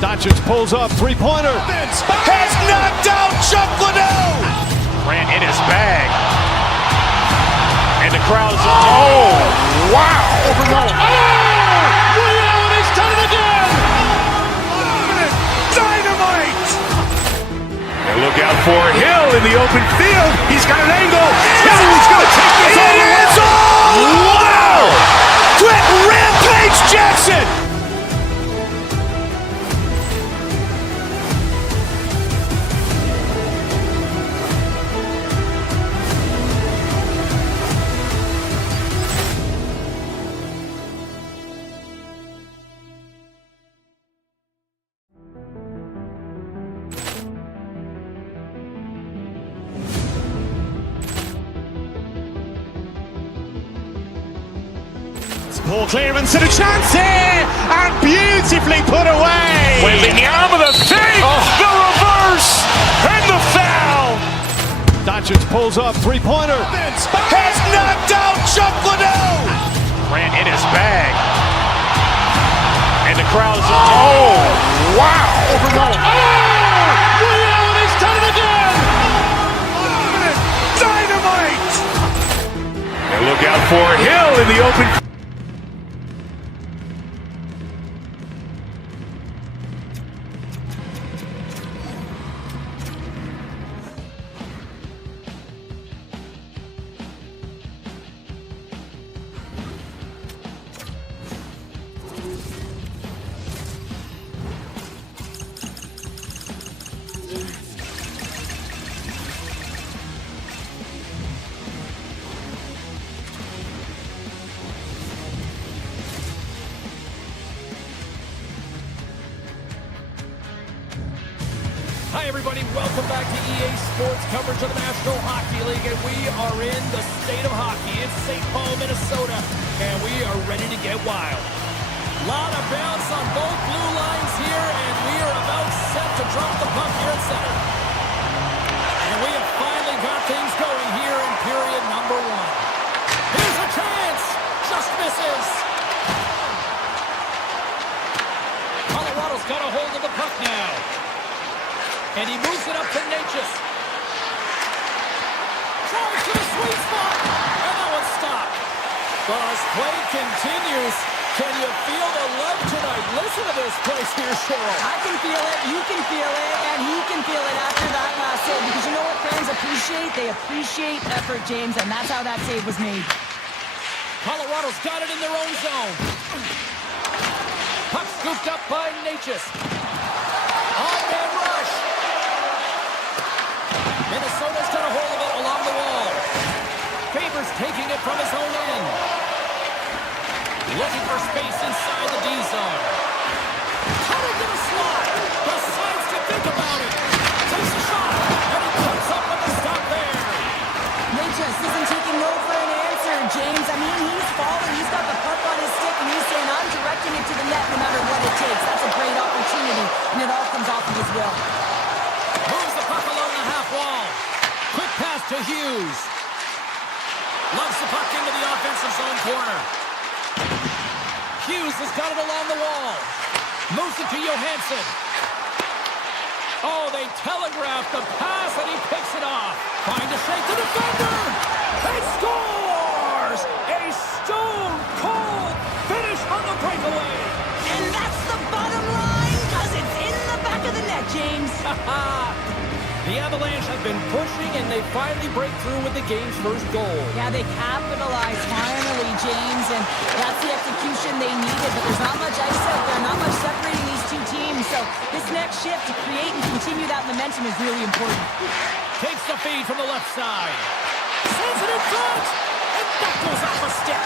Doncic pulls up, three-pointer. Vince has knocked out Chuck Liddell. Ran in his bag. And the crowd's, oh, wow. Liddell has done it again. Dynamite. And look out for Hill in the open field. He's got an angle. Hill's going to take this all the way. Wow! Quick Rampage Jackson. Poor clearance and a chance here, and beautifully put away. Waving the arm of the fake, the reverse, and the foul. Doncic pulls up, three-pointer. Vince has knocked out Chuck Liddell. Ran in his bag. And the crowd's, oh, wow. Liddell has done it again. Dynamite. And look out for Hill in the open. Hi, everybody. Welcome back to EA Sports coverage of the National Hockey League, and we are in the state of hockey. It's St. Paul, Minnesota, and we are ready to get wild. Lot of bounce on both blue lines here, and we are about set to drop the puck here at center. And he moves it up to Natchez. Tries to the sweet spot. And that one's stopped. As play continues, can you feel the love tonight? Listen to this place here, Cheryl. I can feel it, you can feel it, and he can feel it after that last save. Because you know what fans appreciate? They appreciate effort, James, and that's how that save was made. Colorado's got it in their own zone. Puck scooped up by Natchez. On-man rush. Minnesota's got a hold of it along the wall. Favors taking it from his own end. Looking for space inside the D zone. Cutting to the slot. Decides to think about it. Takes a shot. And he comes up with a stop there. Natchez isn't taking no for an answer, James. I mean, he's falling. He's got the puck on his stick, and he's saying, I'm directing it to the net no matter what it takes. That's a great opportunity, and it all comes off of his will. Moves the puck along the half wall. Quick pass to Hughes. Loves the puck into the offensive zone corner. Hughes has got it along the wall. Moves it to Johansson. Oh, they telegraphed the pass, and he picks it off. Trying to shake the defender. He scores! A stone-cold finish on the breakaway. And that's the bottom line, because it's in the back of the net, James. The Avalanche have been pushing, and they finally break through with the game's first goal. Yeah, they capitalized finally, James, and that's the execution they needed. But there's not much ice out there, not much separating these two teams. So this next shift to create and continue that momentum is really important. Takes the feed from the left side. Sends it in front, and that goes off a stick.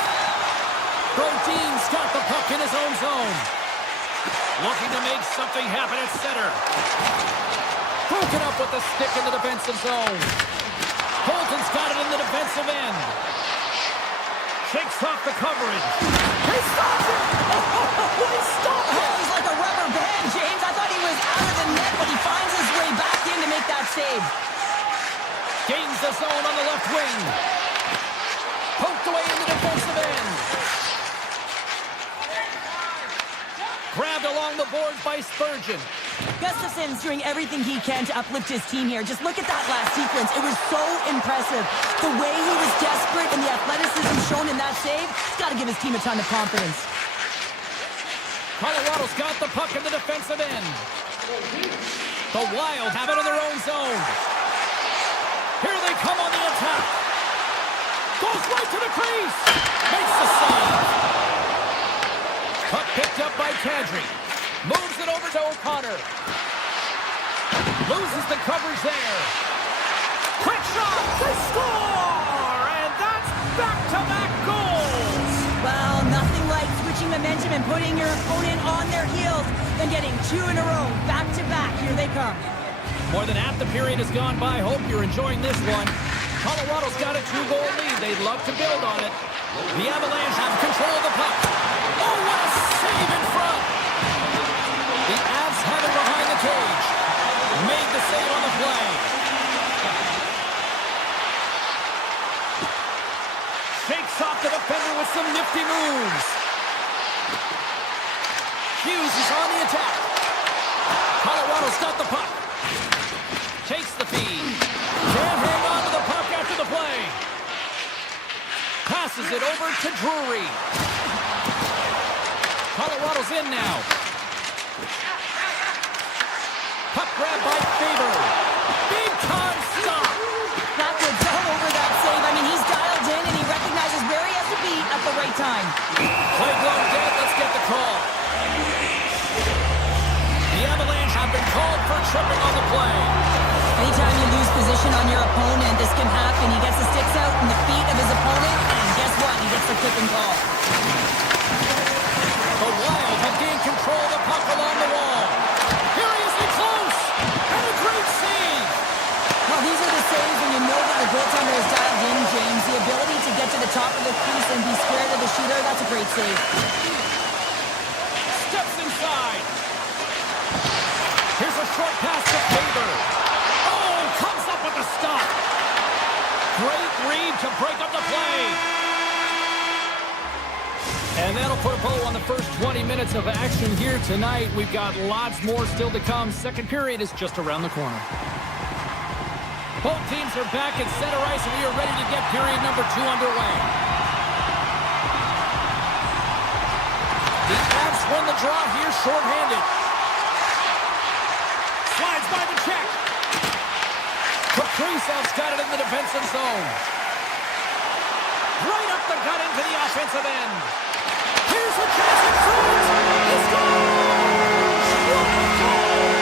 Brodin's got the puck in his own zone. Looking to make something happen at center. Broken up with the stick in the defensive zone. Bolton's got it in the defensive end. Shakes off the coverage. He stops it! Oh, he stopped it! Oh, he's like a rubber band, James. I thought he was out of the net, but he finds his way back in to make that save. Gains the zone on the left wing. Poked away in the defensive end. Grabbed along the boards by Spurgeon. Gustafson's doing everything he can to uplift his team here. Just look at that last sequence. It was so impressive. The way he was desperate and the athleticism shown in that save, he's got to give his team a ton of confidence. Colorado's got the puck in the defensive end. The Wild have it in their own zone. Here they come on the attack. Goes right to the crease. Makes the save. Puck picked up by Kadri. Moves it over to O'Connor. Loses the coverage there. Quick shot. They score! And that's back-to-back goals. Well, nothing like switching momentum and putting your opponent on their heels than getting two in a row, back-to-back. Here they come. More than half the period has gone by. Hope you're enjoying this one. Colorado's got a 2-goal lead. They'd love to build on it. The Avalanche have control of the puck. Oh, what a save in front! The Avs have it behind the cage. Made the save on the play. Shakes off the defender with some nifty moves. Hughes is on the attack. Colorado's got the puck. Takes the feed. Can't hang on to the puck after the play. Passes it over to Drury. Colorado's in now. Puck grab by Faber. Big time stop. Backwards all over that save. I mean, he's dialed in and he recognizes where he has to be at the right time. Play blown dead. Let's get the call. The Avalanche have been called for tripping on the play. Anytime you lose position on your opponent, this can happen. He gets the sticks out in the feet of his opponent, and guess what? He gets the tripping call. The Wild have gained control of the puck along the wall. Here he is in close. And a great save. Well, these are the saves when you know that the goaltender is dialed in, James. The ability to get to the top of the crease and be square to the shooter, that's a great save. Steps inside. Here's a short pass to Faber. Oh, comes up with a stop. Great read to break up the play. And that'll put a bow on the first 20 minutes. minutes of action here tonight. We've got lots more still to come. Second period is just around the corner. Both teams are back at center ice, and we are ready to get period number 2 underway. The Avs won the draw here shorthanded. Slides by the check. Kaprizov's got it in the defensive zone. Right up the gut into the offensive end. Here's a chance in front. He scores! What a goal!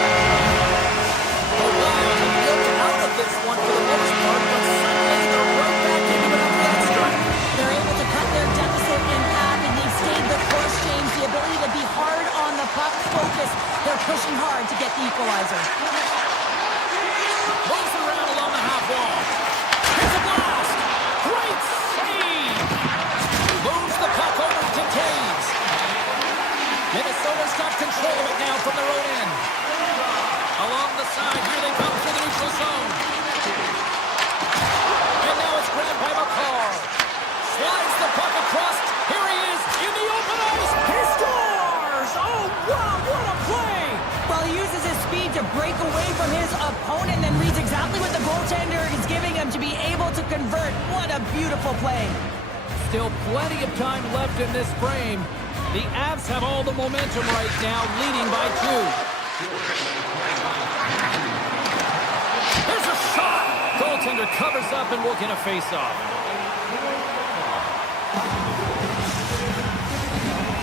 The Wild have looked out of this one for the most part, but suddenly they're right back into it after that strike. They're able to cut their deficit in half, and they've stayed the course, James. The ability to be hard on the puck, focus. They're pushing hard to get the equalizer. Moves around along the half wall. Here's a blast. Great save. Moves the puck over to Taves. Minnesota's got control of it now from their own end. Along the side, here they come to the neutral zone. And now it's grabbed by McCarr. Slides the puck across. Here he is in the open ice. He scores! Oh, wow, what a play! Well, he uses his speed to break away from his opponent and reads exactly what the goaltender is giving him to be able to convert. What a beautiful play. Still plenty of time left in this frame. The Avs have all the momentum right now, leading by 2. There's a shot! Goaltender covers up and will get a face-off.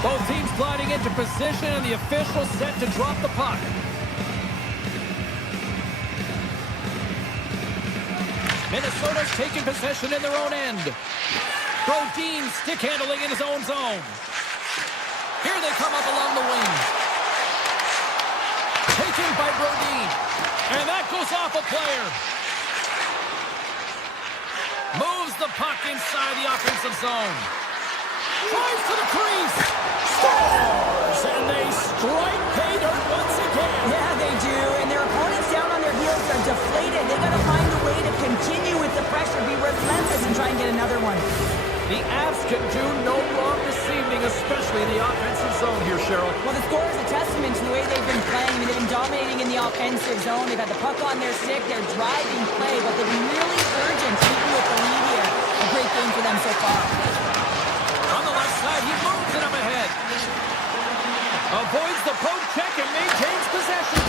Both teams gliding into position, and the official set to drop the puck. Minnesota's taking possession in their own end. Brodin stick handling in his own zone. Here they come up along the wing. Taken by Brodin. And that goes off a player. Moves the puck inside the offensive zone. Drives to the crease. Scores! And they strike pay dirt once again. Yeah, they do. And their opponents down on their heels are deflated. They got to find a way to continue with the pressure, be relentless, and try and get another one. The Avs can do no wrong this evening, especially in the offensive zone here, Cheryl. Well, the score is a testament to the way they've been playing. I mean, they've been dominating in the offensive zone. They've got the puck on their stick. They're driving play, but they've been really urgent, even with the lead here. A great game for them so far. On the left side, he moves it up ahead. Avoids the poke check and maintains possession.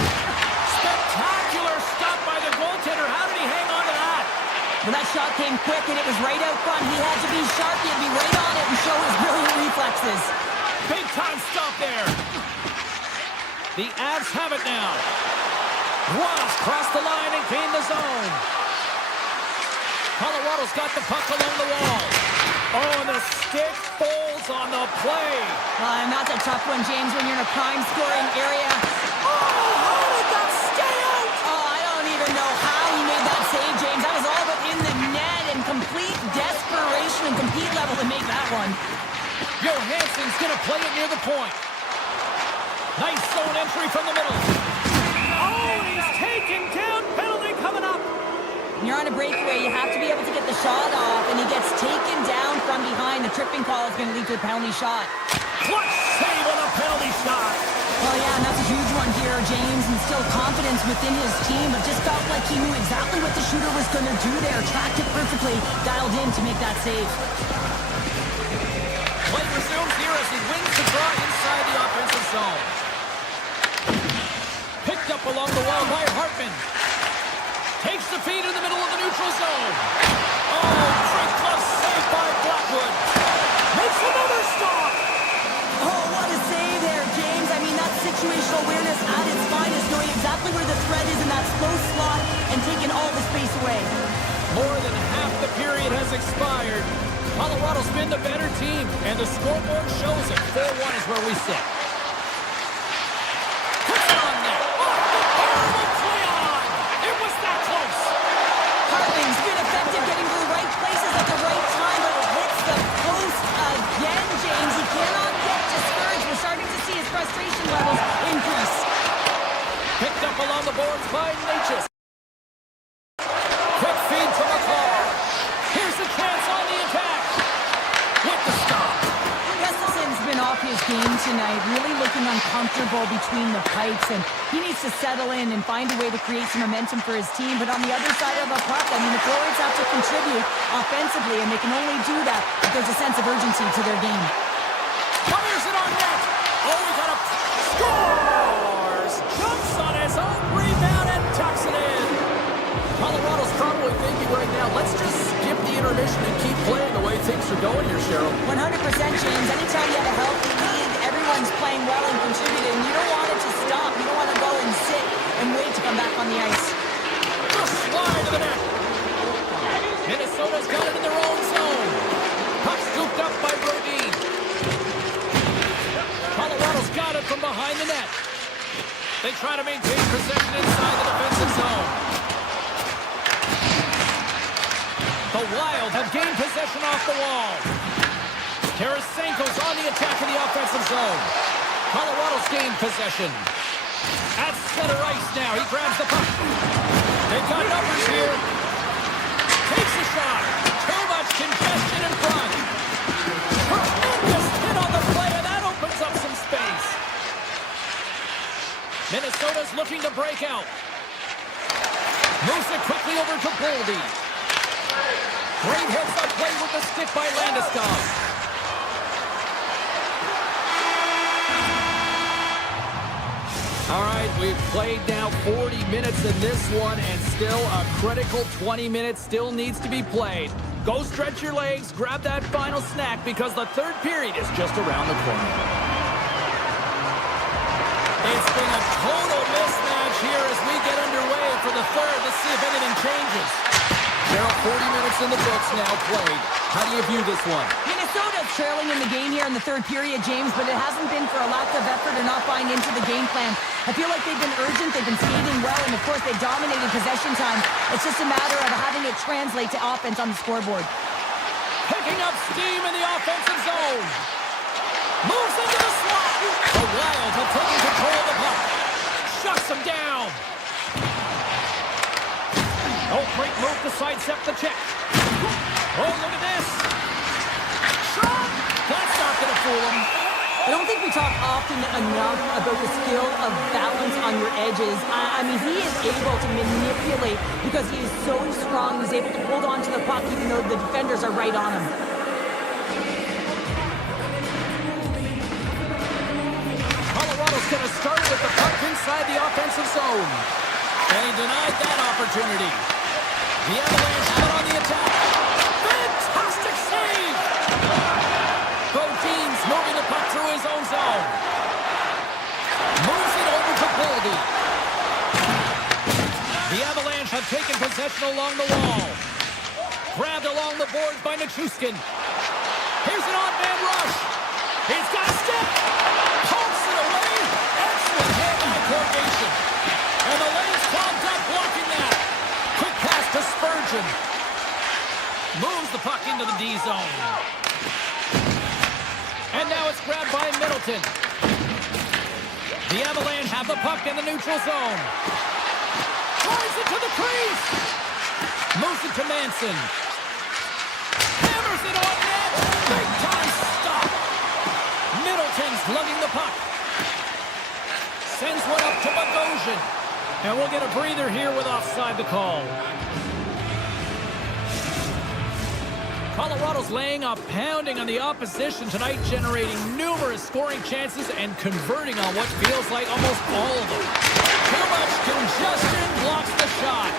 Spectacular stop by the goaltender. How did he hang on to that? Well, that shot came quick, and it was right out front. He had to be sharp. He had to be right on it and show his brilliant reflexes. Big time stop there. The Avs have it now. Ross crossed the line and gained the zone. Colorado's got the puck along the wall. Oh, and the stick folds on the play. And that's a tough one, James, when you're in a prime scoring area. Oh, how did that stay out? Oh, I don't even know how he made that save, James. That was all but in the net, and complete desperation and complete level to make that one. Johansson's going to play it near the point. Nice zone entry from the middle. Oh, he's taken down. Penalty coming up. When you're on a breakaway, you have to be able to get the shot off, and he gets taken down from behind. The tripping call is going to lead to a penalty shot. Clutch save on a penalty shot. Well, yeah, and that's a huge one here, James, and still confidence within his team, but just felt like he knew exactly what the shooter was going to do there. Tracked it perfectly, dialed in to make that save. Play resumes here as he wins the draw inside the offensive zone. Picked up along the wall by Hartman. Takes the feed in the middle of the neutral zone. Oh, trick glove save by Blackwood. Makes another stop. Oh, what a save there, James. I mean, that's situational awareness at its finest, knowing exactly where the threat is in that slow slot and taking all the space away. More than half the period has expired. Colorado's been the better team, and the scoreboard shows it. 4-1 is where we sit. Puts it on net. Oh, horrible play on. It was that close. Hartman's been effective getting to the right places at the right time, but it hits the post again, James. He cannot get discouraged. We're starting to see his frustration levels increase. Picked up along the boards by Natchez. Quick feed to McCarr. Here's a chance on the attack. With the stop. Gustafson's been off his game game tonight, really looking uncomfortable between the pipes, and he needs to settle in and find a way to create some momentum for his team. But on the other side of the puck, I mean, the forwards have to contribute offensively, and they can only do that if there's a sense of urgency to their game. Fires it on net. Oh, he got a scores! Jumps on his own rebound and tucks it in. Colorado's probably thinking right now, let's just skip the intermission and keep playing the way things are going here, Cheryl. 100%, James. Anytime you have a healthy league, everyone's playing well and contributing. You don't want it to stop. You don't want to go and sit and wait to come back on the ice. Just slide to the net. Minnesota's got it in their own zone. Puck scooped up by Brodin. Colorado's got it from behind the net. They try to maintain possession inside the defensive zone. The Wild have gained possession off the wall. Tarasenko's on the attack in the offensive zone. Colorado's gained possession. At center ice now. He grabs the puck. They've got numbers here. Takes a shot. Too much congestion in front. Tremendous hit on the play, and that opens up some space. Minnesota's looking to break out. Moves it quickly over to Boldy. Great hits up play with the stick by Landeskog. All right, we've played now 40 minutes in this one, and still a critical 20 minutes still needs to be played. Go stretch your legs, grab that final snack, because the third period is just around the corner. It's been a total mismatch here as we get underway for the third. Let's see if anything changes. There are 40 minutes in the books now played. How do you view this one? Minnesota's trailing in the game here in the third period, James, but it hasn't been for a lack of effort or not buying into the game plan. I feel like they've been urgent, they've been skating well, and of course they dominated possession time. It's just a matter of having it translate to offense on the scoreboard. Picking up steam in the offensive zone. Moves into the slot. The Wild have taken control of the puck. Shuts them down. Oh, great move to sidestep the check. Oh, look at this. Shot. That's not going to fool him. I don't think we talk often enough about the skill of balance on your edges. I mean, he is able to manipulate because he is so strong. He's able to hold on to the puck even though the defenders are right on him. Colorado's going to start with the puck inside the offensive zone. And he denied that opportunity. The Avalanche out on the attack. Fantastic save! Brodin's moving the puck through his own zone. Moves it over to Boldy. The Avalanche have taken possession along the wall. Grabbed along the boards by Nichushkin. Here's an on-man rush. He's got a step. Pumps it away. Excellent hand-eye coordination. And the lane's clogged up blocking that. Quick pass to Spurgeon. Moves the puck into the D zone. And now it's grabbed by Middleton. The Avalanche have the puck in the neutral zone. Drives it to the crease. Moves it to Manson. Hammers it on net. Big time stop. Middleton's lugging the puck. Sends one up to Bogosian. And we'll get a breather here with offside the call. Colorado's laying a pounding on the opposition tonight, generating numerous scoring chances and converting on what feels like almost all of them. Too much congestion blocks the shot.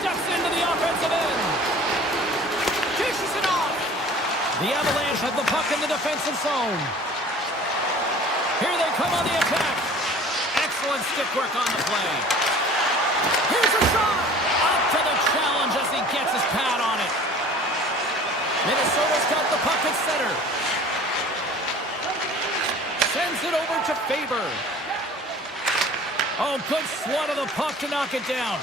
Steps into the offensive end. Dishes it off. The Avalanche have the puck in the defensive zone. Here they come on the attack. Excellent stick work on the play. Here's a shot. Up to the challenge as he gets his pad on it. Minnesota's got the puck at center. Sends it over to Faber. Oh, good swat of the puck to knock it down.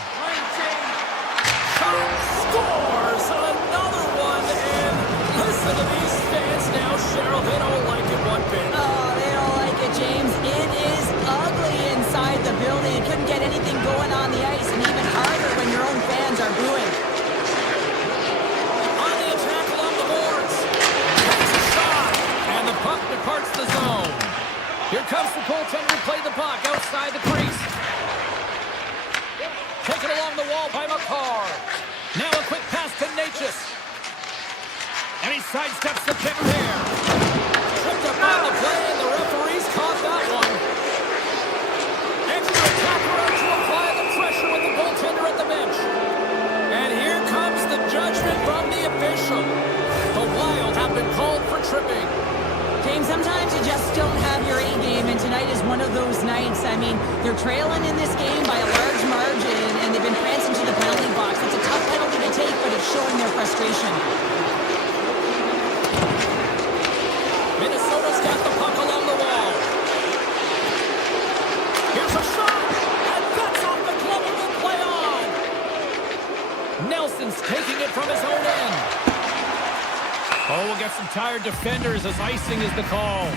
Scores another one, and listen to these fans now, Cheryl. They don't like it one bit. Oh, they don't like it, James. It is ugly inside the building. You couldn't get anything going on the ice, and even harder when your own fans are booing. On the attack along the boards. Takes a shot, and the puck departs the zone. Here comes the goaltender to play the puck outside the crease. Taken along the wall by McCarr. Now a quick pass to Natchez. And he sidesteps the kick there. Tripped up on the play, and the referees caught that one. Extra attacker to apply the pressure with the goaltender at the bench. And here comes the judgment from the official. The Wild have been called for tripping. James, sometimes you just don't have your A game, and tonight is one of those nights. I mean, they're trailing in this game by a large margin, and they've been prancing to the penalty box. It's a tough penalty to take, but it's showing their frustration. Minnesota's got the puck along the wall. Here's a shot, and that's off the glove and will play on. Nelson's taking it from his own end. Oh, we'll get some tired defenders as icing is the call.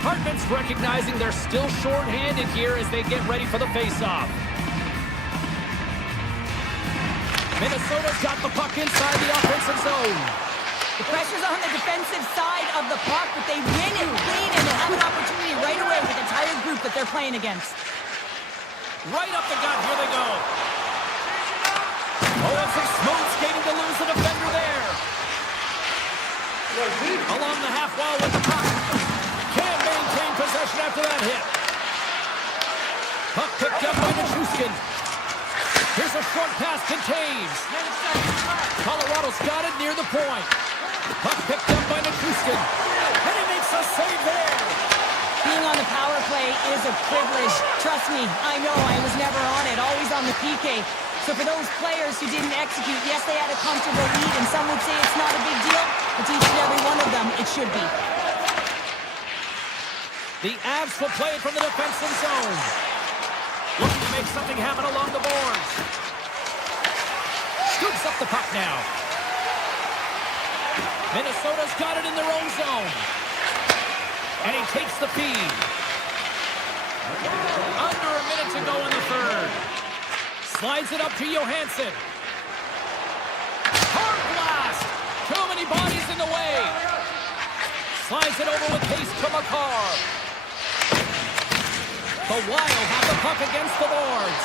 Hartman's recognizing they're still short-handed here as they get ready for the face-off. Minnesota's got the puck inside the offensive zone. The pressure's on the defensive side of the puck, but they win it clean, and they have an opportunity right away with the tired group that they're playing against. Right up the gut, here they go. Oh, it's some smooth skating to lose the defender there. Along the half wall with the puck. Can't maintain possession after that hit. Puck picked up by Nichushkin. Here's a short pass to Taves. Colorado's got it near the point. Puck picked up by Nichushkin. And he makes a save there. Being on the power play is a privilege. Trust me, I know I was never on it, always on the PK. So for those players who didn't execute, yes, they had a comfortable lead, and some would say it's not a big deal, but to each and every one of them, it should be. The Avs will play it from the defensive zone. Looking to make something happen along the boards. Scoops up the puck now. Minnesota's got it in their own zone. And he takes the feed. Under a minute to go in the third. Slides it up to Johansson. Hard blast. Too many bodies in the way. Slides it over with haste to McCarr. The Wild have the puck against the boards.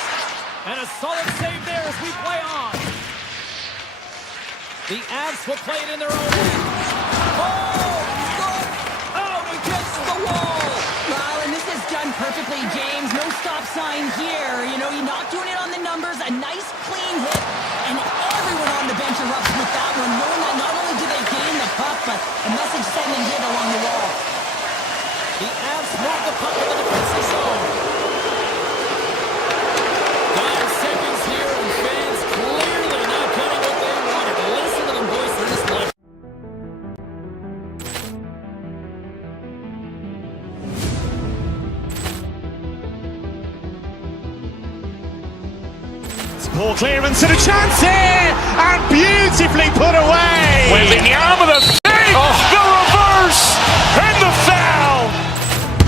And a solid save there as we play on. The Avs will play it in their own end. Oh! Out against the wall! Well, and this is done perfectly, James. No stop sign here. You know, you're not doing it on the numbers. A nice, clean hit. And everyone on the bench erupts with that one, knowing that not only do they gain the puck, but a message-sending hit along the wall. The Avs move the puck to the defensive zone. 5 seconds here, and fans clearly not getting what they wanted. Listen to them, boys. They're just like... Ball clearance and a chance here, and beautifully put away. With the arm of the save, the reverse, and the foul.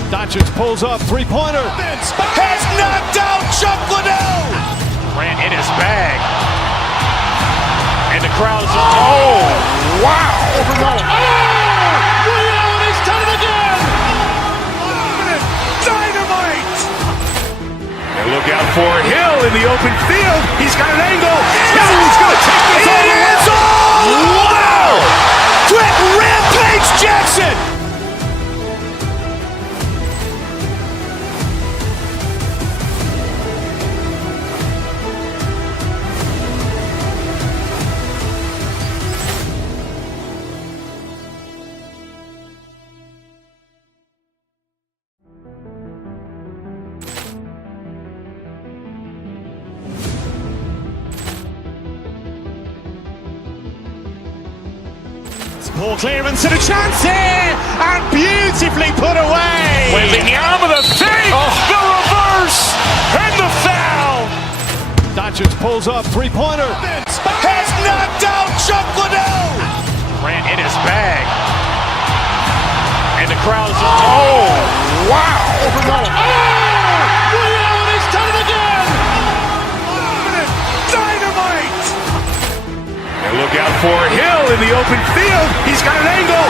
Doncic pulls up, three-pointer. Has knocked out Chuck Liddell. Ran in his bag. And the crowd is, oh, wow. He's done it again. Dynamite. And look out for Hill in the open field. He's got an angle. He's going to take this all the way. Wow. Quick rampage Jackson. Ball clearance and a chance here, and beautifully put away. With the arm of the save, the reverse, and the foul. Doncic pulls up, three-pointer. Has knocked out Chuck Liddell. Ran in his bag. And the crowd is, oh, wow. He's done it again. Dynamite. And look out for Hill in the open field. He's got an angle.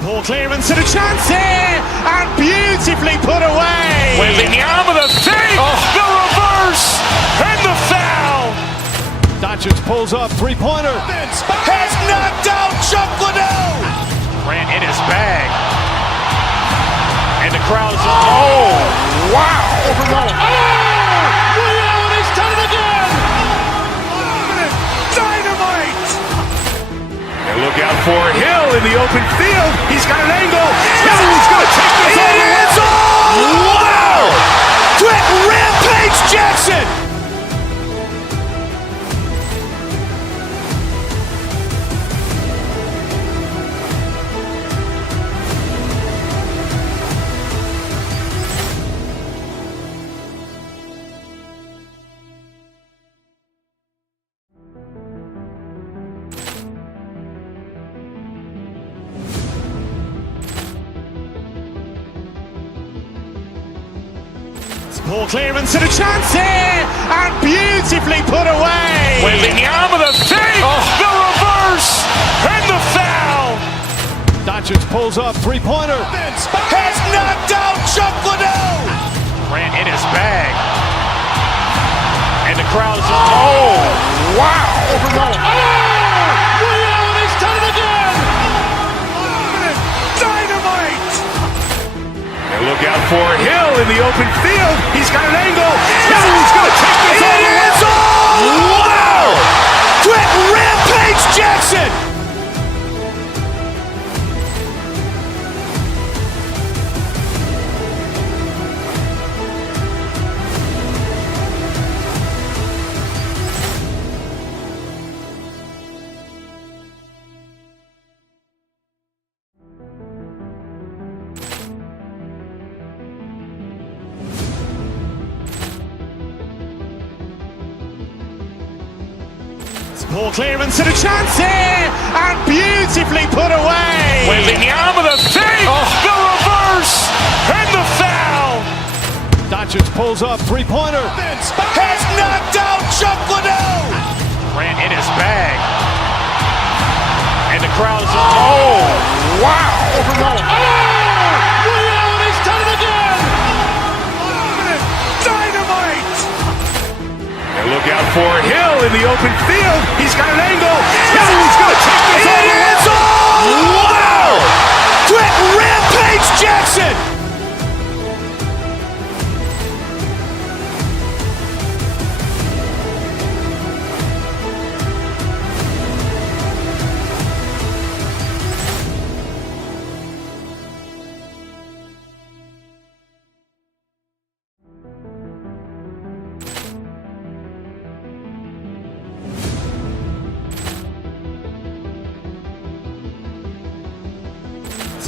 Ball clearance and a chance here, and beautifully put away. Waving the arm with a save, the reverse, and the foul. Doncic pulls up, three-pointer. Has knocked out Chuck Liddell. Ran in his bag. And the crowd is, oh, wow. He's done it again. Dynamite. And look out for Hill in the open field. He's got an angle. He's going to take this all the way. Wow. Quick Rampage Jackson. Ball clearance and a chance here, and beautifully put away. Waving the arm with a save, the reverse, and the foul. Doncic pulls up, three-pointer. Has knocked out Chuck Liddell. Ran in his bag. And the crowd is, oh, wow. He's done it again. Dynamite. And look out for Hill in the open field. He's got an angle. He's going to take this all the way. Wow. Quick Rampage Jackson. Ball clearance and a chance here, and beautifully put away. Waving the arm with a save, the reverse, and the foul. Doncic pulls up, three-pointer. Has knocked out Chuck Liddell. Ran in his bag. And the crowd is, oh, wow. He's done it again. Dynamite. And look out for Hill in the open field. He's got an angle. He's going to take this all the way. Wow. Quick Rampage Jackson.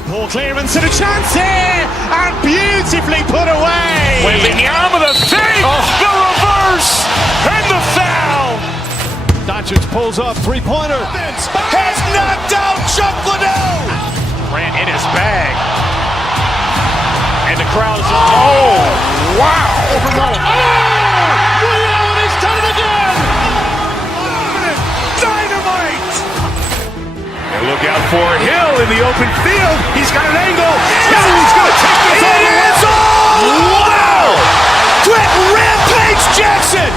Ball clearance and a chance here, and beautifully put away. Waving the arm with a save, the reverse, and the foul. Doncic pulls up, three-pointer. Has knocked out Chuck Liddell. Ran in his bag. And the crowd is, oh, wow. He's done it again. Dynamite. And look out for Hill in the open field. He's got an angle. He's going to take this all the way. Wow. Quick Rampage Jackson.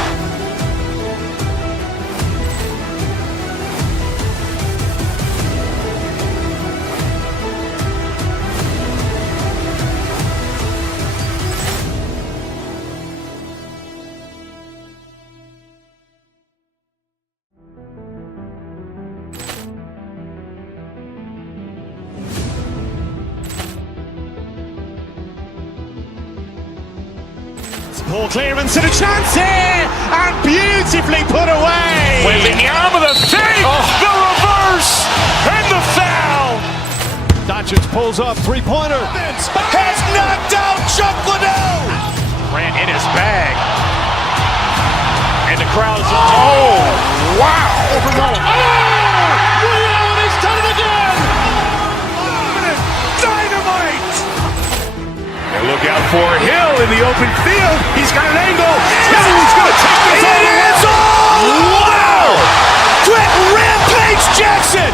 Ball clearance and a chance here, and beautifully put away. Waving the arm with a save, the reverse, and the foul. Doncic pulls up, three-pointer. Has knocked out Chuck Liddell. Ran in his bag. And the crowd is, oh, wow. He's done it again. Dynamite. And look out for Hill in the open field. He's got an angle. He's going to take this all the way. Wow. Quick Rampage Jackson.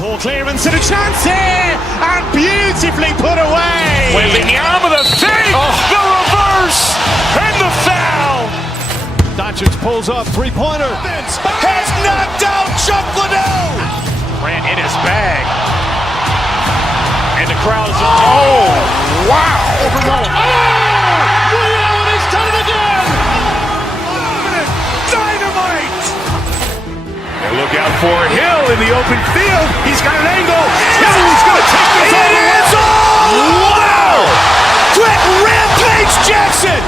Ball clearance and a chance here, and beautifully put away. Waving the arm of the save, the reverse, and the foul. Doncic pulls up, three-pointer. Has knocked out Chuck Liddell. Ran in his bag. And the crowd is, wow. Overrun. Liddell has done it again. Dynamite. And look out for Hill in the open field. He's got an angle. Hill's going to take this all the way. Wow. Quick Rampage Jackson.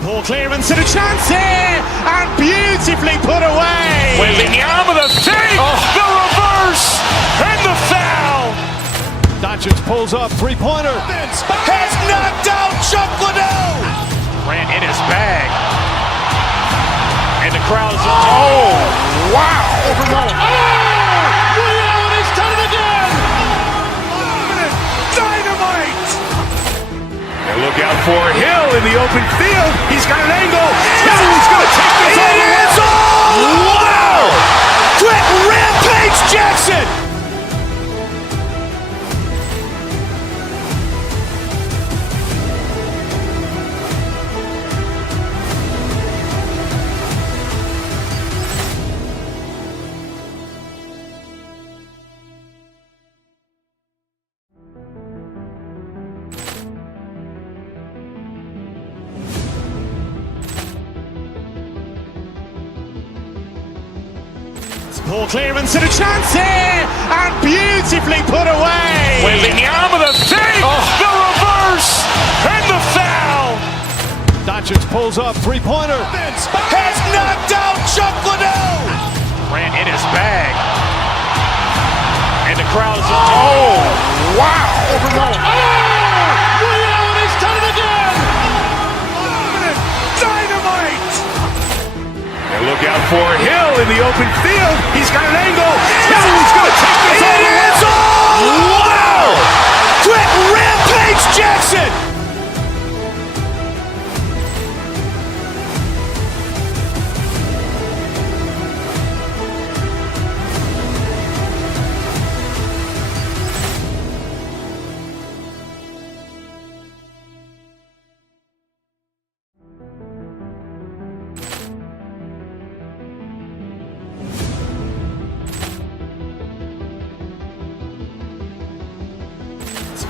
Ball clearance and a chance here, and beautifully put away. Waving the arm of the save, the reverse, and the foul. Doncic pulls up, three-pointer. Has knocked out Chuck Liddell. Ran in his bag. And the crowd is, wow. Overrun. Liddell has done it again. Dynamite. And look out for Hill in the open field. He's got an angle. Hill's going to take this all the way. Wow. Quick Rampage Jackson. Ball clearance and a chance here, and beautifully put away. Waving the arm of the save, the reverse, and the foul. Doncic pulls up, three-pointer. Has knocked out Chuck Liddell. Ran in his bag. And the crowd is, wow. Overrun. Liddell has done it again. Dynamite. And look out for Hill in the open field. He's got an angle. Hill's going to take this all the way. Wow. Quick Rampage Jackson.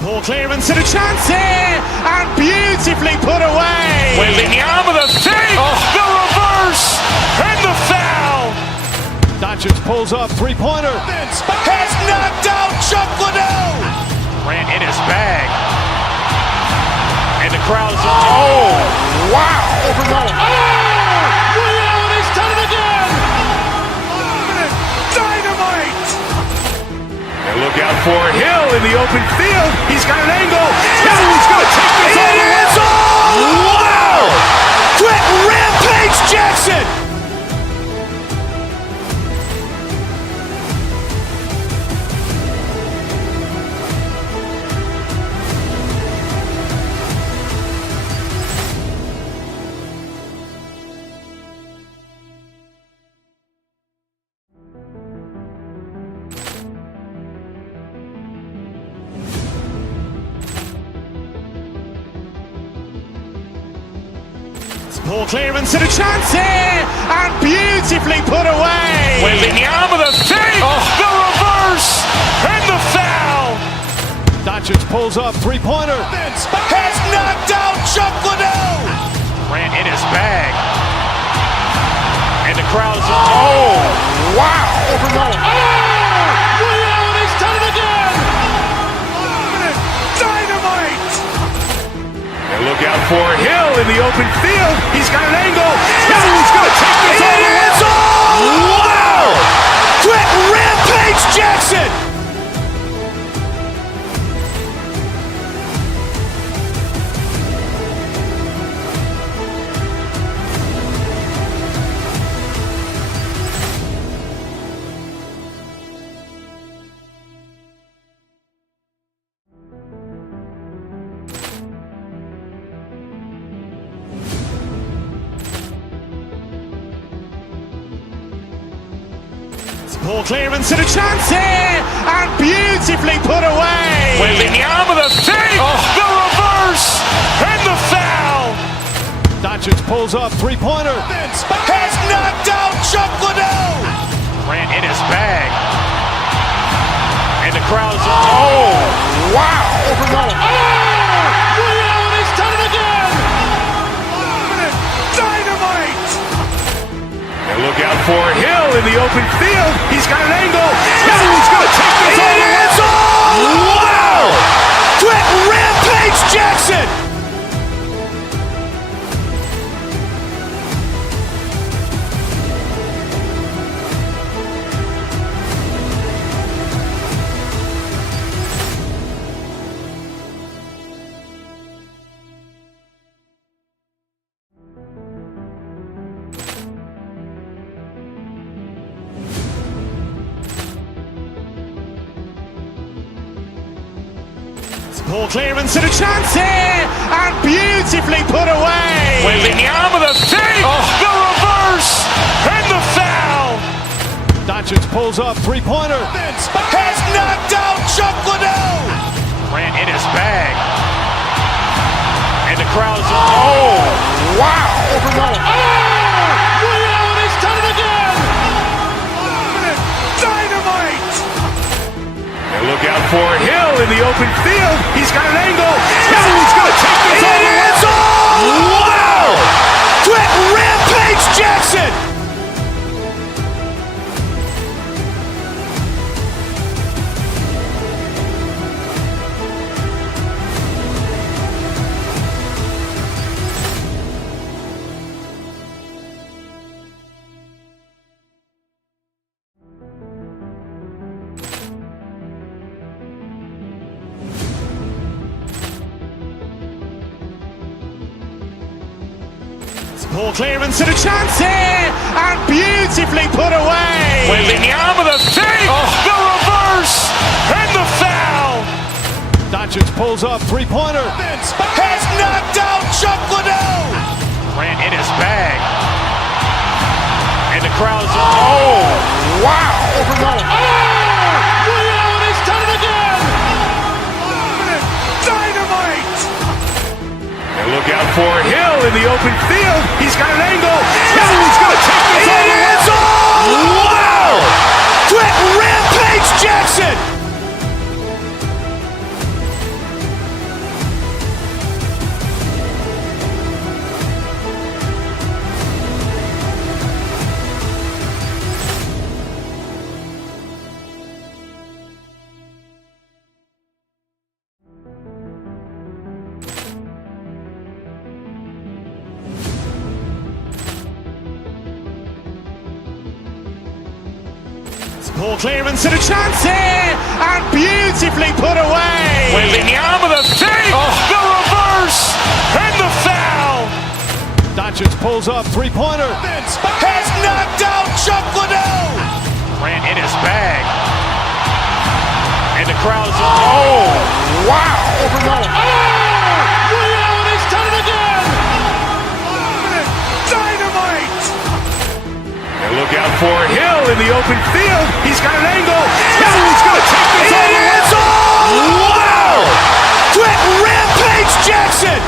Ball clearance and a chance here, and beautifully put away. Waving the arm of the save, the reverse, and the foul. Doncic pulls up, three-pointer. Has knocked out Chuck Liddell. Ran in his bag. And the crowd is, wow. Overrun. Liddell has done it again. Dynamite. And look out for Hill in the open field. He's got an angle. Hill's going to take this all the way. Wow. Quick Rampage Jackson. Ball clearance and a chance here, and beautifully put away. Waving the arm of the save, the reverse, and the foul. Doncic pulls up, three-pointer. Has knocked out Chuck Liddell. Ran in his bag. And the crowd is, wow. Overrun. Liddell has done it again. Dynamite. And look out for Hill in the open field. He's got an angle. Hill's going to take this all the way. Wow. Quick Rampage Jackson. Ball clearance and a chance here, and beautifully put away. Wembanyama with a save, the reverse, and the foul. Doncic pulls up, three-pointer. Has knocked out Chuck Liddell. Grant in his bag. And the crowd's, oh, wow. Allen has done it again. Dynamite. And look out for Hill in the open field. He's got an angle. He's going to take this all the way. Wow. Quick Rampage Jackson. Ball clearance and a chance here, and beautifully put away. Wembanyama with a save, the reverse, and the foul. Doncic pulls up, three-pointer. Has knocked out Chuck Liddell. Grant in his bag. And the crowd's, oh, wow. Allen has done it again. Dynamite. And look out for Hill in the open field. He's got an angle. He's going to take this all the way. Wow. Quick Rampage Jackson. Ball clearance and a chance here, and beautifully put away. Wembanyama with a save, the reverse, and the foul. Doncic pulls up, three-pointer. Has knocked out Chuck Liddell. Grant in his bag. And the crowd's, oh, wow. Allen has done it again. Dynamite. And look out for Hill in the open field. He's got an angle. He's going to take this all the way. Wow. Quick Rampage Jackson. Ball clearance and a chance here, and beautifully put away. Wembanyama with a save, the reverse, and the foul. Doncic pulls up, three-pointer. Has knocked out Chuck Liddell. Grant in his bag. And the crowd's, oh, wow. Allen has done it again. Dynamite. And look out for Hill in the open field. He's got an angle. He's going to take this all the way. Wow. Quick Rampage Jackson.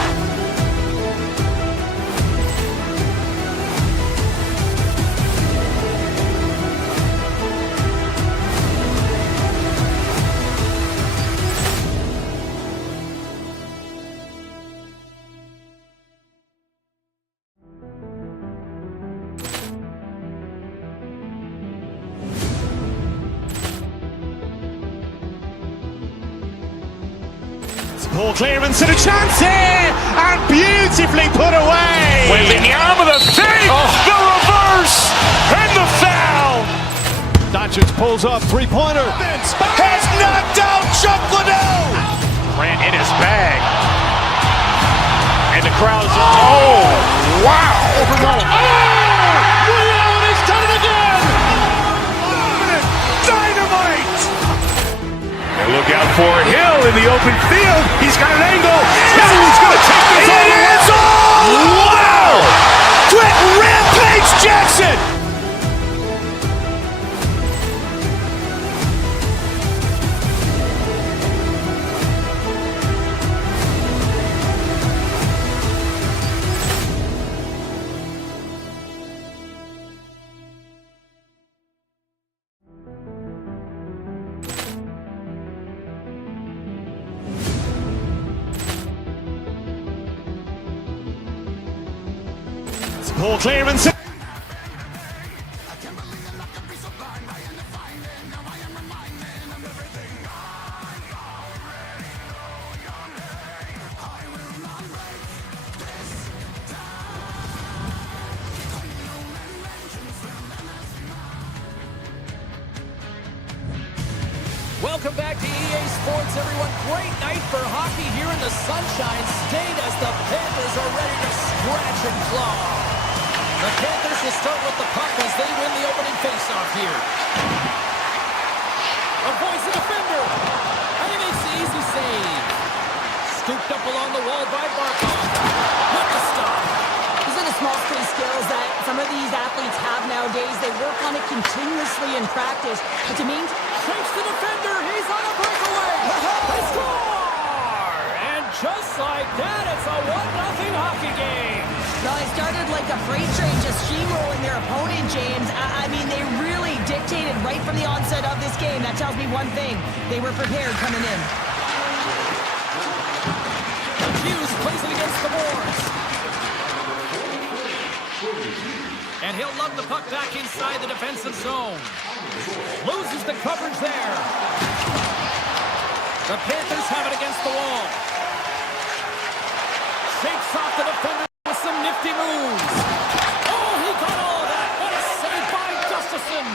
Ball clearance and a chance here, and beautifully put away. Wembanyama with a save, the reverse, and the foul. Doncic pulls up, three-pointer. Has knocked out Chuck Liddell. Grant in his bag. And the crowd's, oh, wow. Allen has done it again. Dynamite. And look out for Hill in the open field. He's got an angle. He's going to take this all the way. Wow. Quick Rampage Jackson. Ball clearance. Welcome back to EA Sports, everyone. Great night for hockey here in the Sunshine State as the Panthers are ready to scratch and claw. The Panthers will start with the puck as they win the opening faceoff here. Avoids the defender, and he makes the easy save. Scooped up along the wall by Barkov. With the stop. These are the small space skills that some of these athletes have nowadays. They work on it continuously in practice. But to me, Shakes the defender. He's on a breakaway. They score! And just like that, it's a 1-0 hockey game. well, it started like a freight train just steamrolling their opponent, James. I mean, they really dictated right from the onset of this game. That tells me one thing. They were prepared coming in. Hughes plays it against the boards. And he'll lug the puck back inside the defensive zone. Loses the coverage there. The Panthers have it against the wall. Shakes off the defender with some nifty moves. Oh, he got all of that. What a save by Gustafsson.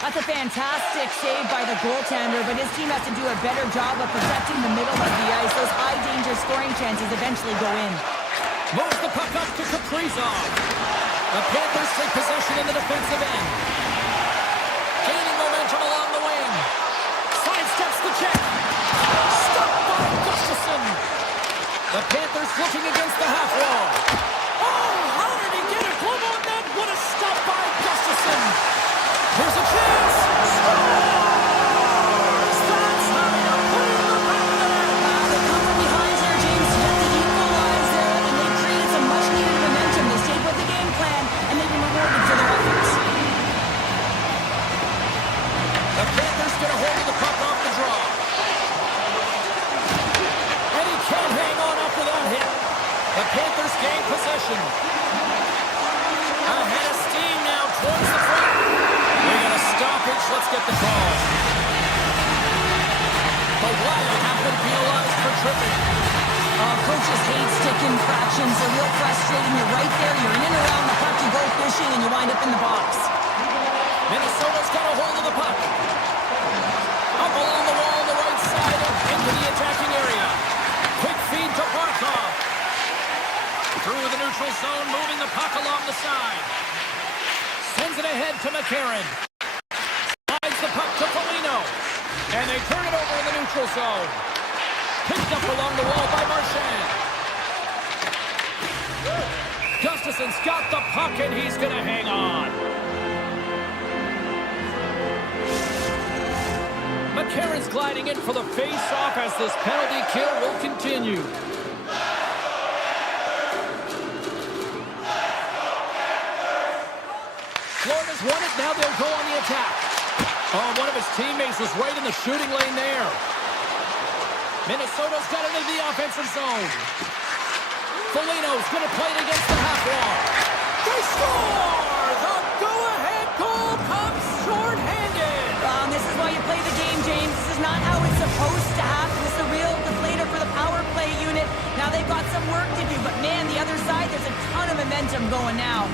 That's a fantastic save by the goaltender, but his team has to do a better job of protecting the middle of the ice. Those high-danger scoring chances eventually go in. Moves the puck up to Kaprizov. The Panthers take possession in the defensive end. Gaining momentum along the wing. Sidesteps the check. Stopped by Gustafsson. The Panthers looking against the half wall. Oh, how did he get a glove on that? What a stop by Gustafsson. Here's a chance. Scores! That's how you put it in the back of the net. They come from behind here, James, to get the equalizer, and they created some much-needed momentum. They stayed with the game plan, and they've been rewarded for their efforts. The Panthers get a hold of the puck off the draw. And he can't hang on after that hit. The Panthers gain possession. Ahead of steam now towards the front. We got a stoppage. Let's get the call. The Wild have been penalized for tripping. Coaches hate stick infractions. They're real frustrating. You're right there. You're in and around the puck. You go fishing, and you wind up in the box. Minnesota's got a hold of the puck. Up along the wall on the right side and into the attacking area. Quick feed to Barkov. Through the neutral zone, moving the puck along the side. Sends it ahead to McCarron. Slides the puck to Foligno. And they turn it over in the neutral zone. Picked up along the wall by Marchand. Gustafsson's got the puck and he's going to hang on. McCarron's gliding in for the face-off as this penalty kill will continue. Florida's won it. Now they'll go on the attack. Oh, one of his teammates was right in the shooting lane there. Minnesota's got it into the offensive zone. Foligno's going to play it against the half wall. They score! The go-ahead goal comes short-handed. This is why you play the game, James. This is not how it's supposed to happen. It's a real deflator for the power play unit. Now they've got some work to do, but man, the other side, there's a ton of momentum going now.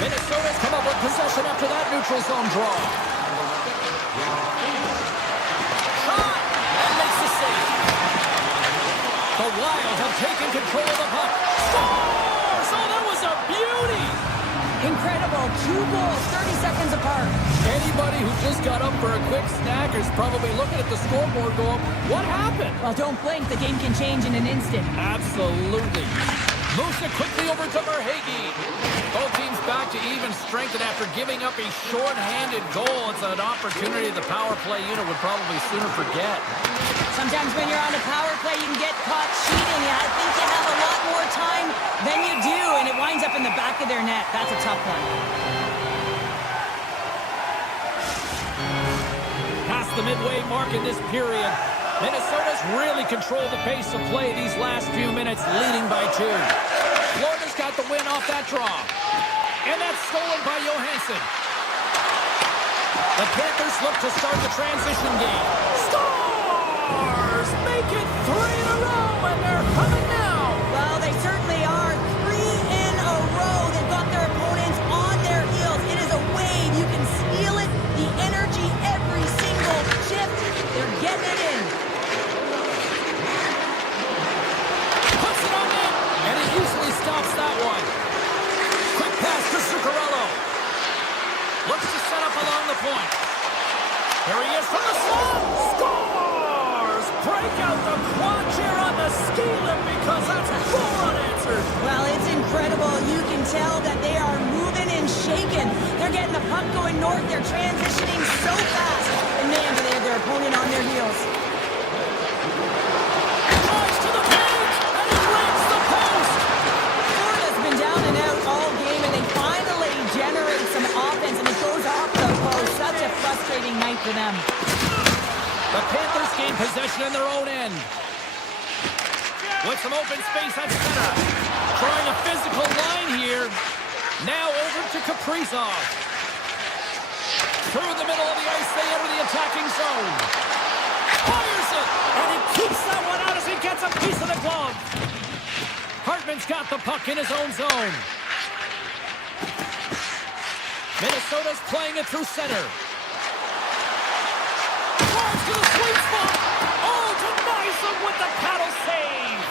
Minnesota's come up with possession after that neutral zone draw. Shot! And makes the save. The Wild have taken control of the puck. Scores! Oh, that was a beauty! Incredible. 2 goals, 30 seconds apart. Anybody who just got up for a quick snack is probably looking at the scoreboard going, what happened? Well, don't blink. The game can change in an instant. Absolutely. Moves it quickly over to Verhaeghe. Both teams back to even strength, and after giving up a short-handed goal, it's an opportunity the power play unit would probably sooner forget. Sometimes when you're on a power play, you can get caught cheating. I think you have a lot more time than you do, and it winds up in the back of their net. That's a tough one. Past the midway mark in this period, Minnesota's really controlled the pace of play these last few minutes, leading by 2. Florida's got got the win off that draw. And that's stolen by Johansson. The Panthers look to start the transition game. Stars make it 3 in a row, and they're coming now. Well, they certainly are. 3 in a row. They've got their opponents on their heels. It is a wave. You can feel it. The energy every single shift. They're getting it in. Puts it on in, and he usually stops that one. Quick pass to Zuccarello. Looks to set up along the point. Here he is from the slot. Scores! Break out the quad chair on the ski lift because that's 4 unanswered. Well, it's incredible. You can tell that they are moving and shaking. They're getting the puck going north. They're transitioning so fast. And man, do they have their opponent on their heels. Drives to the paint, and he rings the post. Florida's been down and out all game, and they finally generate some offense, and it goes off the post. Such a frustrating night for them. The Panthers gain possession in their own end. With some open space at center. Trying a physical line here. Now over to Kaprizov. Through the middle of the ice, they enter the attacking zone. Fires it, and he keeps that one out as he gets a piece of the glove. Hartman's got the puck in his own zone. Minnesota's playing it through center. Drives to the sweet spot. Oh, denies him with the paddle save.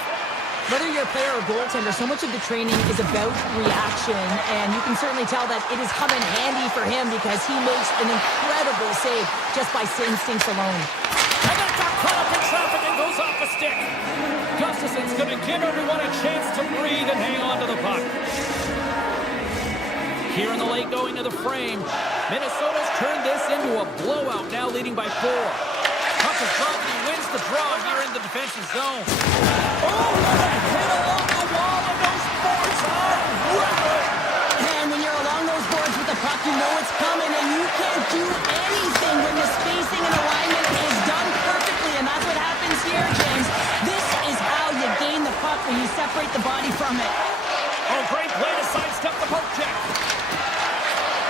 Whether you're a player or goaltender, so much of the training is about reaction, and you can certainly tell that it is coming handy for him because he makes an incredible save just by instincts alone. And that got caught up in traffic and goes off a stick. Gustafson's going to give everyone a chance to breathe and hang on to the puck. Here in the late going to the frame, Minnesota's turned this into a blowout, now leading by 4. Puck is dropped and he wins the draw here in the defensive zone. Oh, what a hit along the wall, and those boards are ripping. And when you're along those boards with the puck, you know it's coming, and you can't do anything when the spacing and alignment is done perfectly, and that's what happens here, James. This is how you gain the puck when you separate the body from it. Oh, great play to sidestep the poke check.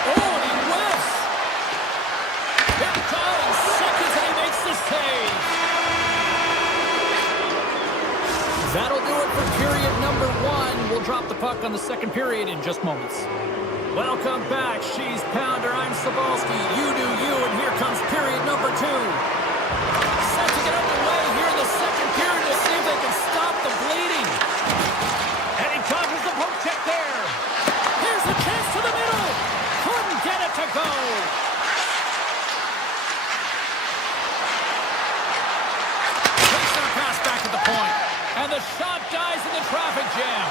Oh, and he whiffs. Hit down in seconds, and he makes the save. That'll do it for period number 1. We'll drop the puck on the second period in just moments. Welcome back, She's Pounder. I'm Sabalski. You do you, and here comes period number 2. Set to get underway here in the second period to see if they can stop the bleeding. And he causes the poke check there. Here's a chance to the middle. Couldn't get it to go. Takes our pass back at the point. And the shot dies in the traffic jam.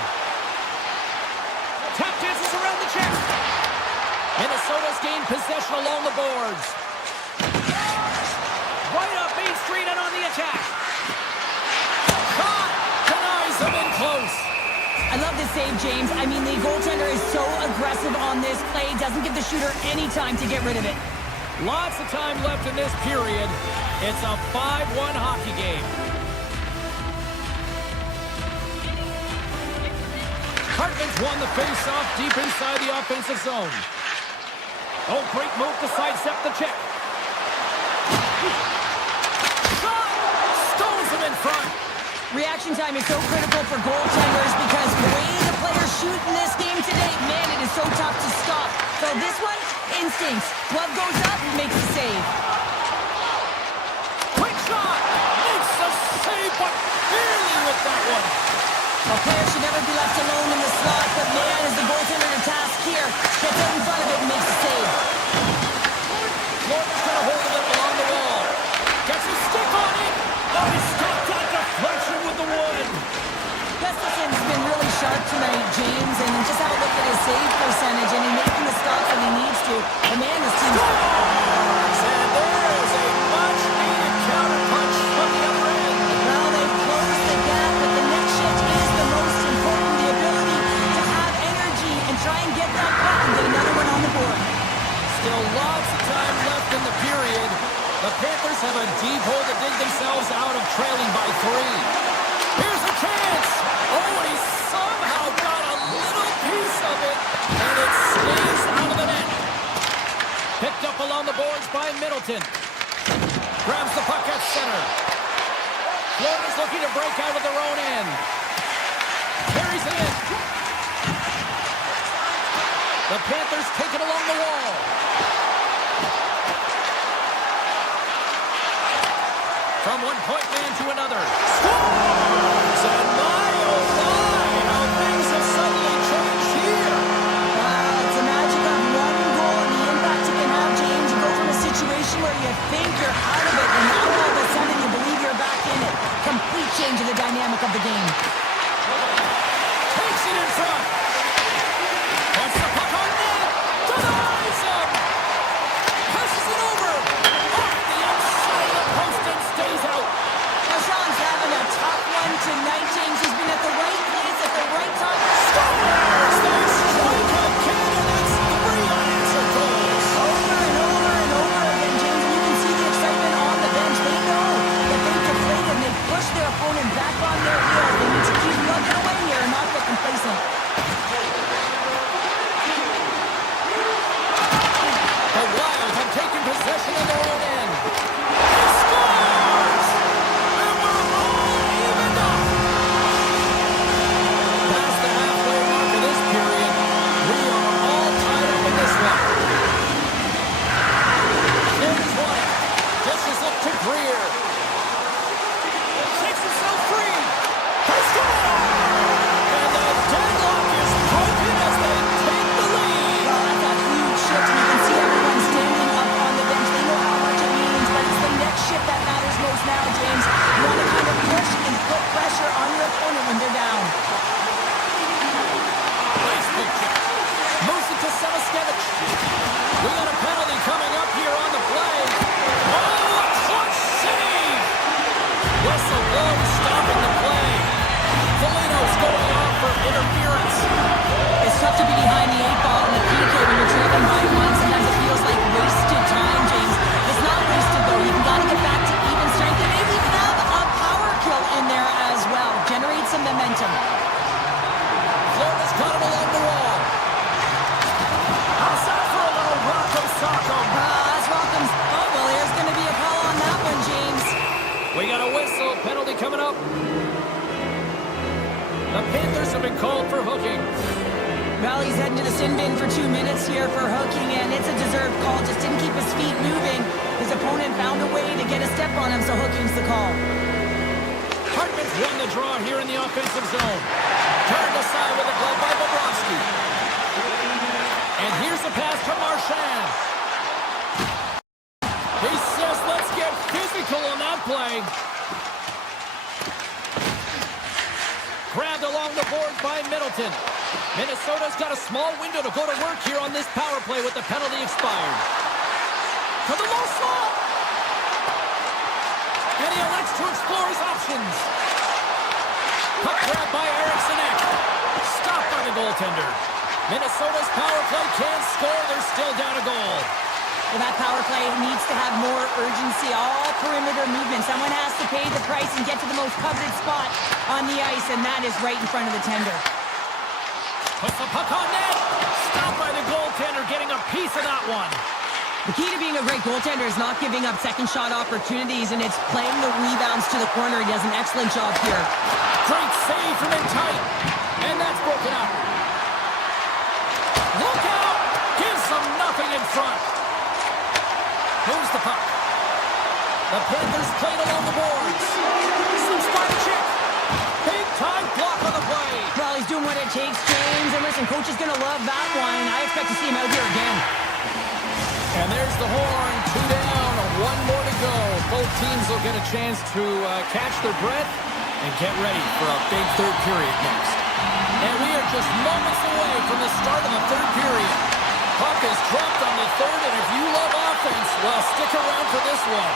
Tap dances around the check. Minnesota's gained possession along the boards. Right up Main Street and on the attack. Shot denies them in close. I love this save, James. I mean, the goaltender is so aggressive on this play. Doesn't give the shooter any time to get rid of it. Lots of time left in this period. It's a 5-1 hockey game. Hartman's won the face-off deep inside the offensive zone. Oh, great move to sidestep the check. Shot! Stones him in front. Reaction time is so critical for goaltenders because the way the players shoot in this game today, man, it is so tough to stop. So this one, instincts. Glove goes up, makes the save. Quick shot! Makes the save, but barely with that one. A player should never be left alone in the slot, but man, is the goaltender to task here. Gets out in front of it and makes the save. Florida's going to hold it along the wall. Gets a stick on it. Oh, he stopped on deflection with the wood. Gustafson's been really sharp tonight, James, and just have a look at his save percentage, and he's making the stops when he needs to. The man is too... And there's a much-needed counter-punch from the other end. Well, they've closed the gap, but the next shift is the most important. The ability to have energy and try and get that puck and get another one on the board. Middleton. Grabs the puck at center. Florida's looking to break out of their own end. Carries it in. The Panthers take it along the wall. From one point man to another. Scores! And my, oh my, how things have suddenly changed here. Wow, it's the magic of one goal and the impact it can have, James. You go from a situation where you think you're out of it, and now all of a sudden you believe you're back in it. Complete change of the dynamic of the game. Takes it in front. Wants the puck on net. Denies him. Passes it over. Off the outside of the post and stays out. Sean's having a tough one tonight, James. He's been at the right place at the right time. Scores! They strike again, and it's 3 unanswered goals. Over and over and over again, James. And you can see the excitement on the bench. They know that they've deflated and they've pushed their opponent back on their heels. They need to keep plugging away here and not get complacent. The Wild have taken possession of their own end. He scores! And we're all evened up. Past the halfway mark of this period, we are all tied up in this one. There's one. Dishes it to Greer. Takes himself free. He scores! And the deadlock is broken as they take the lead. Well, that's a huge shift, and you can see everyone standing up on the bench. They know how much it means, but it's the next shift that matters most now, James. You want to kind of push and put pressure on your opponent when they're down. Nice big check. Moves it to Savaskevich. We got a penalty coming up here on the play. Oh, a clutch save! Whistle blows, stopping the play. Foligno's going off for interference. It's tough to be behind the 8-ball in the PK when you're trailing by one. Sometimes it feels like wasted time, James. It's not wasted, though. You got to get back to even strength and maybe even have a power kill in there as well. Generate some momentum. Florida's got it along the wall. Outside for a little Rock'em Sock'em. That's Rockham's. Oh, well, there's going to be a call on that one, James. We got a whistle. Penalty coming up. The Panthers have been called for hooking. Well, he's heading to the sin bin for 2 minutes here for hooking, and it's a deserved call. Just didn't keep his feet moving. His opponent found a way to get a step on him, so hooking's the call. Hartman's won the draw here in the offensive zone. Turned aside with a glove by Bobrovsky. And here's the pass to Marchand. He says, let's get physical on that play. Grabbed along the boards by Middleton. Minnesota's got a small window to go to work here on this power play with the penalty expired. To the low slot. And he elects to explore his options. Puck grab by Eriksson Ek. Stopped by the goaltender. Minnesota's power play can't score. They're still down a goal. Well, that power play needs to have more urgency. All perimeter movement. Someone has to pay the price and get to the most coveted spot on the ice, and that is right in front of the tender. Puts the puck on net. Stopped by the goaltender, getting a piece of that one. The key to being a great goaltender is not giving up second shot opportunities, and it's playing the rebounds to the corner. He does an excellent job here. Great save from in tight. And that's broken up. Look out! Gives them nothing in front. Moves the puck. The Panthers played along the boards. Some spot check. Big time block on the play. Well, he's doing what it takes, James. And listen, coach is going to love that one. I expect to see him out here again. And there's the horn. 2 down, 1 more to go. Both teams will get a chance to catch their breath and get ready for a big third period next. And we are just moments away from the start of the third period. Puck is dropped on the third, and if you love offense, well, stick around for this one.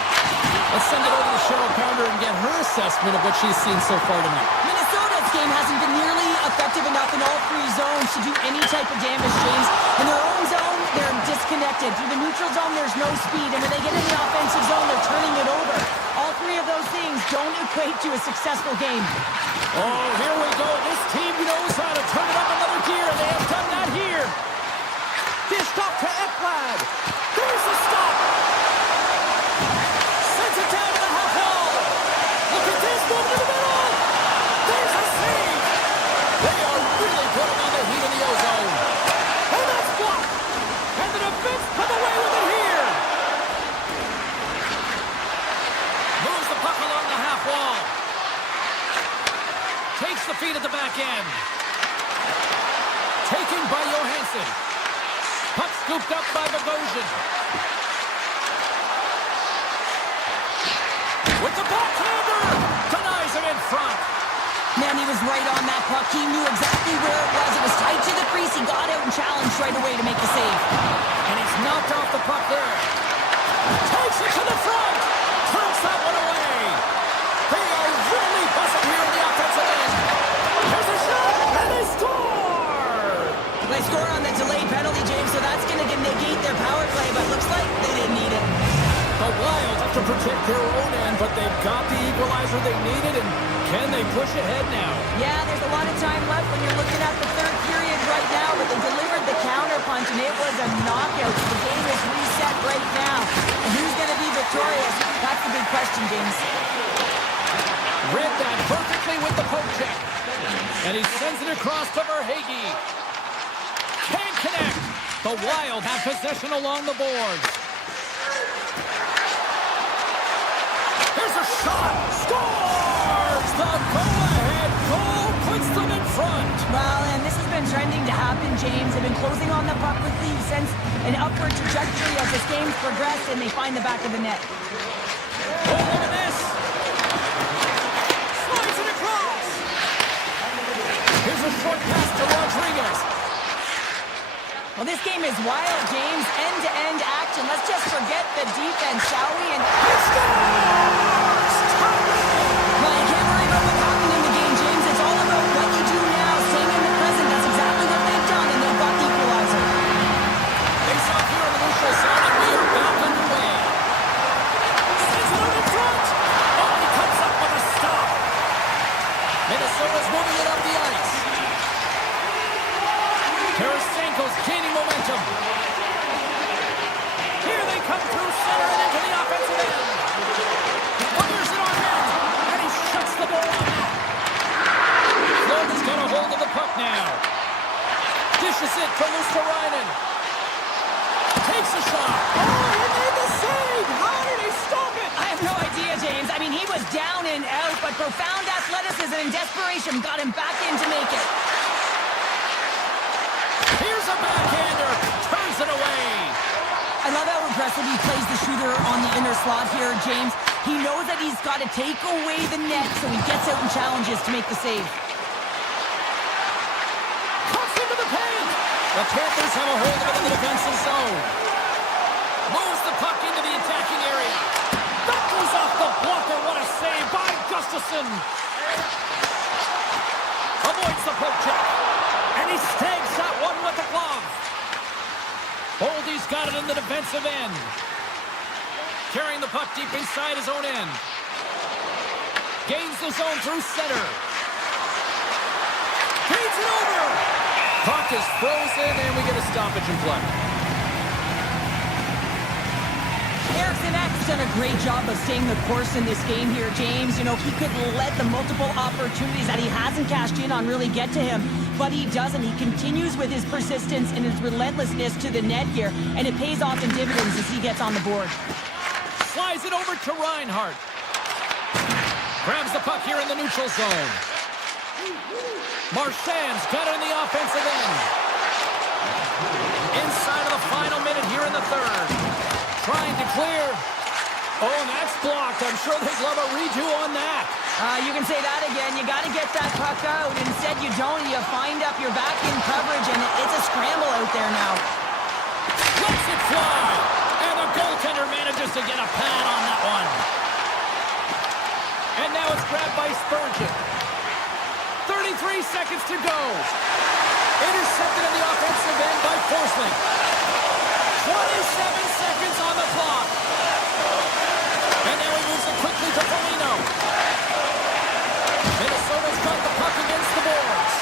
Let's send it over to Cheryl Pounder and get her assessment of what she's seen so far tonight. Minnesota's game hasn't been nearly effective enough in all 3 zones to do any type of damage, James. In their own zone, they're disconnected. Through the neutral zone, there's no speed, and when they get in the offensive zone, they're turning it over. All 3 of those things don't equate to a successful game. Oh, here we go. This team knows how to turn it up another gear, and they have done that here. Dished off to Ekblad. There's the stop. the feed at the back end. Taken by Johansson. Puck scooped up by Bogosian. With the backhander. Denies him in front. Man, he was right on that puck. He knew exactly where it was. It was tight to the crease. He got out and challenged right away to make the save. And he's knocked off the puck there. Takes it to the front. Turns that one away. They are really buzzing here in the offensive end. There's a shot, and they score! They score on the delayed penalty, James, so that's going to negate their power play, but looks like they didn't need it. The Wild have to protect their own end, but they've got the equalizer they needed, and can they push ahead now? Yeah, there's a lot of time left when you're looking at the third period right now, but they delivered the counterpunch, and it was a knockout. The game is reset right now. And who's going to be victorious? That's the big question, James. Read that perfectly with the poke check. And he sends it across to Verhaeghe. Can't connect. The Wild have possession along the boards. Here's a shot. Scores! The go-ahead goal puts them in front. Well, and this has been trending to happen, James. They've been closing on the puck quickly since an upward trajectory as this game's progressed, and they find the back of the net. Oh, look at this. Slides it across. Here's a short pass to Rodriguez. Well, this game is wild, James. End-to-end action. Let's just forget the defense, shall we? And He scores! well, you can't worry about what happened in the game, James. It's all about what you do now, staying in the present. That's exactly what they've done, and they've got the equalizer. Face off here on the neutral zone, and we are back underway. Sends it out in front. Oh, he comes up with a stop. Minnesota's moving it up the ice. Tarasenko's gaining momentum. Here they come through center and into the offensive end. Fires it on net, and he shuts the door on net. Florida's got a hold of the puck now. Dishes it to Luosterainen. Takes a shot. Oh, he made the save. How did he stop it? I have no idea, James. I mean, he was down and out, but profound athleticism and desperation got him back in to make it. Here's a backhander. Turns it away. I love how aggressive he plays the shooter on the inner slot here, James. He knows that he's got to take away the net, so he gets out and challenges to make the save. Cuts into the paint. The Panthers have a hold of it in the defensive zone. Moves the puck into the attacking area. That goes off the blocker. What a save by Gustafsson. Avoids the poke check. And he snags that one with the glove. Boldy's got it in the defensive end. Carrying the puck deep inside his own end. Gains the zone through center. Feeds it over. Puck is frozen, and we get a stoppage in play. Eriksson Ek's done a great job of staying the course in this game here, James. You know, he could let the multiple opportunities that he hasn't cashed in on really get to him, but he doesn't. He continues with his persistence and his relentlessness to the net here, and it pays off in dividends as he gets on the board. Slides it over to Reinhart. Grabs the puck here in the neutral zone. Marchand's got it in the offensive end. Inside of the final minute here in the third. Trying to clear. Oh, and that's blocked. I'm sure they'd love a redo on that. You can say that again. You got to get that puck out. Instead, you don't. You find up your back in coverage, and it's a scramble out there now. Lets it fly. And the goaltender manages to get a pad on that one. And now it's grabbed by Spurgeon. 33 seconds to go. Intercepted in the offensive end by Forsling. 27 seconds on the clock. And now he moves it quickly to Foligno. Minnesota's got the puck against the boards.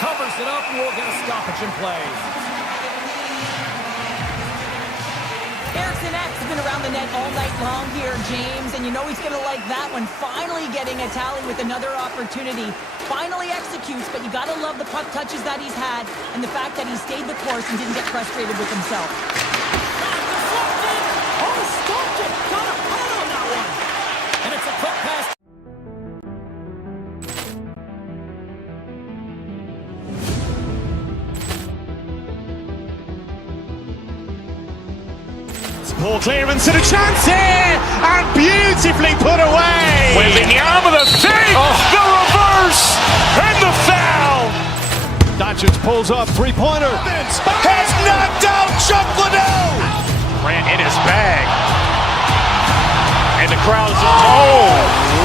Covers it up, and we'll get a stoppage in play. Eriksson Ek's been around the net all night long here, James, and you know he's going to like that one. Finally getting a tally with another opportunity. Finally executes, but you got to love the puck touches that he's had and the fact that he stayed the course and didn't get frustrated with himself. Deflected! Oh, stopped it! Got a pad on that one! And it's a quick pass. Ball clearance and a chance here, and beautifully put away. Wembanyama the save, the reverse, and the foul. Doncic pulls up, three-pointer. Has knocked out Chuck Liddell. Grant in his bag. And the crowd is, oh,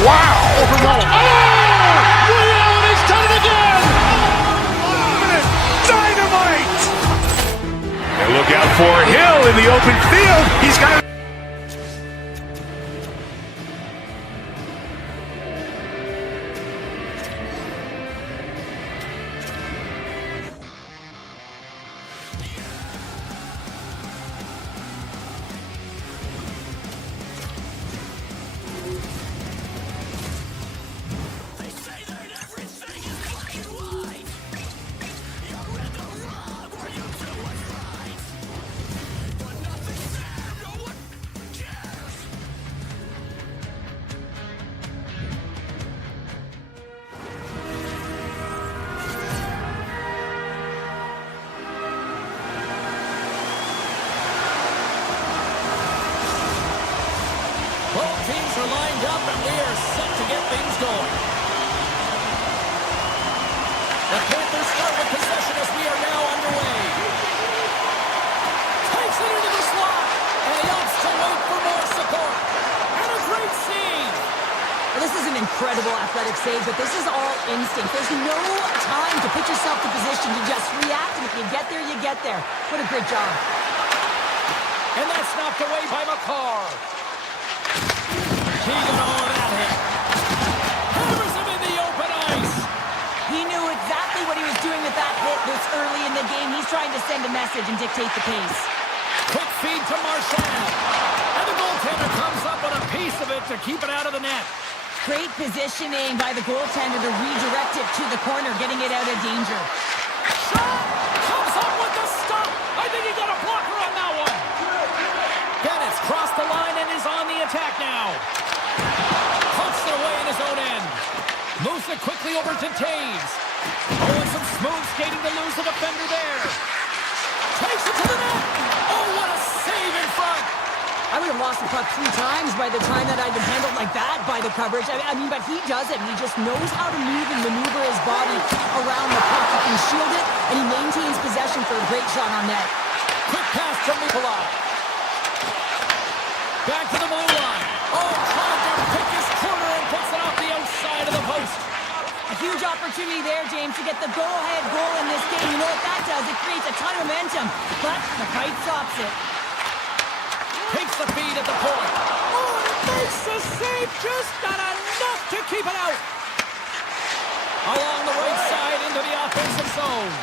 wow. Liddell has done it again. Dynamite. And look out for Hill in the open field. He's got it. Both teams are lined up, and we are set to get things going. The Panthers start with possession as we are now underway. Takes it into the slot, and he opts to wait for more support. And a great save. Well, this is an incredible athletic save, but this is all instinct. There's no time to put yourself to position. You just react, and if you get there, you get there. What a great job. And that's knocked away by McCarr. He got all of that hit. Hammers him in the open ice. He knew exactly what he was doing with that hit this early in the game. He's trying to send a message and dictate the pace. Quick feed to Marchand. And the goaltender comes up with a piece of it to keep it out of the net. Great positioning by the goaltender to redirect it to the corner, getting it out of danger. Shot comes up with the stop. I think he got a blocker on that one. Bennett's crossed the line and is on the attack now. Puts it away in his own end. Moves it quickly over to Taves. Oh, and some smooth skating to lose the defender there. Takes it to the net. Oh, what a save in front. I would have lost the puck 3 times by the time that I'd been handled like that by the coverage. I mean, but he does it. He just knows how to move and maneuver his body around the puck. He can shield it, and he maintains possession for a great shot on net. Quick pass to Nikolai. Back to the blue line. Oh, trying to pick his corner and puts it off the outside of the post. A huge opportunity there, James, to get the go-ahead goal in this game. You know what that does? It creates a ton of momentum, but the fight stops it. Takes the feed at the point. Oh, it makes the save, just not enough to keep it out. Along the right side into the offensive zone.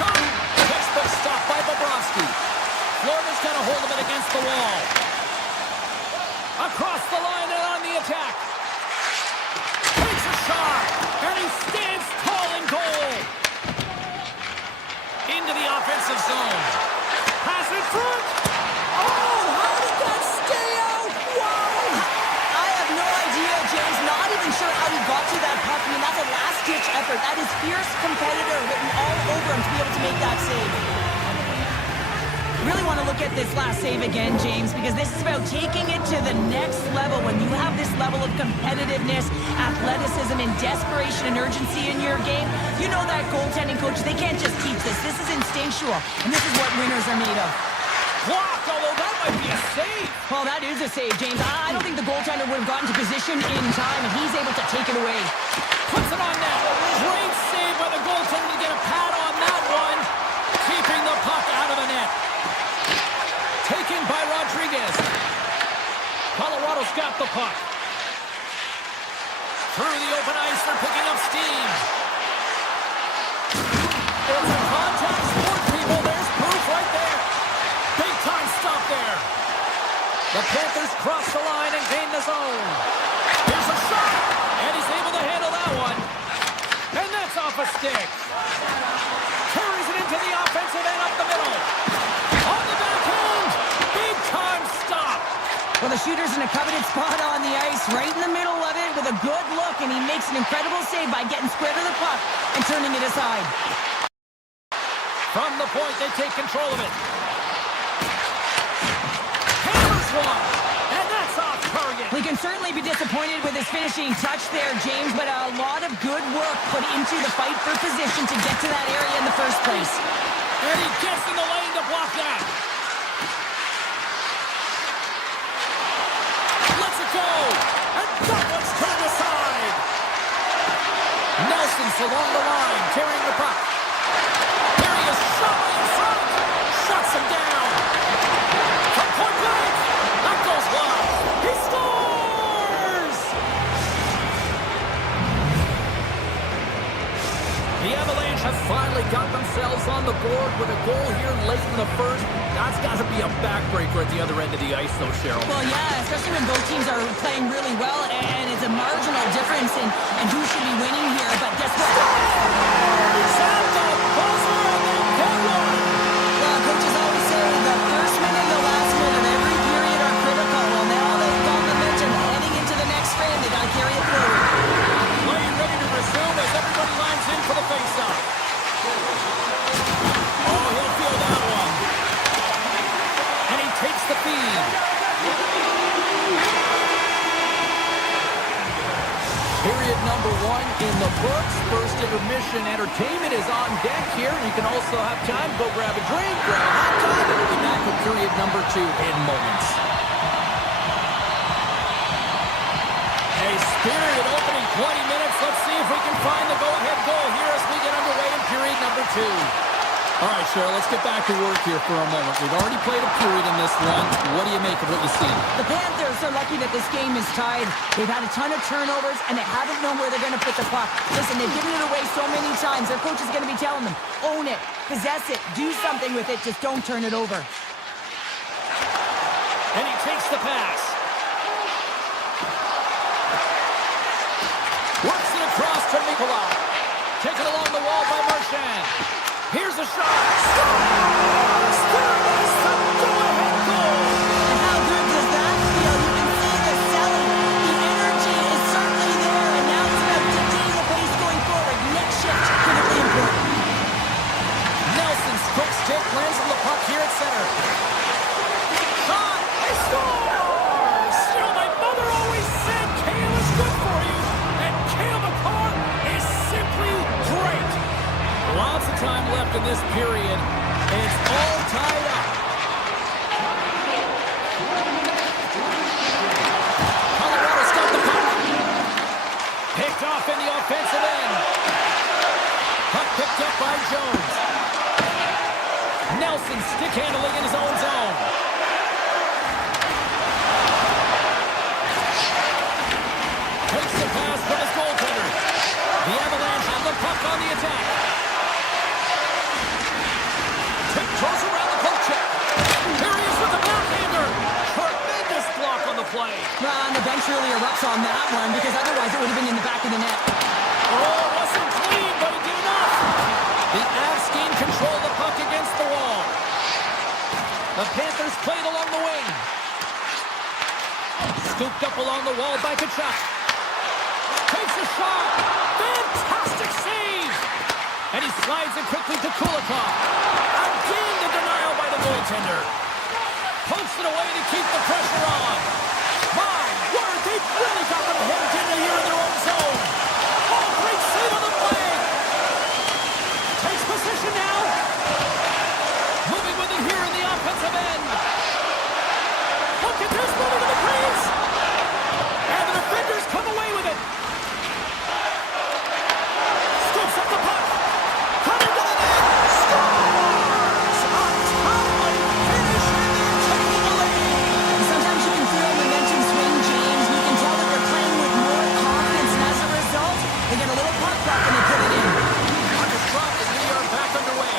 Shot. Textbook stop by Bobrovsky. Florida's got a hold of it against the wall. Across the line and on the attack. Takes a shot, and he stands tall in goal. Into the offensive zone. Pass in front. Oh, how did that stay out? Wow. I have no idea, James. Not even sure how he got to that puck. I mean, that's a last-ditch effort. That is fierce competitor written all over him to be able to make that save. Really want to look at this last save again, James, because this is about taking it to the next level. When you have this level of competitiveness, athleticism, and desperation and urgency in your game, you know that goaltending coaches, they can't just teach this. This is instinctual, and this is what winners are made of. Blocked, although that might be a save. Well, that is a save, James. I don't think the goaltender would have gotten to position in time, and he's able to take it away. Puts it on net. Great save by the goaltender to get a pad on that one. Keeping the puck out of the net. Taken by Rodriguez. Colorado's got the puck. Through the open ice, they're picking up steam. It's a contact sport, people. There's proof right there. Big time stop there. The Panthers cross the line and gain the zone. Here's a shot, and he's able to handle that one. And that's off a stick. Carries it into the offensive end up the middle. On the backhand, big time stop. Well, the shooter's in a coveted spot on the ice, right in the middle of it with a good look, and he makes an incredible save by getting square to the puck and turning it aside. From the point, they take control of it. one. And that's off target. We can certainly be disappointed with his finishing touch there, James, but a lot of good work put into the fight for position to get to that area in the first place. And he gets in the lane to block that. Let's it go. And that one's turned aside. Nelson's along the line, carrying the puck. Here he is, shot in front. Shuts him down. From point blank. That goes wide. He scores! The Avalanche have finally got themselves on the board with a goal here late in the first. That's got to be a backbreaker at the other end of the ice, though, Cheryl. Well, yeah, especially when both teams are playing really well, and it's a marginal difference in who should be winning here. But guess what? Well, coaches always say the first minute and the last minute of every period are critical. Well, now they've got momentum heading into the next frame. They got to carry it forward. Play ready to resume as everybody lines in for the faceoff. Oh, he'll feel that one. And he takes the feed. Period number one in the books. First intermission entertainment is on deck here. You can also have time to go grab a drink, grab a hot dog, and we'll be back with period number two in moments. A spirited opening 20 minutes. Let's see if we can find the go-ahead goal here as we get underway in period number two. All right, Cheryl, let's get back to work here for a moment. We've already played a period in this one. What do you make of what you see? The Panthers are lucky that this game is tied. They've had a ton of turnovers, and they haven't known where they're going to put the puck. Listen, they've given it away so many times. Their coach is going to be telling them, own it, possess it, do something with it, just don't turn it over. And he takes the pass. Works it across to Nikolai. Taken along the wall by Marchand. Here's a shot. Scores! There is the go-ahead goal. And how good does that feel? You can see the selling. The energy is certainly there, and now it's about dictating the pace going forward. Next shift, critically important. Nelson's quick stick lands on the puck here at center. Shot! They score! Still, my mother always said kale is good for you, and kale McCarr is simply great. Lots of time left in this period. It's all tied up. Colorado's got the puck. Picked off in the offensive end. Puck picked up by Jones. Nelson stick handling in his own zone. Takes the pass from his goaltender. The Avalanche have the puck on the attack. Goes around the poke check. Here he is with the backhander. Tremendous block on the play. Well, and the bench really erupts on that one, because otherwise it would have been in the back of the net. Oh, wasn't clean, but he did enough. The Avs gain control of the puck against the wall. The Panthers played along the wing. Scooped up along the wall by Kachuk. Takes a shot. Fantastic save. And he slides it quickly to Kulikov. Again, the denial by the goaltender. Pokes it away to keep the pressure on. My word, they've really got them hemmed in here in their own zone. Oh, great save on the play. Takes position now. Moving with it here in the offensive end. Look at this, moving to the crease. And the defenders come away with it. Scoops up the puck. Coming to the net. Scores! A timely finish, and they're taking the lead. Sometimes you can feel momentum swing, James. You can tell that they're playing with more confidence, and as a result, they get a little puck back and they put it in. Puck is dropped, and we are back underway.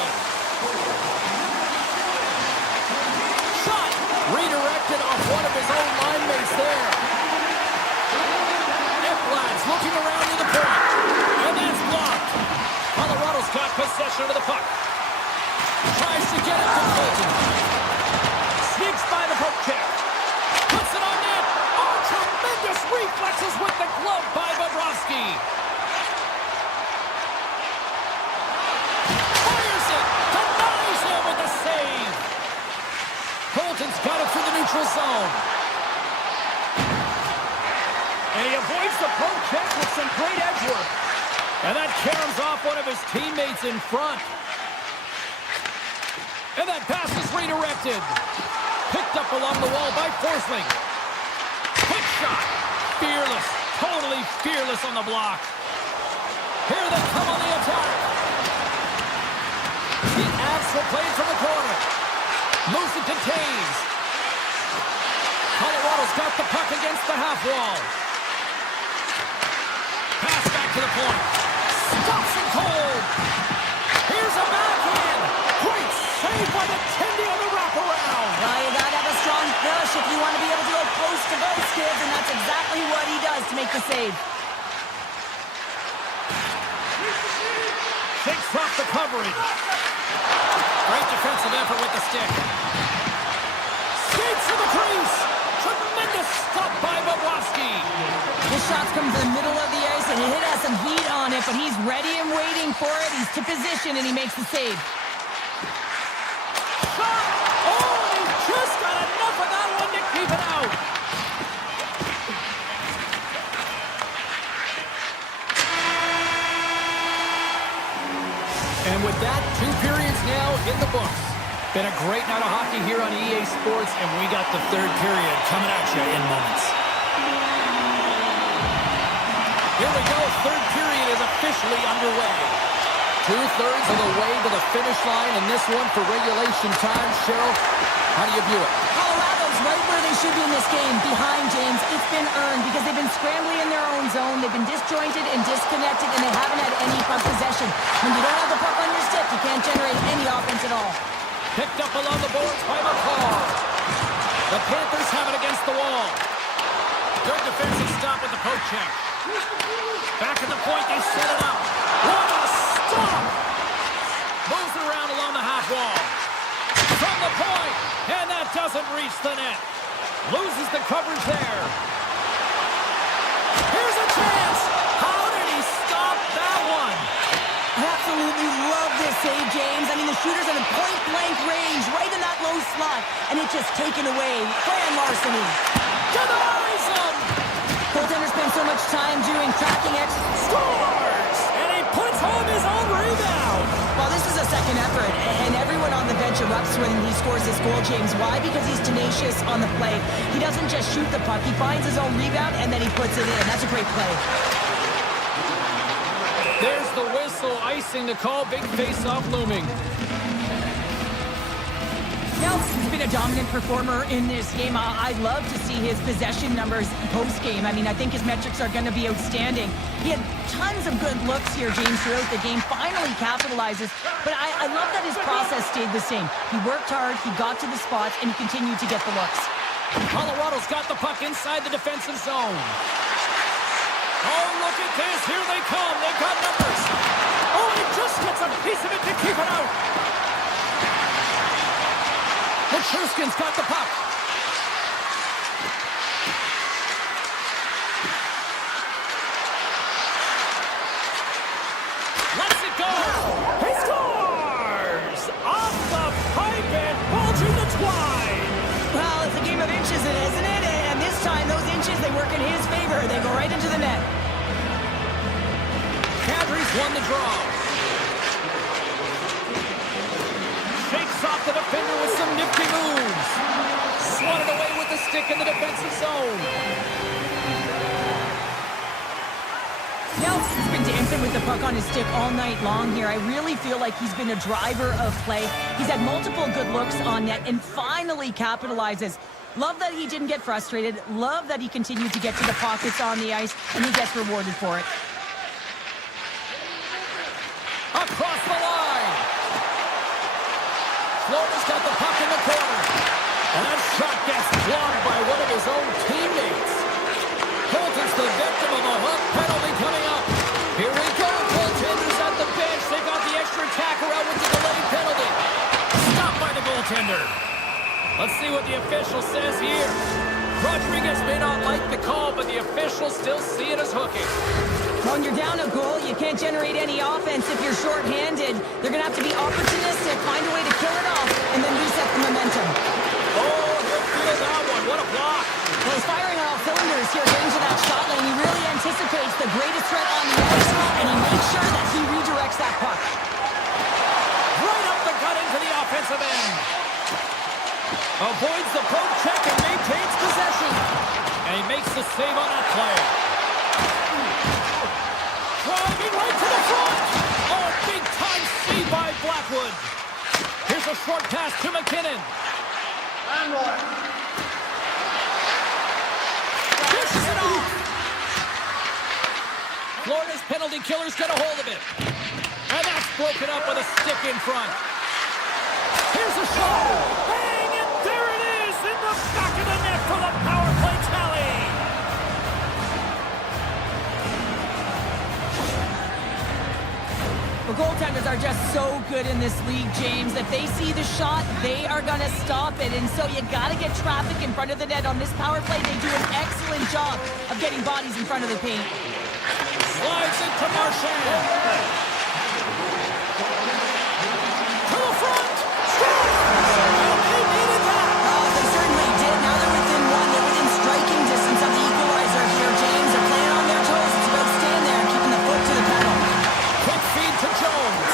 Shot! Redirected off one of his own line mates there. Ekblad's looking around to the point. And that's blocked. Colorado's got possession of the puck. Tries to get it to Colton. Sneaks by the poke check. Puts it on net. Oh, tremendous reflexes with the glove by Bobrovsky. Fires it. Denies him with the save. Colton's got it through the neutral zone. the poke check with some great edge work. And that caroms off one of his teammates in front. And that pass is redirected. Picked up along the wall by Forsling. Quick shot. Fearless. Totally fearless on the block. Here they come on the attack. The Avs will play from the corner. Moves it to Taves. Colorado's got the puck against the half wall. Pass back to the point. Stops him cold. Here's a backhand. Great save by the Tindy on the wraparound. Well, you gotta have a strong push if you want to be able to go close to those kids, and that's exactly what he does to make the save. Shakes off the coverage. Great defensive effort with the stick. Skates to the crease. Tremendous stop by Bobrovsky. His shots come to the middle of the ice, and it has some heat on it, but he's ready and waiting for it. He's to position, and he makes the save. Shot! Oh, and he just got enough of that one to keep it out. And with that, 2 periods now in the books. Been a great night of hockey here on EA Sports, and we got the 3rd period coming at you in moments. Here we go. 3rd period is officially underway. 2/3 of the way to the finish line, and this one for regulation time. Cheryl, how do you view it? Colorado's right where they should be in this game, behind James. It's been earned because they've been scrambling in their own zone. They've been disjointed and disconnected, and they haven't had any puck possession. When you don't have the puck on your stick, you can't generate any offense at all. Picked up along the boards by McCall. The Panthers have it against the wall. Good defensive stop with the poke check. Back at the point, they set it up. What a stop! Moves it around along the half wall. From the point, and that doesn't reach the net. Loses the coverage there. Here's a chance. How did he stop that one? I absolutely love this save, James. I mean, the shooter's in a point-blank range, right in that low slot, and it's just taken away. Grand larceny. Denies him! Goaltender spends so much time doing tracking X. Scores! And he puts home his own rebound. Well, this is a second effort, and everyone on the bench erupts when he scores this goal, James. Why? Because he's tenacious on the play. He doesn't just shoot the puck. He finds his own rebound, and then he puts it in. That's a great play. There's the whistle, icing the call, big face-off looming. Nelson's been a dominant performer in this game. I'd love to see his possession numbers post-game. I mean, I think his metrics are going to be outstanding. He had tons of good looks here, James, throughout the game. Finally capitalizes. But I love that his process stayed the same. He worked hard, he got to the spots, and he continued to get the looks. Colorado's got the puck inside the defensive zone. Oh, look at this. Here they come. They've got numbers. Oh, he just gets a piece of it to keep it out. Machushkin's got the puck. Lets it go. He scores! Off the pipe and bulging the twine. Well, it's a game of inches, isn't it? And this time, those inches, they work in his favor. They go right into the net. Kadri's won the draw. Shakes off the defender with some nifty moves. Swatted away with the stick in the defensive zone. Nelson's been dancing with the puck on his stick all night long here. I really feel like he's been a driver of play. He's had multiple good looks on net and finally capitalizes. Love that he didn't get frustrated. Love that he continued to get to the pockets on the ice, and he gets rewarded for it. Across the line. Florida's got the puck in the corner. And that shot gets blocked by one of his own teammates. Colton's the victim of a hook penalty coming up. Here we go. Goaltender's at the bench. They got the extra attacker out with the delayed penalty. Stopped by the goaltender. Let's see what the official says here. Rodriguez may not like the call, but the officials still see it as hooking. When you're down a goal, you can't generate any offense if you're shorthanded. They're going to have to be opportunistic, find a way to kill it off, and then reset the momentum. Oh, he'll feel that one. What a block. Well, he's firing off cylinders here getting to that shot lane. He really anticipates the greatest threat on the ice, and he makes sure that he redirects that puck. Right up the gut into the offensive end. Avoids the poke check and maintains possession. And he makes the save on that play. Driving right to the front. Oh, big time save by Blackwood. Here's a short pass to McKinnon. Pushes it off. Florida's penalty killer's got a hold of it. And that's broken up with a stick in front. Here's a shot. Bang, and there it is in the back of the net for the power play tally. The goaltenders are just so good in this league, James. If they see the shot, they are going to stop it. And so you got to get traffic in front of the net on this power play. They do an excellent job of getting bodies in front of the paint. Slides into Marchand. To the front. They needed that. Oh, they certainly did. Now they're within one. They're within striking distance of the equalizer here, James. They're playing on their toes. It's about staying there and keeping the foot to the pedal. Quick feed to Jones.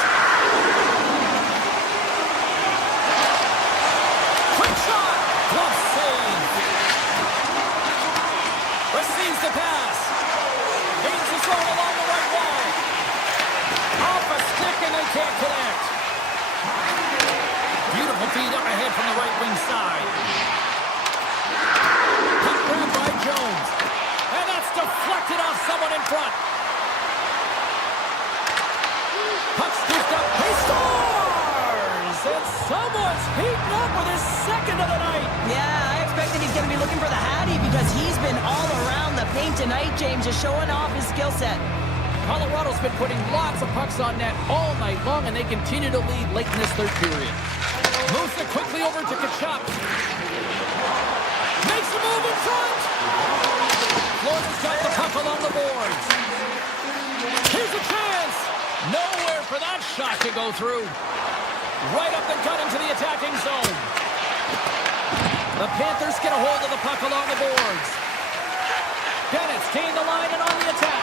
Quick shot. Glove save. Receives the pass. Gains his own along the right wall. Off a stick and they can't connect. Beautiful feed up ahead from the right wing side. Puck grabbed by Jones. And that's deflected off someone in front. Puck scooped up. He scores! And someone's heating up with his second of the night. Yeah, I expect that he's going to be looking for the Hattie because he's been all around the paint tonight, James, just showing off his skill set. Colorado's been putting lots of pucks on net all night long, and they continue to lead late in this third period. Moves it quickly over to Kachuk. Makes a move in front. Florida's got the puck along the boards. Here's a chance. Nowhere for that shot to go through. Right up the gut into the attacking zone. The Panthers get a hold of the puck along the boards. Bennett's gained the line and on the attack.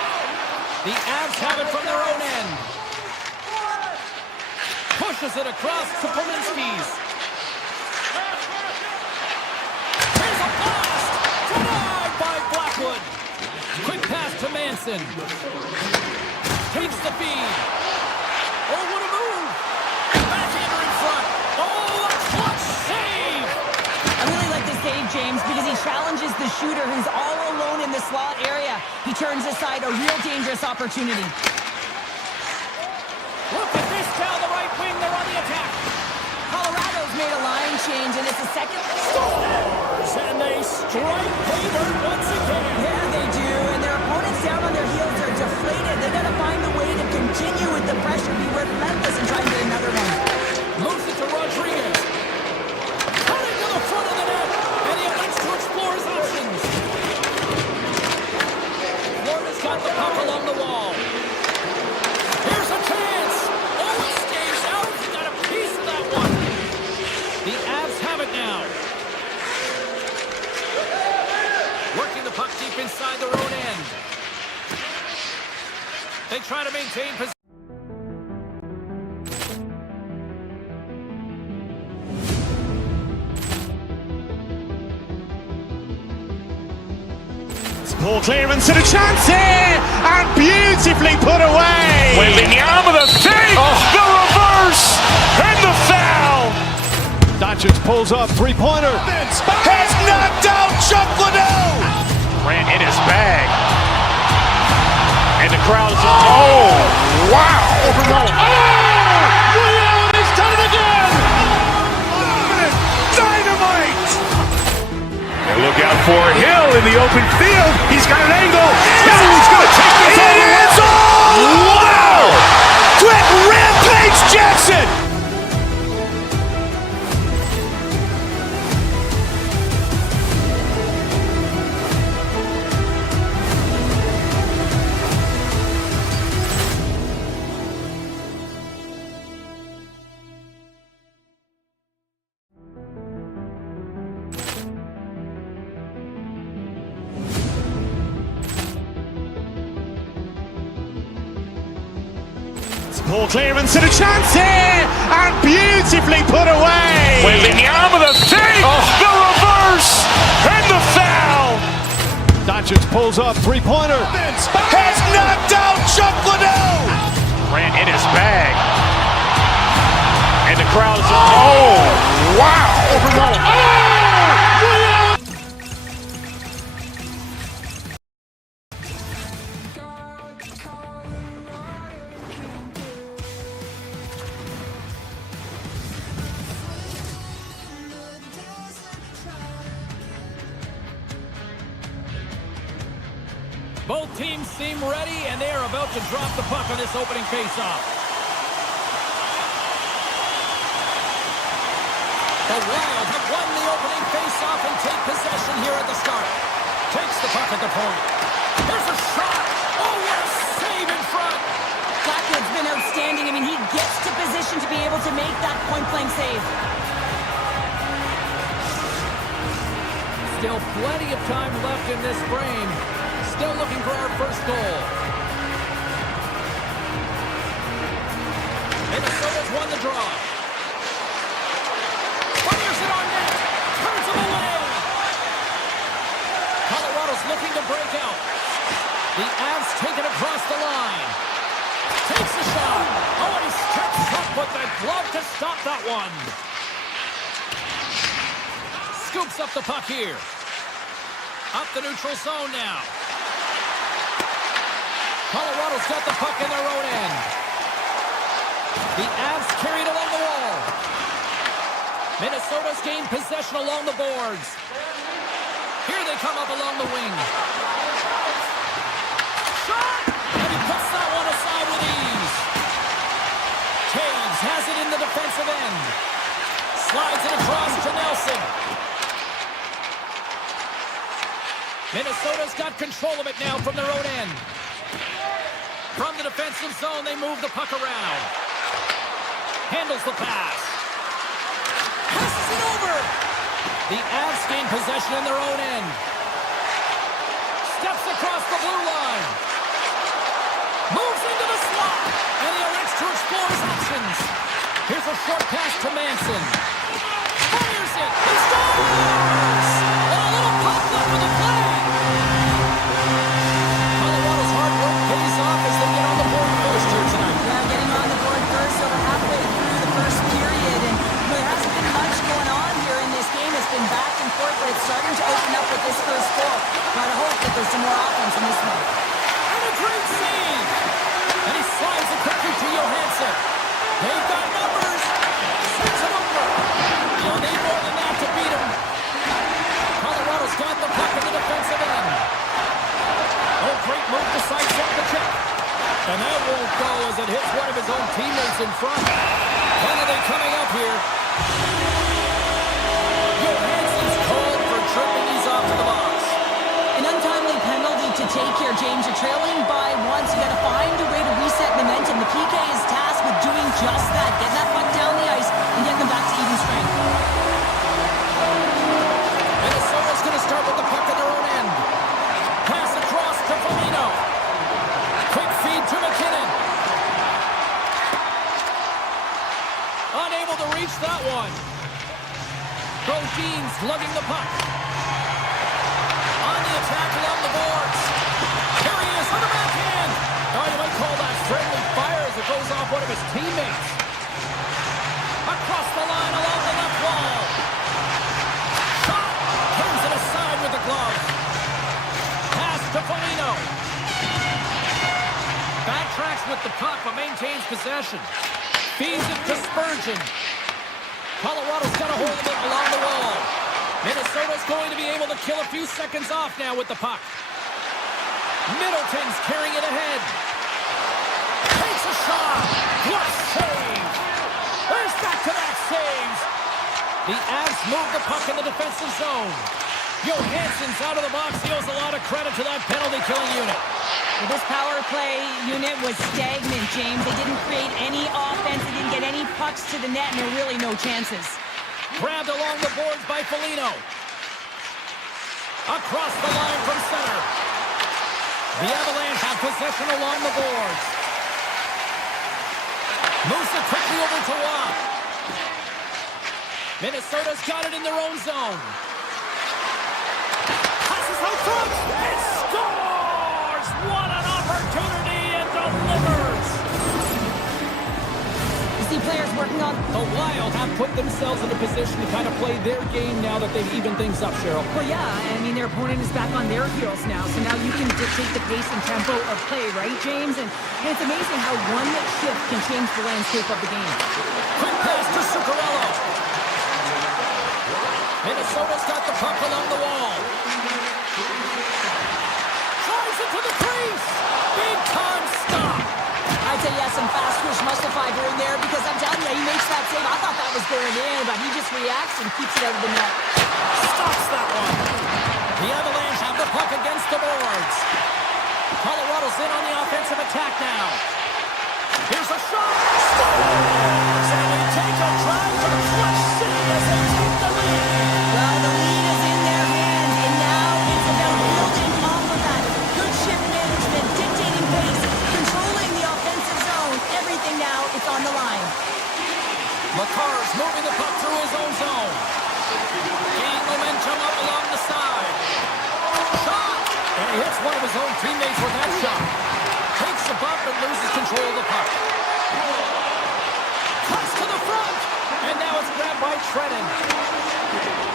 The Avs have it from their own end. Pushes it across to Polinski's. Here's a blast! Denied by Blackwood. Quick pass to Manson. Takes the feed. Oh, what a move! Backhander in front. Oh, a clutch save! I really like this save, James, because he challenges the shooter who's all alone in the slot area. He turns aside a real dangerous opportunity. Look at this down the right wing. They're on the attack. Colorado's made a line change, and it's a second. Stars, and they strike pay dirt once again. Yeah, they do, and their opponents down on their heels are deflated. They got to find a way to continue with the pressure, be relentless, and try and get another one. Moves it to Rodriguez. Cutting to the front of the net, and he elects to explore his options. Florida's got the puck along the wall. Here's a chance. Oh, he stays out. He got a piece of that one. The Avs have it now. Working the puck deep inside their own end. They try to maintain possession. Poor clearance and a chance here, and beautifully put away. Wembanyama with a save, the reverse, and the foul. Doncic pulls up, three-pointer. Has knocked out Chuck Liddell. Ran in his bag. And the crowd is, oh, wow. Oh, he's done it again. Dynamite. And look out for Hill in the open field. He's got an angle. He's going to take this all the way. Wow! Quick rampage Jackson. Ball clearance and a chance here, and beautifully put away. Wembanyama the save, the reverse, and the foul. Doncic pulls up, three-pointer. Has knocked out Chuck Liddell. Grant in his bag. And the crowd is, oh, wow. Both teams seem ready, and they are about to drop the puck on this opening faceoff. The Wild have won the opening faceoff and take possession here at the start. Takes the puck at the point. Here's a shot. Oh, what a save in front. Blackwood's been outstanding. I mean, he gets to position to be able to make that point-blank save. Still plenty of time left in this frame. Still looking for our first goal. Minnesota's won the draw. Fires it on net. Turns him away. Colorado's looking to break out. The Avs take it across the line. Takes the shot. Oh, and he steps up with the glove to stop that one. Scoops up the puck here. Up the neutral zone now. Colorado's got the puck in their own end. The Avs carried along the wall. Minnesota's gained possession along the boards. Here they come up along the wing. Shot! And he puts that one aside with ease. Taves has it in the defensive end. Slides it across to Nelson. Minnesota's got control of it now from their own end. From the defensive zone, they move the puck around. Handles the pass. Passes it over. The Avs gain possession in their own end. Steps across the blue line. Moves into the slot. And he elects to explore his options. Here's a short pass to Manson. Fires it. He scores! And a little pop up with a play. Colorado's hard work pays off as they get on the board first here tonight. Yeah, getting on the board first over halfway through the first period. And there hasn't been much going on here in this game. It's been back and forth, but it's starting to open up with this first goal. Gotta hope that there's some more offense in this one. And a great save! And he slides it quickly to Johansson. They've got numbers. Sends him over. You'll need more than that to beat him. Colorado's got the puck in the defensive end. Oh, great move to sidestep the check. And that won't go as it hits one of his own teammates in front. Penalty coming up here. Johansson's called for tripping. He's off to the box. An untimely penalty to take here, James. You're trailing by one, so you got to find a way to reset momentum. The PK is tasked with doing just that, getting that puck down the ice and getting them back to even strength. Minnesota's going to start with the puck in their own end. Pass across to Foligno. Quick feed to McKinnon. Unable to reach that one. Jeans lugging the puck. On the attack along the boards. Here he is on the backhand. Oh, you might call that friendly fire as it goes off one of his teammates. Across the line along the left wall. Shot. Turns it aside with the glove. Pass to Foligno. Backtracks with the puck but maintains possession. Feeds it to Spurgeon. Colorado's got a hold of it along the wall. Minnesota's going to be able to kill a few seconds off now with the puck. Middleton's carrying it ahead. Takes a shot. What save! There's back-to-back saves. The Avs move the puck in the defensive zone. Johansson's out of the box. He owes a lot of credit to that penalty-killing unit. Well, this power play unit was stagnant, James. They didn't create any offense. They didn't get any pucks to the net, and there were really no chances. Grabbed along the boards by Foligno. Across the line from center. The Avalanche have possession along the boards. Moves it quickly over to Watt. Minnesota's got it in their own zone. Passes out front. It scores! What an opportunity and delivers! You see players working on... The Wild have put themselves in a position to kind of play their game now that they've evened things up, Cheryl. Well, yeah, I mean, their opponent is back on their heels now, so now you can dictate the pace and tempo of play, right, James? And it's amazing how one shift can change the landscape of the game. Quick pass to Zuccarello. Minnesota's got the puck along the wall. Drives it to the crease. Big time stop. I'd say he has some fast twitch muscle fiber in there because I'm telling you, he makes that save. I thought that was going in, but he just reacts and keeps it out of the net. Stops that one. The Avalanche have the puck against the boards. Colorado's in on the offensive attack now. Here's a shot. Scores! And we take a drive to Clutch City as they take the lead. Well, the lead is in their hands, and now it's about building off of that. Good shift management, dictating pace, controlling the offensive zone. Everything now, it's on the line. Makar's moving the puck through his own zone. Gaining momentum up along the side. Shot! And he hits one of his own teammates with that shot. Takes the bump and loses control of the puck. Cuts to the front. And now it's grabbed by Trennan.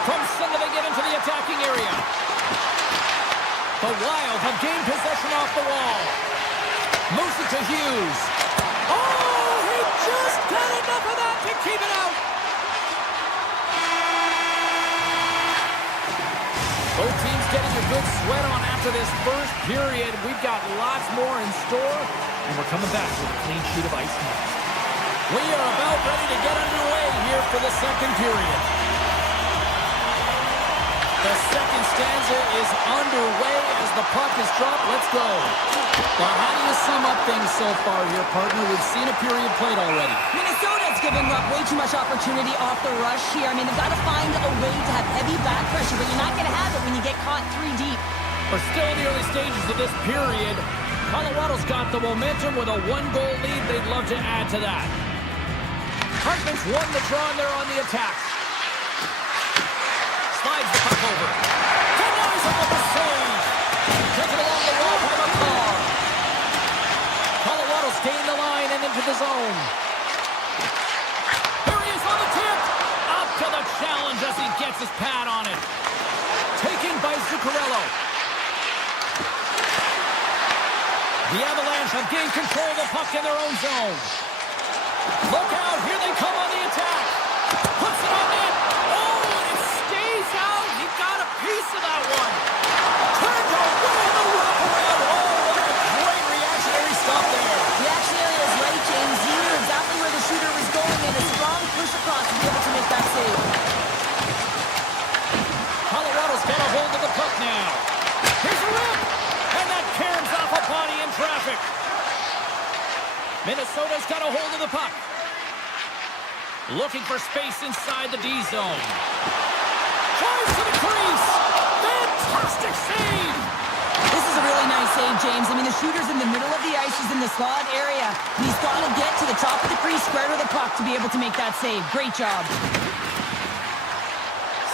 From center they get into the attacking area. The Wild have gained possession off the wall. Moves it to Hughes. Oh, he just got enough of that to keep it out. Both teams getting a good sweat on after this first period. We've got lots more in store, and we're coming back with a clean sheet of Iceman. We are about ready to get underway here for the second period. The second stanza is underway as the puck is dropped. Let's go. Well, how do you sum up things so far here, partner? We've seen a period played already. Minnesota's giving up way too much opportunity off the rush here. I mean, they've got to find a way to have heavy back pressure, but you're not going to have it when you get caught 3 deep. We're still in the early stages of this period. Colorado's got the momentum with a 1-goal lead. They'd love to add to that. Hartman's won the draw and they're on the attack. Slides the puck over. Denies off the save. Taken along the wall by Makar. Colorado's gained the line and into the zone. Here he is on the tip. Up to the challenge as he gets his pad on it. Taken by Zuccarello. The Avalanche have gained control of the puck in their own zone. Look out, here they come on the attack. Puts it on net. Oh, and it stays out. He got a piece of that one. Turned away in the wraparound. Oh, what a great reactionary stop there. Reactionary is right, James. He knew exactly where the shooter was going and a strong push across to be able to make that save. Colorado's got a hold of the puck now. Here's a rip. And that caroms off a body in traffic. Minnesota's got a hold of the puck. Looking for space inside the D zone. Drives to the crease. Fantastic save. This is a really nice save, James. I mean, the shooter's in the middle of the ice. He's in the slot area. He's got to get to the top of the crease, square to the puck to be able to make that save. Great job.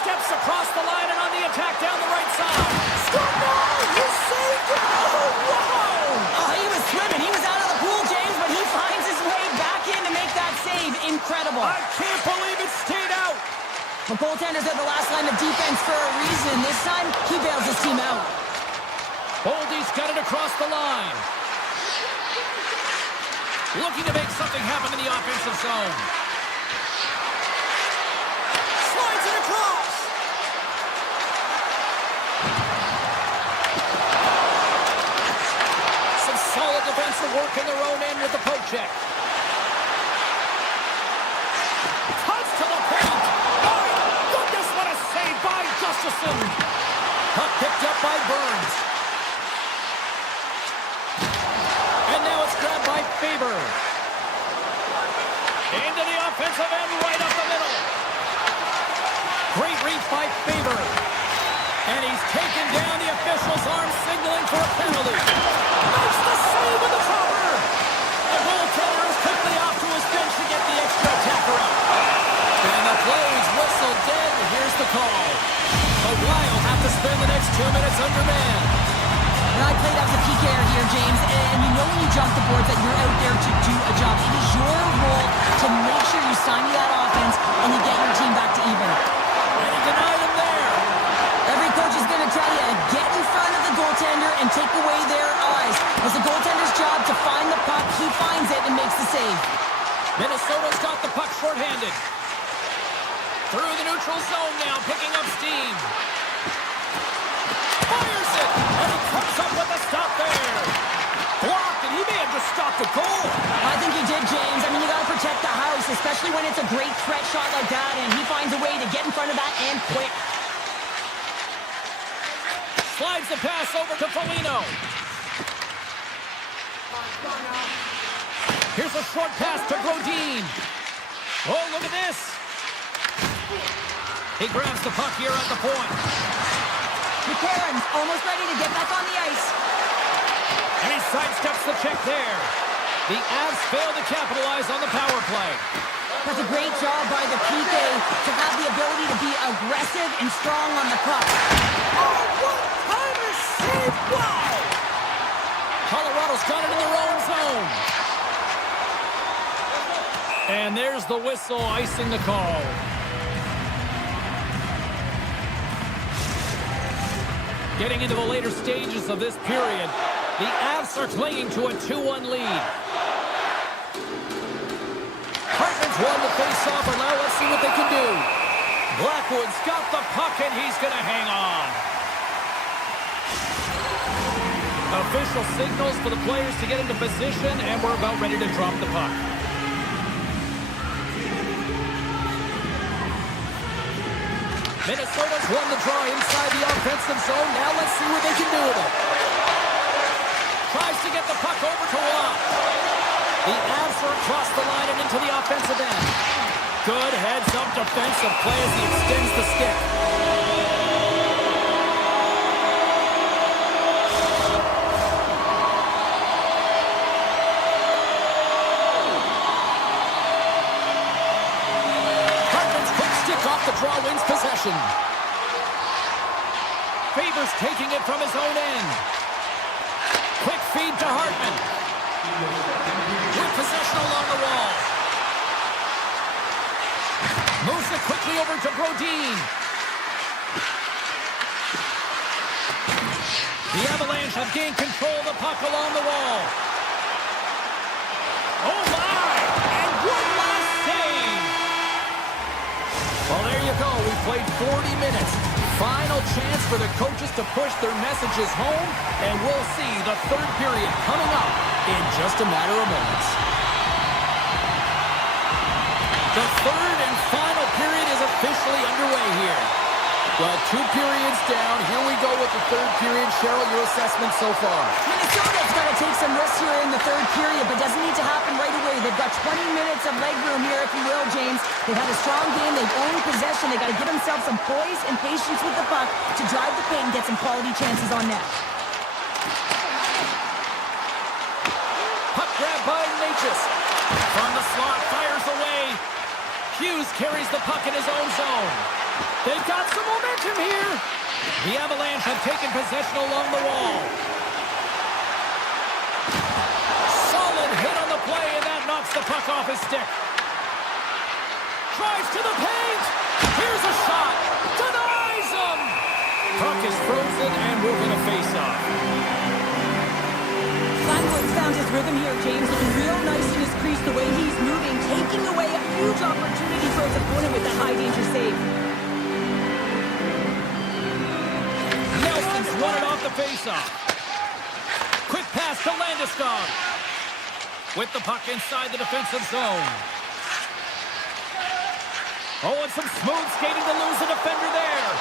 Steps across the line and on the attack down the right side. Score! He saved it! Oh, wow! Oh, he was swimming. He was out of the pool, James, but he finds his way back in to make that save. Incredible. I can't believe it stayed out. The goaltender's at the last line of defense for a reason. This time, he bails his team out. Boldy's got it across the line. Looking to make something happen in the offensive zone. Slides it across. Some solid defensive work in their own end with the poke check. Cuts to the paint. My goodness, what a save by Gustafsson. Puck picked up by Burns. And now it's grabbed by Faber. Into the offensive end, right up the middle. Great reach by Faber. And he's taken down. The official's arm signaling for a penalty. Makes the save with the topper. The goaltender is quickly off to his bench Minnesota's got the puck shorthanded. Through the neutral zone now, picking up steam. Fires it, and he comes up with a stop there. Blocked, and he may have just stopped a goal. I think he did, James. I mean, you got to protect the house, especially when it's a great threat shot like that, and he finds a way to get in front of that and quick. Slides the pass over to Foligno. Here's a short pass to Brodin. Oh, look at this. He grabs the puck here at the point. McCarron's almost ready to get back on the ice. And he sidesteps the check there. The Avs fail to capitalize on the power play. That's a great job by the PK to have the ability to be aggressive and strong on the puck. Oh, one-timer save! Wow! Colorado's got it in their own zone. And there's the whistle icing the call. Getting into the later stages of this period, the Avs are clinging to a 2-1 lead. Hartman's won the face-off, and now let's see what they can do. Blackwood's got the puck, and he's going to hang on. Official signals for the players to get into position, and we're about ready to drop the puck. Minnesota's won the draw inside the offensive zone. Now let's see what they can do with it. Tries to get the puck over to Watt. The Avs are across the line and into the offensive end. Good heads-up defensive play as he extends the stick. Off the draw, wins possession. Favors taking it from his own end. Quick feed to Hartman. With possession along the wall. Moves it quickly over to Brodin. The Avalanche have gained control of the puck along the wall. Oh my! And one last save! Well, there you go. We played 40 minutes. Final chance for the coaches to push their messages home, and we'll see the third period coming up in just a matter of moments. The third and final period is officially underway here. Well, 2 periods down. Here we go with the third period. Cheryl, your assessment so far? Minnesota's got to take some risks here in the third period, but doesn't need to happen right away. They've got 20 minutes of leg room here, if you will, James. They've had a strong game. They've owned possession. They've got to give themselves some poise and patience with the puck to drive the paint and get some quality chances on net. Puck grab by Natchez. From the slot, fires away. Hughes carries the puck in his own zone. They've got some momentum here. The Avalanche have taken possession along the wall. Solid hit on the play, and that knocks the puck off his stick. Drives to the paint. Here's a shot. Denies him. Puck is frozen, and we're going to face off. Blackwood's found his rhythm here, James. Looking real nice in his crease, the way he's moving, taking away a huge opportunity for his opponent with that high-danger save. Nelson's won it off the faceoff. Quick pass to Landeskog. With the puck inside the defensive zone. Oh, and some smooth skating to lose a defender there.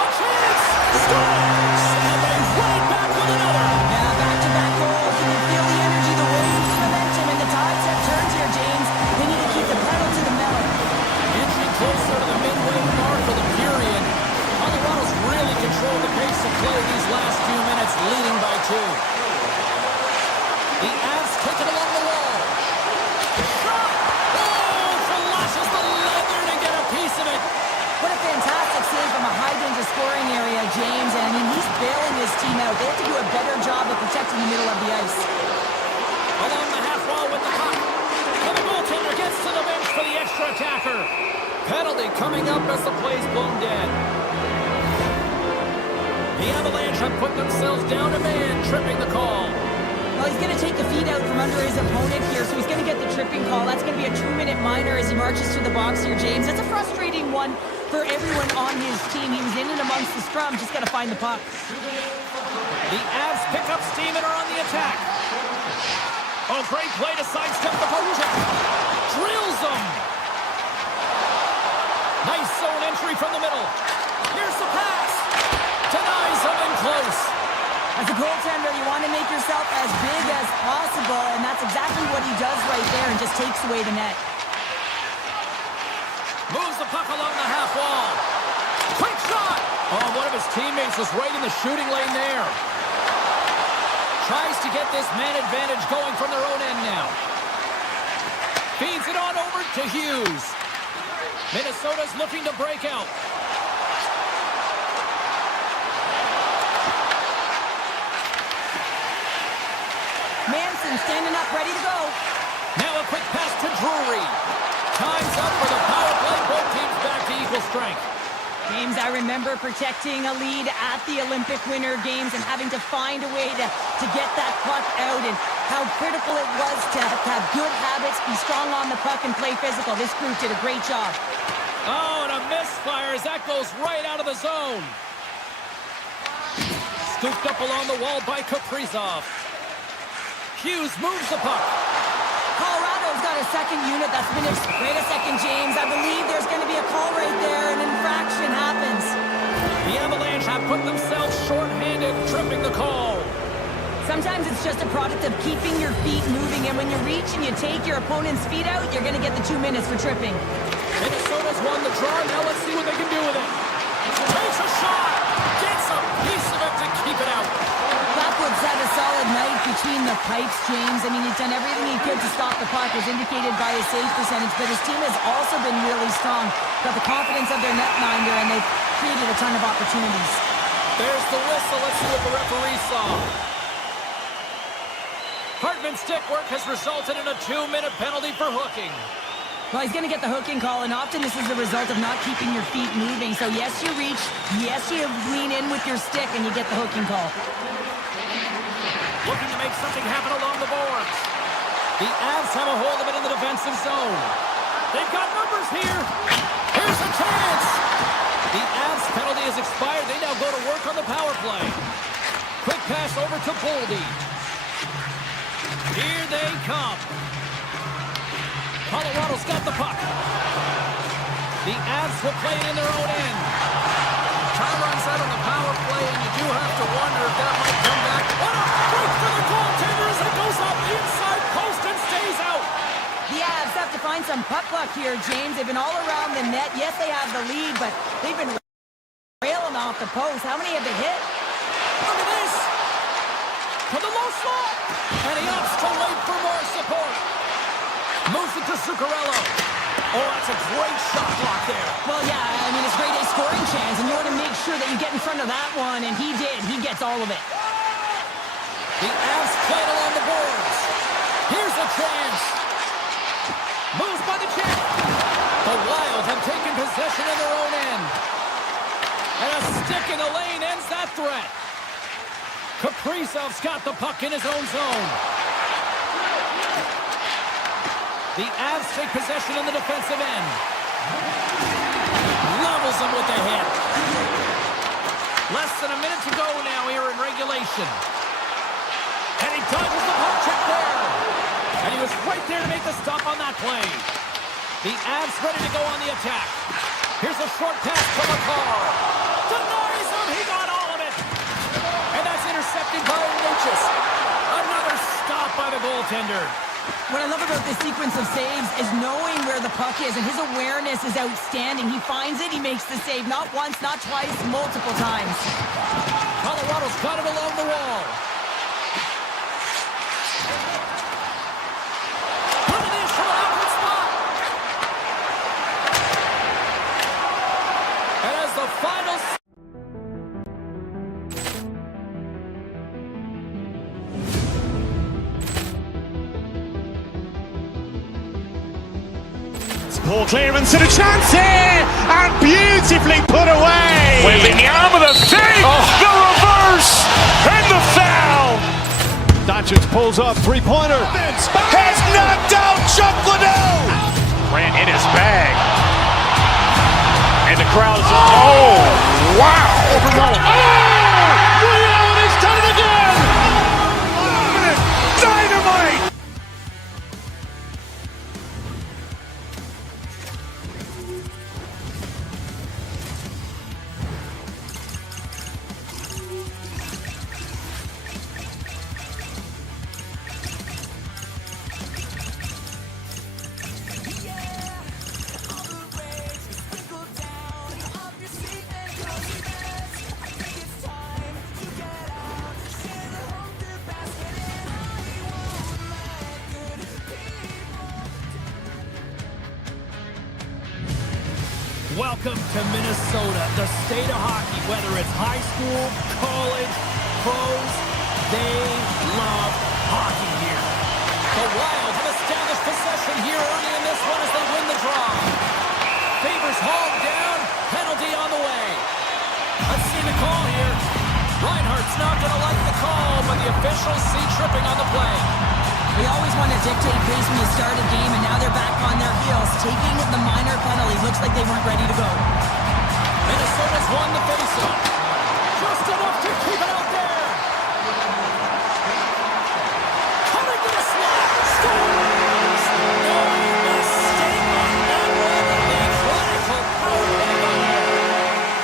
A chance! Scores! And they right back with another. Yeah, back-to-back goals. Can you feel the energy, the wave, the momentum, and the tides have turned here, James? They need to keep the pedal to the metal. Inching closer to the midway mark of the period. Colorado's really controlled the pace of play these last few minutes, leading by 2. The Avs take it along the wall. Shot! Oh, flashes the leather to get a piece of it. What a fantastic save from a high-danger scoring area, James. And, I mean, he's bailing his team out. They have to do a better job of protecting the middle of the ice. Along the half wall with the puck. And the goaltender gets to the bench for the extra attacker. Penalty coming up as the play's blown dead. The Avalanche have put themselves down a man, tripping the call. Well, he's going to take the feet out from under his opponent here, so he's going to get the tripping call. That's going to be a 2-minute minor as he marches to the box here, James. That's a frustrating one for everyone on his team. He was in and amongst the scrum, just got to find the puck. The Avs pick up steam and are on the attack. Oh, great play to sidestep the poke check. Drills them. Nice zone entry from the middle. Here's the pass. Denies them in close. As a goaltender, you want to make yourself as big as possible, and that's exactly what he does right there and just takes away the net. Moves the puck along the half wall. Quick shot. Oh, one of his teammates was right in the shooting lane there. Tries to get this man advantage going from their own end now. Feeds it on over to Hughes. Minnesota's looking to break out. Manson standing up, ready to go. Now a quick pass to Drury. Time's up for the power play. Both teams back to equal strength. James, I remember protecting a lead at the Olympic Winter Games and having to find a way to get that puck out, and how critical it was to have good habits, be strong on the puck, and play physical. This group did a great job. Oh, and a misfire as that goes right out of the zone. Scooped up along the wall by Kaprizov. Hughes moves the puck. Colorado's got a second unit that's been wait a second, James. I believe there's going to be a call right there. An infraction happens. The Avalanche have put themselves short-handed, tripping the call. Sometimes it's just a product of keeping your feet moving, and when you reach and you take your opponent's feet out, you're going to get the 2 minutes for tripping. Minnesota's won the draw. Now let's see what they can do with it. Takes a shot. Gets a piece of it to keep it out. Blackwood's had a solid night between the pipes, James. I mean, he's done everything he could to stop the puck, as indicated by his save percentage, but his team has also been really strong. Got the confidence of their netminder, and they've created a ton of opportunities. There's the whistle. Let's see what the referee saw. Hartman's stick work has resulted in a 2-minute penalty for hooking. Well, he's going to get the hooking call, and often this is the result of not keeping your feet moving. So yes, you reach, yes, you lean in with your stick, and you get the hooking call. Looking to make something happen along the boards. The Avs have a hold of it in the defensive zone. They've got numbers here. Here's a chance. The Avs penalty has expired. They now go to work on the power play. Quick pass over to Boldy. Here they come. Colorado's got the puck. The Avs will play it in their own end. Time runs out on the power play, and you do have to wonder if that might come back. What a break for the goaltender as it goes up the inside post and stays out. The Avs have to find some puck luck here, James. They've been all around the net. Yes, they have the lead, but they've been railing off the post. How many have they hit? Look at this. To the low slot. And he opts to wait for more support. Moves it to Zuccarello. Oh, that's a great shot block there. Well, yeah, I mean, it's great a scoring chance, and you want to make sure that you get in front of that one, and he did. He gets all of it. The Avs played along the boards. Here's a chance. Moves by the check. The Wild have taken possession in their own end. And a stick in the lane ends that threat. Kaprizov's got the puck in his own zone. The Avs take possession in the defensive end. Levels them with the hit. Less than a minute to go now here in regulation. And he dodges the puck check there. And he was right there to make the stop on that play. The Avs ready to go on the attack. Here's a short pass from McCall. Denies him. He got all of it. And that's intercepted by Lucius. Another stop by the goaltender. What I love about this sequence of saves is knowing where the puck is, and his awareness is outstanding. He finds it, he makes the save, not once, not twice, multiple times. Colorado's got it along the wall. Put it in from an outlet spot. And as the final... Ball clearance and a chance here, and beautifully put away. Waving the arm of the save, the reverse, and the foul. Doncic pulls up, three-pointer. Has knocked out Chuck Liddell. Ran in his bag. And the crowd is, oh, wow. Oh, Ray Allen has done it again. Dynamite. Welcome to Minnesota, the state of hockey. Whether it's high school, college, pros, they love hockey here. The Wild have established possession here early in this one as they win the draw. Favors hauled down, penalty on the way. Let's see the call here. Reinhardt's not going to like the call, but the officials see tripping on the play. They always want to dictate pace when you start a game, and now they're back on their heels, taking the minor penalty. Looks like they weren't ready to go. Minnesota's won the faceoff. Just enough to keep it out there. Coming to the slot. Scores! No mistake on that one. A critical power play by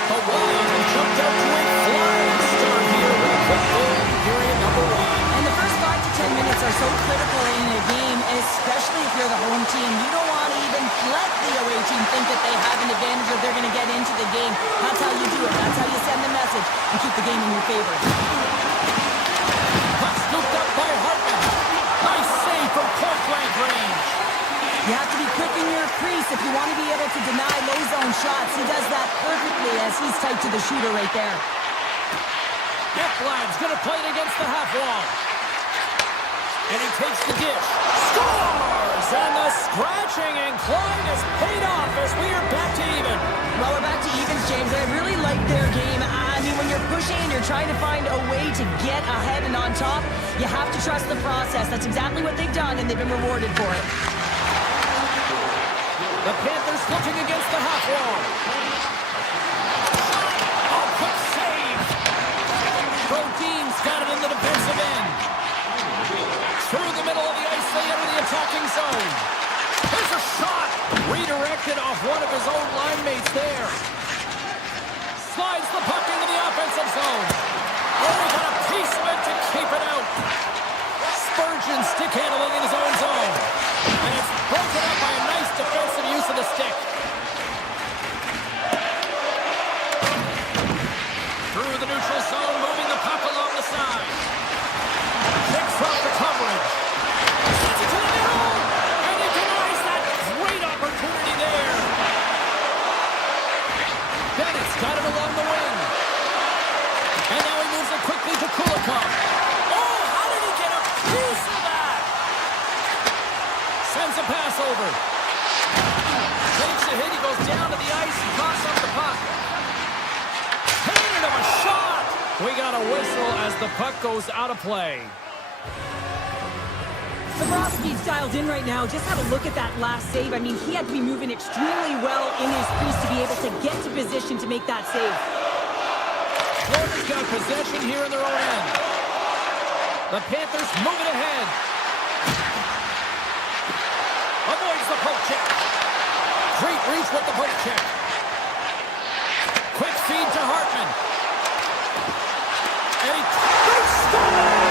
the Wild have jumped out to a flying start here with a quick goal in period number 1. And the first 5 to 10 minutes are so critical in a game, especially if you're the home team. You don't want to even let the away team think that they have an advantage or they're going to get into the game. That's how you do it. That's how you send the message and keep the game in your favor. Puck scooped up by Hartman. Nice save from point-blank range. You have to be quick in your crease if you want to be able to deny low zone shots. He does that perfectly as he's tight to the shooter right there. Ekblad's going to play it against the half wall. And he takes the dish. Scores! And the scratching and clawing has paid off as we are back to even. Well, we're back to evens, James. I really like their game. I mean, when you're pushing and you're trying to find a way to get ahead and on top, you have to trust the process. That's exactly what they've done, and they've been rewarded for it. The Panthers looking against the half wall. Oh, quick save! Brodin's got it in the defensive end. Through the middle of the ice, they enter the attacking zone. There's a shot! Redirected off one of his own line mates there. Slides the puck into the offensive zone. Oh, he got a piece of it to keep it out. Spurgeon stick handling in his own zone. And it's broken up by a nice defensive use of the stick. Through the neutral zone, moving the puck along the side. Picks up the coverage. Sends it to the middle. And he denies that great opportunity there. Bennett's got it along the wing. And now he moves it quickly to Kulikov. Oh, how did he get a piece of that? Sends a pass over. Takes a hit. He goes down to the ice and coughs up the puck. Painted him a shot. We got a whistle as the puck goes out of play. Bobrovsky's dialed in right now. Just have a look at that last save. I mean, he had to be moving extremely well in his crease to be able to get to position to make that save. Florida's got possession here in their own end. The Panthers moving ahead. Avoids the poke check. Great reach with the poke check. Quick feed to Hartman. And he scores!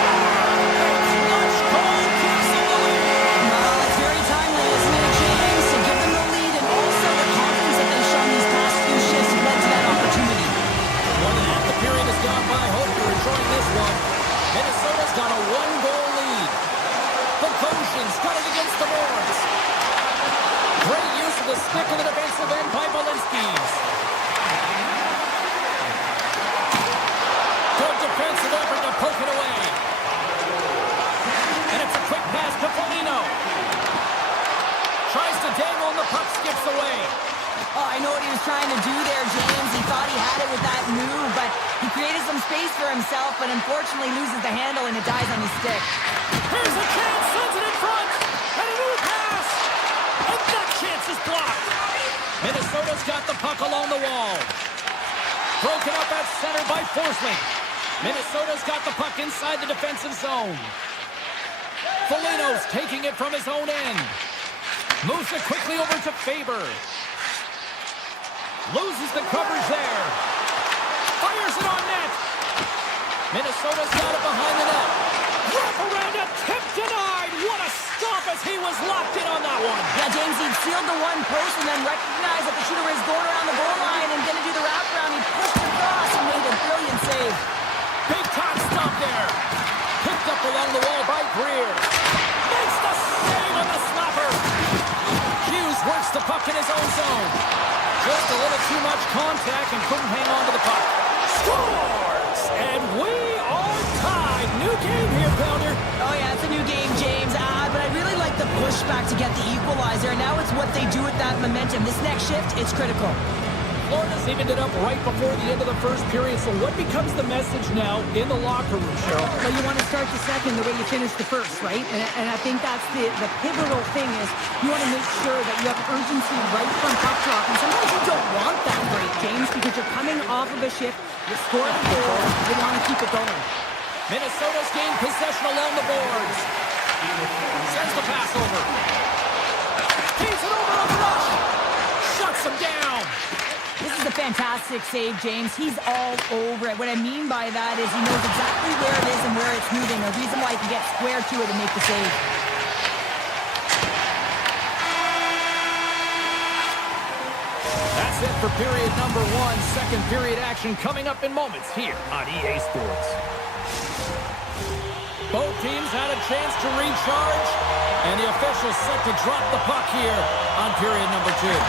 Minnesota's got a one-goal lead. The Goshen's got it against the boards. Great use of the stick in the defensive end by Balinskis. Good defensive effort to poke it away. And it's a quick pass to Foligno. Tries to dangle and the puck skips away. Oh, I know what he was trying to do there, James. He thought he had it with that move, but he created some space for himself, but unfortunately loses the handle and it dies on his stick. Here's a chance, sends it in front, and a new pass, and that chance is blocked. Minnesota's got the puck along the wall. Broken up at center by Forsling. Minnesota's got the puck inside the defensive zone. Foligno's taking it from his own end. Moves it quickly over to Faber. Loses the coverage there. Fires it on net. Minnesota's got it behind the net. Wrap around a tip denied. What a stop as he was locked in on that one. Yeah, James, he sealed the one post and then recognized that the shooter is going around the goal line and going to do the wraparound. He pushed across and made a brilliant save. Big time stop there. Picked up along the wall by Greer. Makes the save on the slapper. Hughes works the puck in his own zone. Just a little too much contact and couldn't hang on to the puck. Scores! And we are tied. New game here, Pounder. Oh, yeah, it's a new game, James. But I really like the pushback to get the equalizer. Now it's what they do with that momentum. This next shift, it's critical. Florida's evened it up right before the end of the first period. So what becomes the message now in the locker room, Cheryl? Well, you want to start the second the way you finished the first, right? And I think that's the pivotal thing is you want to make sure that you have urgency right from puck drop. And sometimes you don't want that break, James, because you're coming off of a shift, you're scoring a goal, you want to keep it going. Minnesota's gained possession along the boards. Sends the pass over. Feeds it over on the rush. Shuts him down. This is a fantastic save, James. He's all over it. What I mean by that is he knows exactly where it is and where it's moving. A reason why he can get square to it and make the save. That's it for period number one. Second period action coming up in moments here on EA Sports. Both teams had a chance to recharge, and the officials set to drop the puck here on period number two.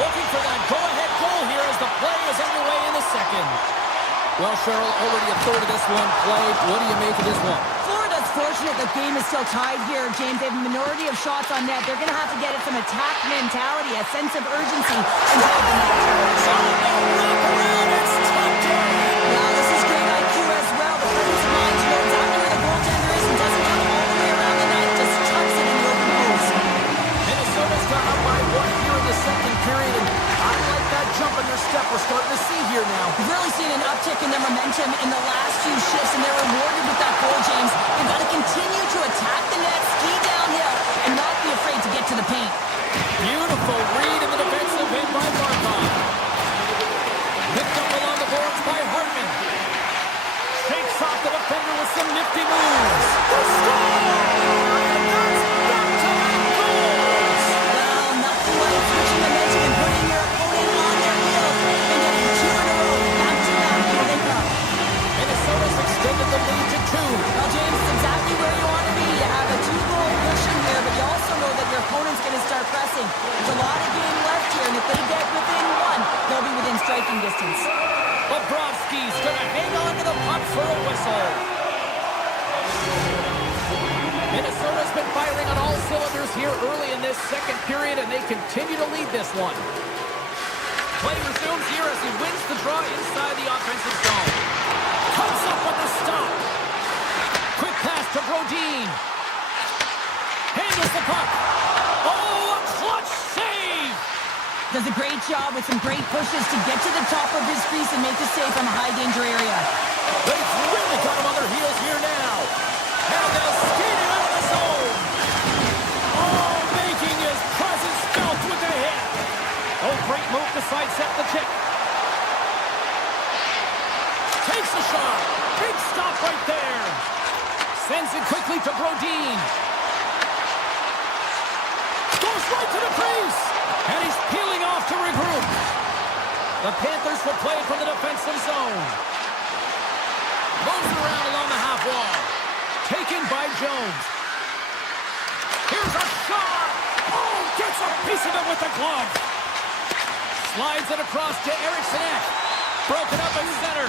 Looking for that go-ahead goal here as the play is underway in the second. Well, Cheryl, already a third of this one played. What do you make of this one? Florida's fortunate the game is still tied here, James. They have a minority of shots on net. They're going to have to get it some attack mentality, a sense of urgency inside the net. It's tucked in. Now, this is great IQ as well. The presence of mind to know exactly where the goaltender is and doesn't come all the way around the net. Just chucks it in the open post. Minnesota's got up by one here in the second period, and I like that jump in their step we're starting to see here now. We've really seen an uptick in their momentum in the last few shifts, and they're rewarded with that goal, James. They've got to continue to attack the net, ski downhill, and not be afraid to get to the paint. Beautiful read in the defensive end by Barkov. Picked up along the boards by Hartman. Shakes off the defender with some nifty moves. The score! And that's back-to-back goals! Well, nothing like switching momentum and putting your opponent on their heels and getting two in a row, back-to-back. Here they come. Minnesota's extended the lead to two. Well, James, it's exactly where you want to be. You have a two-goal cushion here, but you also know that your opponent's going to start pressing. There's a lot of game left here, and if they get within one, they'll be within striking distance. Bobrovsky's going to hang on to the puck for a whistle. Minnesota's been firing on all cylinders here early in this second period, and they continue to lead this one. Play resumes here as he wins the draw inside the offensive zone. Comes up with the stop. Quick pass to Brodin. Handles the puck. Oh, a clutch save! Does a great job with some great pushes to get to the top of his crease and make the save from a high-danger area. They've really got him on their heels here now. And they're skating out of the zone. Oh, making his presence felt with the hit. Oh, great move to sidestep the check. Takes a shot. Big stop right there. Sends it quickly to Brodin. Goes right to the crease. And he's peeling off to regroup. The Panthers will play from the defensive zone. Moves around along the half wall. Taken by Jones. Here's a shot. Oh, gets a piece of it with the glove. Slides it across to Eriksson. Broken up in center.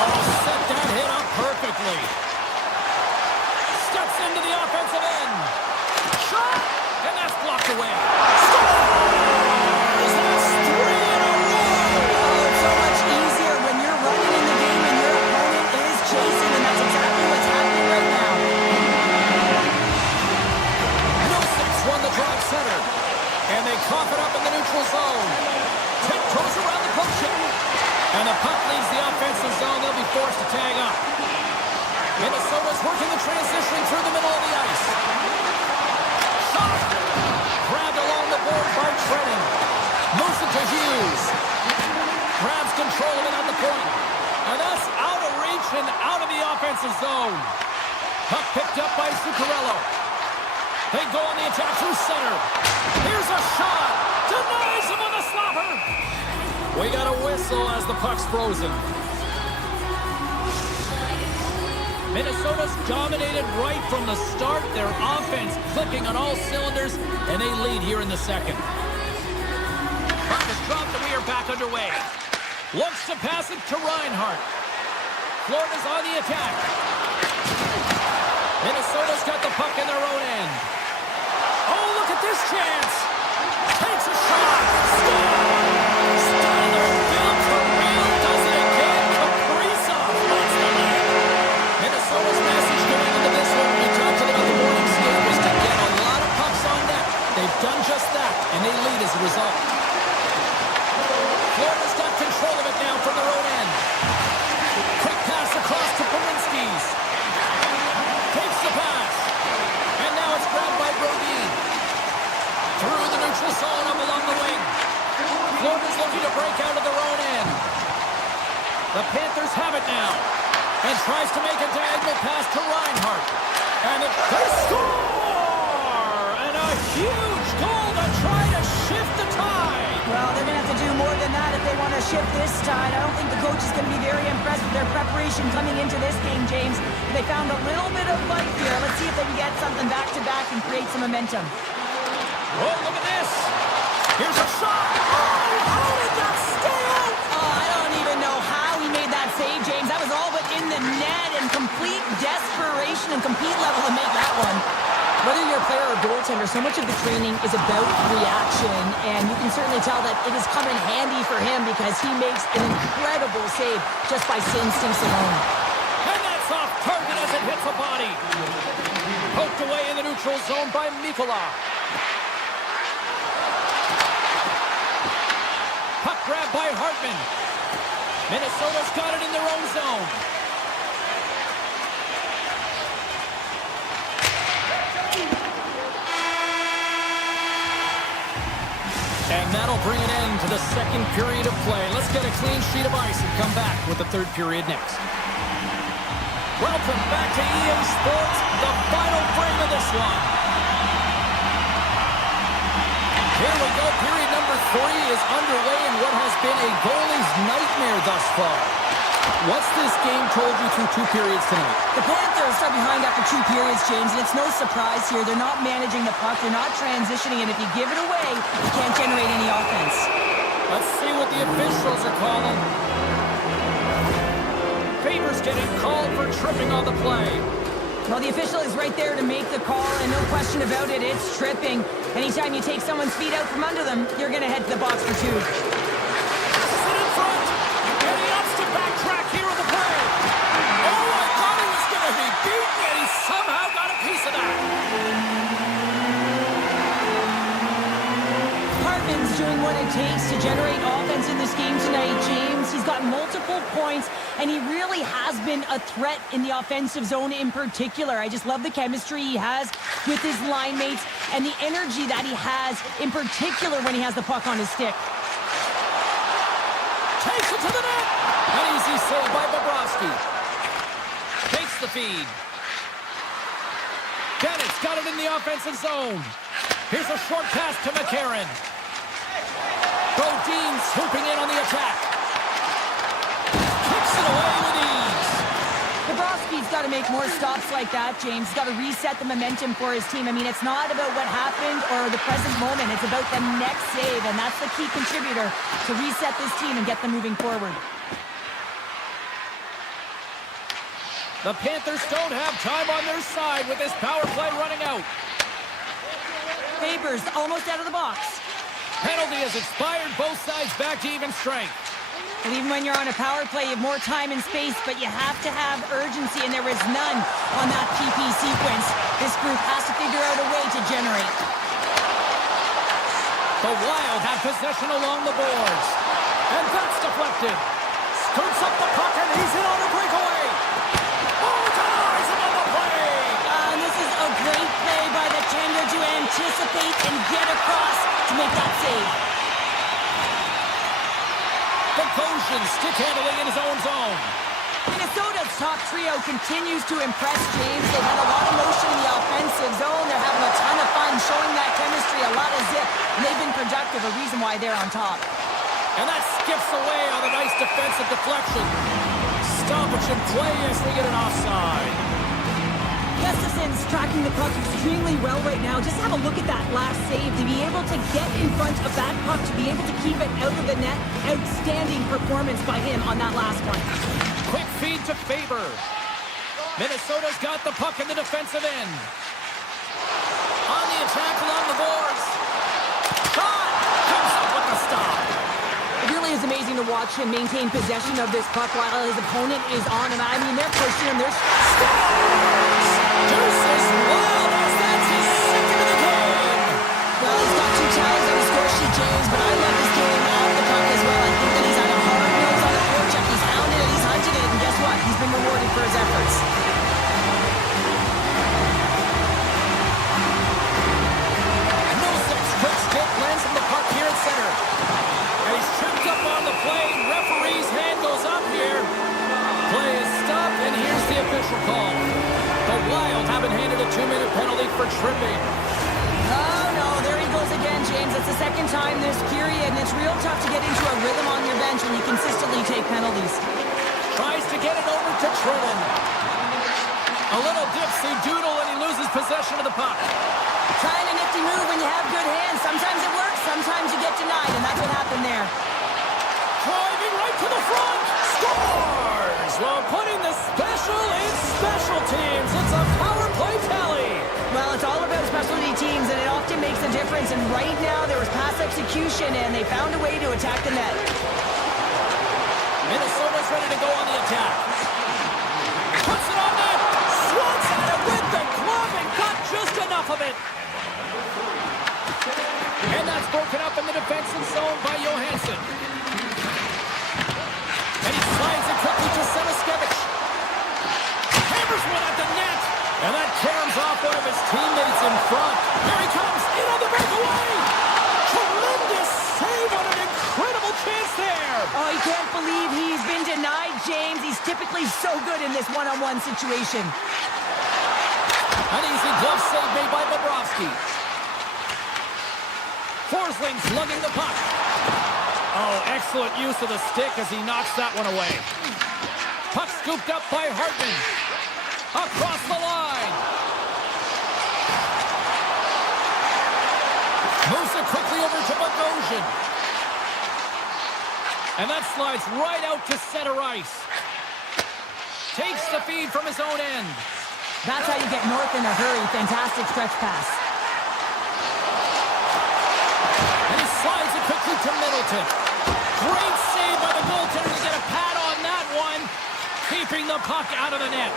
Oh, set that hit up perfectly. Steps into the leaves the offensive zone. They'll be forced to tag up. Minnesota's working the transition through the middle of the ice. Shot! Grabbed along the board by Trennan. Moves it to Hughes. Grabs control of it at the point. And that's out of reach and out of the offensive zone. Puck picked up by Zuccarello. They go on the attack through center. Here's a shot. Denies him with a slapper. We got a whistle as the puck's frozen. Minnesota's dominated right from the start. Their offense clicking on all cylinders, and they lead here in the second. Puck is dropped, and we are back underway. Looks to pass it to Reinhart. Florida's on the attack. Minnesota's got the puck in their own end. Oh, look at this chance. Takes a shot. Styler built for real. Does it again. Kaprizov lets them in. Minnesota's message going into this one, we talked to them at the morning skate, was to get a lot of pucks on net. They've done just that, and they lead as a result. Florida's got control of it now from their own end. Quick pass across to Pominski's. Takes the pass. And now it's grabbed by Brodin. Through the neutral zone up along the wing. Florida's looking to break out of their own end. The Panthers have it now. And tries to make a diagonal pass to Reinhart. And they score! And a huge goal to try to shift the tide. Well, they're going to have to do more than that if they want to shift this tide. I don't think the coach is going to be very impressed with their preparation coming into this game, James. They found a little bit of life here. Let's see if they can get something back-to-back and create some momentum. Oh, look at this. Here's a shot. Oh, how did that stay out? Oh, I don't even know how he made that save, James. That was all but in the net and complete desperation and compete level to make that one. Whether you're a player or goaltender, so much of the training is about reaction, and you can certainly tell that it has come in handy for him because he makes an incredible save just by instincts alone. And that's off target as it hits a body. Poked away in the neutral zone by Mikkola. Puck grab by Hartman. Minnesota's got it in their own zone. And that'll bring an end to the second period of play. Let's get a clean sheet of ice and come back with the third period next. Welcome back to EA Sports, the final frame of this one. Here we go. Period number 3 is underway in what has been a goalie's nightmare thus far. What's this game told you through 2 periods tonight? The Panthers are behind after 2 periods, James, and it's no surprise here. They're not managing the puck. They're not transitioning, and if you give it away, you can't generate any offense. Let's see what the officials are calling. Favors getting called for tripping on the play. Well, the official is right there to make the call, and no question about it, it's tripping. Anytime you take someone's feet out from under them, you're going to head to the box for 2. Sit in front, and he opts to backtrack here on the play. Oh, I thought he was going to be beaten, and he somehow got a piece of that. Hartman's doing what it takes to generate offense in this game tonight, James. He's got multiple points, and he really has been a threat in the offensive zone in particular. I just love the chemistry he has with his line mates and the energy that he has in particular when he has the puck on his stick. Takes it to the net. An easy save by Bobrovsky. Takes the feed. Bennett's got it in the offensive zone. Here's a short pass to McCarron. Brodin swooping in on the attack. Kicks it away with ease. Bobrovsky's got to make more stops like that, James. He's got to reset the momentum for his team. I mean, it's not about what happened or the present moment. It's about the next save, and that's the key contributor to reset this team and get them moving forward. The Panthers don't have time on their side with this power play running out. Favors almost out of the box. Penalty has expired, both sides back to even strength. And even when you're on a power play, you have more time and space, but you have to have urgency, and there is none on that PP sequence. This group has to figure out a way to generate. The Wild have possession along the boards. And that's deflected. Scoops up the puck, and he's in on a breakaway. Oh, ties him on the play. And this is a great play by the tender to anticipate and get across to make that save. Bogosian stick handling in his own zone. Minnesota's top trio continues to impress, James. They've had a lot of motion in the offensive zone. They're having a ton of fun, showing that chemistry, a lot of zip. And they've been productive, a reason why they're on top. And that skips away on a nice defensive deflection. Stoppage in play as they get an offside. Gustafson's tracking the puck extremely well right now. Just have a look at that last save. To be able to get in front of that puck, to be able to keep it out of the net, outstanding performance by him on that last one. Quick feed to Faber. Minnesota's got the puck in the defensive end. On the attack along the boards. Shot! Comes up with the stop. It really is amazing to watch him maintain possession of this puck while his opponent is on him. I mean, they're pushing him. They're Deuces Wild as that's his second of the game. Well, he's got 2 tallies on the score sheet, James, but I love his game off the puck as well. I think that he's had a hard nose on the forecheck. He's hounded it, he's hunted it, and guess what? He's been rewarded for his efforts. Nosek's quick stick lands from the puck here at center. And he's tripped up on the play. Referee's hand goes up here. Play is stopped, and here's the official call. The Wild have been handed a 2-minute penalty for tripping. Oh, no, there he goes again, James. It's the second time this period, and it's real tough to get into a rhythm on your bench when you consistently take penalties. Tries to get it over to Trillin. A little dipsy doodle, and he loses possession of the puck. Trying a nifty move when you have good hands. Sometimes it works, sometimes you get denied, and that's what happened there. Driving right to the front. Scores! Well, putting the special in special teams. It's a power play tally. Well, it's all about specialty teams, and it often makes a difference. And right now, there was pass execution, and they found a way to attack the net. Minnesota's ready to go on the attack. Puts it on net. Swats at it with the glove and got just enough of it. And that's broken up in the defensive zone by Johansson. And he slides it quickly to Semiskevich. Hammers one at the net. And that caroms off one of his teammates in front. Here he comes, in on the breakaway. Tremendous save, what an incredible chance there. Oh, he can't believe he's been denied, James. He's typically so good in this one-on-one situation. An easy glove save made by Bobrovsky. Forsling's lugging the puck. Oh, excellent use of the stick as he knocks that one away. Puck scooped up by Hartman. Across the line. Moves it quickly over to Bogosian. And that slides right out to center ice. Takes the feed from his own end. That's how you get north in a hurry. Fantastic stretch pass. And he slides it quickly to Middleton. Great save by the goaltender to get a pad on that one. Keeping the puck out of the net.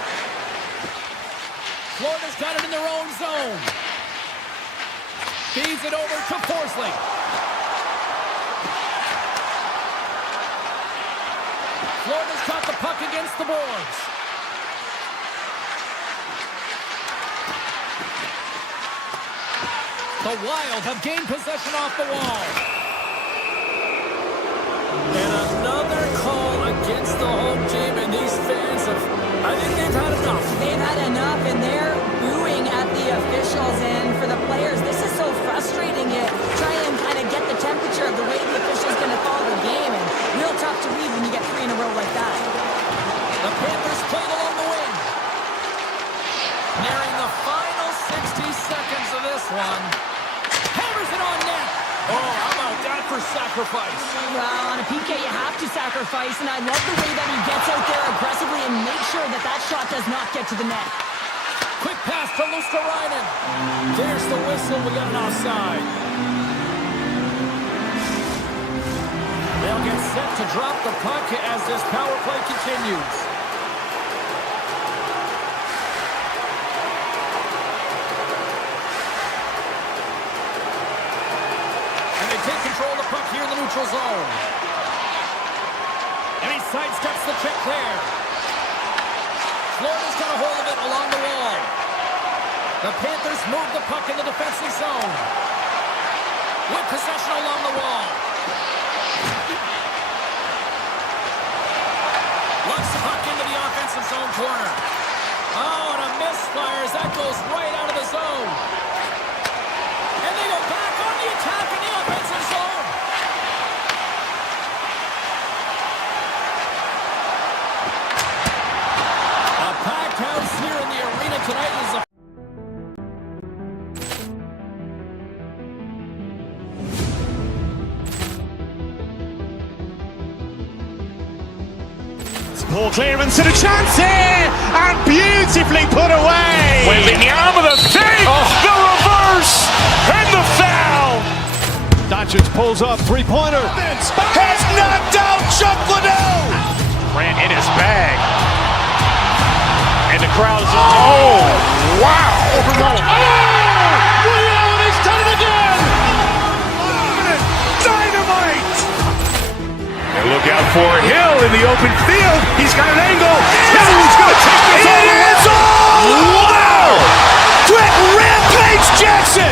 Florida's got it in their own zone. Feeds it over to Forsling. Florida's got the puck against the boards. The Wild have gained possession off the wall. And another call against the home team, and these fans have, I think they've had enough. They've had enough, and they're booing at the officials. And for the players, this is so frustrating. You try and kind of get the temperature of the way the official's going to call the game, and real tough to read when you get 3 in a row like that. The Panthers played along the wing. Nearing the final 60 seconds of this one. Hammers it on net. Oh, how about that for sacrifice? Well, on a PK, you have to sacrifice, and I love the way that he gets out there aggressively and makes sure that that shot does not get to the net. Quick pass to Luosterainen. There's the whistle. We got an offside. They'll get set to drop the puck as this power play continues. And they take control of the puck here in the neutral zone. And he sidesteps the check there. Florida's got a hold of it along the wall. The Panthers move the puck in the defensive zone. With possession along the wall. Locks the puck into the offensive zone corner. Oh, and a misfire as that goes right out of the zone. And they go back on the attack in the offensive zone. A packed house here in the arena tonight is a Ball clearance and a chance here, and beautifully put away. Waving the arm of the save, the reverse, and the foul. Doncic pulls up, three-pointer. Has knocked out Chuck Liddell. Ran in his bag. And the crowd is, oh, wow. Overrun. Oh, Ray Allen has done it again. Dynamite. And look out for Hill in the open field. He's got an angle. Hill's going to take this all the way. Wow! Quick Rampage Jackson.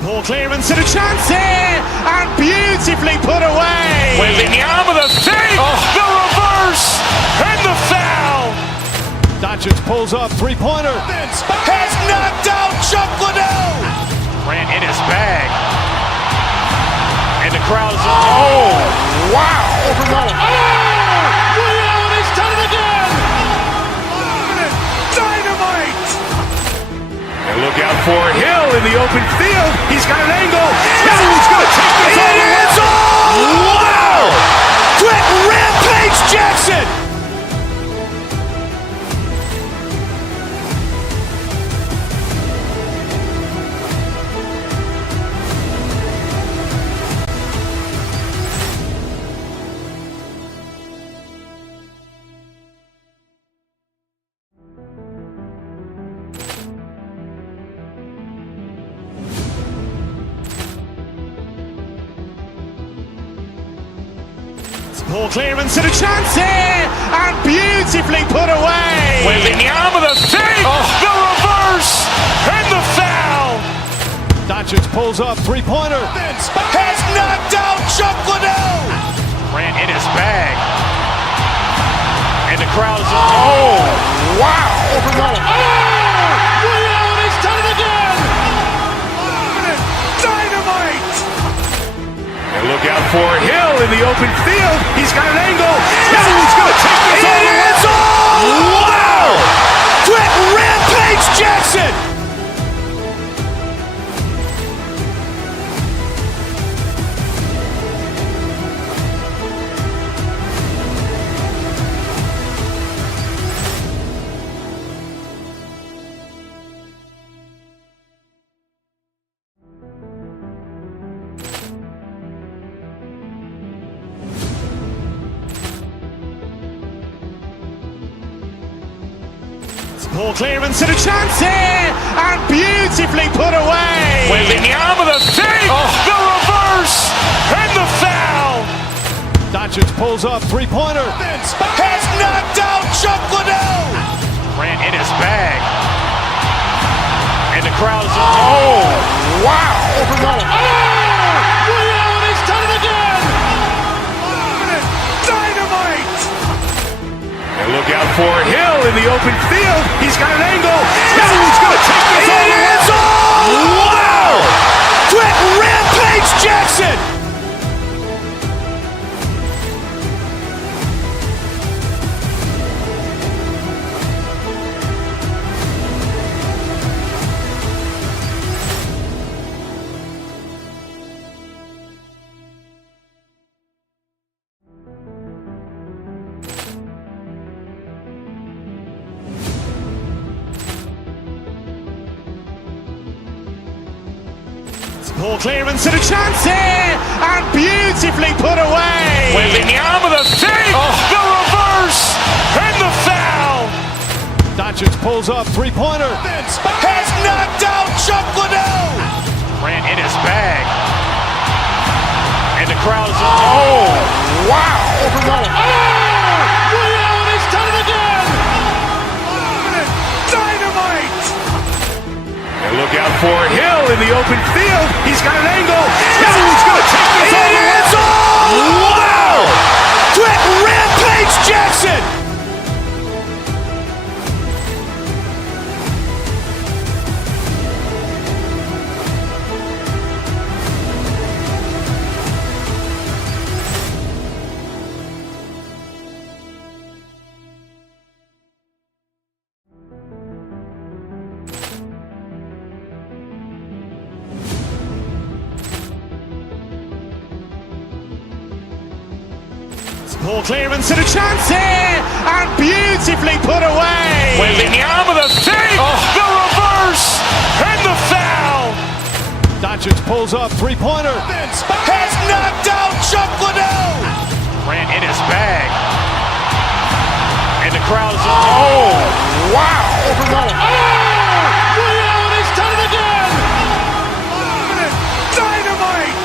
Ball clearance and a chance here, and beautifully put away. Waving the arm of the save, the reverse, and the foul. Doncic pulls up, three-pointer. Has knocked out Chuck Liddell. Ran in his bag. And the crowd is, oh, wow. Overrun. Oh, Ray Allen has done it again. Dynamite. And look out for Hill in the open field. He's got an angle. Hill's going to take this all the way. Wow! Quick Rampage Jackson. Ball clearance and a chance here, and beautifully put away. Waving the arm of the save, the reverse, and the foul. Doncic pulls up, three-pointer. Has knocked out Chuck Liddell. Ran in his bag. And the crowd is, oh, wow. Overrun. Oh, Ray Allen has done it again. Dynamite. And look out for Hill in the open field. He's got an angle. Hill's going to take this all the way. Wow! Quick Rampage Jackson. Ball clearance and a chance here, and beautifully put away. Waving the arm of the save, the reverse, and the foul. Doncic pulls up, three-pointer. Has knocked out Chuck Liddell. Ran in his bag. And the crowd is, oh, wow. Overrun. Oh, Ray Allen has done it again. Dynamite. And look out for Hill in the open field. He's got an angle. Hill's going to take this all the way. Wow! Quick Rampage Jackson. Ball clearance and a chance here, and beautifully put away. Waving the arm of the save, the reverse, and the foul. Doncic pulls up, three-pointer. Has knocked out Chuck Liddell. Ran in his bag. And the crowd is, oh, wow. Ray Allen has done it again. Dynamite. And look out for Hill in the open field. He's got an angle. Hill's going to take this all the way. Wow! Quick Rampage Jackson. Ball clearance and a chance here, and beautifully put away. Waving the arm of the save, the reverse, and the foul. Doncic pulls up, three-pointer. Has knocked out Chuck Liddell. Ran in his bag. And the crowd is, oh, wow. Ray Allen has done it again. Dynamite.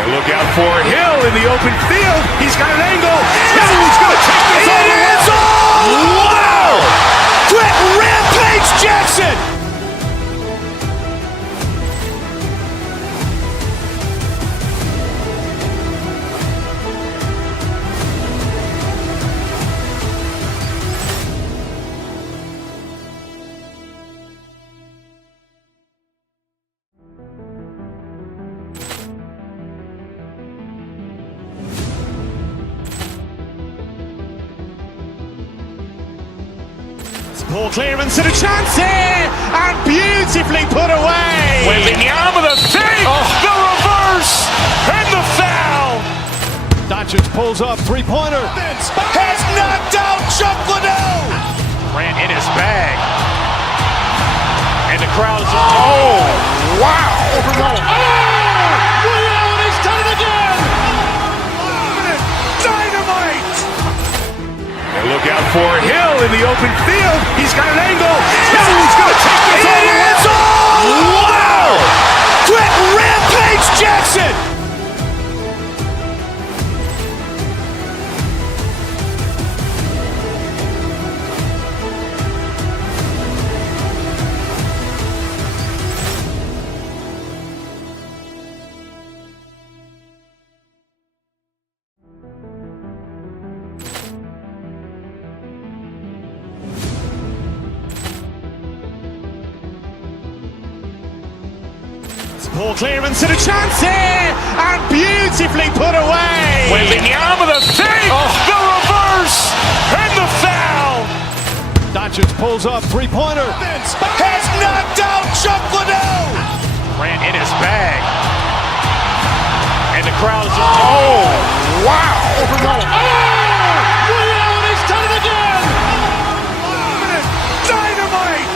And look out for Hill in the open field. He's got an angle. Hill's going to take this all the way. Wow! Quick Rampage Jackson. Ball clearance and a chance here, and beautifully put away. Waving the arm of the save, the reverse, and the foul. Doncic pulls up, three-pointer. Has knocked out Chuck Liddell. Ran in his bag. And the crowd is, oh, wow. Ray Allen has done it again. Dynamite. And look out for Hill in the open field. He's got an angle. Hill's going to take this all the way. Wow! Quick Rampage Jackson. Ball clearance and a chance here, and beautifully put away. Waving the arm of the save, the reverse, and the foul. Doncic pulls up, three-pointer. Has knocked out Chuck Liddell. Ran in his bag. And the crowd is, oh, wow. Ray Allen has done it again. Dynamite.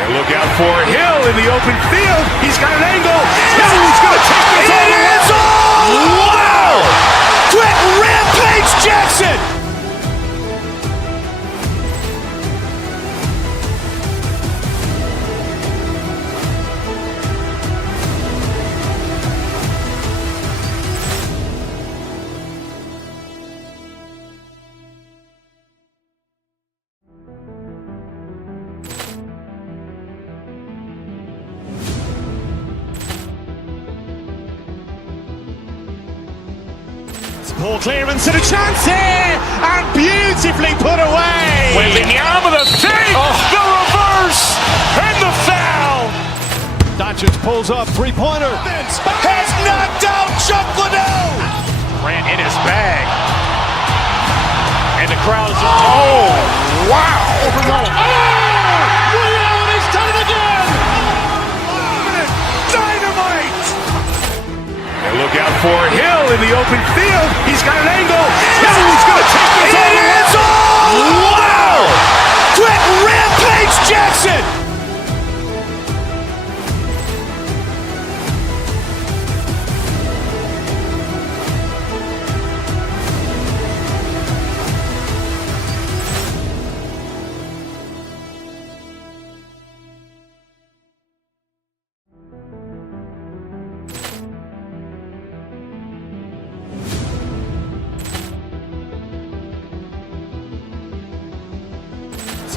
And look out for Hill in the open field. He's got an angle. Hill's going to take this all the way. Wow! Quick Rampage Jackson. Ball clearance and a chance here, and beautifully put away. Waving the arm of the save, the reverse, and the foul. Doncic pulls up, three-pointer. Has knocked out Chuck Liddell. Ran in his bag. And the crowd is, oh, wow. Ray Allen has done it again. Dynamite. And look out for Hill in the open field. He's got an angle. Hill's going to take this all the way. Wow! Quick Rampage Jackson.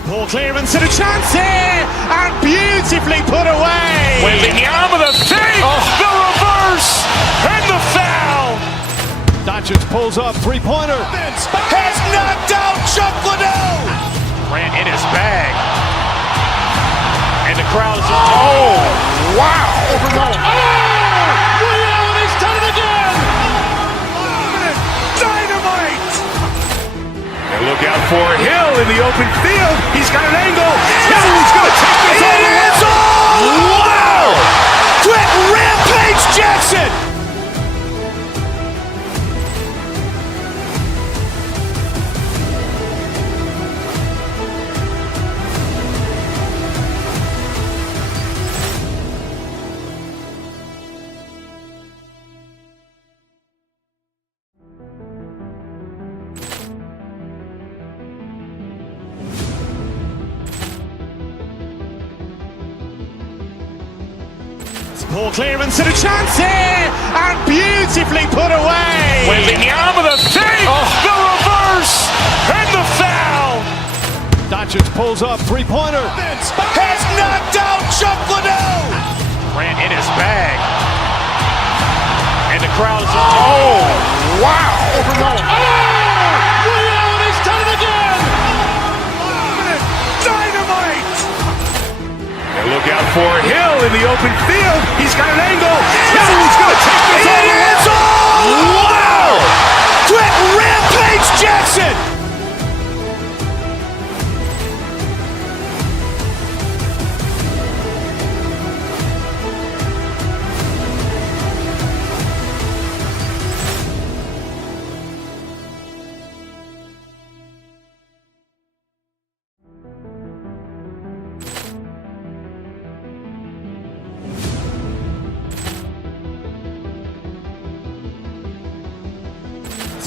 Ball clearance and a chance here, and beautifully put away. Wembanyama with a save, the reverse, and the foul. Doncic pulls up, three-pointer. Has knocked out Chuck Liddell. Grant in his bag. And the crowd is, oh, wow. Overrun. Oh, Ray Allen has done it again. Dynamite. And look out for Hill in the open field. He's got an angle. Hill's going to take this all the way. Wow. Quick Rampage Jackson. Ball clearance and a chance here, and beautifully put away. Wembanyama with a save, the reverse, and the foul. Doncic pulls up, three-pointer. Has knocked out Chuck Liddell. Grant in his bag. And the crowd is, oh, wow. Overrun. Oh, Ray Allen has done it again. Dynamite. And look out for Hill in the open field. He's got an angle. Hill's going to take this all the way. Wow. Quick Rampage Jackson.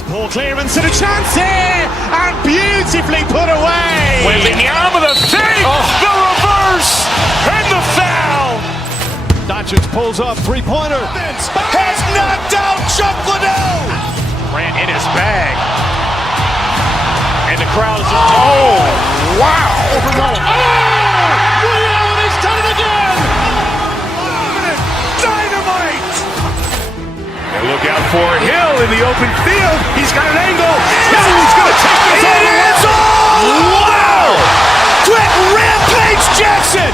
Ball clearance and a chance here, and beautifully put away. Wembanyama with a save, the reverse, and the foul. Doncic pulls up, three-pointer. Has knocked out Chuck Liddell. Grant in his bag. And the crowd is, oh, wow. Overrun. Oh, Ray Allen has done it again. Dynamite. And look out for Hill in the open field. He's got an angle. Hill's going to take this all the way. Wow. Quick Rampage Jackson.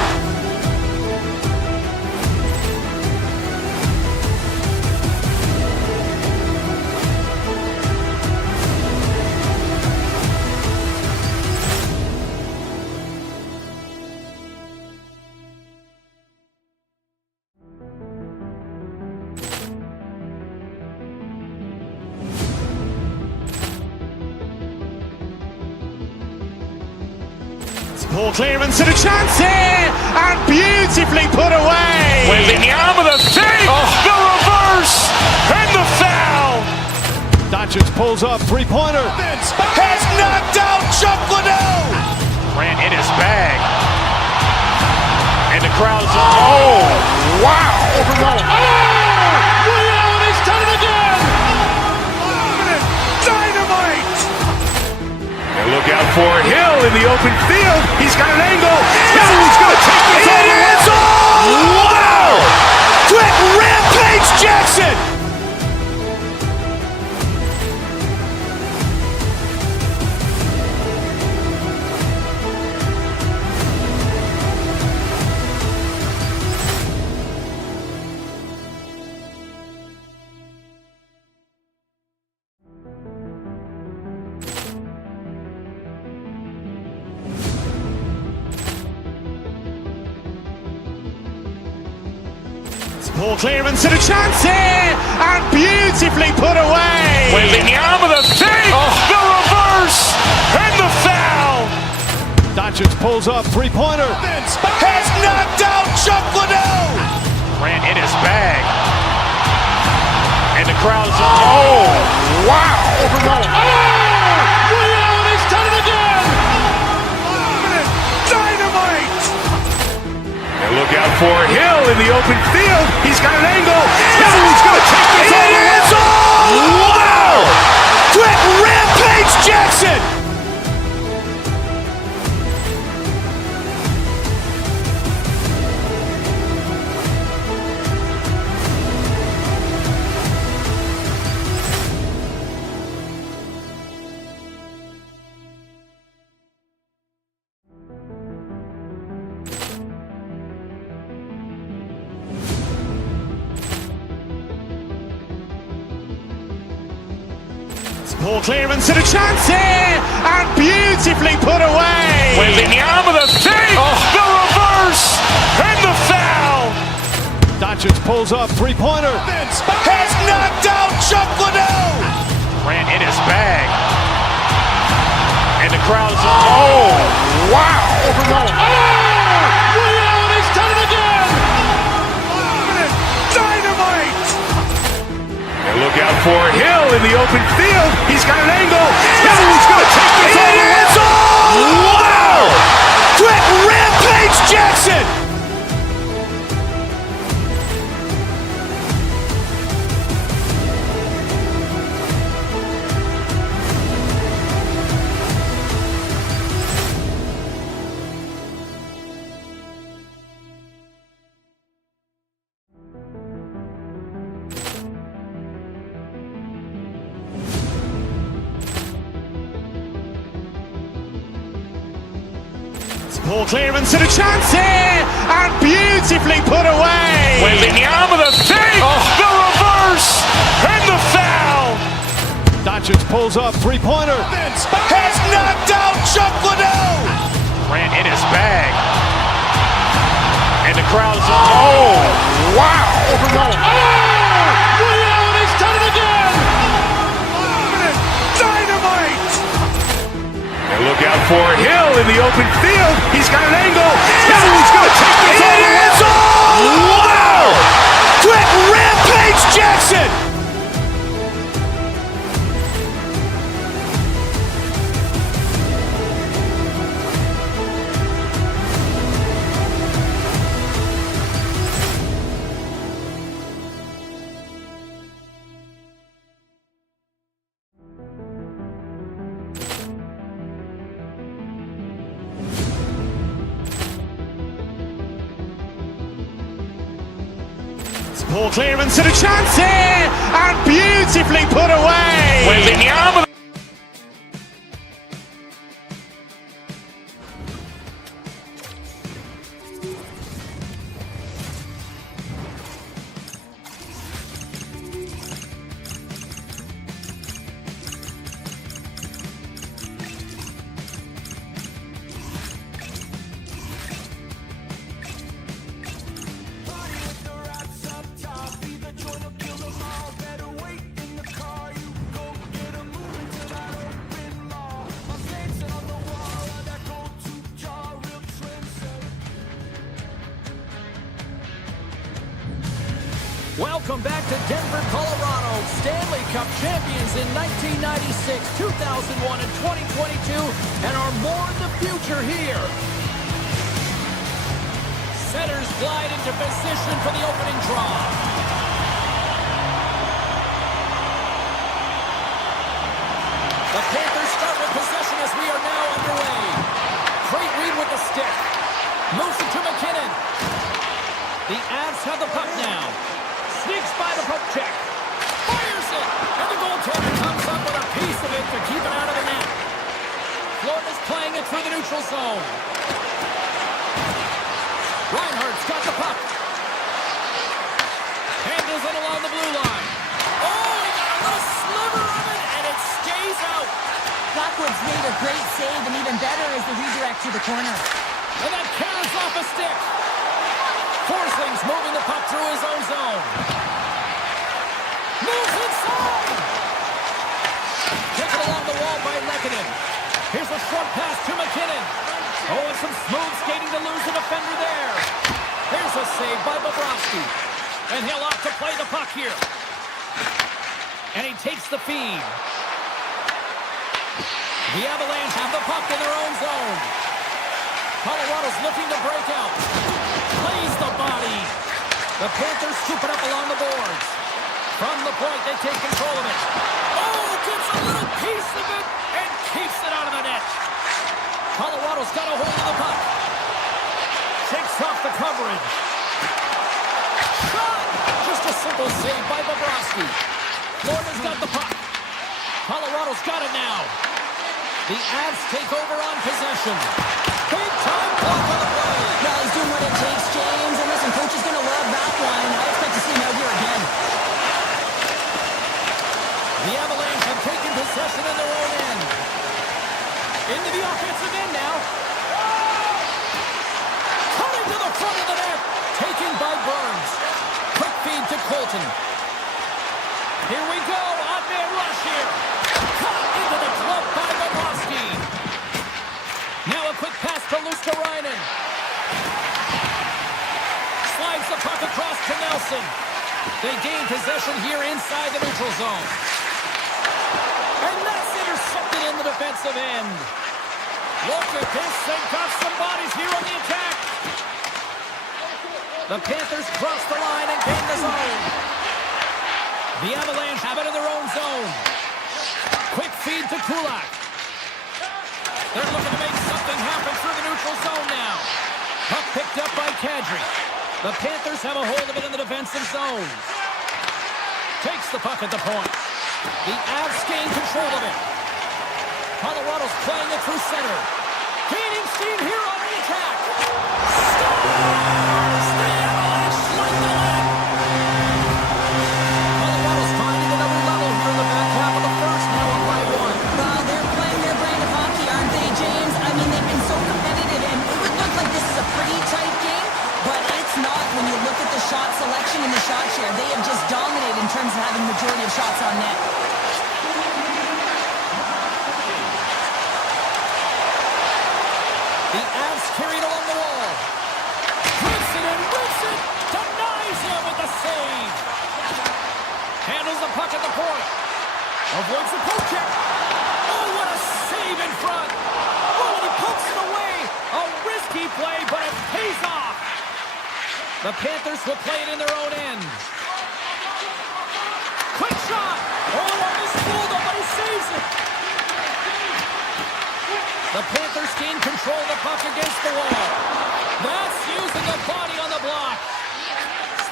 Ball clearance and a chance here, and beautifully put away. Wembanyama with a save, the reverse, and the foul. Doncic pulls up, three-pointer. Has knocked out Chuck Liddell. Grant in his bag. And the crowd is, oh, wow. Overrun. Oh, Ray Allen has done it again. Dynamite. And look out for Hill in the open field. He's got an angle. Hill's going to take this all the way. Wow. Quick Rampage Jackson. Ball clearance and a chance here, and beautifully put away. Wembanyama with a save, the reverse, and the foul. Doncic pulls up, three-pointer. Has knocked out Chuck Liddell. Grant in his bag. And the crowd is, oh, wow. Overrun. Oh, Ray Allen has done it again. Dynamite. And look out for Hill in the open field. He's got an angle. Hill's going to take this all the way. Wow. Quick Rampage Jackson. Poor clearance and a chance here, and beautifully put away. With in the arm of the thing, the reverse, and the foul. Doncic pulls up, three-pointer. Has knocked out Chuck Liddell. Ran in his bag. And the crowd is, oh, wow. Ray Allen has done it again. Dynamite. And look out for Hill in the open field. He's got an angle. Hill's going to take this all the way. Wow! Quick Rampage Jackson. Poor clearance and a chance here, and beautifully put away. With in the arm of the thing, the reverse, and the foul. Doncic pulls up, three-pointer. Has knocked out Chuck Liddell. Ran in his bag. And the crowd is, oh, wow. Ray Allen has done it again. Dynamite. And look out for Hill in the open field. He's got an angle. Hill's going to take this all the way. Wow! Quick Rampage Jackson. Poor clearance and a chance here, and beautifully put away. With in the arm of the Welcome back to Denver, Colorado. Stanley Cup champions in 1996, 2001, and 2022, and are more in the future here. Centers glide into position for the opening draw. The Panthers start with possession as we are now underway. Great read with the stick. Moves it to McKinnon. The Avs have the puck now. Sneaks by the poke check. Fires it! And the goaltender comes up with a piece of it to keep it out of the net. Florida's playing it through the neutral zone. Reinhardt's got the puck. Handles it along the blue line. Oh, he got a little sliver of it, and it stays out. Blackwood's made a great save, and even better is the redirect to the corner. And that carries off a stick. Forsing's moving the puck through his own zone. Moves inside. Taken along the wall by Lehkonen. Here's a short pass to McKinnon. Oh, and some smooth skating to lose a defender there. Here's a save by Bobrovsky. And he'll opt to play the puck here. And he takes the feed. The Avalanche have the puck in their own zone. Colorado's looking to break out. Plays the body. The Panthers scoop it up along the boards. From the point, they take control of it. Oh, gets a little piece of it and keeps it out of the net. Colorado's got a hold of the puck. Shakes off the coverage. Shot! Just a simple save by Bobrovsky. Florida's got the puck. Colorado's got it now. The Avs take over on possession. Big time block on the play. Well, he's doing what it takes, James. And listen, coach is going to love that one. I expect to see him out here again. The Avalanche have taken possession Thornton. Here we go. Odd-man rush here. Caught into the glove by Bobrovsky. Now a quick pass to Luosterainen. Slides the puck across to Nelson. They gain possession here inside the neutral zone. And that's intercepted in the defensive end. Look at this. They've got some bodies here on the attack. The Panthers cross the line and gain the zone. The Avalanche have it in their own zone. Quick feed to Kulak. They're looking to make something happen through the neutral zone now. Puck picked up by Kadri. The Panthers have a hold of it in the defensive zone. Takes the puck at the point. The Avs gain control of it. Colorado's playing it through center. Gaining steam here on the attack. Scores! The Avalanche like the lead. Colorado's finding another level here in the back half of the first, now up by one. Well, they're playing their brand of hockey, aren't they, James? I mean, they've been so competitive, and it would look like this is a pretty tight game, but it's not when you look at the shot selection and the shot share. They have just dominated in terms of having the majority of shots on net. The Avs carried along the wall. Rips it, denies him with the save. Handles the puck at the point. Avoids the poke check. Oh, what a save in front. Oh, and he pokes it away. A risky play, but it pays off. The Panthers will play it in their own end. Quick shot. Oh, almost fooled him, but he saves it. The Panthers gain control of the puck against the wall. That's using the body on the block.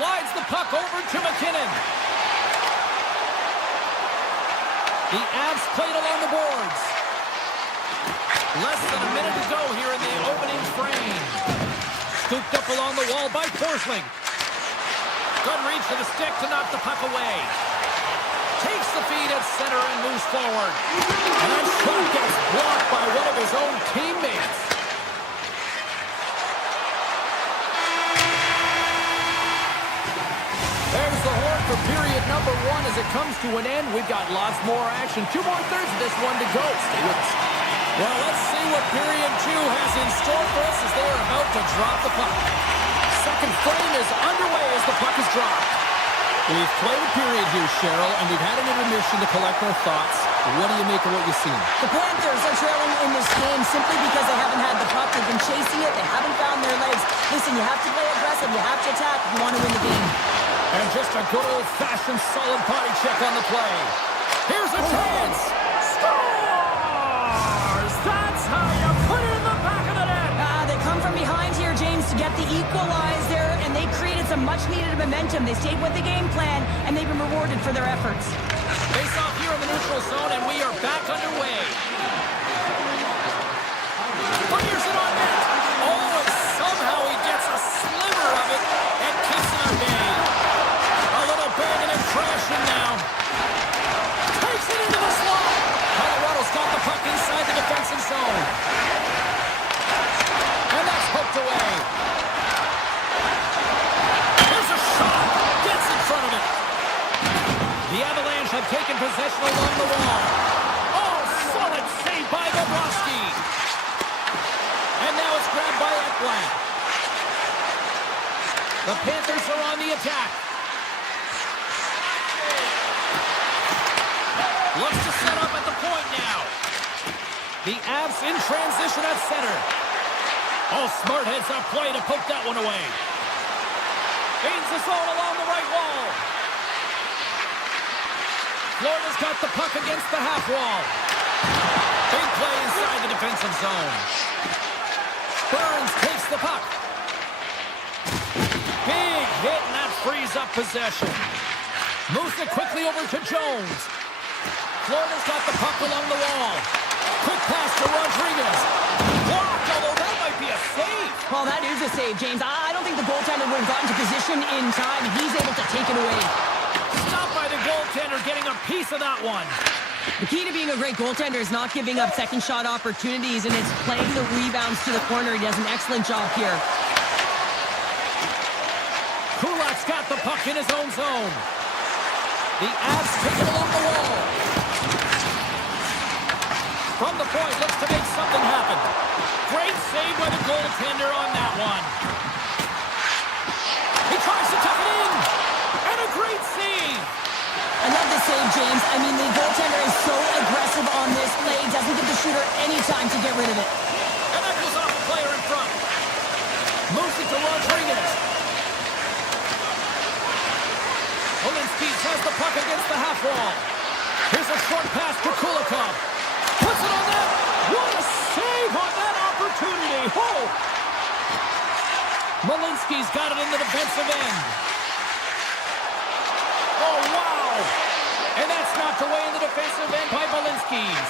Slides the puck over to McKinnon. The Avs played along the boards. Less than a minute to go here in the opening frame. Scooped up along the wall by Forsling. Good reach to the stick to knock the puck away. Takes the feed at center and moves forward. And that shot gets blocked by one of his own teammates. There's the horn for period number one. As it comes to an end, we've got lots more action. 2 more thirds of this one to go. Stay with us. Well, let's see what period two has in store for us as they are about to drop the puck. Second frame is underway as the puck is dropped. We've played a period here, Cheryl, and we've had an intermission to collect our thoughts. What do you make of what you've seen? The Panthers are trailing in this game simply because they haven't had the puck. They've been chasing it. They haven't found their legs. Listen, you have to play aggressive. You have to attack if you want to win the game. And just a good old-fashioned solid body check on the play. Here's a chance. Scores! That's how you put it in the back of the net. They come from behind here, James, to get the equalizer, and they created some much-needed momentum. They stayed with the game plan, and they've been rewarded for their efforts. Face off here in the neutral zone, and we are back underway. Fires it on net. Oh, and somehow he gets a sliver of it and keeps it on bay. A little banging and crashing now. Takes it into the slot. Colorado's got the puck inside the defensive zone. And that's poked away. Here's a shot. Gets in front of it. The Avalanche have taken possession along the wall. Oh, solid save by Bobrovsky. And now it's grabbed by Ekblad. The Panthers are on the attack. Looks to set up at the point now. The Avs in transition at center. Oh, smart heads-up play to poke that one away. Gains the zone along the right wall. Florida's got the puck against the half wall. Big play inside the defensive zone. Burns takes the puck. Big hit, and that frees up possession. Moves it quickly over to Jones. Florida's got the puck along the wall. Quick pass to Rodriguez. Blocked, although that might be a save. Well, that is a save, James. I don't think the goaltender would have gotten to position in time. He's able to take it away. Stopped by the goaltender, getting a piece of that one. The key to being a great goaltender is not giving up second shot opportunities, and it's playing the rebounds to the corner. He does an excellent job here. Kulak's got the puck in his own zone. The Avs take it along the wall. From the point, looks to make something happen. Great save by the goaltender on that one. He tries to tuck it in. And a great save. I love the save, James. I mean, the goaltender is so aggressive on this play. Doesn't give the shooter any time to get rid of it. And that goes off the player in front. Moves it to Rodriguez. Olinsky has the puck against the half wall. Here's a short pass to Kulikov. Puts it on net. What a save on that opportunity. Oh! Malinsky's got it in the defensive end. Oh, wow! And that's knocked away in the defensive end by Malinsky's.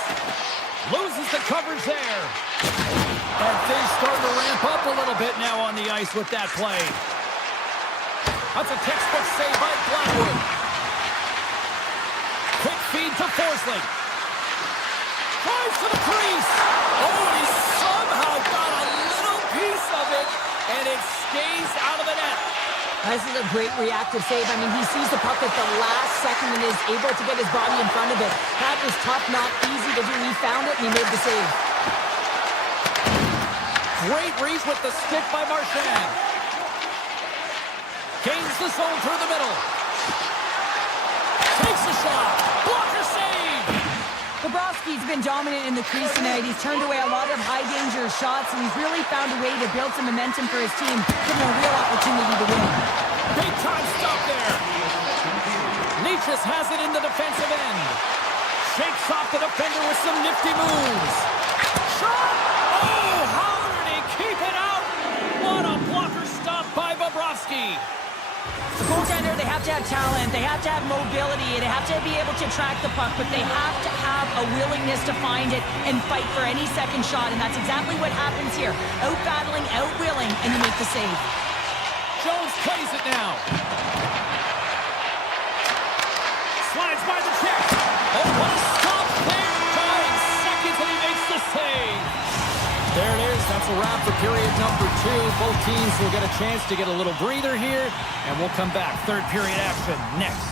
Loses the coverage there. And things starting to ramp up a little bit now on the ice with that play. That's a textbook save by Blackwood. Quick feed to Forsling. Drives to the crease. Oh, and he somehow got a little piece of it, and it stays out of the net. This is a great reactive save. I mean, he sees the puck at the last second and is able to get his body in front of it. That was tough, not easy to do. He found it, and he made the save. Great reach with the stick by Marchand. Gains the zone through the middle. Takes a shot. Blocker save. Bobrovsky's been dominant in the crease tonight. He's turned away a lot of high-danger shots, and he's really found a way to build some momentum for his team, giving a real opportunity to win. Big time stop there. Leachus has it in the defensive end. Shakes off the defender with some nifty moves. Shot! Oh, how did he keep it out? What a blocker stop by Bobrovsky. The goaltender, they have to have talent, they have to have mobility, they have to be able to track the puck, but they have to have a willingness to find it and fight for any second shot, and that's exactly what happens here. Out-battling, out-willing, and you make the save. Jones plays it now. Slides by the check. Oh, what a stop there. 9 seconds and he makes the save. There it is. That's a wrap for period number 2. Both teams will get a chance to get a little breather here, and we'll come back. Third period action next.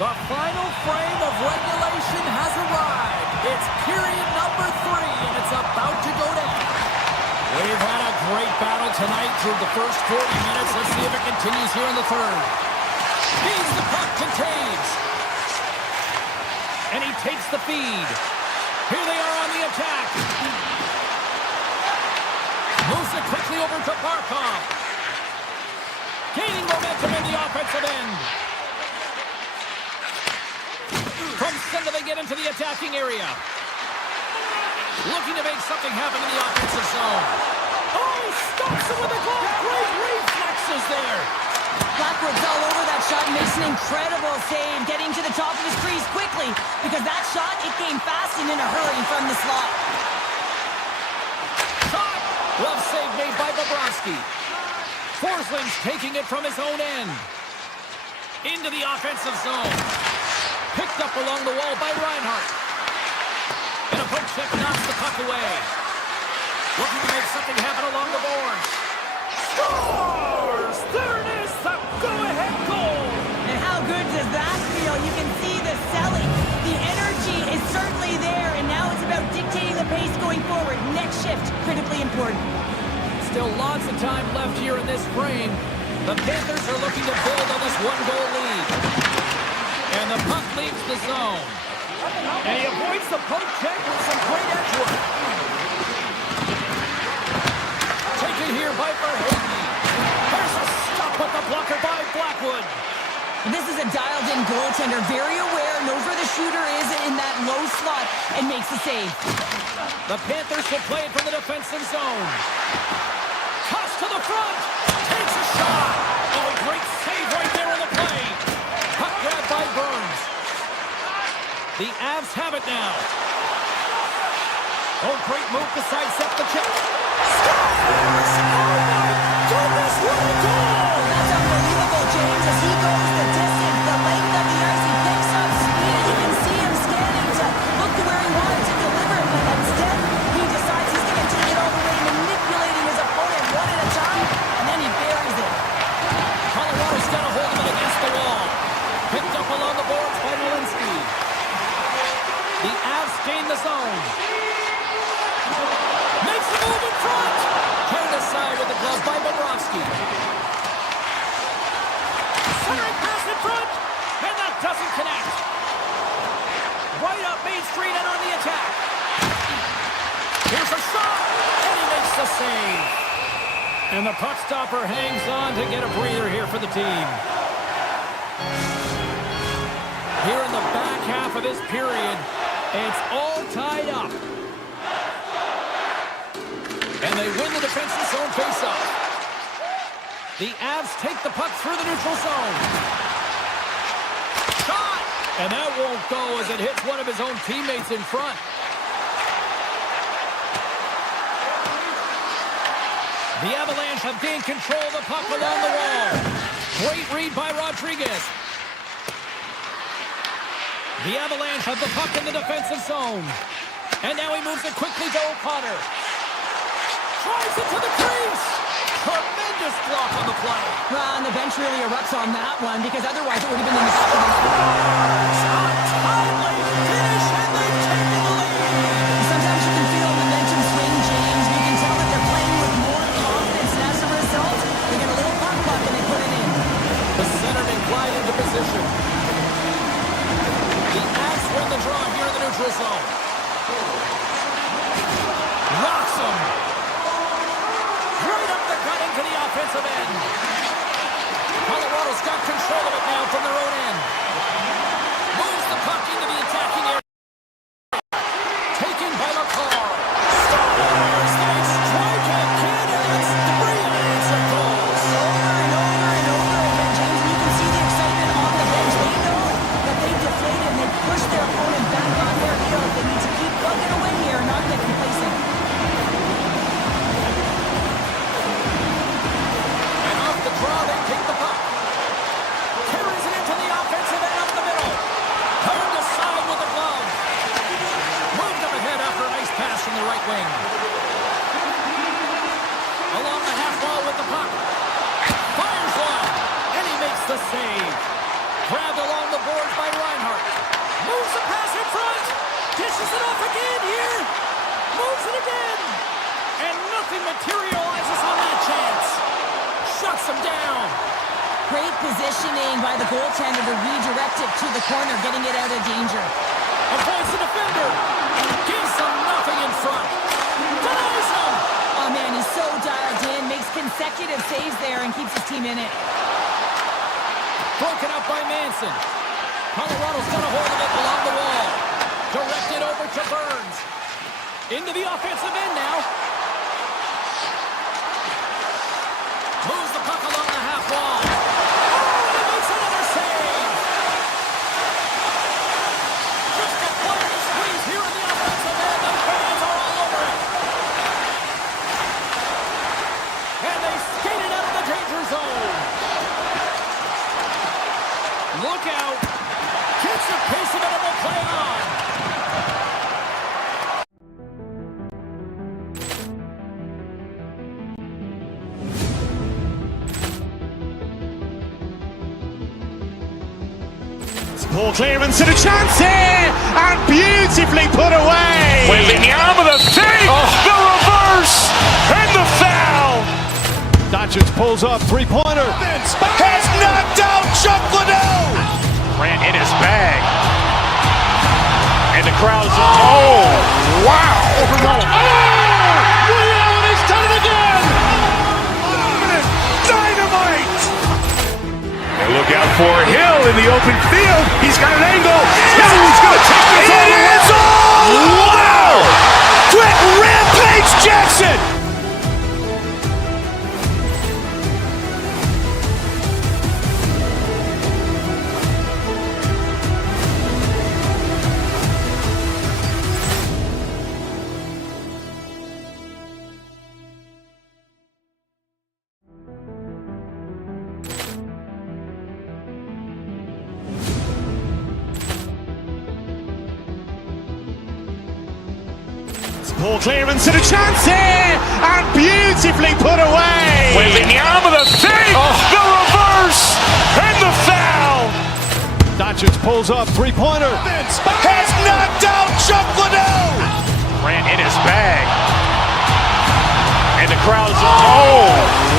The final frame of regulation has arrived. It's period number 3, and it's about to go down. We've had a great battle tonight through the first 40 minutes. Let's see if it continues here in the third. Feeds the puck, contains. And he takes the feed. Here they are on the attack. Moves it quickly over to Barkov. Gaining momentum in the offensive end. From center they get into the attacking area. Looking to make something happen in the offensive zone. Oh, he stops it with a glove. Great reflexes there. Blackwood's all over that shot and makes an incredible save, getting to the top of his crease quickly, because that shot, it came fast and in a hurry from the slot. Shot! Glove save made by Bobrovsky. Forsling's taking it from his own end. Into the offensive zone. Picked up along the wall by Reinhart. And a poke check knocks the puck away. Looking to make something happen along the boards. Scores! There it is, the go-ahead goal! And how good does that feel? You can see the selling. The energy is certainly there, and now it's about dictating the pace going forward. Next shift, critically important. Still lots of time left here in this frame. The Panthers are looking to build on this one-goal lead. And the puck leaves the zone. And he avoids the poke check with some great edge work. Taken here by Verhaeghe. There's a stop with the blocker by Blackwood. This is a dialed-in goaltender, very aware, knows where the shooter is in that low slot, and makes the save. The Panthers will play it from the defensive zone. Toss to the front. Takes a shot. Oh, great save right there on the play. Puck grab by Burns. The Avs have it now. Oh, great move to sidestep the check. Scores! Oh, my goodness, what a goal! That's unbelievable, James, as he goes the distance, the length of the ice. He picks up speed. You can see him scanning to look to where he wanted to deliver, but instead he decides he's going to take it all the way, manipulating his opponent one at a time, and then he buries it. Colorado's street and on the attack. Here's a shot, and he makes the save. And the puck stopper hangs on to get a breather here for the team. Here in the back half of this period, it's all tied up. And they win the defensive zone faceoff. The Avs take the puck through the neutral zone. Shot! And that won't go as it hits one of his own teammates in front. The Avalanche have gained control of the puck along the wall. Great read by Rodriguez. The Avalanche have the puck in the defensive zone. And now he moves it quickly to O'Connor. Drives it to the crease. Tremendous block on the play. Well, and the bench really erupts on that one because otherwise it would have been in the street. Timely finish, and they've taken the lead. Sometimes you can feel momentum swing, James. You can tell that they're playing with more confidence, and as a result, they get a little puck and they put it in. The centerman glide into position. The Avs win the draw here in the neutral zone. Rocks him. Right up the gut into the offensive end. Colorado's got control of it now from their own end. Moves the puck into the attacking area. Taken by McCarr. Scores! They strike at kid, and it's 3 unanswered goals. Over and over and over again, James. And you can see the excitement on the bench. They know that they've deflated and they've pushed their opponent back on their heels. They need to keep plugging away here and not get complacent. And off the draw, they take the puck. Carries it into the offensive end up the middle. Turned aside with a glove. Moved up ahead after a nice pass from the right wing. Along the half wall with the puck. Fires one, and he makes the save. Grabbed along the boards by Reinhart. Moves the pass in front. Dishes it off again here. Moves it again. And nothing materializes on that chance. Shuts him down. Great positioning by the goaltender to redirect it to the corner, getting it out of danger. Avoids the defender. Gives him nothing in front. Denies him. Oh, man, he's so dialed in, makes consecutive saves there and keeps his team in it. Broken up by Manson. Colorado's got a hold of it along the wall. Directed over to Burns. Into the offensive end now. Moves the puck along the half wall. Oh, and he makes another save. Just a play to squeeze here in the offensive end. The fans are all over it. And they skated out of the danger zone. Look out. Gets the pace of it and will play on. Ball clearance and a chance here, and beautifully put away. With the arm of the fake, the reverse, and the foul. Dodgers pulls up, three-pointer. Has knocked out Chuck Liddell. Ran in his bag. And the crowd's, oh, wow. Woody Allen has done it again. Dynamite. And look out for Hill in the open field. He's got an angle. Hill's going to take this all the way. Wow! Quick Rampage Jackson. Ball clearance and a chance here, and beautifully put away. With the arm of the fake, the reverse, and the foul. Dodgers pulls up, three-pointer. Has knocked out Chuck Liddell. Ran in his bag. And the crowd's, oh,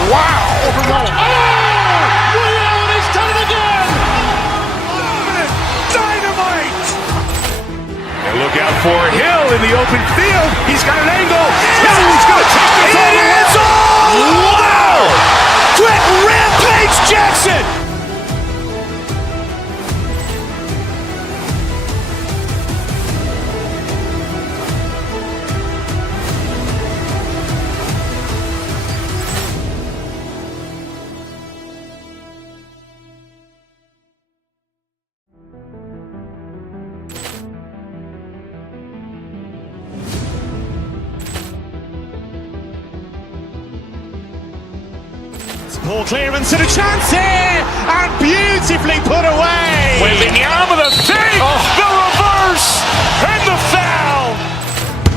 wow. Woody Allen has done it again. Dynamite. And Look out for Hill in the open field. He's got an angle. Hill is going to take this all the way. Wow! Quick rampage Jackson! Poor clearance and a chance here, and beautifully put away. Waving the arm of the thing, the reverse, and the foul.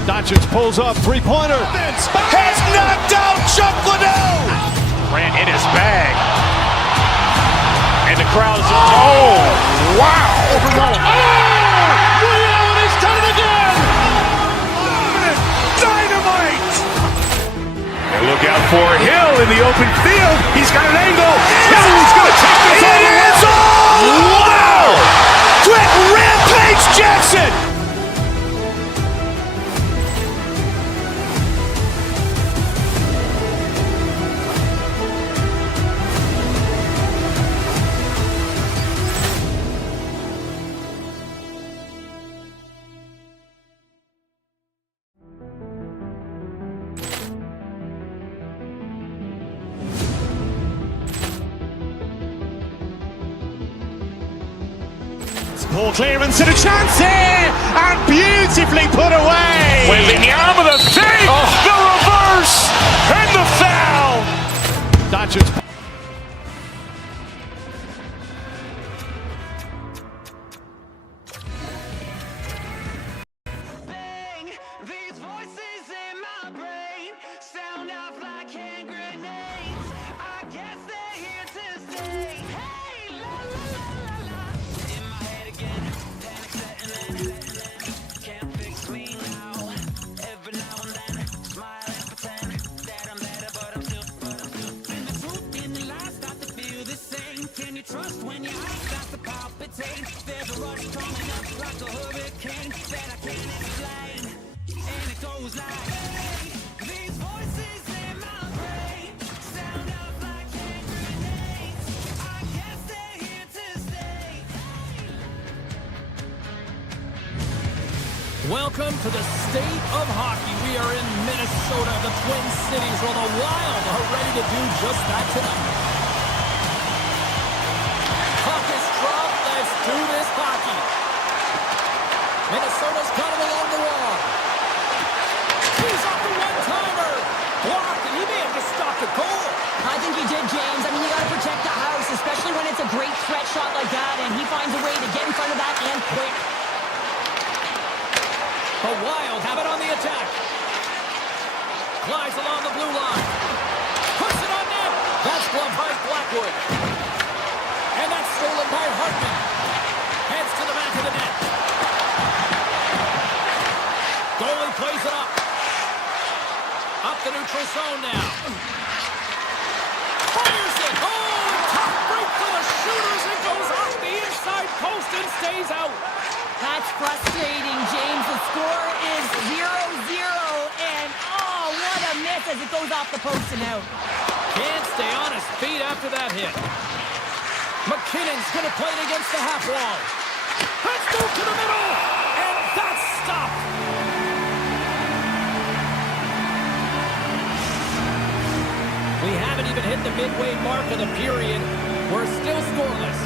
Doncic pulls up, three-pointer. Has knocked out Chuck Liddell. Ran in his bag. And the crowd is... Oh, wow. Allen has done it again. Dynamite. And look out for Hill in the open field. He's got an angle. Hill is going to take this all the way. Wow. Quick rampage Jackson. Poor clearance and a chance here, and beautifully put away. Waving the arm of the thing, the reverse, and the foul. Doncic. These voices in my brain sound off like hand grenades. I guess they're here to stay. Hey, la la la la la. In my head again, panic setting in. Can't fix me now. Every now and then, smile and pretend that I'm better, but I'm still. And the truth in the lies start to feel the same. Can you trust when your heart starts to palpitate? There's a rush coming up like a hurricane that I can't explain. And it goes like, these voices in my brain sound off like hand grenades. I guess they're here to stay. Welcome to the state of hockey. We are in Minnesota, the Twin Cities, where the Wild are ready to do just that tonight. Puck is dropped. Let's do this hockey. Minnesota's coming along the wall. He's off the one-timer. Blocked, and he may have just stopped the goal. I think he did, James. I mean, you got to protect the house, especially when it's a great threat shot like that, and he finds a way to get in front of that and quick. The Wild have it on the attack. Glides along the blue line. Puts it on net. That's gloved by Blackwood. And that's stolen by Hartman. Heads to the back of the net. Goalie plays it up. Up the neutral zone now. Fires it. Oh, tough break for the shooters. It goes off the inside post and stays out. That's frustrating, James. The score is 0-0, and oh, what a miss as it goes off the post and out. Can't stay on his feet after that hit. McKinnon's going to play it against the half wall. Let's move to the middle, and that's stopped. We haven't even hit the midway mark of the period. We're still scoreless.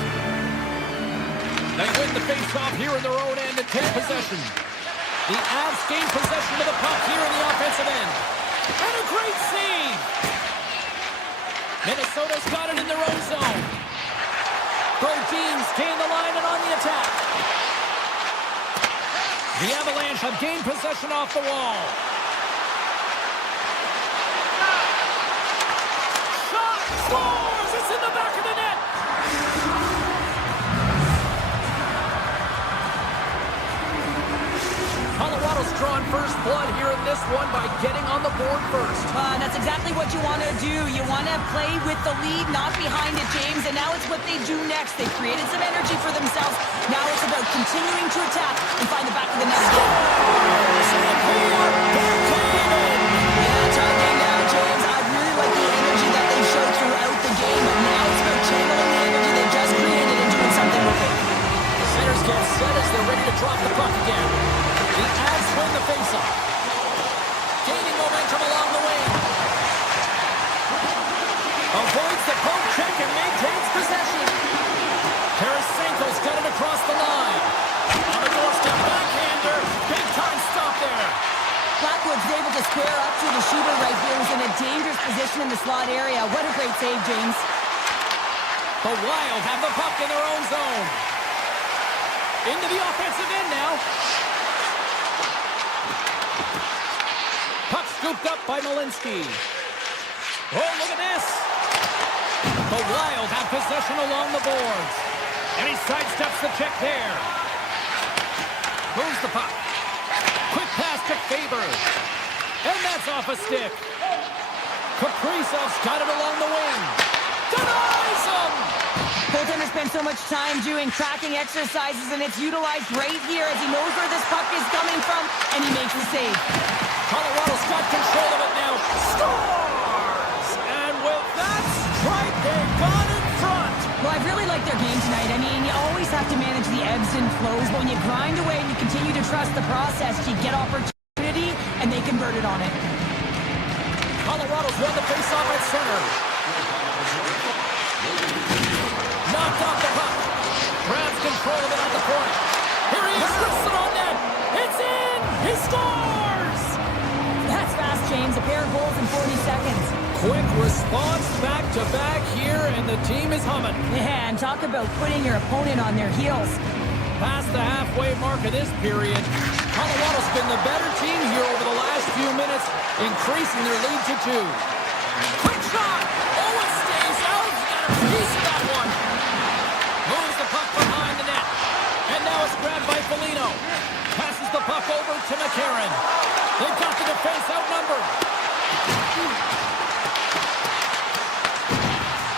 They win the face-off here in their own end and take possession. The Avs gain possession of the puck here in the offensive end. And a great save! Minnesota's got it in their own zone. Jeans gain the line and on the attack. The Avalanche have gained possession off the wall. Shot! Scores! It's in the back of the net! Colorado's drawn first blood here in this one by getting on the board first. That's exactly what you want to do. You want to play with the lead, not behind it, James. And now it's what they do next. They've created some energy for themselves. Now it's about continuing to attack and find the back of the net. Yeah, tied game now, James. I really like the energy that they showed throughout the game, but now it's about channeling the energy they just created and doing something with it. Centers get set as they're ready to drop the puck again. The Avs win the faceoff. Gaining momentum along the wing. Avoids the poke check and maintains possession. Tarasenko's got it across the line. On the doorstep, backhander. Big time stop there. Blackwood's able to square up to the shooter right here, who's in a dangerous position in the slot area. What a great save, James. The Wild have the puck in their own zone. Into the offensive end now. Puck scooped up by Malinsky. Oh, look at this. The Wild have possession along the boards. And he sidesteps the check there. Moves the puck. Quick pass to Faber. And that's off a stick. Kaprizov's got it along the wing. Denies him! Goaltender spends so much time doing tracking exercises, and it's utilized right here as he knows where this puck is coming from, and he makes the save. Colorado's got control of it now. Scores! And with that strike, they've gone in front. Well, I really like their game tonight. I mean, you always have to manage the ebbs and flows, but when you grind away and you continue to trust the process, you get opportunity, and they convert it on it. Colorado's won the faceoff at center. Knocked off the puck. Grabs control of it at the point. Here he is, rips it on net. It's in! He scores! That's fast, James. A pair of goals in 40 seconds. Quick response back-to-back here, and the team is humming. Yeah, and talk about putting your opponent on their heels. Past the halfway mark of this period, Colorado's been the better team here over the last few minutes, increasing their lead to 2. Quick shot! Oh, it stays out! He got a piece of that one. Moves the puck behind the net. And now it's grabbed by Foligno. Passes the puck over to McCarron. They've got the defense outnumbered.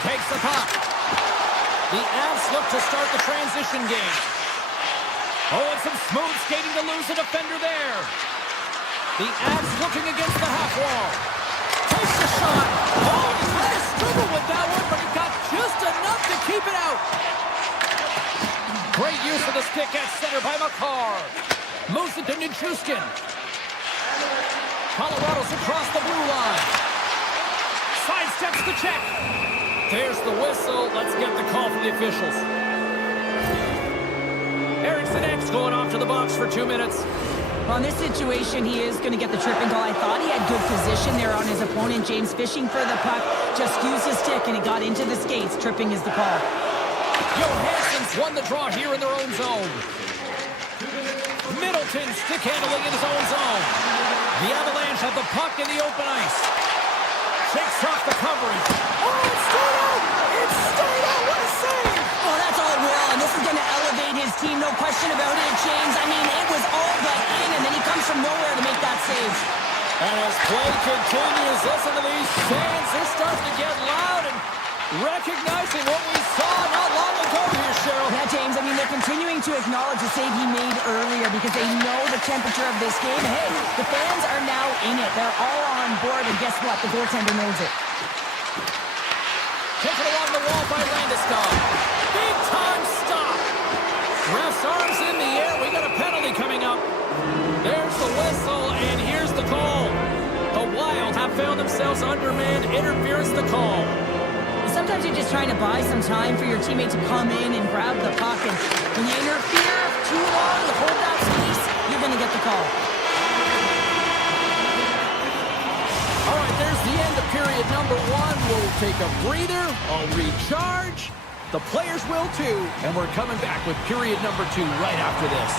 Takes the puck. The Avs look to start the transition game. Oh, and some smooth skating to lose a defender there. The Avs looking against the half wall. Takes the shot. Oh, he had to struggle with that one, but he got just enough to keep it out. Great use of the stick at center by McCarr. Moves it to Nichushkin. Colorado's across the blue line. Sidesteps the check. There's the whistle. Let's get the call from the officials. Eriksson X going off to the box for 2 minutes. Well, in this situation, he is going to get the tripping goal. I thought he had good position there on his opponent. James fishing for the puck, just used his stick, and it got into the skates. Tripping is the call. Johansson's won the draw here in their own zone. Middleton stick handling in his own zone. The Avalanche have the puck in the open ice. Shakes off the coverage. Oh, it's stayed out! It's stayed out! What a save! Oh, that's all Will, and this is going to elevate his team, no question about it, James. I mean, it was all but in, and then he comes from nowhere to make that save. And as play continues, listen to these fans. They're starting to get loud and recognizing what we saw not long ago here, Cheryl. Yeah, James, I mean, they're continuing to acknowledge the save he made earlier because they know the temperature of this game. Hey, the fans are now in it. They're all on board, and guess what? The goaltender knows it. Taken along the wall by Landeskog. Big time stop. Ref's arms in the air. We got a penalty coming up. There's the whistle, and here's the call. The Wild have found themselves undermanned. Interference the call. Sometimes you're just trying to buy some time for your teammate to come in and grab the puck, and when you interfere too long, you hold that space, you're going to get the call. All right, there's the end of period number 1. We'll take a breather. I'll recharge. The players will too, and we're coming back with period number 2 right after this.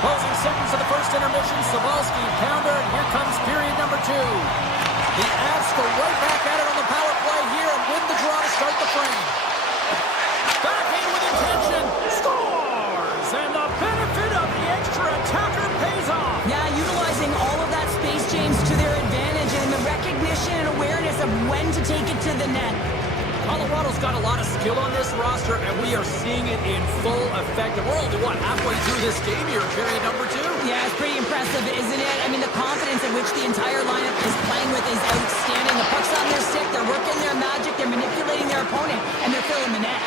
Closing seconds of the first intermission, Sabalski, Pounder, and here comes period number 2. The Avs go right back at it on the power play here and win the draw to start the frame. Back in with intention, scores! And the benefit of the extra attacker pays off. Yeah, utilizing Colorado's got a lot of skill on this roster, and we are seeing it in full effect. And we're only, halfway through this game here, period number 2? Yeah, it's pretty impressive, isn't it? I mean, the confidence in which the entire lineup is playing with is outstanding. The puck's on their stick, they're working their magic, they're manipulating their opponent, and they're filling the net.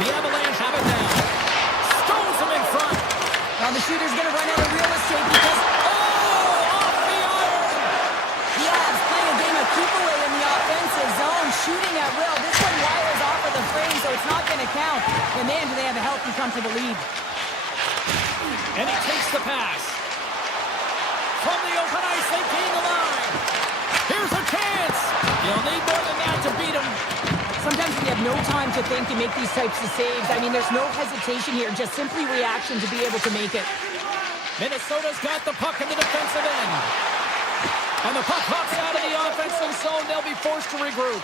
The Avalanche have it now. Stones them in front. Now the shooter's going to run out of real estate because... Off the iron! The Avs playing a game of keep away in the offensive zone, shooting at will. This one wires off of the frame, so it's not going to count. But man, do they have a healthy comfortable lead. And he takes the pass. From the open ice, they gain the line. Here's a chance. You'll need more than that to beat him. Sometimes when you have no time to think, you make these types of saves. I mean, there's no hesitation here, just simply reaction to be able to make it. Minnesota's got the puck in the defensive end. And the puck hops out of the offensive zone. They'll be forced to regroup.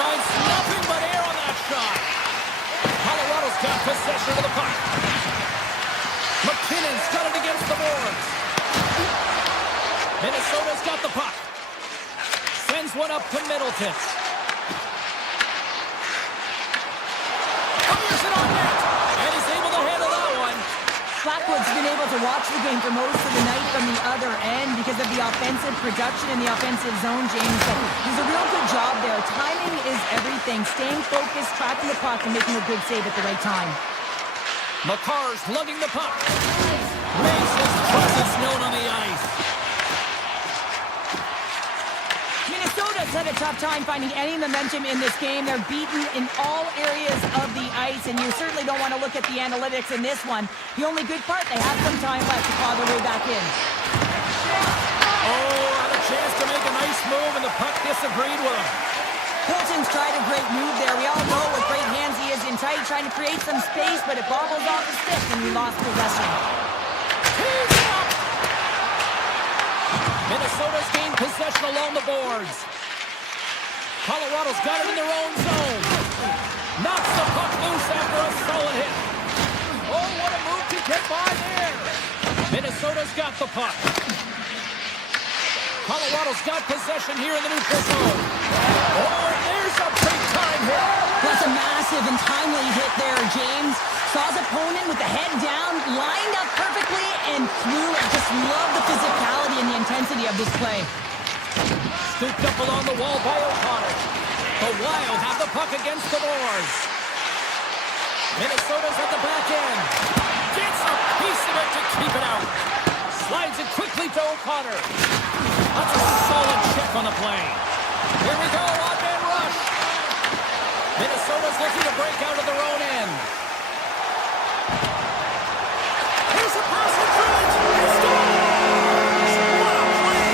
Finds nothing but air on that shot. Colorado's got possession of the puck. McKinnon's got it against the boards. Minnesota's got the puck. Sends one up to Middleton. Fires it on net. And he's able to handle that one. Blackwood's been able to watch the game for most of the night from the other end because of the offensive production in the offensive zone, James. But there's a real good job there. Timing is everything. Staying focused, tracking the puck, and making a good save at the right time. McCarr's lugging the puck. Makes his presence known on the ice. Minnesota's had a tough time finding any momentum in this game. They're beaten in all areas of the ice, and you certainly don't want to look at the analytics in this one. The only good part, they have some time left to claw their way back in. Had a chance to make a nice move, and the puck disagreed with him. Hilton's tried a great move there. We all know with great hands he is in tight, trying to create some space, but it bobbles off his stick, and we lost possession. He's up! Minnesota's gained possession along the boards. Colorado's got it in their own zone. Knocks the puck loose after a solid hit. Oh, what a move to get by there. Minnesota's got the puck. Colorado's got possession here in the neutral zone. Oh, and there's a big-time hit. That's a massive and timely hit there, James. Saw his opponent with the head down, lined up perfectly, and threw it. Just love the physicality and the intensity of this play. Scooped up along the wall by O'Connor. The Wild have the puck against the boards. Minnesota's at the back end. Gets a piece of it to keep it out. Slides it quickly to O'Connor. That's a solid check on the play. Here we go, odd-man rush. Minnesota's looking to break out of their own end. Here's a pass in front. He scores! What a play!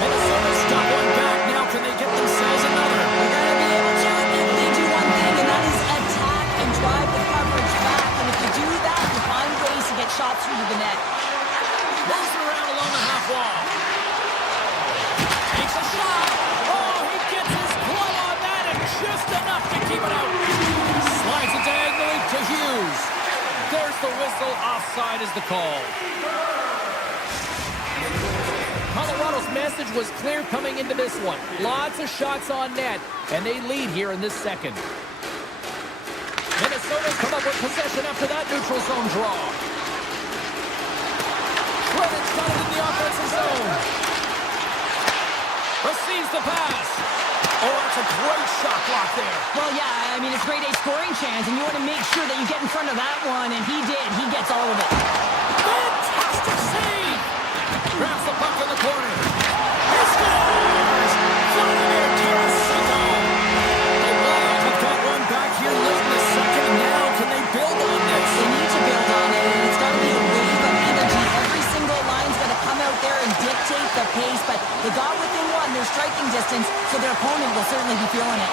Minnesota's got one back. Now can they get themselves another? They're going to be able to if they do one thing, and that is attack and drive the coverage back. And if you do that, you find ways to get shots through to the net. Moves around along the half wall. Takes a shot. Oh, he gets his glove on that and just enough to keep it out. Slides it diagonally to Hughes. There's the whistle. Offside is the call. Colorado's message was clear coming into this one. Lots of shots on net, and they lead here in this second. Minnesota's come up with possession after that neutral zone draw. Schroeder's got it in the offensive zone. Receives the pass. Oh, that's a great shot block there. Well, yeah, I mean, it's grade A scoring chance, and you want to make sure that you get in front of that one, and he did. He gets all of it. Fantastic save. Grabs the puck in the corner. He scores! Vladimir Tarasenko. The Wild have got one back here late in the second. Now can they build on this? They need to build on it, and it's got to be a wave of energy. Every single line's got to come out there and dictate the pace, but they got within one, their striking distance, so their opponent will certainly be feeling it.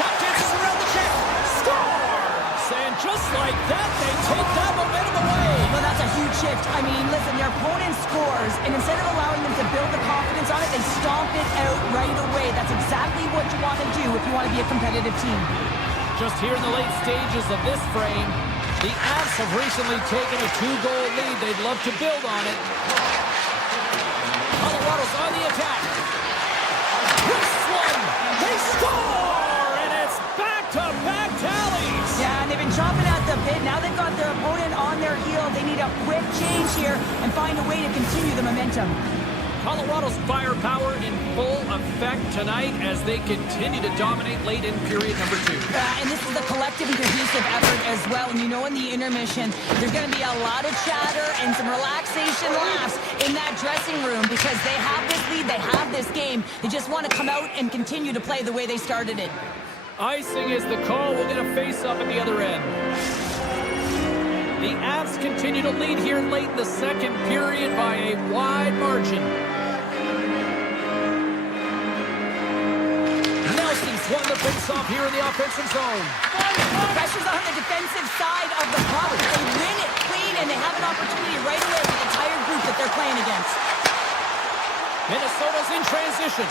Tap dances around the check. Scores! And just like that, they take that momentum away. Well, that's a huge shift. I mean, listen, their opponent scores, and instead of allowing them to build the confidence on it, they stomp it out right away. That's exactly what you want to do if you want to be a competitive team. Just here in the late stages of this frame, the Avs have recently taken a 2-goal lead. They'd love to build on it. Colorado's on the attack. a quick change here and find a way to continue the momentum. Colorado's firepower in full effect tonight as they continue to dominate late in period number 2. And this is a collective and cohesive effort as well. And you know in the intermission, there's going to be a lot of chatter and some relaxation laughs in that dressing room because they have this lead, they have this game. They just want to come out and continue to play the way they started it. Icing is the call. We'll get a face-up at the other end. The Avs continue to lead here late in the second period by a wide margin. Nelson's won the face-off here in the offensive zone. Pressure's on the defensive side of the puck. They win it clean, and they have an opportunity right away with the entire group that they're playing against. Minnesota's in transition.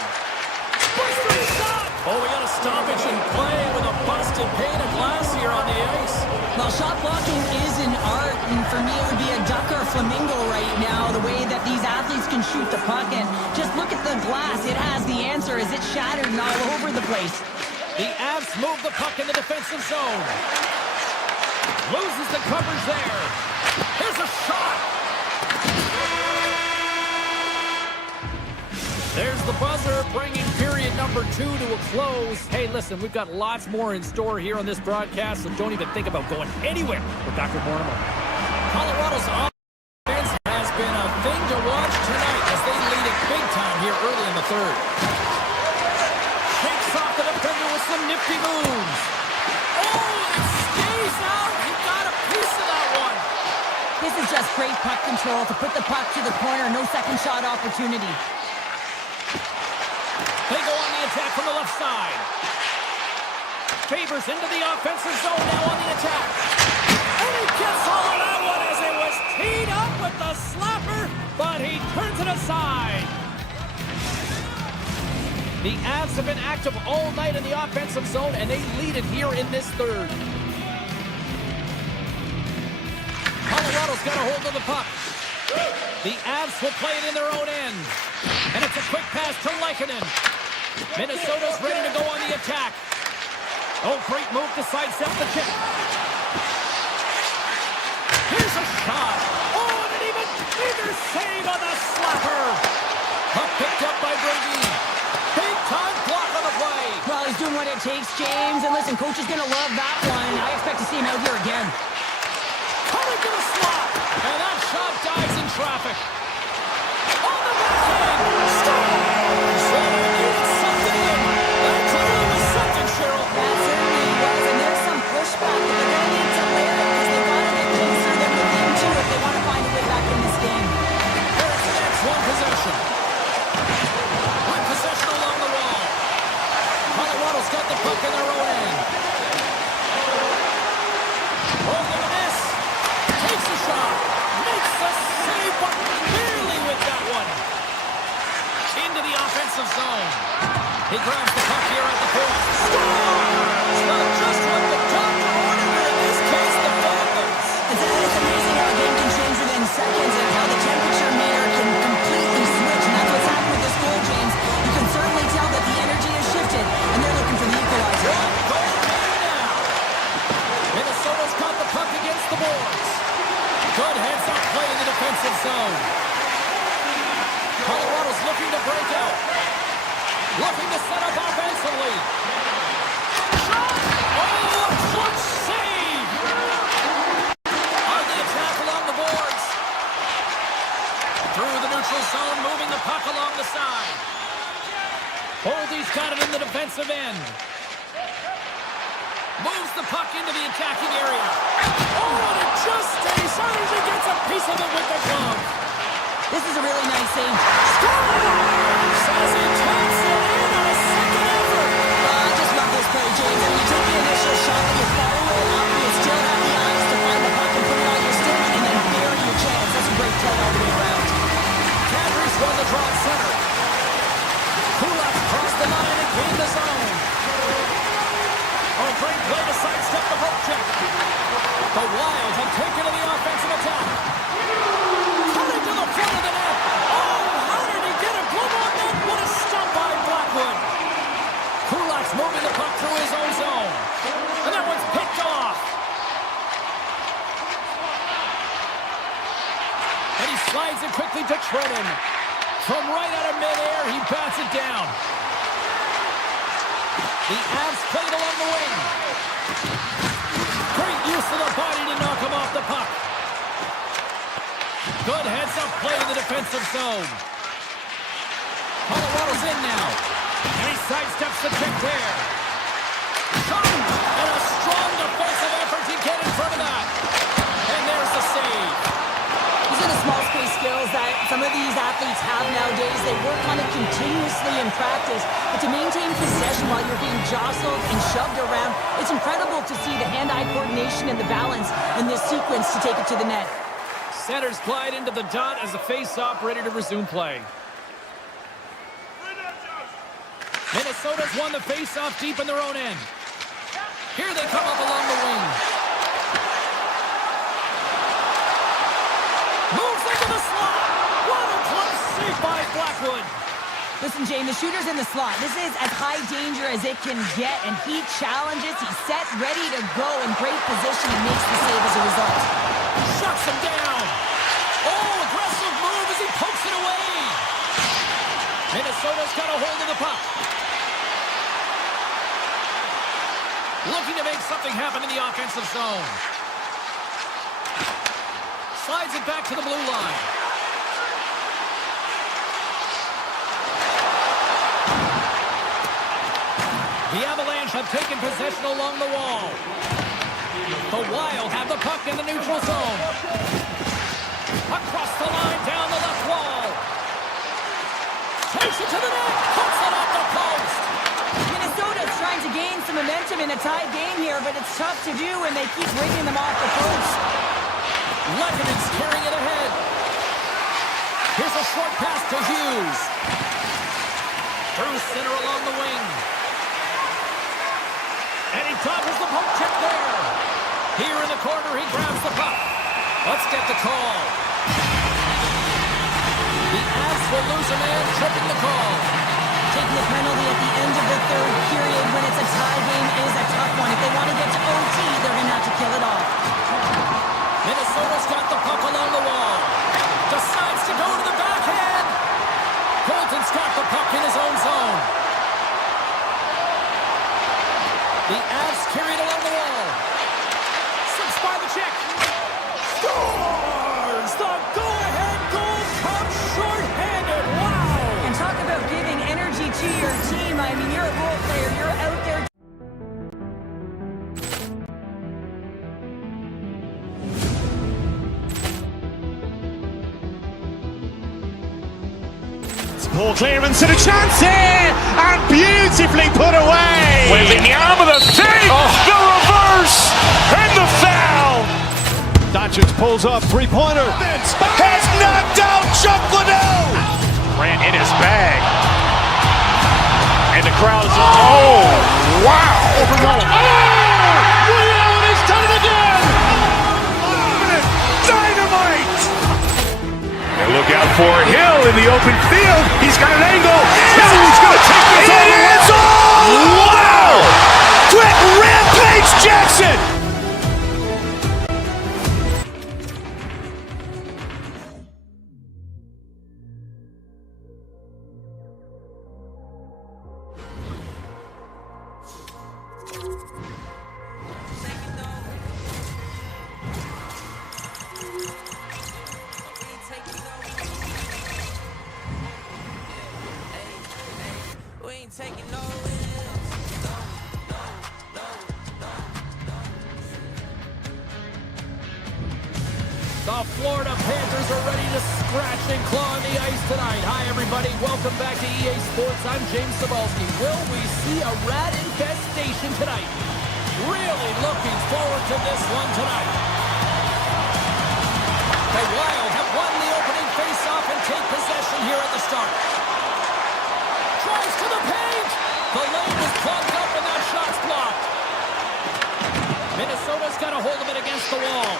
Busted shot! Oh, we got a stoppage in play with a busted pane of glass here on the ice. Well, shot blocking is an art, and for me it would be a duck or a flamingo right now, the way that these athletes can shoot the puck. And just look at the glass. It has the answer as it's shattered and all over the place. The Avs move the puck in the defensive zone. Loses the coverage there. Here's a shot. There's the buzzer, bringing period number 2 to a close. Hey, listen, we've got lots more in store here on this broadcast, so don't even think about going anywhere with Dr. Mortimer. Colorado's offense has been a thing to watch tonight as they lead it big time here early in the third. Shakes off the defender with some nifty moves. Oh, it stays out. He got a piece of that one. This is just great puck control to put the puck to the corner. No second shot opportunity. They go on the attack from the left side. Favors into the offensive zone now on the attack. And he gets all of that one as it was teed up with the slapper, but he turns it aside. The Avs have been active all night in the offensive zone, and they lead it here in this third. Colorado's got a hold of the puck. The Avs will play it in their own end. And it's a quick pass to Lehkonen. Minnesota's ready to go on the attack. Oh, great move to sidestep the kick. Here's a shot. Oh, and an even bigger save on the slapper. Puck picked up by Brady. Big time block on the play. Well, he's doing what it takes, James. And listen, coach is going to love that one. I expect to see him out here again. Coming to the slot. And that shot dives in traffic. On the backhand. Stop. So they needed something in. That clearly was something, Cheryl. That certainly was. And there's some pushback that they're going to need to layer it because they've got to get closer than within 2 if they want to find a way back in this game. There's the next one possession. One possession along the wall. Colorado's got the puck in their own end. Oh, look at this. Takes a shot. Makes the save, but barely with that one. Into the offensive zone. He grabs the puck here at the point. Scores! Not just what the doctor ordered, but in this case, the Panthers. It's amazing how a game can change within seconds and how the temperature meter can completely switch. And that's what's happened with this goal, James. You can certainly tell that the energy has shifted, and they're looking for the equalizer. Goal now. Minnesota's got the puck against the boards. Good heads-up play in the defensive zone. Colorado's looking to break out. Looking to set up offensively. Shot! Oh, clutch save! On the attack along the boards. Through the neutral zone, moving the puck along the side. Holdy's got it in the defensive end. Moves the puck into the attacking area. Oh, and it just stays. He gets a piece of it with the glove. This is a really nice save. Scores! As he taps it in on a second effort. I just love this play, James. I mean, you take the initial shot, and you follow it up, and you still have the eyes to find the puck and put it on your stick, and then bury your chance. That's a great play all the way around. Panthers won the draw at center. Kulak crossed the line and gained the zone. Oh, great play to sidestep the hook check. The Wild have taken to the offensive attack. Coming to the front of the net. Oh, how did he get a glove on that? What a stop by Blackwood. Kulak's moving the puck through his own zone. And that one's picked off. Brennan. From right out of midair, he bats it down. The Avs played along the wing. Great use of the body to knock him off the puck. Good heads-up play in the defensive zone. Colorado's in now. And he sidesteps the check there. Shot! And a strong defensive effort to get in front of that. And there's the save. These are the small space skills that some of these athletes have nowadays. They work on it continuously in practice. But to maintain possession while you're being jostled and shoved around, it's incredible to see the hand-eye coordination and the balance in this sequence to take it to the net. Centers glide into the dot as the face-off ready to resume play. Minnesota's won the face-off deep in their own end. Here they come up along the wing. Moves into the slot. What a close save by Blackwood. Listen, Jane, the shooter's in the slot. This is as high danger as it can get, and he challenges. He's set, ready to go in great position, and makes the save as a result. Shuts him down. Oh, aggressive move as he pokes it away. Minnesota's got a hold of the puck. Looking to make something happen in the offensive zone. Slides it back to the blue line. The Avalanche have taken possession along the wall. The Wild have the puck in the neutral zone. Across the line, down the left wall. Takes it to the net. Puts it off the post. Minnesota's trying to gain some momentum in a tied game here, but it's tough to do when they keep rigging them off the post. Lettman's carrying it ahead. Here's a short pass to Hughes. Through center along the wing. And he dodges the poke check there. Here in the corner, he grabs the puck. Let's get the call. The Avs will lose a man, tripping the call. Taking the penalty at the end of the third period when it's a tie game is a tough one. If they want to get to OT, they're going to have to kill it off. Minnesota's got the puck along the wall. Decides to go to the backhand. Colton's got the puck in his own zone. The Avs carried along the wall. Slips by the check. Scores! The go-ahead goal comes short-handed. Wow! And talk about giving energy to your team. I mean, you're a role player. You're out there. Poor clearance and a chance here, and beautifully put away. With the arm of the save, the reverse, and the foul. Doncic pulls up, three-pointer. Has knocked out Chuck Liddell. Ran in his bag. And the crowd is... Oh, wow. Overrun. Oh, Willie Allen has done it again. Dynamite. And look out for Hill in the open field. He's got an angle. Hill's going to take this all the way. Wow! Quick Rampage Jackson. Taking no risks. The Florida Panthers are ready to scratch and claw on the ice tonight. Hi, everybody. Welcome back to EA Sports. I'm James Cybulski. Will we see a rat infestation tonight? Really looking forward to this one tonight. The Wild have won the opening faceoff and take possession here at the start. Tries to the paint. The lane is plugged up and that shot's blocked. Minnesota's got a hold of it against the wall.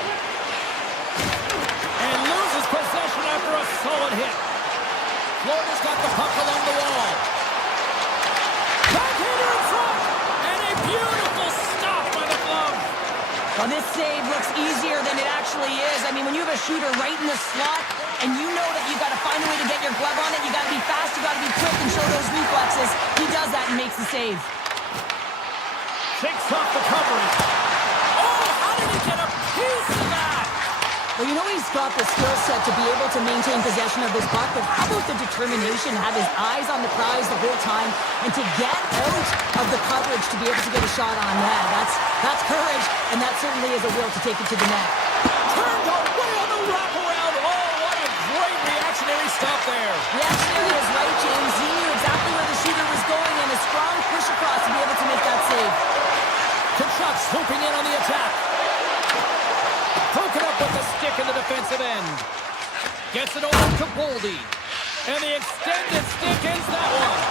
And loses possession after a solid hit. Florida's got the puck along the wall. Backhander in front. And a beautiful stop by the glove. Well, this save looks easier than it actually is. I mean, when you have a shooter right in the slot and you know that you got to find a way to get your glove on it. You got to be fast, you got to be quick and show those reflexes. He does that and makes the save. Shakes off the coverage. Oh, how did he get a piece of that? Well, you know he's got the skill set to be able to maintain possession of this puck, but how about the determination, have his eyes on the prize the whole time, and to get out of the coverage to be able to get a shot on that. That's courage, and that certainly is a will to take it to the net. Turned away on the wraparound. Oh, what a great reactionary stop there. Reactionary is right, James. He knew exactly where the shooter was going, and a strong push across to be able to make that save. Kachuk swooping in on the attack. Broken up with the stick in the defensive end. Gets it over to Boldy. And the extended stick ends that one.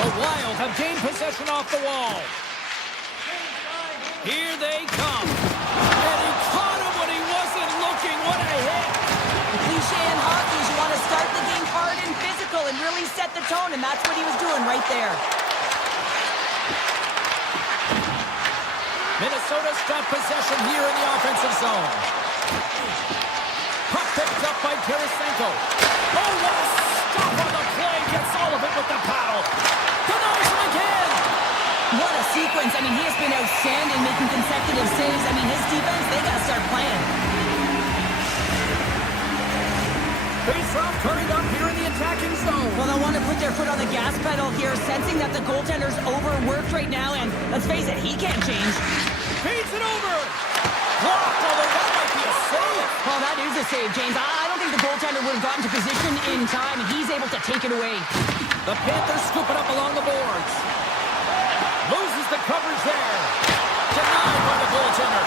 The Wild have gained possession off the wall. Here they come. And he caught him when he wasn't looking. What a hit. The cliche in hockey is you want to start the game hard and physical and really set the tone, and that's what he was doing right there. Minnesota's got possession here in the offensive zone. Puck picked up by Tarasenko. Oh, what a stop on the play. Gets all of it with the paddle. Denies him again. What a sequence. I mean, he has been outstanding making consecutive saves. I mean, his defense, they got to start playing. Face-off turning up here in the attacking zone. Well, they'll want to put their foot on the gas pedal here, sensing that the goaltender's overworked right now, and let's face it, he can't change. Feeds it over. Blocked, although that might be a save. Well, that is a save, James. I don't think the goaltender would have gotten to position in time, and he's able to take it away. The Panthers scoop it up along the boards. Loses the coverage there. Denied by the goaltender.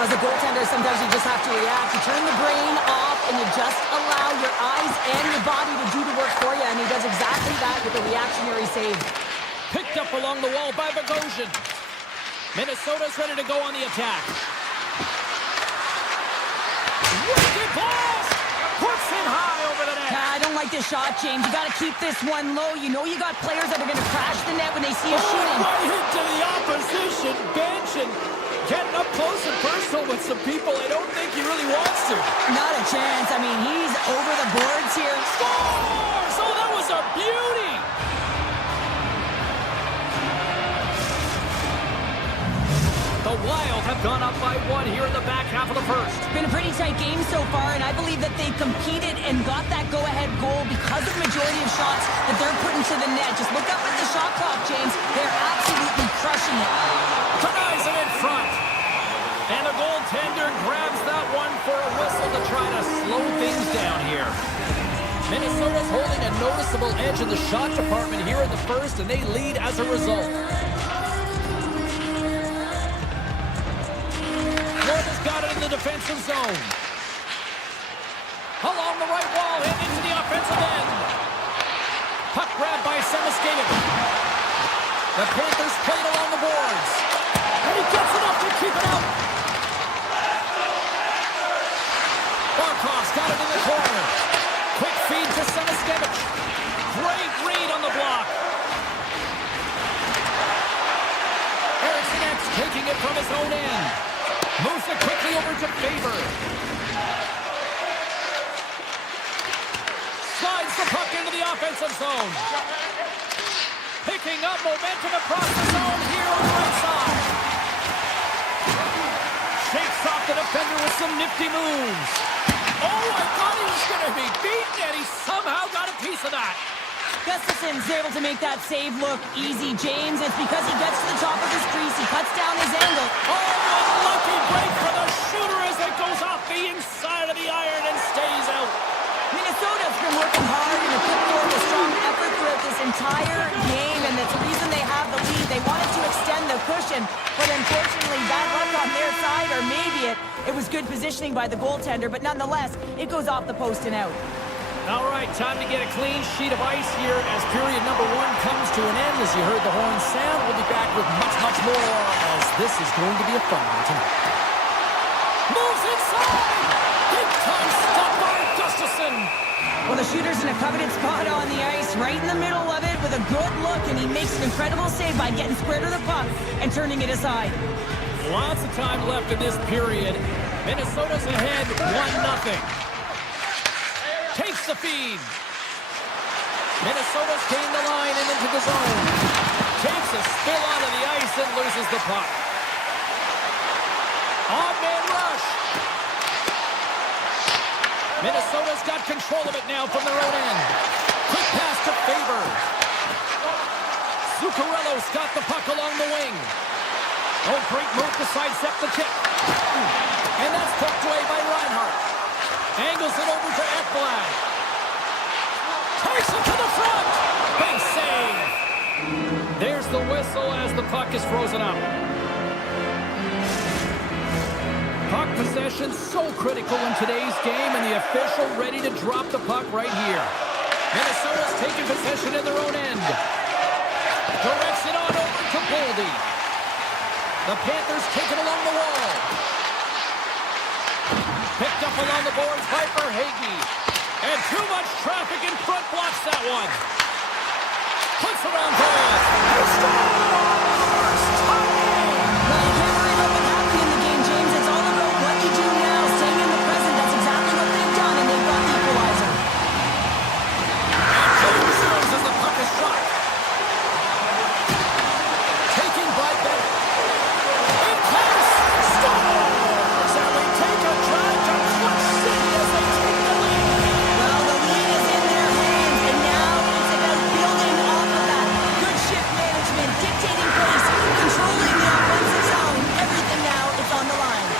As a goaltender, sometimes you just have to react. You turn the brain off, and you just allow your eyes and your body to do the work for you, and he does exactly that with a reactionary save. Picked up along the wall by Bogosian. Minnesota's ready to go on the attack. Wicked pass! Puts it high over the net. I don't like this shot, James. You got to keep this one low. You know you got players that are going to crash the net when they see you shooting. Right into the opposition bench and getting up close and personal with some people I don't think he really wants to. Not a chance. I mean, he's over the boards here. Scores! Oh, that was a beauty! The Wild have gone up by one here in the back half of the first. It's been a pretty tight game so far, and I believe that they've competed and got that go-ahead goal because of the majority of shots that they're putting to the net. Just look up at the shot clock, James. They're absolutely crushing it. Denies him in front. And the goaltender grabs that one for a whistle to try to slow things down here. Minnesota's holding a noticeable edge in the shot department here in the first, and they lead as a result. Florida's got it in the defensive zone. Along the right wall and into the offensive end. Puck grabbed by Semiskevich. The Panthers played along the boards. And he gets enough to keep it out. Barkov's got it in the corner. Quick feed to Semiskevich. Great read on the block. Eriksson X taking it from his own end. Moves it quickly over to Faber. Slides the puck into the offensive zone. Picking up momentum across the zone here on the right side. Shakes off the defender with some nifty moves. Oh, I thought he was going to be beaten, and he somehow got a piece of that. Gustafson's able to make that save look easy, James. It's because he gets to the top of his crease, he cuts down his angle. Oh, a lucky break for the shooter as it goes off the inside of the iron and stays out. Minnesota's been working hard and have put forth a strong effort throughout this entire game, and that's the reason they have the lead. They wanted to extend the cushion, but unfortunately, bad luck on their side, or maybe it was good positioning by the goaltender, but nonetheless, it goes off the post and out. All right, time to get a clean sheet of ice here as period number one comes to an end. As you heard the horn sound, we'll be back with much, much more as this is going to be a fun one tonight. Moves inside! Big time stop by Gustafsson! Well, the shooter's in a coveted spot on the ice, right in the middle of it with a good look, and he makes an incredible save by getting square to the puck and turning it aside. Lots of time left in this period. Minnesota's ahead 1-0. the feed. Minnesota's gained the line and into the zone. Takes a spill onto the ice and loses the puck. Odd-man rush. Minnesota's got control of it now from their own end. Quick pass to Faber. Zuccarello's got the puck along the wing. Oh, great move to sidestep the kick. And that's poked away by Reinhart. Angles it over to Ekblad. Takes it to the front. Big save. There's the whistle as the puck is frozen up. Puck possession so critical in today's game, and the official ready to drop the puck right here. Minnesota's taking possession in their own end. Directs it on over to Boldy. The Panthers take it along the wall. Picked up along the boards by Verhaeghe. And too much traffic in front blocks that one. Puts around goal. He scores! Well, you can't worry about what happened in the game, James. It's all about what you do now, staying in the present. That's exactly what they've done, and they've got the equalizer. And James serves as the puck is shot. Taking by Bennett. In pass! Scores! And they take a drive to Clutch City as they take the lead. Well, the lead is in their hands, and now it's about building off of that. Good shift management, dictating pace, controlling the offensive zone. Everything now is on the line.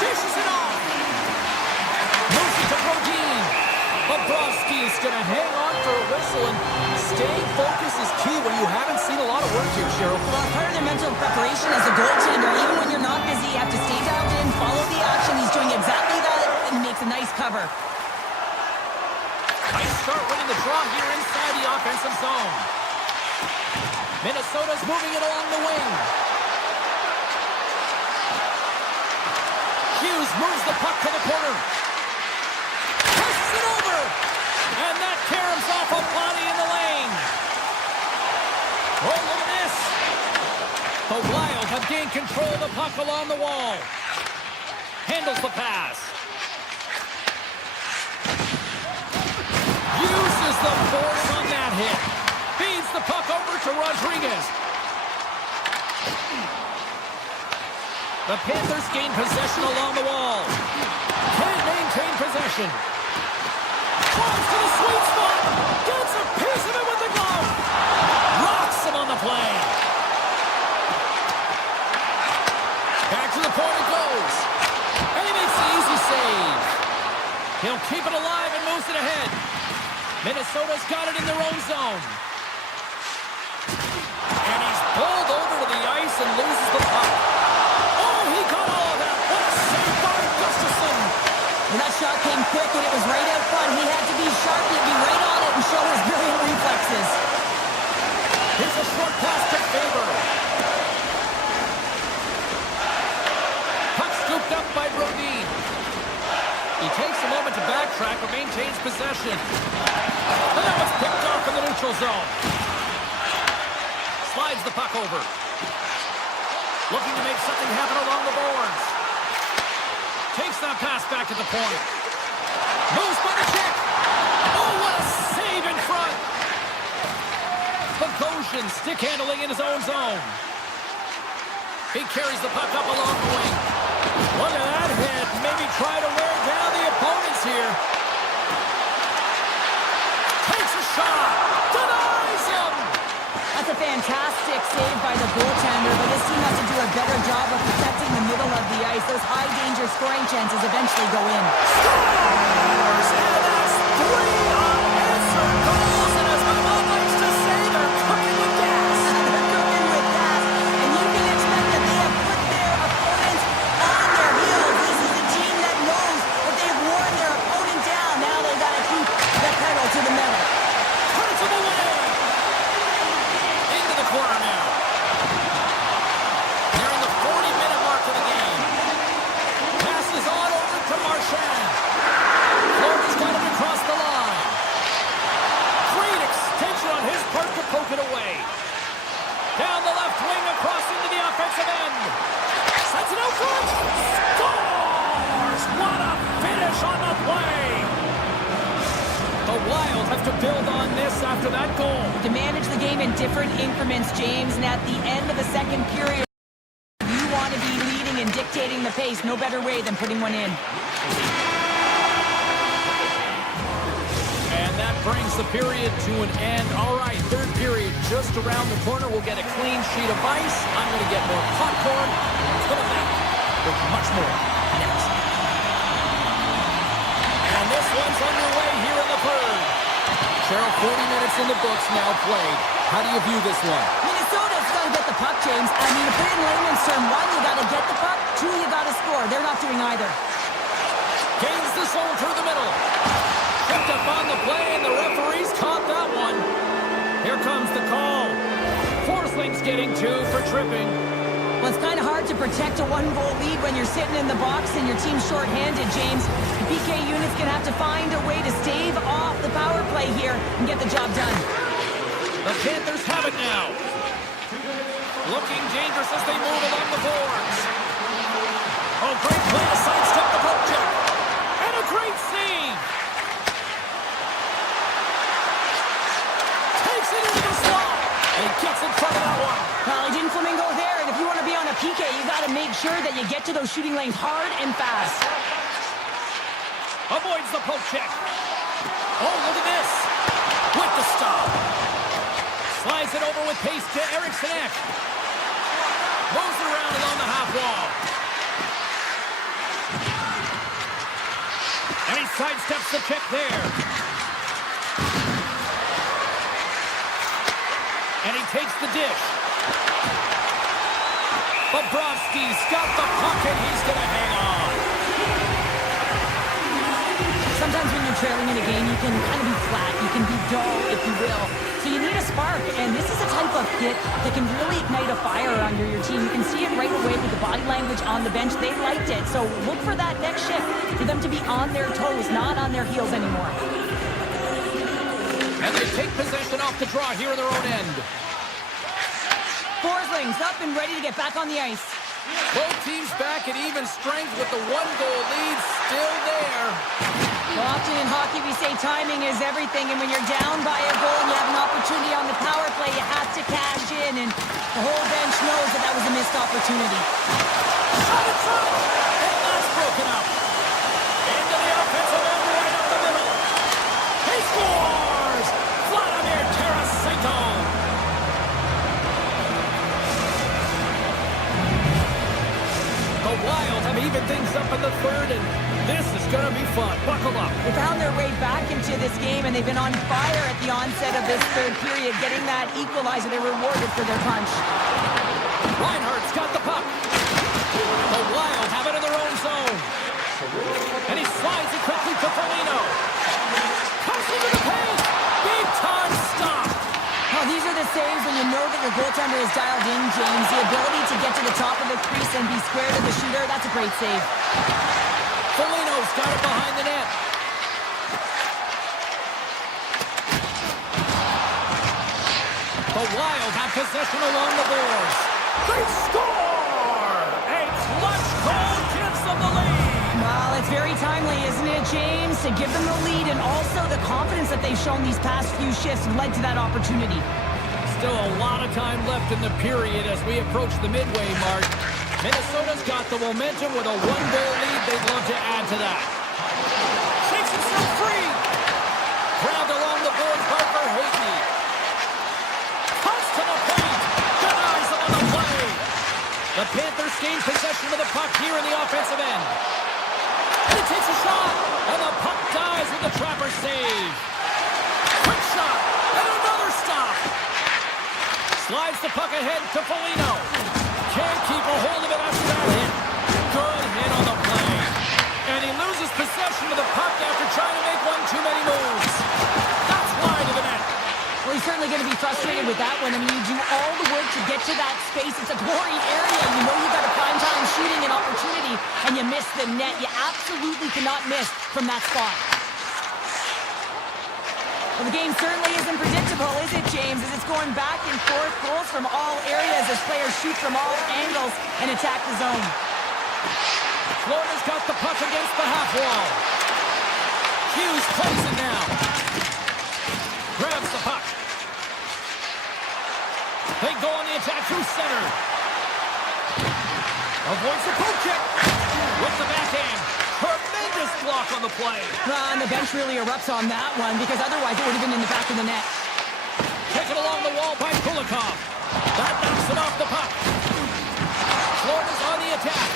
Dishes it off. Moves it to Brodin. Bobrovsky is going to hang on for a whistle, and staying focused is key when you haven't seen a lot of work here, Cheryl. Well, part of their mental preparation as a goaltender, even when you're not busy, you have to stay dialed in, follow the action. He's doing exactly that, and makes a nice cover. Nice start winning the draw here inside the offensive zone. Minnesota's moving it along the wing. Hughes moves the puck to the corner. Passes it over. And that caroms off a body in the lane. Oh, look at this. The Wild have gained control of the puck along the wall. Handles the pass. Uses the force on that hit. Feeds the puck over to Rodriguez. The Panthers gain possession along the wall. Can't maintain possession. Falls to the sweet spot. Gets a piece of it with the glove. Rocks him on the play. Back to the point it goes. And he makes the easy save. He'll keep it alive and moves it ahead. Minnesota's got it in their own zone. And he's pulled over to the ice and loses the puck. Oh, he got all of that. What a save by Gustafsson. And that shot came quick, and it was right out front. He had to be sharp, he'd be right on it and show his brilliant reflexes. Here's a short pass to Faber. Puck scooped up by Brodin. He takes a moment to backtrack but maintains possession. And that was picked off in the neutral zone. Slides the puck over. Looking to make something happen along the boards. Takes that pass back to the point. Moves by the kick. Oh, what a save in front. Bogosian stick handling in his own zone. He carries the puck up along the wing. Look at that hit. Maybe try to wear down the opponents here. Takes a shot. Denies him. That's a fantastic save by the goaltender, but this team has to do a better job of protecting the middle of the ice. Those high-danger scoring chances eventually go in. Scores! And that's 3 unanswered goals. And as my mom likes to say, they're cooking with gas. They're cooking with gas, and you can expect that they have put their opponents on their heels. This is a team that knows that they've worn their opponent down. Now they've got to keep the pedal to the metal. Turns him away. Into the corner now. Nearing the 40-minute mark of the game. Passes on over to Marchand. have to build on this after that goal. To manage the game in different increments, James, and at the end of the second period, you want to be leading and dictating the pace. No better way than putting one in. And that brings the period to an end. All right, third period just around the corner. We'll get a clean sheet of ice. I'm going to get more popcorn. Coming back with much more next. And this one's underway here in the third. Cheryl, 40 minutes in the books now played. How do you view this one? Minnesota's got to get the puck, James. I mean, to put it in layman's term, one, you got to get the puck. Two, you got to score. They're not doing either. Gains the zone through the middle. Tripped up on the play, and the referees caught that one. Here comes the call. Forsling's getting 2 for tripping. Well, it's kind of hard to protect a one-goal lead when you're sitting in the box and your team's shorthanded, James. The PK unit's going to have to find a way to stave off the power play here and get the job done. The Panthers have it now. Looking dangerous as they move along the boards. Oh, great play to sidestep the poke check. And a great save. Takes it into the slot. And he gets in front of that one. Well, he didn't flamingo there, and if you want to be on a PK, you got to make sure that you get to those shooting lanes hard and fast. Avoids the poke check. Oh, look at this. With the stop. Slides it over with pace to Eriksson. Moves around along the half wall. And he sidesteps the check there. And he takes the dish. Bobrovsky's got the puck and he's going to hang on. Sometimes when you're trailing in a game, you can kind of be flat. You can be dull, if you will. So you need a spark, and this is a type of hit that can really ignite a fire under your team. You can see it right away with the body language on the bench. They liked it. So look for that next shift, for them to be on their toes, not on their heels anymore. And they take possession off the draw here in their own end. Forsling's up and ready to get back on the ice. Both teams back at even strength with the one-goal lead still there. Well, often in hockey we say timing is everything, and when you're down by a goal and you have an opportunity on the power play, you have to cash in, and the whole bench knows that that was a missed opportunity. Shot it through, and that's broken up. Into the offensive end right up the middle. He scores! Vladimir Tarasenko. The Wild have evened things up in the third, and this is going to be fun. Buckle up. They found their way back into this game, and they've been on fire at the onset of this third period, getting that equalizer. They're rewarded for their punch. Reinhardt's got the puck. The Wild have it in their own zone. And he slides it quickly to Foligno. Comes into the paint. Big time stop. Well, these are the saves when you know that your goaltender is dialed in, James. The ability to get to the top of the crease and be square to the shooter, that's a great save. Foligno's got it behind the net. The Wild have possession along the boards. They score! A clutch goal gives them the lead. Well, it's very timely, isn't it, James? To give them the lead, and also the confidence that they've shown these past few shifts led to that opportunity. Still a lot of time left in the period as we approach the midway mark. Minnesota's got the momentum with a one-goal lead. They'd love to add to that. Shakes himself free. Grabbed along the boards by Verhaeghe. Cuts to the paint. Denies him on the play. The Panthers gain possession of the puck here in the offensive end. And he takes a shot. And the puck dies with the trapper save. Quick shot. And another stop. Slides the puck ahead to Foligno. Can't keep a hold of it after that hit. Good hit on the play. And he loses possession of the puck after trying to make one too many moves. That's wide of the net. Well, he's certainly going to be frustrated with that one. I mean, you do all the work to get to that space. It's a glory area. You know you've got a prime time shooting an opportunity, and you miss the net. You absolutely cannot miss from that spot. Well, the game certainly isn't predictable, is it, James? As it's going back and forth, goals from all areas as players shoot from all angles and attack the zone. Florida's got the puck against the half wall. Hughes plays it now. They go on the attack through center. Avoids the poke check. With the backhand. Tremendous block on the play. And the bench really erupts on that one because otherwise it would have been in the back of the net. Taken along the wall by Kulikov. That knocks it off the puck. Florida's on the attack.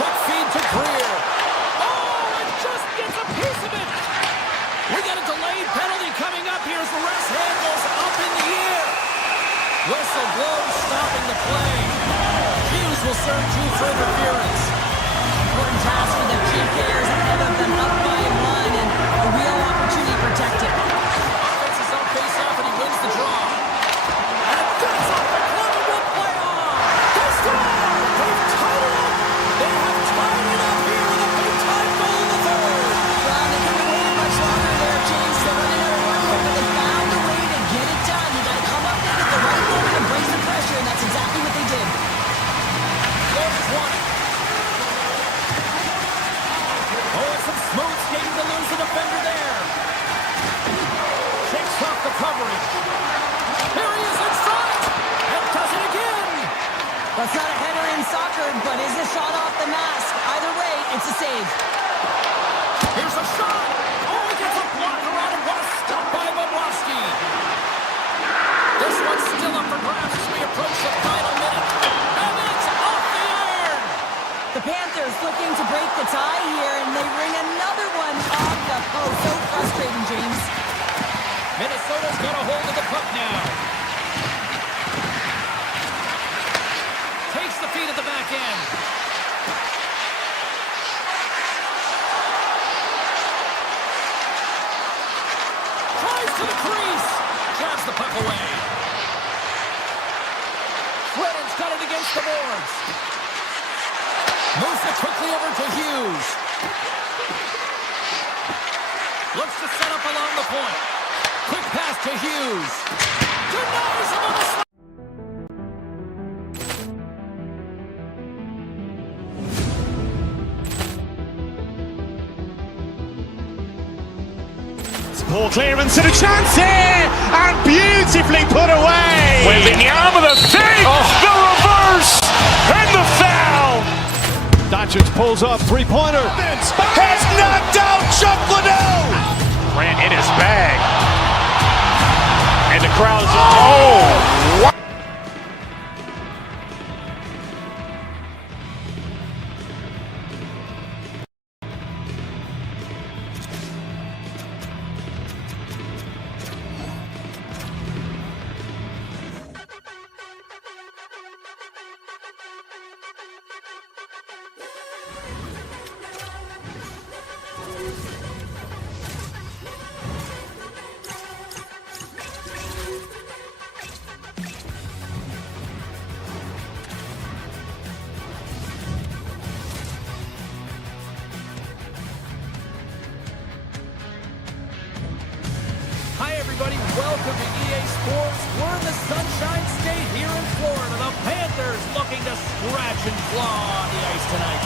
Quick feed to Greer. Oh, it just gets a piece of it. We got a delayed penalty coming up here as the rest hand goes up in the air. Whistle blows, stopping the play. Hughes will serve due for interference. Important task for the PKers ahead of them up by one and a real opportunity protected. Offense is on face-off and he wins the draw. And that's off the club and will play on. They score! They've tied it up! They have tied it up here with a big-time goal in the third. Well, they couldn't have waited much longer there, James. They're running out of runway, but they found a way to get it done. You got to come up in at the right moment and brace the pressure, and that's exactly what they did. Florida's won it. Oh, some smooth skating to lose the defender there. Shakes off the coverage. Here he is in front. And does it again. That's not a header in soccer, but is a shot off the mask. Either way, it's a save. Here's a shot. Oh, he gets a blocker on it. What a stop by Bobrovsky. This one's still up for grabs as we approach the final minute. And it's off the iron. The Panthers looking to break the tie here, and they ring another one off the post. So frustrating, James. Minnesota's got a hold of the puck now. Takes the feed at the back end. Tries to the crease. Jabs the puck away. Redden's got it against the boards. Moves it quickly over to Hughes. Looks to set up along the point. Quick pass to Hughes. Denies him on the slide. Poor clearance and a chance here, and beautifully put away. With the arm of the fake, the reverse, and the foul. Doncic pulls up, three-pointer. Has knocked out Chuck Liddell. Grant in his bag. And the crowd is... Oh! Wow. Hi, everybody. Welcome to EA Sports. We're in the Sunshine State here in Florida. The Panthers looking to scratch and claw on the ice tonight.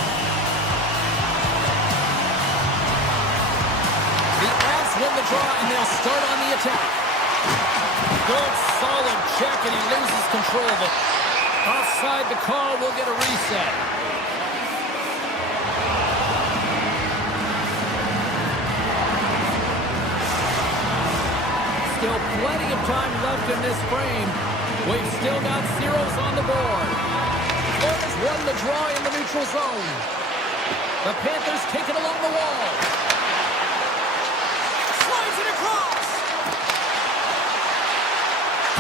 The Avs win the draw, and they'll start on the attack. Good, solid check, and he loses control of it. Offside the call. We'll get a reset. Still plenty of time left in this frame. We've still got zeros on the board. Florida's won the draw in the neutral zone. The Panthers take it along the wall. Slides it across.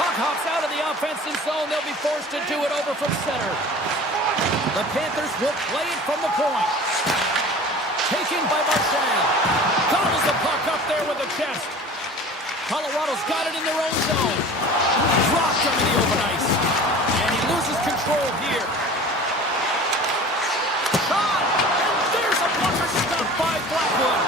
Puck hops out of the offensive zone. They'll be forced to do it over from center. The Panthers will play it from the point. Taken by Marchand. Gobbles the puck up there with the chest. Colorado's got it in their own zone. Dropped under the open ice. And he loses control here. Shot! And there's a blocker stop by Blackwood.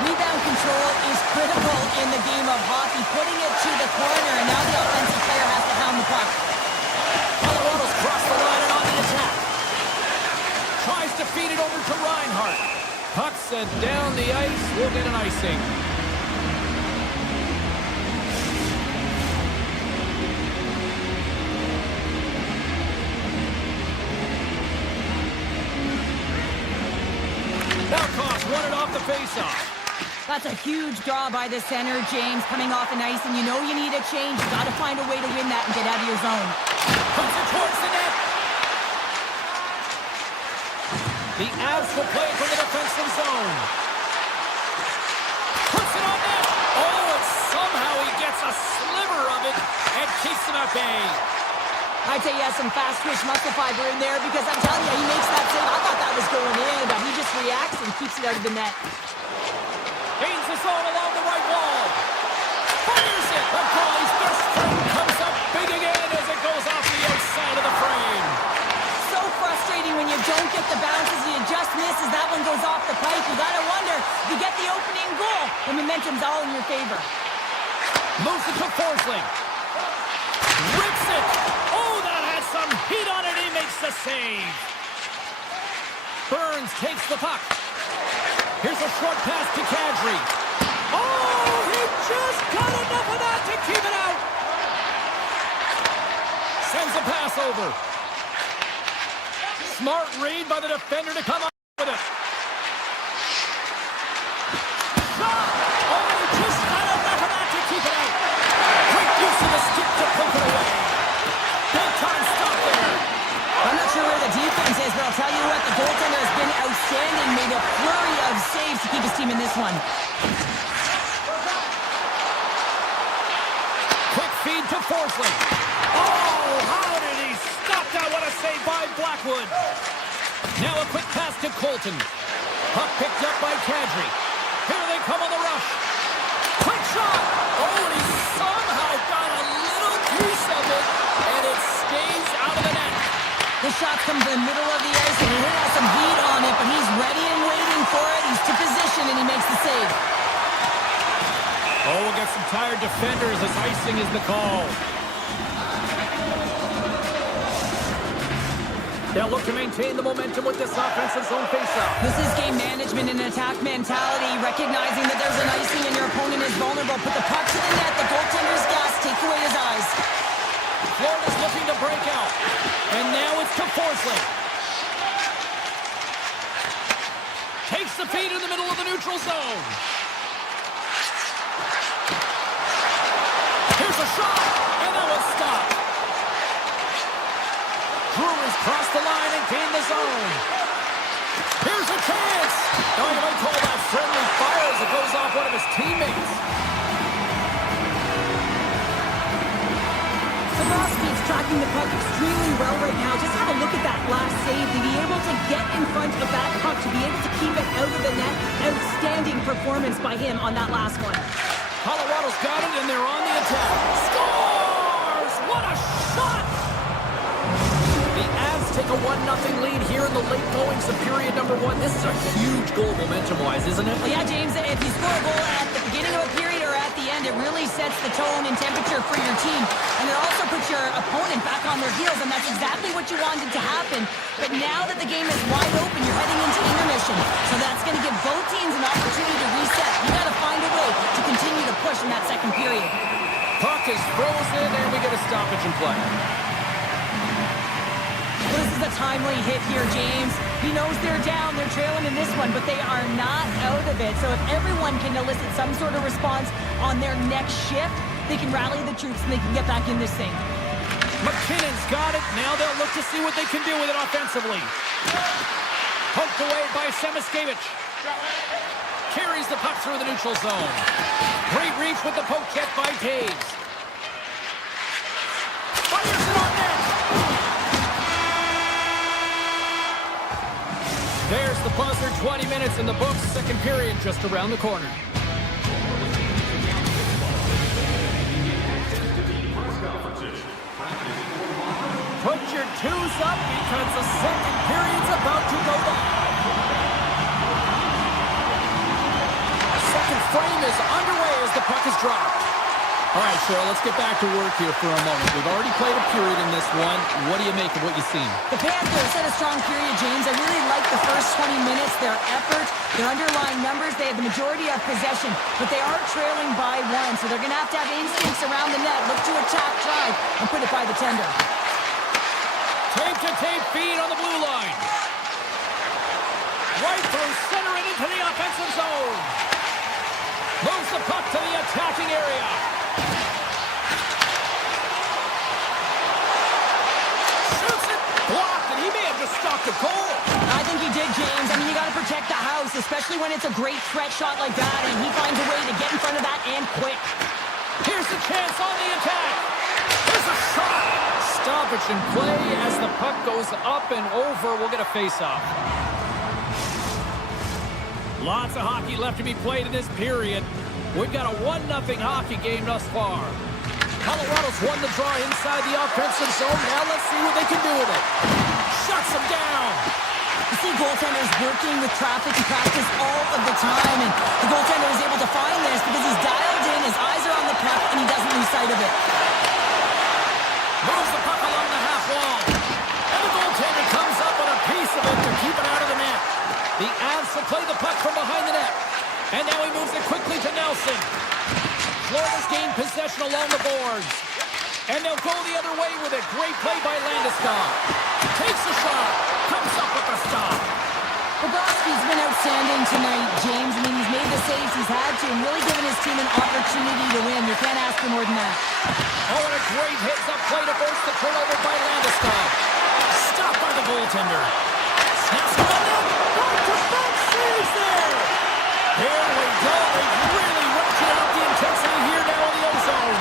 Rebound control is critical in the game of hockey. Putting it to the corner, and now the offensive player has to hound the puck. Colorado's crossed the line and on the attack. Tries to feed it over to Reinhart. Puck sent down the ice. We'll get an icing. faceoff. That's a huge draw by the center, James, coming off an ice, and you know you need a change. You got to find a way to win that and get out of your zone. Puts it towards the net. The Avs will play from the defensive zone. Puts it on net. Oh, and somehow he gets a sliver of it and keeps him at bay. I'd say he has some fast-twitch muscle fiber in there because I'm telling you, he makes that save. I thought that was going in, but he just reacts and keeps it out of the net. Gains the zone along the right wall. Fires it. The goalie's best friend comes up big again as it goes off the outside of the frame. So frustrating when you don't get the bounces, you just miss as that one goes off the pipe. You gotta wonder, if you get the opening goal, the momentum's all in your favor. Moves it to Forsling. Rips it. Oh, that has some heat on it. He makes the save. Burns takes the puck. Here's a short pass to Kadri. Oh, he just got enough of that to keep it out. Sends a pass over. Smart read by the defender to come up with it. Shot! Oh, he just got enough of that to keep it out. Great use of the stick to poke it away. Big time stop there. I'm not sure where the defense is, but I'll tell you what, the goaltender has been outstanding. Made a flurry of saves to keep his team in this one. Quick feed to Forsling. Oh, how did he stop that? What a save by Blackwood. Now a quick pass to Colton. Puck picked up by Kadri. Here they come on the rush. Quick shot. Oh, and he somehow got a little piece of it, and it stays out of the net. The shot comes in the middle of the ice, and he has some heat on it, but he's ready and waiting for it. He's to position, and he makes the save. Oh, we'll get some tired defenders as icing is the call. They'll look to maintain the momentum with this offensive zone faceoff. This is game management and attack mentality, recognizing that there's an icing and your opponent is vulnerable. Put the puck to the net, the goaltender's gas, take away his eyes. Florida's looking to break out. And now it's to Forsling. Takes the feed in the middle of the neutral zone. Here's a shot, and that was stopped. Brewers cross the line and gain the zone. Here's a chance. Oh, you might call that friendly fire as it goes off one of his teammates. He's tracking the puck extremely well right now. Just have a look at that last save. To be able to get in front of that puck, to be able to keep it out of the net. Outstanding performance by him on that last one. Colorado's got it, and they're on the attack. Scores! What a shot! The Avs take a 1-0 lead here in the late goings of period number 1. This is a huge goal momentum-wise, isn't it? Well, yeah, James, if you score a goal at the beginning of a period or at the end, it really sets the tone and temperature for your team. And it also puts your opponent back on their heels, and that's exactly what you wanted to happen. But now that the game is wide open, you're heading into intermission. So that's going to give both teams an opportunity to reset. You got to find a way to continue to push in that second period. Puck is frozen, and we get a stoppage in play. This is a timely hit here, James. He knows they're down, they're trailing in this one, but they are not out of it. So if everyone can elicit some sort of response on their next shift, they can rally the troops and they can get back in this thing. McKinnon's got it. Now they'll look to see what they can do with it offensively. Poked away by Semiskevich. Carries the puck through the neutral zone. Great reach with the poke check by Taves. Fires it on net. There's the buzzer. 20 minutes in the books. Second period just around the corner. Put your twos up because the second period's about to go live. Second frame is underway as the puck is dropped. All right, Cheryl, let's get back to work here for a moment. We've already played a period in this one. What do you make of what you've seen? The Panthers had a strong period, James. I really like the first 20 minutes, their effort, their underlying numbers. They had the majority of possession, but they are trailing by 1, so they're going to have instincts around the net, look to attack, drive, and put it by the tender. Tape-to-tape feed on the blue line. Right through center and into the offensive zone. Moves the puck to the attacking area. Shoots it. Blocked, and he may have just stopped a goal. I think he did, James. I mean, you got to protect the house, especially when it's a great threat shot like that, and he finds a way to get in front of that and quick. Here's the chance on the attack. Here's a shot. Stoppage in play as the puck goes up and over. We'll get a face-off. Lots of hockey left to be played in this period. We've got a 1-0 hockey game thus far. Colorado's won the draw inside the offensive zone. Now let's see what they can do with it. Shuts them down. You see goaltenders working with traffic and practice all of the time, and the goaltender is able to find this because he's dialed in, his eyes are on the puck, and he doesn't lose sight of it. Moves the puck along the half wall. And the goaltender comes up with a piece of it to keep it out of the net. The Avs will play the puck from behind the net. And now he moves it quickly to Nelson. Florida's gained possession along the boards. And they'll go the other way with it. Great play by Landeskog. Takes a shot. Comes up with a stop. Bobrovsky's been outstanding tonight, James. I mean, he's made the saves he's had to and really given his team an opportunity to win. You can't ask for more than that. Oh, and a great hits-up play to force the turnover by Landeskog. Stopped by the goaltender. Snaps it on net. Back-to-back saves there. Here we go. They've really ratcheted up the intensity here now in the O-zone.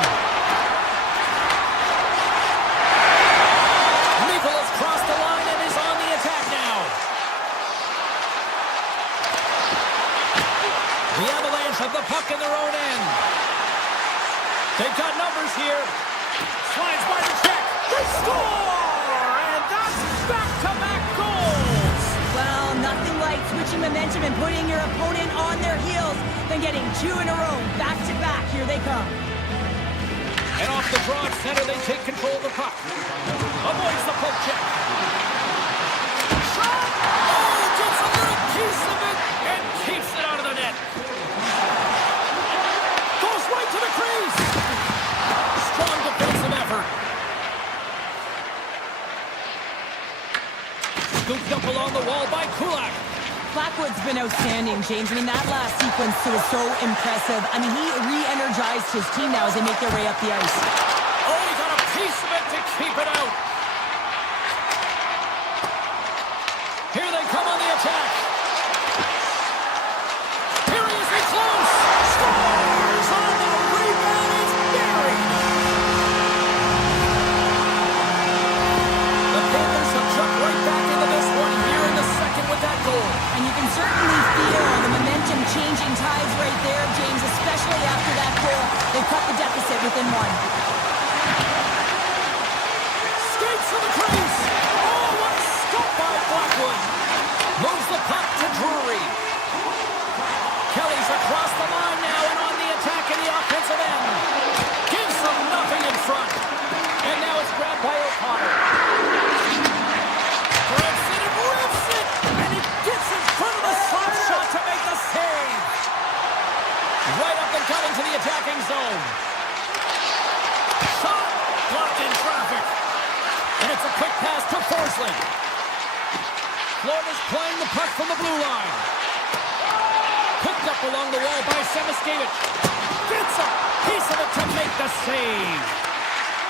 Nicholas crossed the line and is on the attack now. The Avalanche have the puck in their own end. They've got numbers here. Slides by the check. They score! And that's back-to-back goals. Well, nothing like switching momentum and putting your opponent on their heels than getting two in a row, back-to-back. Here they come. And off the draw at center, they take control of the puck. Avoids the poke check. Shot! Oh, gets a little piece of it and keeps it out of the net. Goes right to the crease. Strong defensive effort. Scooped up along the wall by Kulak. Blackwood's been outstanding, James. I mean, that last sequence was so impressive. I mean, he re-energized his team now as they make their way up the ice. Oh, he got a piece of it to keep it out. Here they come on the attack. Here he is, he's close. Scores on the rebound. It's buried. The Panthers have jumped right back into this one here in the second with that goal. And you can certainly feel the momentum changing tides right there, James, especially after that goal. They cut the deficit within one. Skates to the crease. Oh, what a stop by Blackwood. Moves the puck to Drury. Kelly's across the line now and on the attack in the offensive end. Gives them nothing in front. And now it's grabbed by O'Connor. Grabs it and rips it. And he gets in front of the slap shot to make the save. Right up and cutting to the attacking zone. Shot blocked in traffic. And it's a quick pass to Forsling. Florida's playing the puck from the blue line. Picked up along the wall by Semiskevich. Gets a piece of it to make the save.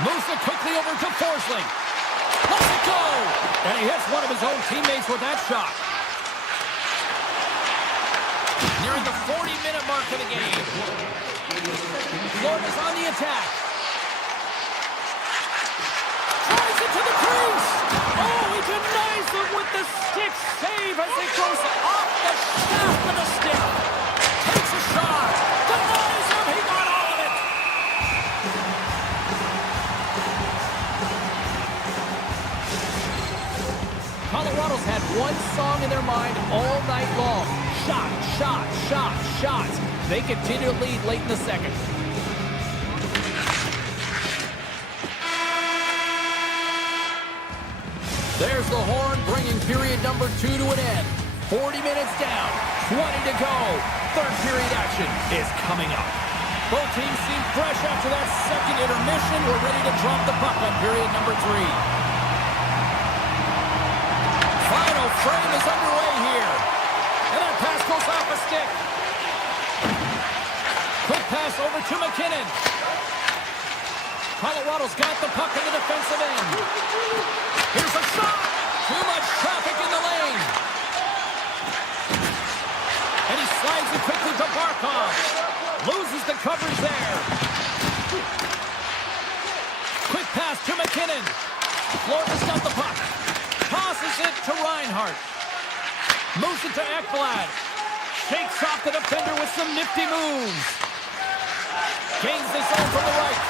Moves it quickly over to Forsling. Lets it go. And he hits one of his own teammates with that shot. Nearing the 40-minute mark of the game. Florida's on the attack. Tries it to the crease. Oh, he denies it with the stick save as it goes off the shaft of the stick. Takes a shot. Denies him. He got all of it. Colorado's had one song in their mind all night long. Shot, shot, shot, shot. They continue to lead late in the second. There's the horn, bringing period number 2 to an end. 40 minutes down, 20 to go. Third period action is coming up. Both teams seem fresh after that second intermission. We're ready to drop the puck on period number 3. Final frame is underway here. pass goes off a stick. Quick pass over to McKinnon. Colorado's got the puck in the defensive end. Here's a shot. Too much traffic in the lane. And he slides it quickly to Barkov. Loses the coverage there. Quick pass to McKinnon. Florida's got the puck. Tosses it to Reinhart. Moves it to Ekblad. Shakes off the defender with some nifty moves. Gains the zone from the right.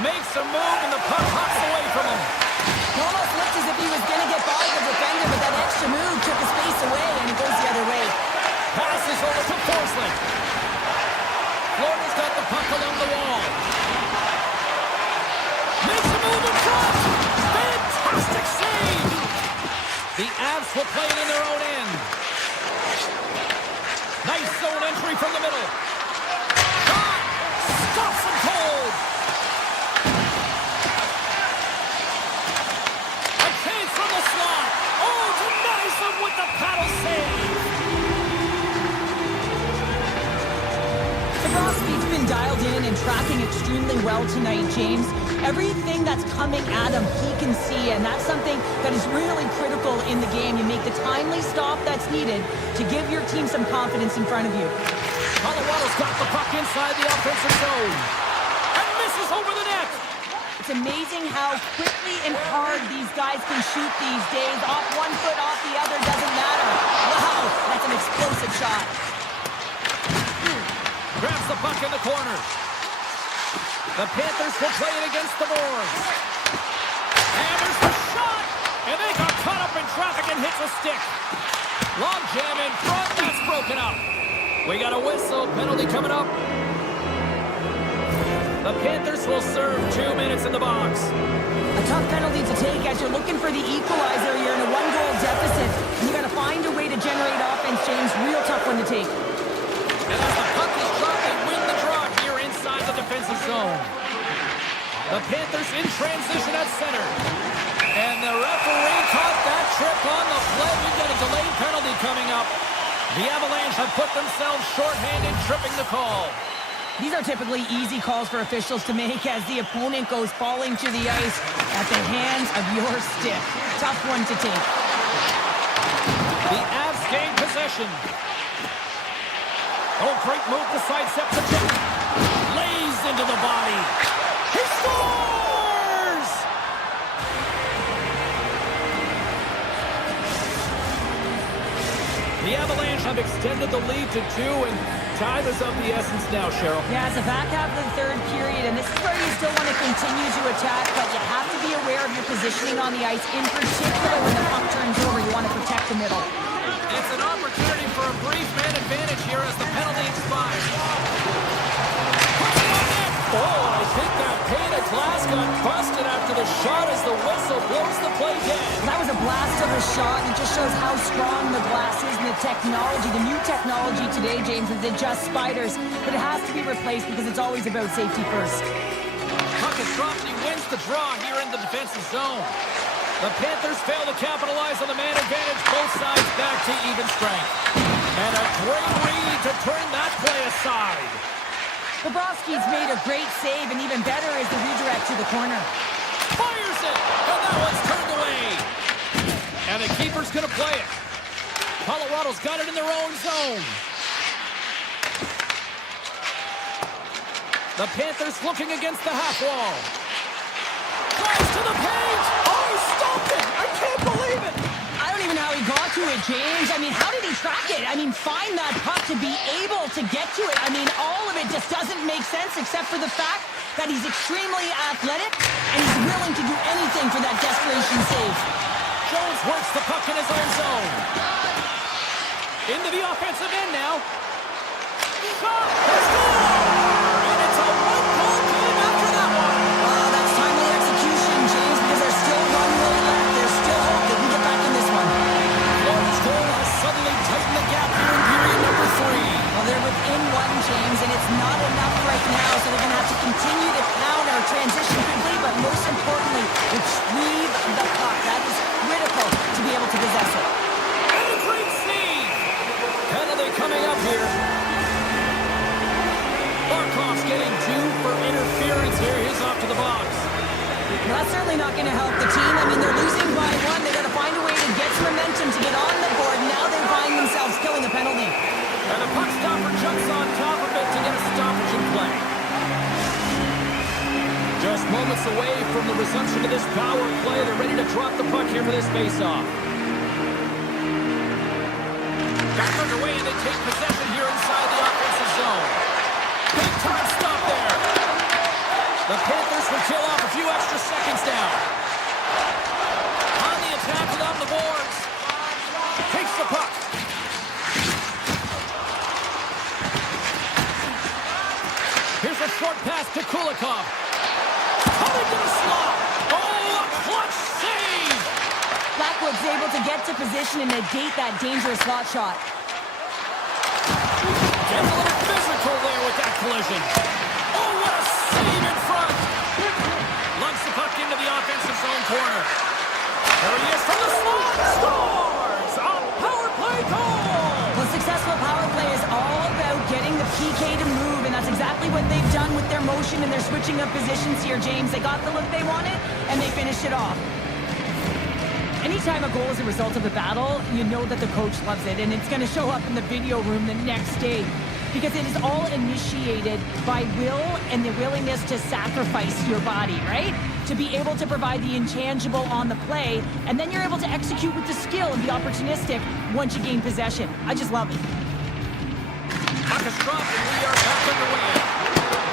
Makes a move and the puck hops away from him. It almost looked as if he was going to get by the defender, but that extra move took the space away and it goes the other way. Passes over to Forsling. Florida's got the puck along the wall. Makes a move in front. Fantastic save. The Avs will play it in their own end. Nice zone entry from the middle. Shot. Stops him cold. A chance from the slot. Oh, denies him with the paddle save. Bobrovsky's been dialed in and tracking extremely well tonight, James. Everything that's coming at him, he can see, and that's something that is really critical in the game. You make the timely stop that's needed to give your team some confidence in front of you. Colorado's got the puck inside the offensive zone. And misses over the net. It's amazing how quickly and hard these guys can shoot these days. Off one foot, off the other, doesn't matter. Wow, that's an explosive shot. Grabs the puck in the corner. The Panthers will play it against the boards. Hammers the shot. And they got caught up in traffic and hits a stick. Long jam in front. That's broken up. We got a whistle. Penalty coming up. The Panthers will serve 2 minutes in the box. A tough penalty to take as you're looking for the equalizer. You're in a one-goal deficit. And you got to find a way to generate offense, James. Real tough one to take. And as the puck is dropped, they win the draw here inside the defensive zone. The Panthers in transition at center. And the referee caught that trip on the play. We've got a delayed penalty coming up. The Avalanche have put themselves shorthanded, tripping the call. These are typically easy calls for officials to make as the opponent goes falling to the ice at the hands of your stick. Tough one to take. The Avs gain possession. Oh, great move to sidestep the check. Lays into the body. He scores! The Avalanche have extended the lead to 2, and time is of the essence now, Cheryl. Yeah, it's the back half of the third period, and this is where you still want to continue to attack, but you have to be aware of your positioning on the ice, in particular when the puck turns over. You want to protect the middle. It's an opportunity for a brief man advantage here as the penalty expires. Oh, I think that pane of glass got busted after the shot as the whistle blows the play dead. That was a blast of a shot, and it just shows how strong the glass is and the technology. The new technology today, James, is it just spiders, but it has to be replaced because it's always about safety first. Puck is dropped and he wins the draw here in the defensive zone. The Panthers fail to capitalize on the man advantage, both sides back to even strength. And a great read to turn that play aside. Bobrovsky's made a great save, and even better is the redirect to the corner. Fires it, and that one's turned away. And the keeper's going to play it. Colorado's got it in their own zone. The Panthers looking against the half wall. Drives to the paint. Oh, he stopped it. I can't believe it. I don't even know how he got to it, James. I mean, how did he track it? I mean, find that puck to be able to get to it. I mean, all of it just doesn't make sense except for the fact that he's extremely athletic and he's willing to do anything for that desperation save. Jones works the puck in his own zone. Into the offensive end now. Shot! And it's a one-goal game after that one. Oh, that's timely execution, James, because there's still one goal left. There's still hope they can get back in this one. Florida's goal has suddenly tightened the gap here in period number 3. Well, they're within one, James, and it's not enough right now, so they're going to have to continue to counter, transition quickly, but most importantly, retrieve the puck. That is critical to be able to possess it. And a great save! coming up here. Barkov's getting 2 for interference here. He's off to the box. Well, that's certainly not going to help the team. I mean, they're losing by 1. They got to find a way to get some momentum to get on the board. Now they find themselves killing a penalty. And the puck stopper jumps on top of it to get a stoppage in play. Just moments away from the resumption of this power play. They're ready to drop the puck here for this face-off. Back underway, and they take possession here inside the offensive zone. Big time stop there. The Panthers will kill off a few extra seconds now. On the attack and on the boards. Takes the puck. Here's a short pass to Kulikov. Coming to the slot. Oh, a clutch save. Blackwood's able to get to position and negate that dangerous slot shot. Gets a little physical there with that collision. Oh, what a save in front. Lugs the puck into the offensive zone corner. There he is from the slot. Scores! A power play goal! Well, successful power play is all about getting the PK to move, and that's exactly what they've done with their motion and their switching of positions here, James. They got the look they wanted, and they finished it off. Anytime a goal is a result of a battle, you know that the coach loves it, and it's going to show up in the video room the next day because it is all initiated by will and the willingness to sacrifice your body, right? To be able to provide the intangible on the play, and then you're able to execute with the skill and be opportunistic once you gain possession. I just love it. Puck is dropped, and we are back underway.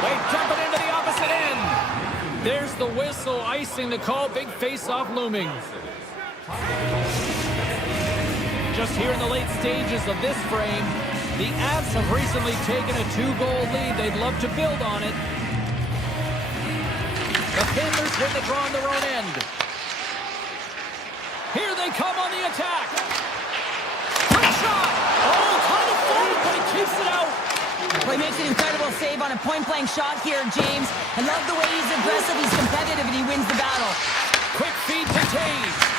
They dump it into the opposite end. There's the whistle, icing the call. Big face-off looming. Just here in the late stages of this frame, the Avs have recently taken a 2-goal lead. They'd love to build on it. The Panthers win the draw on their own end. Here they come on the attack. Quick shot! Oh, kind of forward, but he keeps it out. Well, he makes an incredible save on a point-blank shot here, James. I love the way he's aggressive, he's competitive, and he wins the battle. Quick feed to Taves.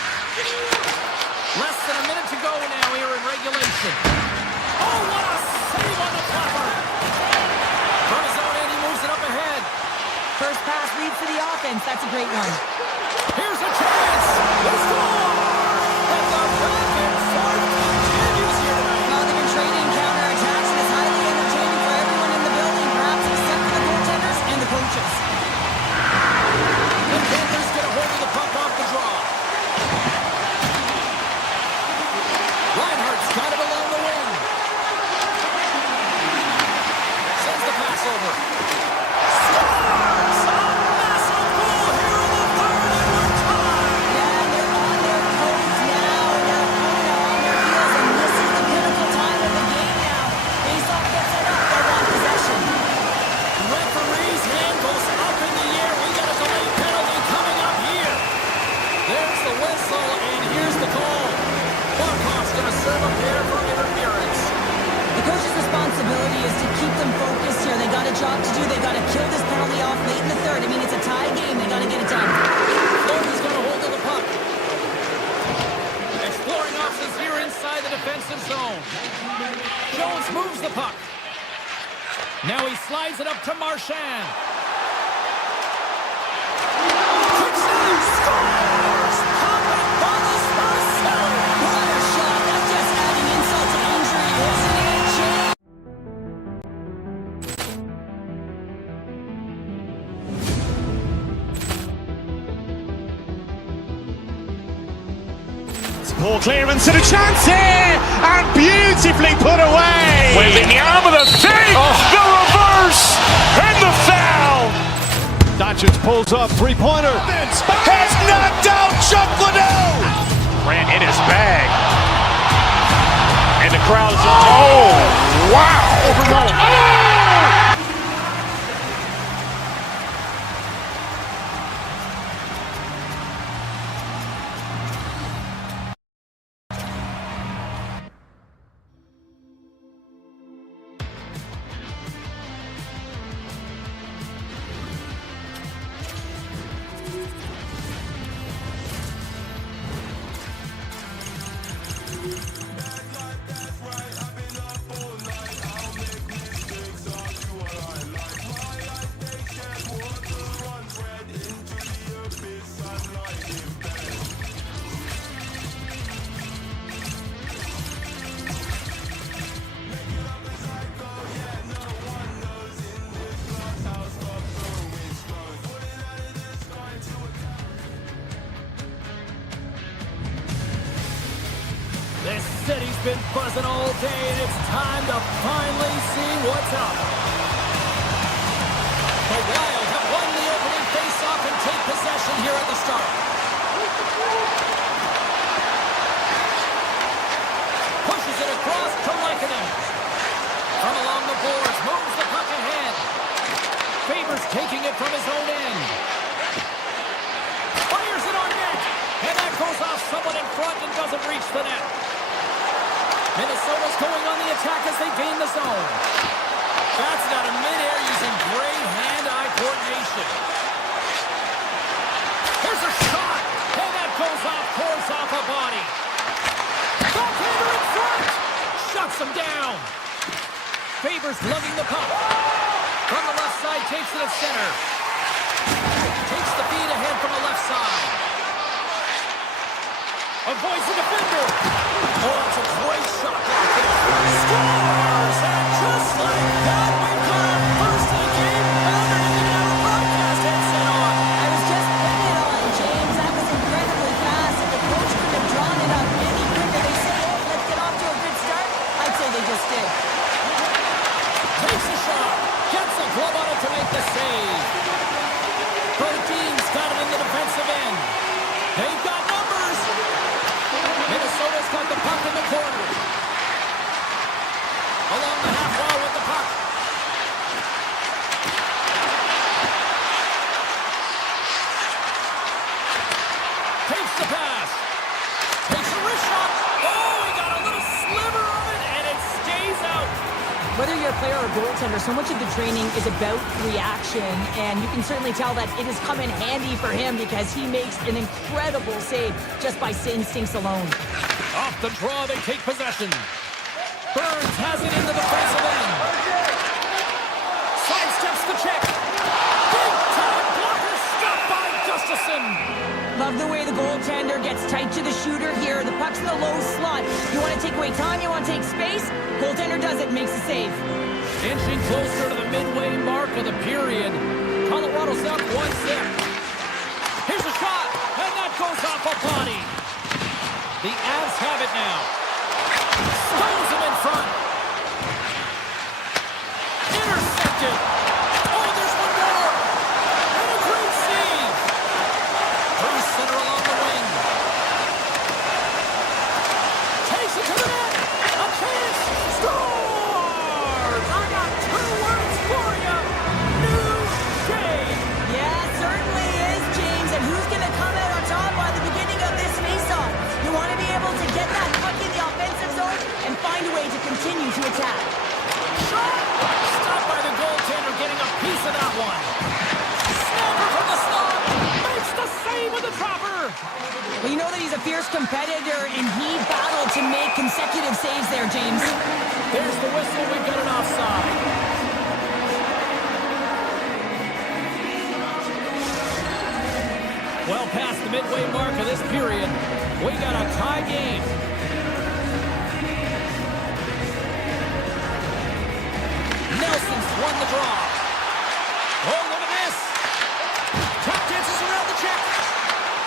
Less than a minute to go now here in regulation. Oh, what a save on the flapper. From his own end, he moves it up ahead. First pass leads to the offense. That's a great one. Here's a chance. They score. And the back and forth continues here tonight. Well, they've been trading counterattacks, and it's highly entertaining for everyone in the building, perhaps except for the goaltenders and the coaches. The Panthers get a hold of the puck off the draw. Reinhardt's got it along the wing. Sends the pass over. Scores! A massive goal here in the third, and we're tied. Yeah, they're on their toes now, and they're on their heels, and this is the pinnacle time of the game now. Faceoff gets it up, they want possession. Referee's hand goes up in the air. We got a delay penalty coming up here. There's the whistle, and here's the call. Barkov's going to serve a pair for interference. The coach's responsibility is to keep them focused here. They got a job to do. They got to kill this penalty off late in the third. I mean, it's a tie game. They got to get it done. Florida's got a hold of the puck. Exploring options here inside the defensive zone. Jones moves the puck. Now he slides it up to Marchand. Quick save, scores! Popping bonus first save. What a shot. That's just adding insult to injury, isn't it, James? Poor clearance and a chance here, and beautifully put away. With the arm of the thing, the reverse, and the foul. Dodgers pulls up, three-pointer. Has knocked out Chuck Liddell. Ran in his bag. And the crowd is, oh, wow. Overrun. Oh! been buzzing all day, and it's time to finally see what's up. The Wild have won the opening face-off and take possession here at the start. Pushes it across to Lehkonen. From along the boards, moves the puck ahead. Favors taking it from his own end. Fires it on net. And that goes off someone in front and doesn't reach the net. Minnesota's going on the attack as they gain the zone. That's got him midair using great hand-eye coordination. Here's a shot. And that goes off, pours off a body. Backhander in front. Shuts him down. Favors lugging the puck. From the left side, takes it to center. Takes the feed ahead from the left side. Avoids the defender. Oh, that's a great shot right there. Scores! And just like that, we've got our first of the game pounded into our broadcast headset on. I was just putting it on, James. That was incredibly fast. If the coach could have drawn it up any quicker, they say, oh, let's get off to a good start. I'd say they just did. Takes a shot. Gets a glove on it to make the save. Berteen's got it in the defensive end. They've got numbers. Minnesota's got the puck in the corner. Along the half wall with the puck. Takes the pass. Takes a wrist shot. Oh, he got a little sliver of it, and it stays out. Whether you're a player or a goaltender, so much of the training is about reaction, and you can certainly tell that it has come in handy for him because he makes an incredible save just by instincts alone. Off the draw, they take possession. Burns has it in the defensive end. Sidesteps the check. Big time blocker stopped by Gustafsson. Love the way the goaltender gets tight to the shooter here. The puck's in the low slot. You want to take away time, you want to take space. Goaltender does it, makes the save. Inching closer to the midway mark of the period. Colorado's up 1-0. Here's a shot, and that goes off a body. The Avs have it now. Stones him in front. Intercepted. Oh, there's one more. And a great save. Through center along the wing. Takes it to the net. A chance. Scores! I got 2 words for you. New shade. Yeah, certainly is, James. And who's going to come out on top by the beginning of this faceoff? You want to be able to get that puck in the offensive zone and find a way to continue to attack. Shot! Stopped by the goaltender, getting a piece of that one. Snapper from the slot. Makes the save with the dropper. Well, you know that he's a fierce competitor, and he battled to make consecutive saves there, James. There's the whistle. We've got an offside. Well past the midway mark of this period, we got a tie game. Nelson's won the draw. Oh, look at this. Tap dances around the check.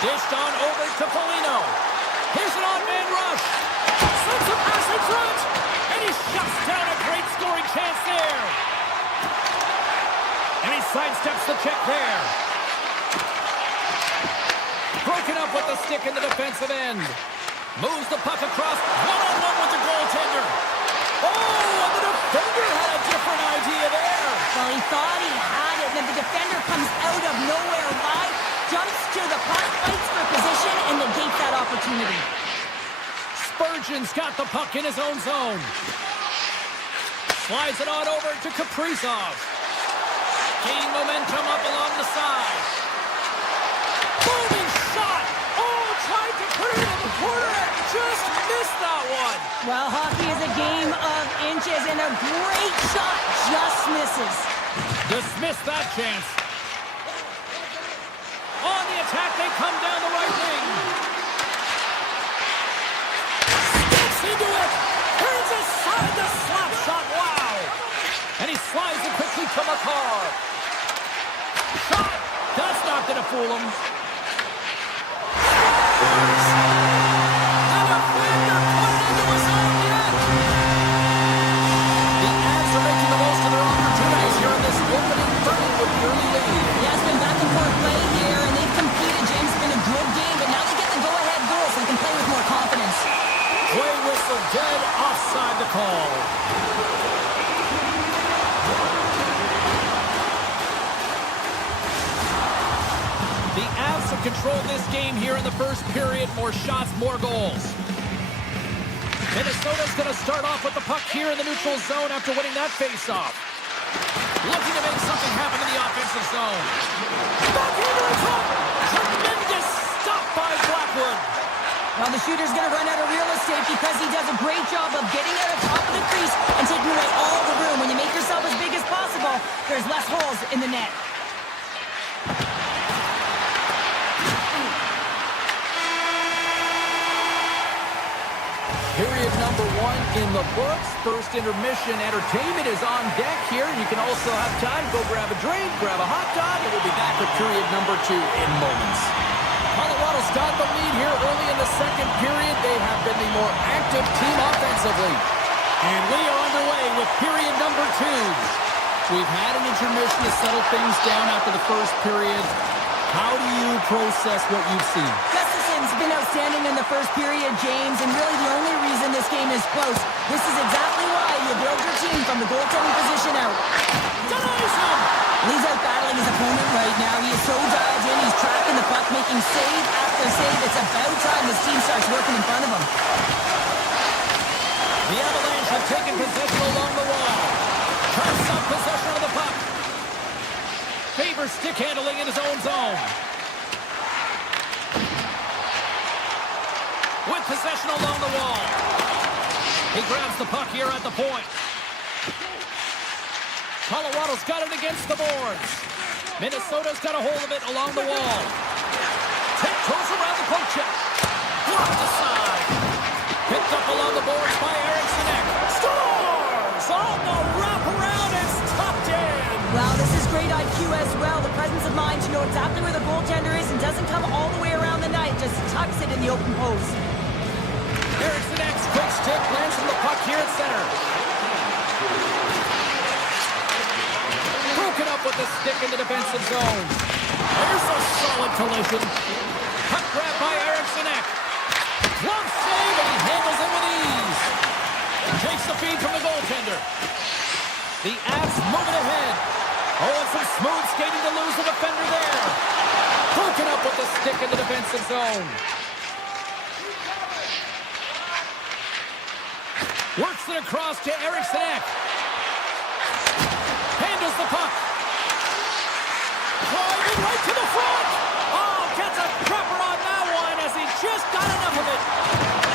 Dished on over to Foligno. Here's an on-man rush. Sends a pass in front. And he shuts down a great scoring chance there. And he sidesteps the check there. Broken up with the stick in the defensive end. Moves the puck across. One-on-one with the goaltender. Oh, and the defender had a different idea there. Well, he thought he had it, and then the defender comes out of nowhere wide, jumps to the puck, fights for position, and negates that opportunity. Spurgeon's got the puck in his own zone. Slides it on over to Kaprizov. Gaining momentum up along the side. Booming shot! Oh, tried to put it in the corner and just missed that one. Well, hockey is a game of inches, and a great shot just misses. Dismissed that chance. On the attack, they come down the right wing. Steps into it. Turns aside the slap shot. Wow. And he slides it quickly to McCarr. Shot. That's not going to fool him. And a defender put it into his own net. control this game here in the first period. More shots, more goals. Minnesota's going to start off with the puck here in the neutral zone after winning that faceoff. Looking to make something happen in the offensive zone. Back into the top. Tremendous stop by Blackwood. Well, the shooter's going to run out of real estate because he does a great job of getting out of top of the crease and taking away all the room. When you make yourself as big as possible, there's less holes in the net. Period number 1 in the books. First intermission entertainment is on deck here. You can also have time to go grab a drink, grab a hot dog, and we'll be back for period number 2 in moments. Colorado's got the lead here early in the second period. They have been the more active team offensively. And we are underway with period number 2. We've had an intermission to settle things down after the first period. How do you process what you've seen? Gustafson's been outstanding in the first period, James, and really the only reason this game is close. This is exactly why you build your team from the goaltending position out. Denies him! He's out battling his opponent right now. He is so dialed in. He's tracking the puck, making save after save. It's about time this team starts working in front of him. The Avalanche have taken possession along the wall. Turns up possession of the puck. Favors stick handling in his own zone. With possession along the wall. He grabs the puck here at the point. Colorado's got it against the boards. Minnesota's got a hold of it along the wall. Tiptoes around the poke check. Blocked aside. Picked up along the boards by Eriksson. Stars on the wraparound. It's tucked in. Wow, this is great IQ as well. The presence of mind to know exactly where the goaltender is and doesn't come all the way around the net. Just tucks it in the open post. Eriksson, quick stick, lands from the puck here at center. Broken up with the stick in the defensive zone. There's a solid collision. Puck grab by Eriksson. Glove save, and he handles it with ease. Takes the feed from the goaltender. The Avs moving ahead. Oh, and some smooth skating to lose the defender there. Broken up with the stick in the defensive zone. Works it across to Eriksson. Handles the puck. Driving right to the front. Oh, gets a prepper on that one as he just got enough of it.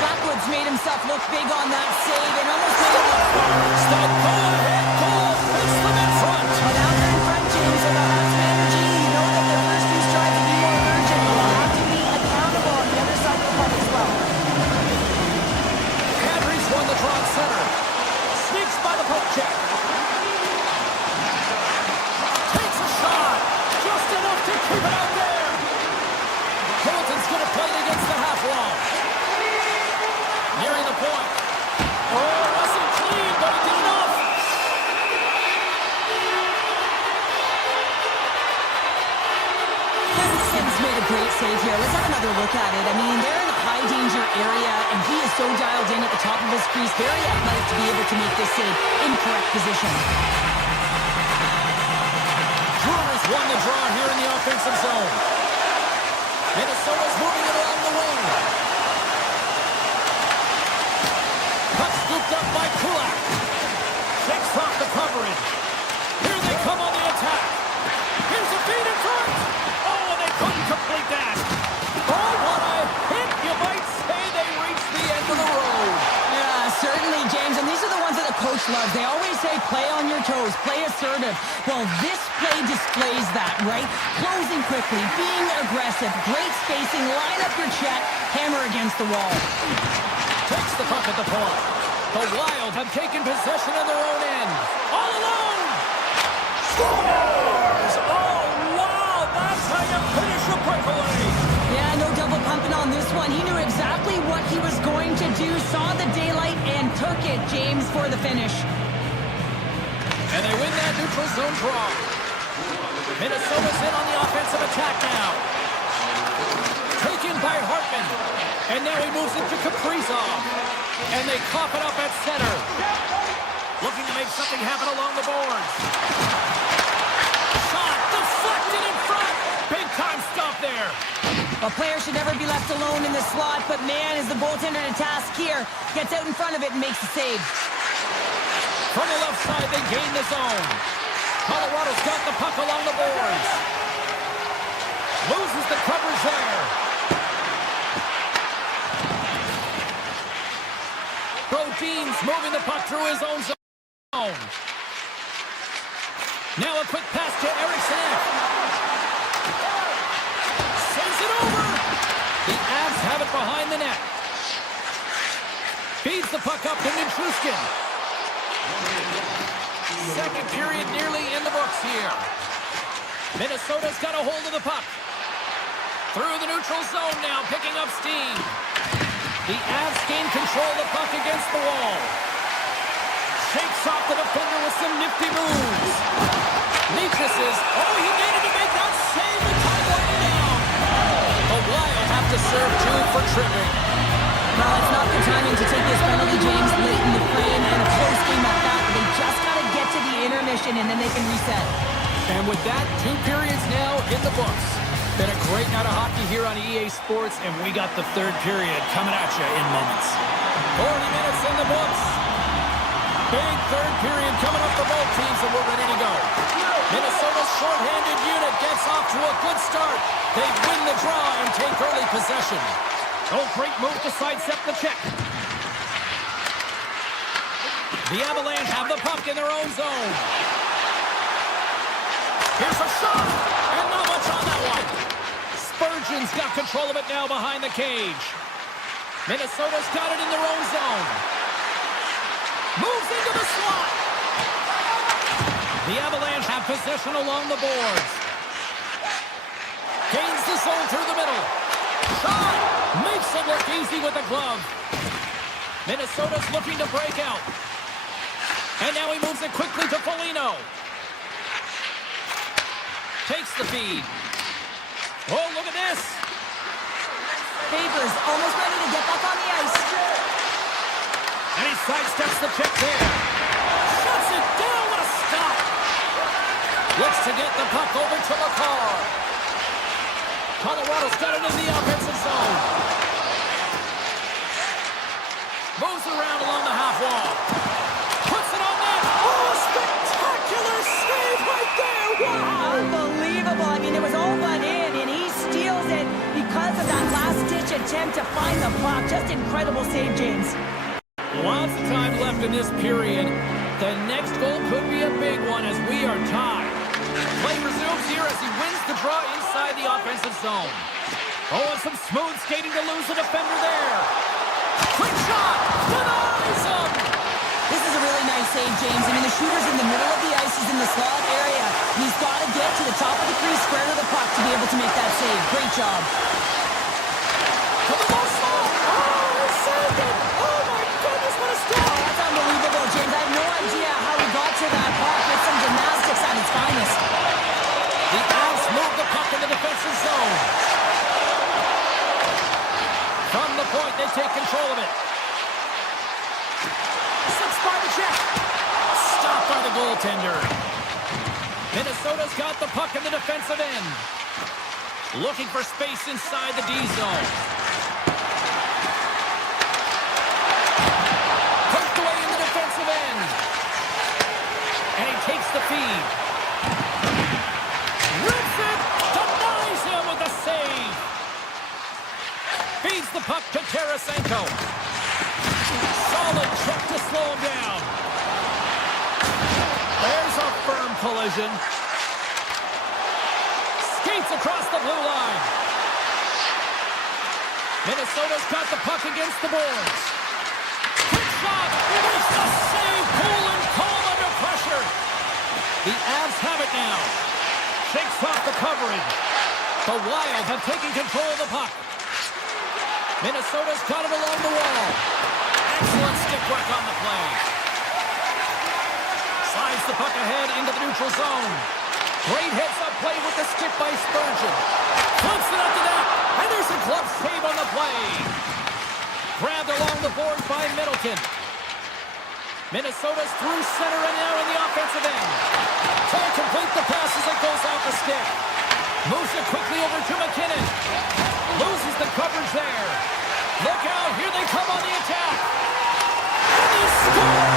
Blackwood's made himself look big on that save and almost made it look It's the go-ahead goal. Puts them in front. Well, now they're in front, James, with a half energy. You know that their first two strides will be more urgent. They'll have to be accountable on the other side of the puck as well. Kadri's won the draw at center. Sneaks by the poke check. Takes a shot. Just enough to keep it out there. Hamilton's going to play it against the half wall. Nearing the point. Oh, wasn't clean, but he did enough. Gustafson's made a great save here. Let's have another look at it. I mean, they're in a high-danger area, and he is so dialed in at the top of his crease. Very athletic to be able to make this save in correct position. Brewers won the draw here in the offensive zone. Minnesota's moving it along the wing. Puck scooped up by Kulak. Shakes off the coverage. Here they come on the attack. Here's a feed in front. Oh, and they couldn't complete that. Oh, what a hit. You might say they reached the end of the road. Yeah, certainly, James. And these are the ones that the coach loves. They always say, play on your toes, play assertive. Well, this play displays that, right? Closing quickly, being aggressive, great spacing, line up your check, hammer against the wall. Takes the puck at the point. The Wild have taken possession of their own end. All alone! Scores! Oh, wow! That's how you finish a breakaway! Yeah, no double pumping on this one. He knew exactly what he was going to do, saw the daylight, and took it, James, for the finish. And they win that neutral zone draw. Minnesota's in on the offensive attack now. Taken by Hartman. And now he moves it to Kaprizov. And they cough it up at center. Looking to make something happen along the boards. Shot deflected in front. Big time stop there. A player should never be left alone in the slot, but man, is the goaltender to task here. Gets out in front of it and makes the save. From the left side, they gain the zone. Colorado's got the puck along the boards. Loses the coverage there. Brodin's moving the puck through his own zone. Now a quick pass to Eriksson. Sends it over. The Avs have it behind the net. Feeds the puck up to Nichushkin. Second period nearly in the books here. Minnesota's got a hold of the puck. Through the neutral zone now, picking up steam. The Avs gain control of the puck against the wall. Shakes off the defender with some nifty moves. Neatnesses. Oh, he needed to make that save. The time winding down. The Wild have to serve two for tripping. Well, it's not the timing to take this penalty, James, late in the frame, and a close game at that. They just got to get to the intermission, and then they can reset. And with that, 2 periods now in the books. Been a great night of hockey here on EA Sports, and we got the third period coming at you in moments. 40 minutes in the books. Big third period coming up for both teams, and we're ready to go. Minnesota's shorthanded unit gets off to a good start. They win the draw and take early possession. Oh, great move to sidestep the check. The Avalanche have the puck in their own zone. Here's a shot, and not much on that one. Spurgeon's got control of it now behind the cage. Minnesota's got it in their own zone. Moves into the slot. The Avalanche have possession along the boards. Gains the zone through the middle. Shot! Makes it look easy with the glove. Minnesota's looking to break out. And now he moves it quickly to Foligno. Takes the feed. Oh, look at this. Favors almost ready to get back on the ice. And he sidesteps the check there. Shuts it down. What a stop. Looks to get the puck over to McCarr. Colorado's got it in the offensive zone. Moves around along the half wall. Puts it on net. Oh, a spectacular save right there. Wow. Unbelievable. I mean, it was all but in, and he steals it because of that last-ditch attempt to find the puck. Just incredible save, James. Lots of time left in this period. The next goal could be a big one as we are tied. Play resumes here as he wins the draw inside the offensive zone. Oh, and some smooth skating to lose the defender there. Quick shot! Denies him! This is a really nice save, James. I mean, the shooter's in the middle of the ice. He's in the slot area. He's got to get to the top of the crease, square to the puck to be able to make that save. Great job. To the low slot! Oh, he saved it! Oh, my goodness, what a stop! Oh, that's unbelievable, James. I have no idea how he got to that puck. It's some gymnastics at its finest. The Avs move the puck in the defensive zone. From the point, they take control of it. Slips by the check. Stopped by the goaltender. Minnesota's got the puck in the defensive end. Looking for space inside the D zone. Pushed away in the defensive end. And he takes the feed. Rips it. Denies him with a save. Feeds the puck to Tarasenko. Solid check to slow him down. There's a firm collision. Skates across the blue line. Minnesota's got the puck against the boards. Quick shot. Makes the save. Cool and calm under pressure. The Avs have it now. Shakes off the coverage. The Wild have taken control of the puck. Minnesota's got it along the wall. Excellent stick work on the play. Slides the puck ahead into the neutral zone. Great heads-up play with the skip by Spurgeon. Flips it up to net, and there's a glove save on the play. Grabbed along the boards by Middleton. Minnesota's through center and now in the offensive end. Can't complete the pass as it goes off the stick. Moves it quickly over to McKinnon. coverage there. Look out, here they come on the attack. And they score!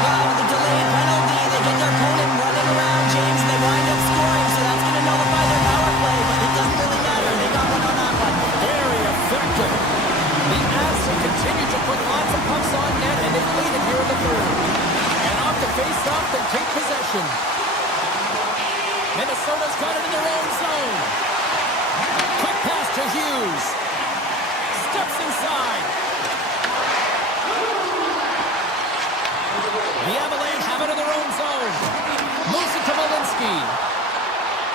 Well, with the delayed penalty, they get their opponent running around, James, and they wind up scoring, so that's going to nullify their power play, but it doesn't really matter. They got one on that one. Very effective. The Avs have continued to put lots of pucks on net, and they lead it here in the third. And off the face-off, they take possession. Minnesota's got it in their own zone. Quick pass to Hughes. Steps inside. The Avalanche have it in their own zone. Moves it to Malinsky.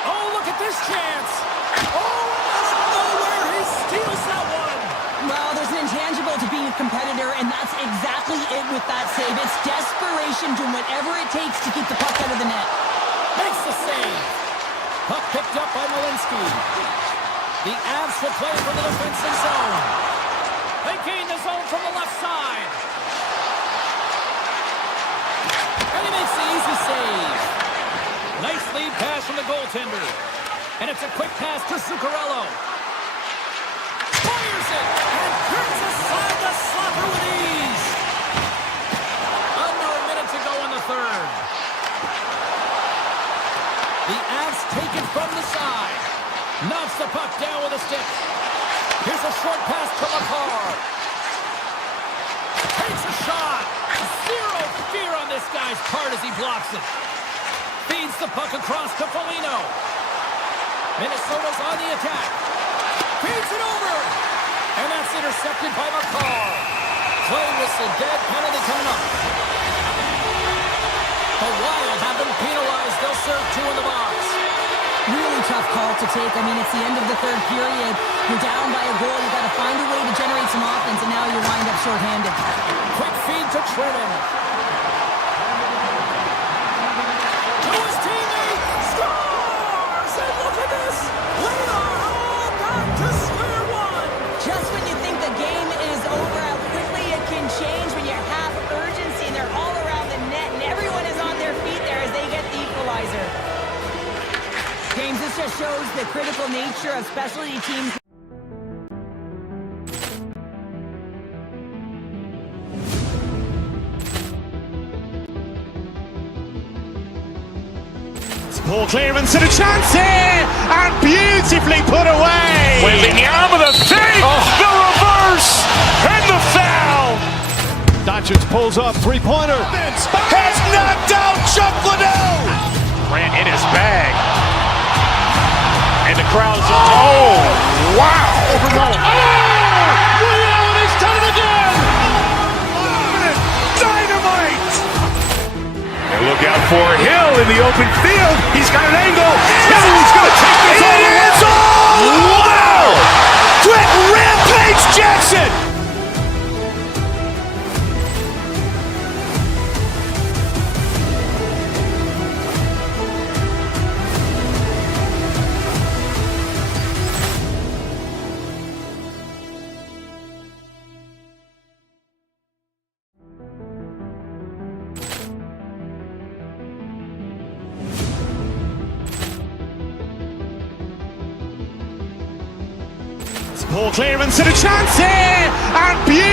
Oh, look at this chance. Oh, out of nowhere, he steals that one. Well, there's an intangible to being a competitor, and that's exactly it with that save. It's desperation, doing whatever it takes to keep the puck out of the net. Makes the save. Puck picked up by Malinsky. The Avs will play from the defensive zone. They gain the zone from the left side. And he makes the easy save. Nice lead pass from the goaltender. And it's a quick pass to Zuccarello. Fires it and turns aside the slapper with ease. Under a minute to go in the third. The Avs take it from the side. Knocks the puck down with a stick. Here's a short pass to McCarr. Takes a shot. Zero fear on this guy's part as he blocks it. Feeds the puck across to Foligno. Minnesota's on the attack. Feeds it over. And that's intercepted by McCarr. Play whistle dead. Penalty coming up. The Wild have been penalized. They'll serve two in the box. Really tough call to take. I mean, it's the end of the third period. You're down by a goal. You've got to find a way to generate some offense, and now you wind up shorthanded. Quick feed to Trimmon. To his teammate. Scores! And look at this. We are all back to square one. Just when you think the game is over, how quickly it can change when you have urgency, and they're all around the net, and everyone is on their feet there as they get the equalizer. James, this just shows the critical nature of specialty teams. Poor clearance and a chance here, and beautifully put away. With the arm of the feet, the reverse, and the foul. Doncic pulls up, three-pointer. Has knocked out Chuck Liddell. Ran in his bag. And the crowd's oh, wow. Oh, Will, he's done it again. Dynamite. And look out for Hill in the open field. He's got an angle. Hill's going to take this all the way. Wow! Quick rampage Jackson. Poor clearance and a chance here, and beautiful.